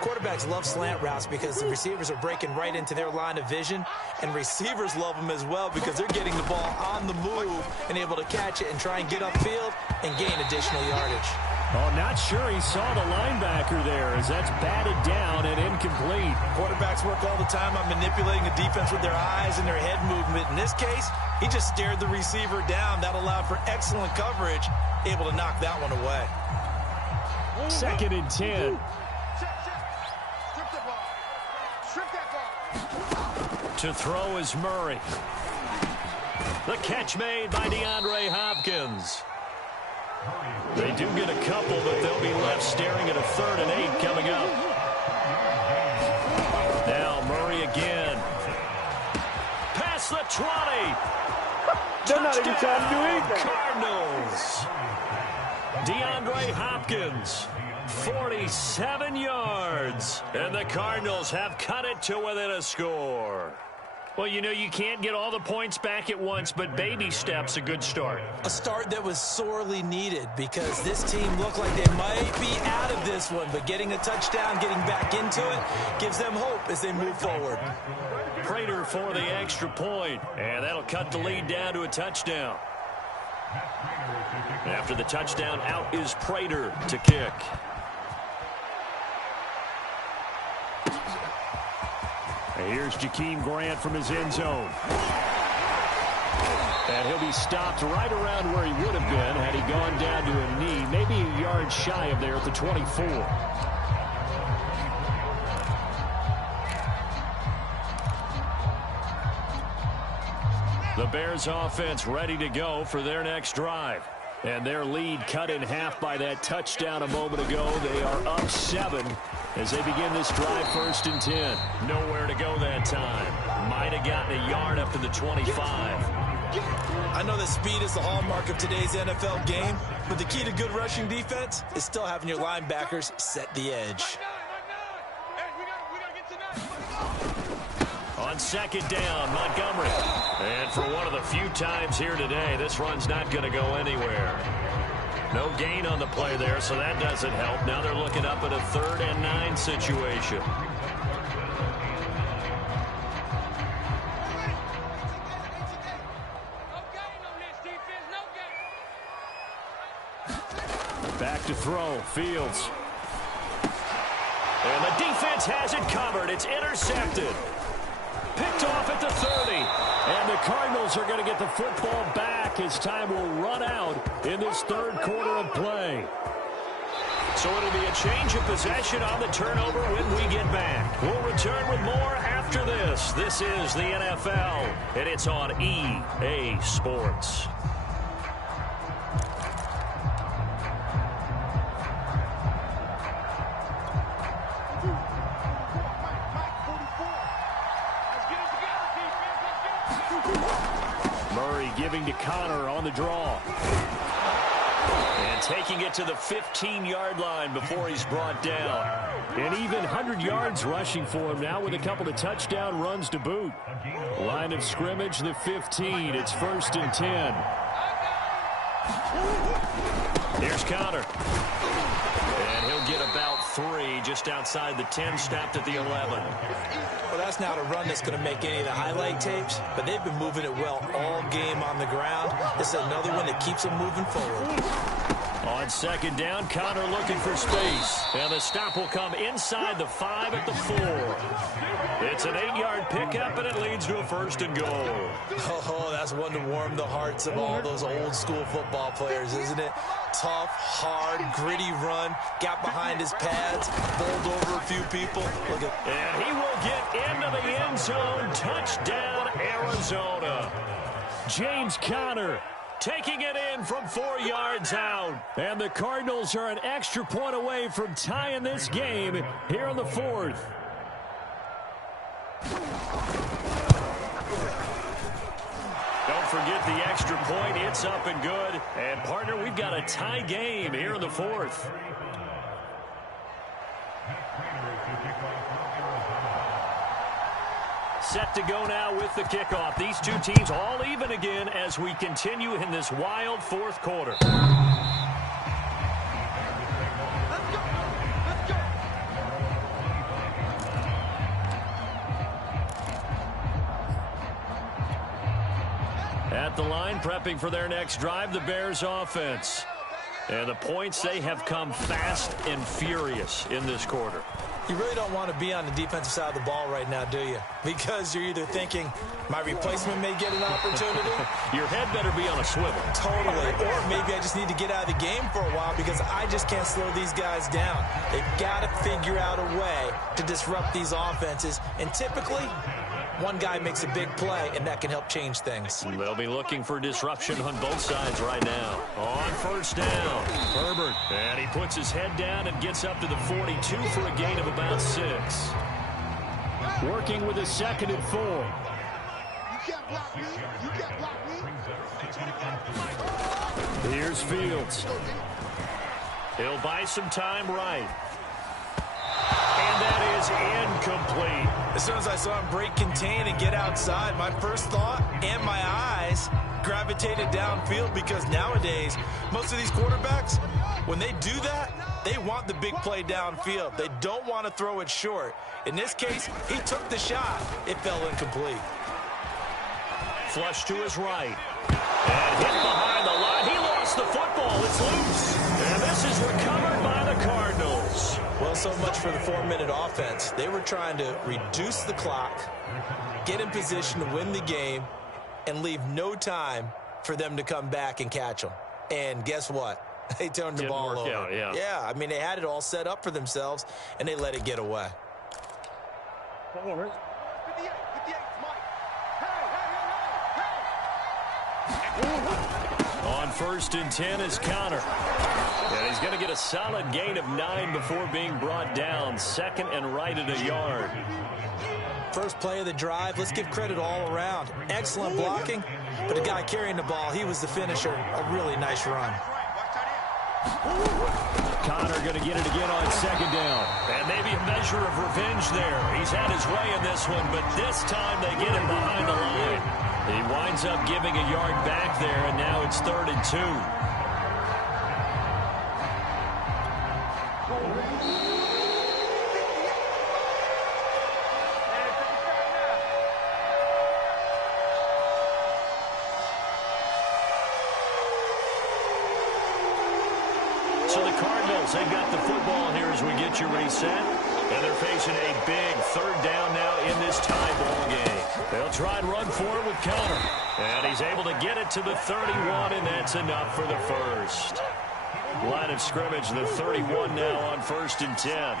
Quarterbacks love slant routes because the receivers are breaking right into their line of vision, and receivers love them as well because they're getting the ball on the move and able to catch it and try and get upfield and gain additional yardage. Oh, not sure he saw the linebacker there as that's batted down and incomplete. Quarterbacks work all the time on manipulating a defense with their eyes and their head movement. In this case, he just stared the receiver down. That allowed for excellent coverage, able to knock that one away. Second and 10. Trick that ball. To throw is Murray. The catch made by DeAndre Hopkins. They do get a couple, but they'll be left staring at a 3rd and 8 coming up. Now Murray again. Past the 20. They're not even trying to do anything. Cardinals. DeAndre Hopkins, 47 yards. And the Cardinals have cut it to within a score. Well, you know, you can't get all the points back at once, but baby steps, a good start. A start that was sorely needed because this team looked like they might be out of this one, but getting a touchdown, getting back into it, gives them hope as they move forward. Prater for the extra point, and that'll cut the lead down to a touchdown. After the touchdown, out is Prater to kick. And here's Jakeem Grant from his end zone. And he'll be stopped right around where he would have been had he gone down to a knee, maybe a yard shy of there at the 24. The Bears offense ready to go for their next drive. And their lead cut in half by that touchdown a moment ago. They are up 7 as they begin this drive 1st and 10. Nowhere to go that time. Might have gotten a yard up to the 25. I know that speed is the hallmark of today's NFL game, but the key to good rushing defense is still having your linebackers set the edge. On 2nd down, Montgomery. And for one of the few times here today, this run's not going to go anywhere. No gain on the play there, so that doesn't help. Now they're looking up at a 3rd and 9 situation. Back to throw, Fields. And the defense has it covered. It's intercepted. Picked off at the 30. And the Cardinals are going to get the football back as time will run out in this 3rd quarter of play. So it'll be a change of possession on the turnover when we get back. We'll return with more after this. This is the NFL, and it's on EA Sports. Murray giving to Connor on the draw. And taking it to the 15-yard line before he's brought down. And even 100 yards rushing for him now with a couple of touchdown runs to boot. Line of scrimmage, the 15. It's 1st and 10. Here's Connor. And he'll get about 3 just outside the 10, stopped at the 11. Well, that's not a run that's going to make any of the highlight tapes, but they've been moving it well all game on the ground. This is another one that keeps them moving forward. On 2nd down, Connor looking for space. And the stop will come inside the 5 at the 4. It's an 8-yard pickup, and it leads to a 1st and goal. Oh, that's one to warm the hearts of all those old-school football players, isn't it? Tough, hard, gritty run. Got behind his pads, bowled over a few people. Look at. And he will get into the end zone. Touchdown, Arizona. James Conner taking it in from 4 yards out. And the Cardinals are an extra point away from tying this game here in the 4th. Don't forget the extra point. It's up and good. And, partner, we've got a tie game here in the 4th. Set to go now with the kickoff. These two teams all even again as we continue in this wild 4th quarter. At the line, prepping for their next drive, the Bears offense. And the points, they have come fast and furious in this quarter. You really don't want to be on the defensive side of the ball right now, do you? Because you're either thinking, my replacement may get an opportunity. Your head better be on a swivel. Totally. Or maybe I just need to get out of the game for a while because I just can't slow these guys down. They've got to figure out a way to disrupt these offenses. And typically, one guy makes a big play, and that can help change things. They'll be looking for disruption on both sides right now. On first down, Herbert. And he puts his head down and gets up to the 42 for a gain of about 6. Working with a 2nd and 4. You can't block me. You can't block me. Here's Fields. He'll buy some time right. And that is incomplete. As soon as I saw him break contain and get outside, my first thought and my eyes gravitated downfield, because nowadays, most of these quarterbacks, when they do that, they want the big play downfield. They don't want to throw it short. In this case, he took the shot. It fell incomplete. Flush to his right. And hit behind the line. He lost the football. It's loose. And this is recovered by the Cardinals. Well, so much for the 4-minute offense. They were trying to reduce the clock, get in position to win the game, and leave no time for them to come back and catch them. And guess what? They turned the ball over. Out, yeah. Yeah, I mean, they had it all set up for themselves, and they let it get away. 58, Mike. On 1st and 10 is Connor. And he's going to get a solid gain of 9 before being brought down. 2nd and right at a yard. First play of the drive, let's give credit all around. Excellent blocking, but the guy carrying the ball, he was the finisher. A really nice run. Connor going to get it again on 2nd down. And maybe a measure of revenge there. He's had his way in this one, but this time they get him behind the line. He winds up giving a yard back there, and now it's 3rd and 2. So the Cardinals, they got the football here as we get you reset. And they're facing a big 3rd down now in this tie ball game. They'll try and run for it with Connor. And he's able to get it to the 31, and that's enough for the first. Line of scrimmage, the 31 now on 1st and 10.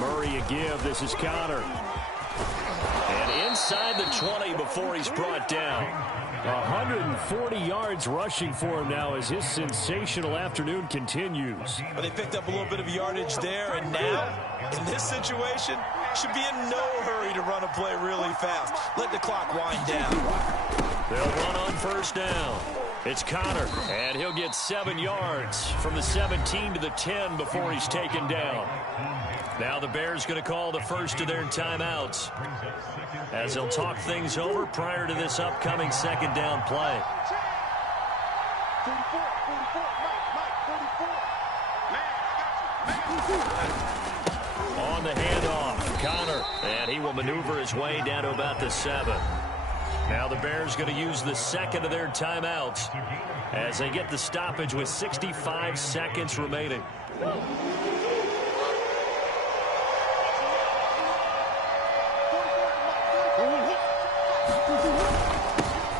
Murray a give. This is Connor. And inside the 20 before he's brought down. 140 yards rushing for him now as his sensational afternoon continues. But they picked up a little bit of yardage there, and now, in this situation, should be in no hurry to run a play really fast. Let the clock wind down. They'll run on 1st down. It's Connor, and he'll get 7 yards from the 17 to the 10 before he's taken down. Now the Bears going to call the first of their timeouts as they'll talk things over prior to this upcoming 2nd down play. 44, Mike, 44. On the handoff, Connor, and he will maneuver his way down to about the 7. Now the Bears going to use the 2nd of their timeouts as they get the stoppage with 65 seconds remaining.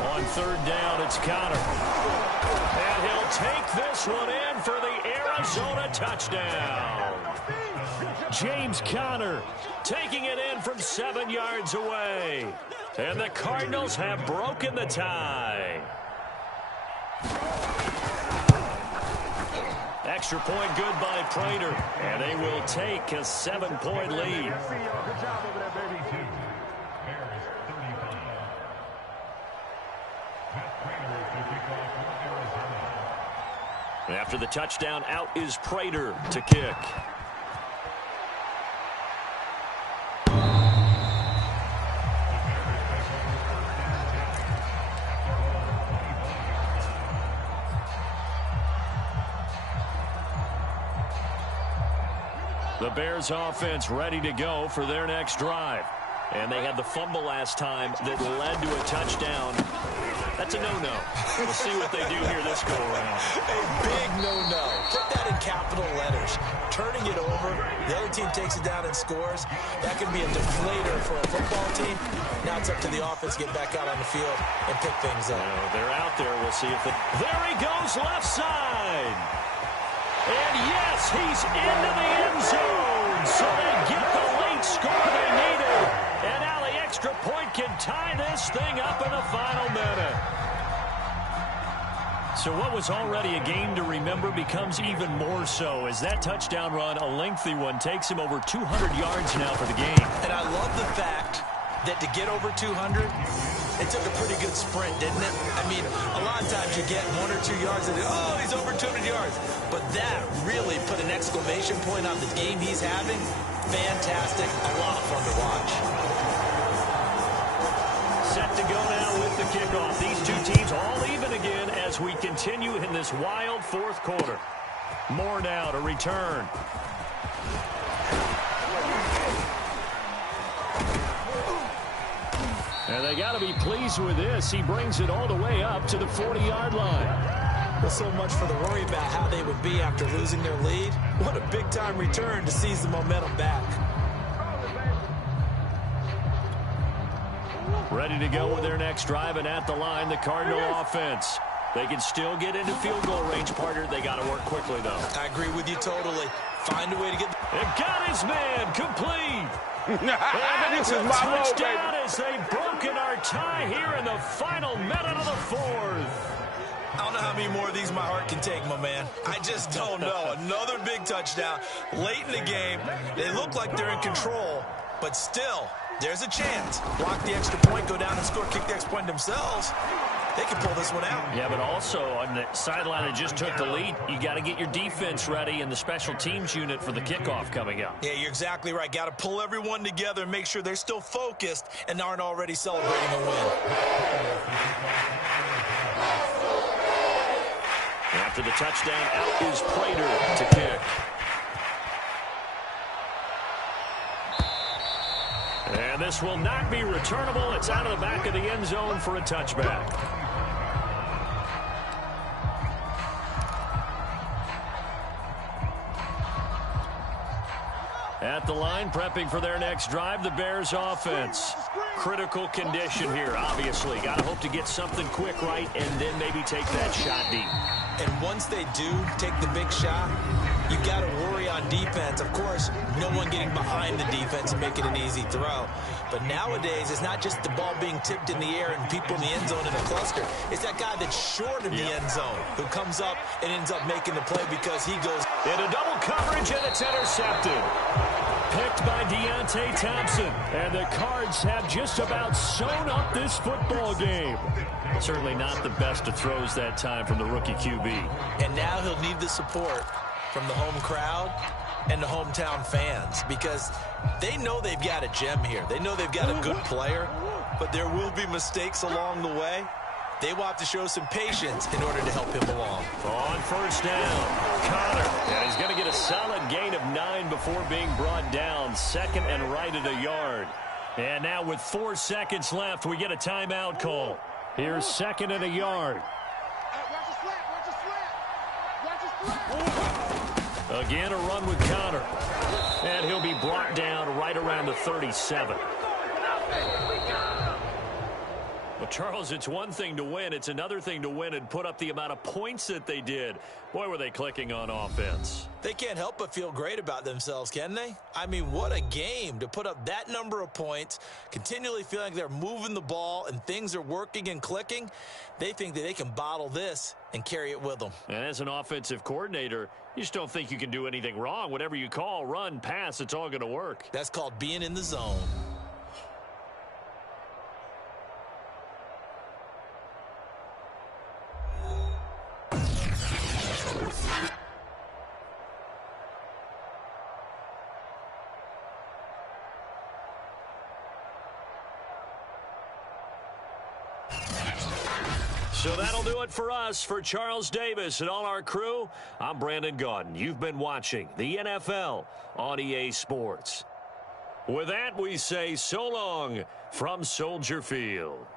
On 3rd down, it's Connor. And he'll take this one in for the Arizona touchdown. James Conner taking it in from 7 yards away. And the Cardinals have broken the tie. Extra point good by Prater. And they will take a 7-point lead. After the touchdown, out is Prater to kick. The Bears offense ready to go for their next drive. And they had the fumble last time that led to a touchdown. That's a no-no. We'll see what they do here this go-around. A big no-no. Put that in capital letters. Turning it over, the other team takes it down and scores. That can be a deflator for a football team. Now it's up to the offense to get back out on the field and pick things up. They're out there. We'll see if they... There he goes, left side. He's into the end zone. So they get the late score they needed. And now the extra point can tie this thing up in the final minute. So what was already a game to remember becomes even more so as that touchdown run, a lengthy one, takes him over 200 yards now for the game. And I love the fact that to get over 200, it took a pretty good sprint, didn't it? I mean, a lot of times you get 1 or 2 yards and, oh, he's over 200 yards. But that really put an exclamation point on the game he's having. Fantastic. A lot of fun to watch. Set to go now with the kickoff. These two teams all even again as we continue in this wild fourth quarter. More now to return. And they got to be pleased with this. He brings it all the way up to the 40-yard line. Well, so much for the worry about how they would be after losing their lead. What a big-time return to seize the momentum back. Ready to go with their next drive, and at the line, the Cardinal offense. They can still get into field goal range, partner. They got to work quickly, though. I agree with you totally. Find a way to get... It got his man complete. This is my role, baby. As they've broken our tie here in the final minute of the fourth. I don't know how many more of these my heart can take, my man. I just don't know. Another big touchdown late in the game. They look like they're in control, but still, there's a chance. Block the extra point, go down and score, kick the extra point themselves. They can pull this one out. Yeah, but also on the sideline that just took the lead, you got to get your defense ready and the special teams unit for the kickoff coming up. Yeah, you're exactly right. Got to pull everyone together and make sure they're still focused and aren't already celebrating a win. After the touchdown, out is Prater to kick. And this will not be returnable. It's out of the back of the end zone for a touchback. At the line, prepping for their next drive, the Bears offense. Critical condition here, obviously. Got to hope to get something quick right and then maybe take that shot deep. And once they do take the big shot, you got to worry on defense. Of course, no one getting behind the defense and making an easy throw. But nowadays, it's not just the ball being tipped in the air and people in the end zone in a cluster. It's that guy that's short of the end zone who comes up and ends up making the play because he goes into double coverage, and it's intercepted. Picked by Deontay Thompson. And the Cards have just about sewn up this football game. Certainly not the best of throws that time from the rookie QB. And now he'll need the support from the home crowd and the hometown fans because they know they've got a gem here. They know they've got a good player, but there will be mistakes along the way. They will have to show some patience in order to help him along. On first down, Connor. And he's going to get a solid gain of 9 before being brought down. Second and right at a yard. And now with 4 seconds left, we get a timeout call. Here's second and a yard. Again, a run with Connor. And he'll be brought down right around the 37. Well, Charles, it's one thing to win. It's another thing to win and put up the amount of points that they did. Boy, were they clicking on offense. They can't help but feel great about themselves, can they? I mean, what a game to put up that number of points, continually feeling like they're moving the ball and things are working and clicking. They think that they can bottle this and carry it with them. And as an offensive coordinator, you just don't think you can do anything wrong. Whatever you call, run, pass, it's all going to work. That's called being in the zone. So that'll do it for us. For Charles Davis and all our crew, I'm Brandon Gaudin. You've been watching the NFL on EA Sports. With that, we say so long from Soldier Field.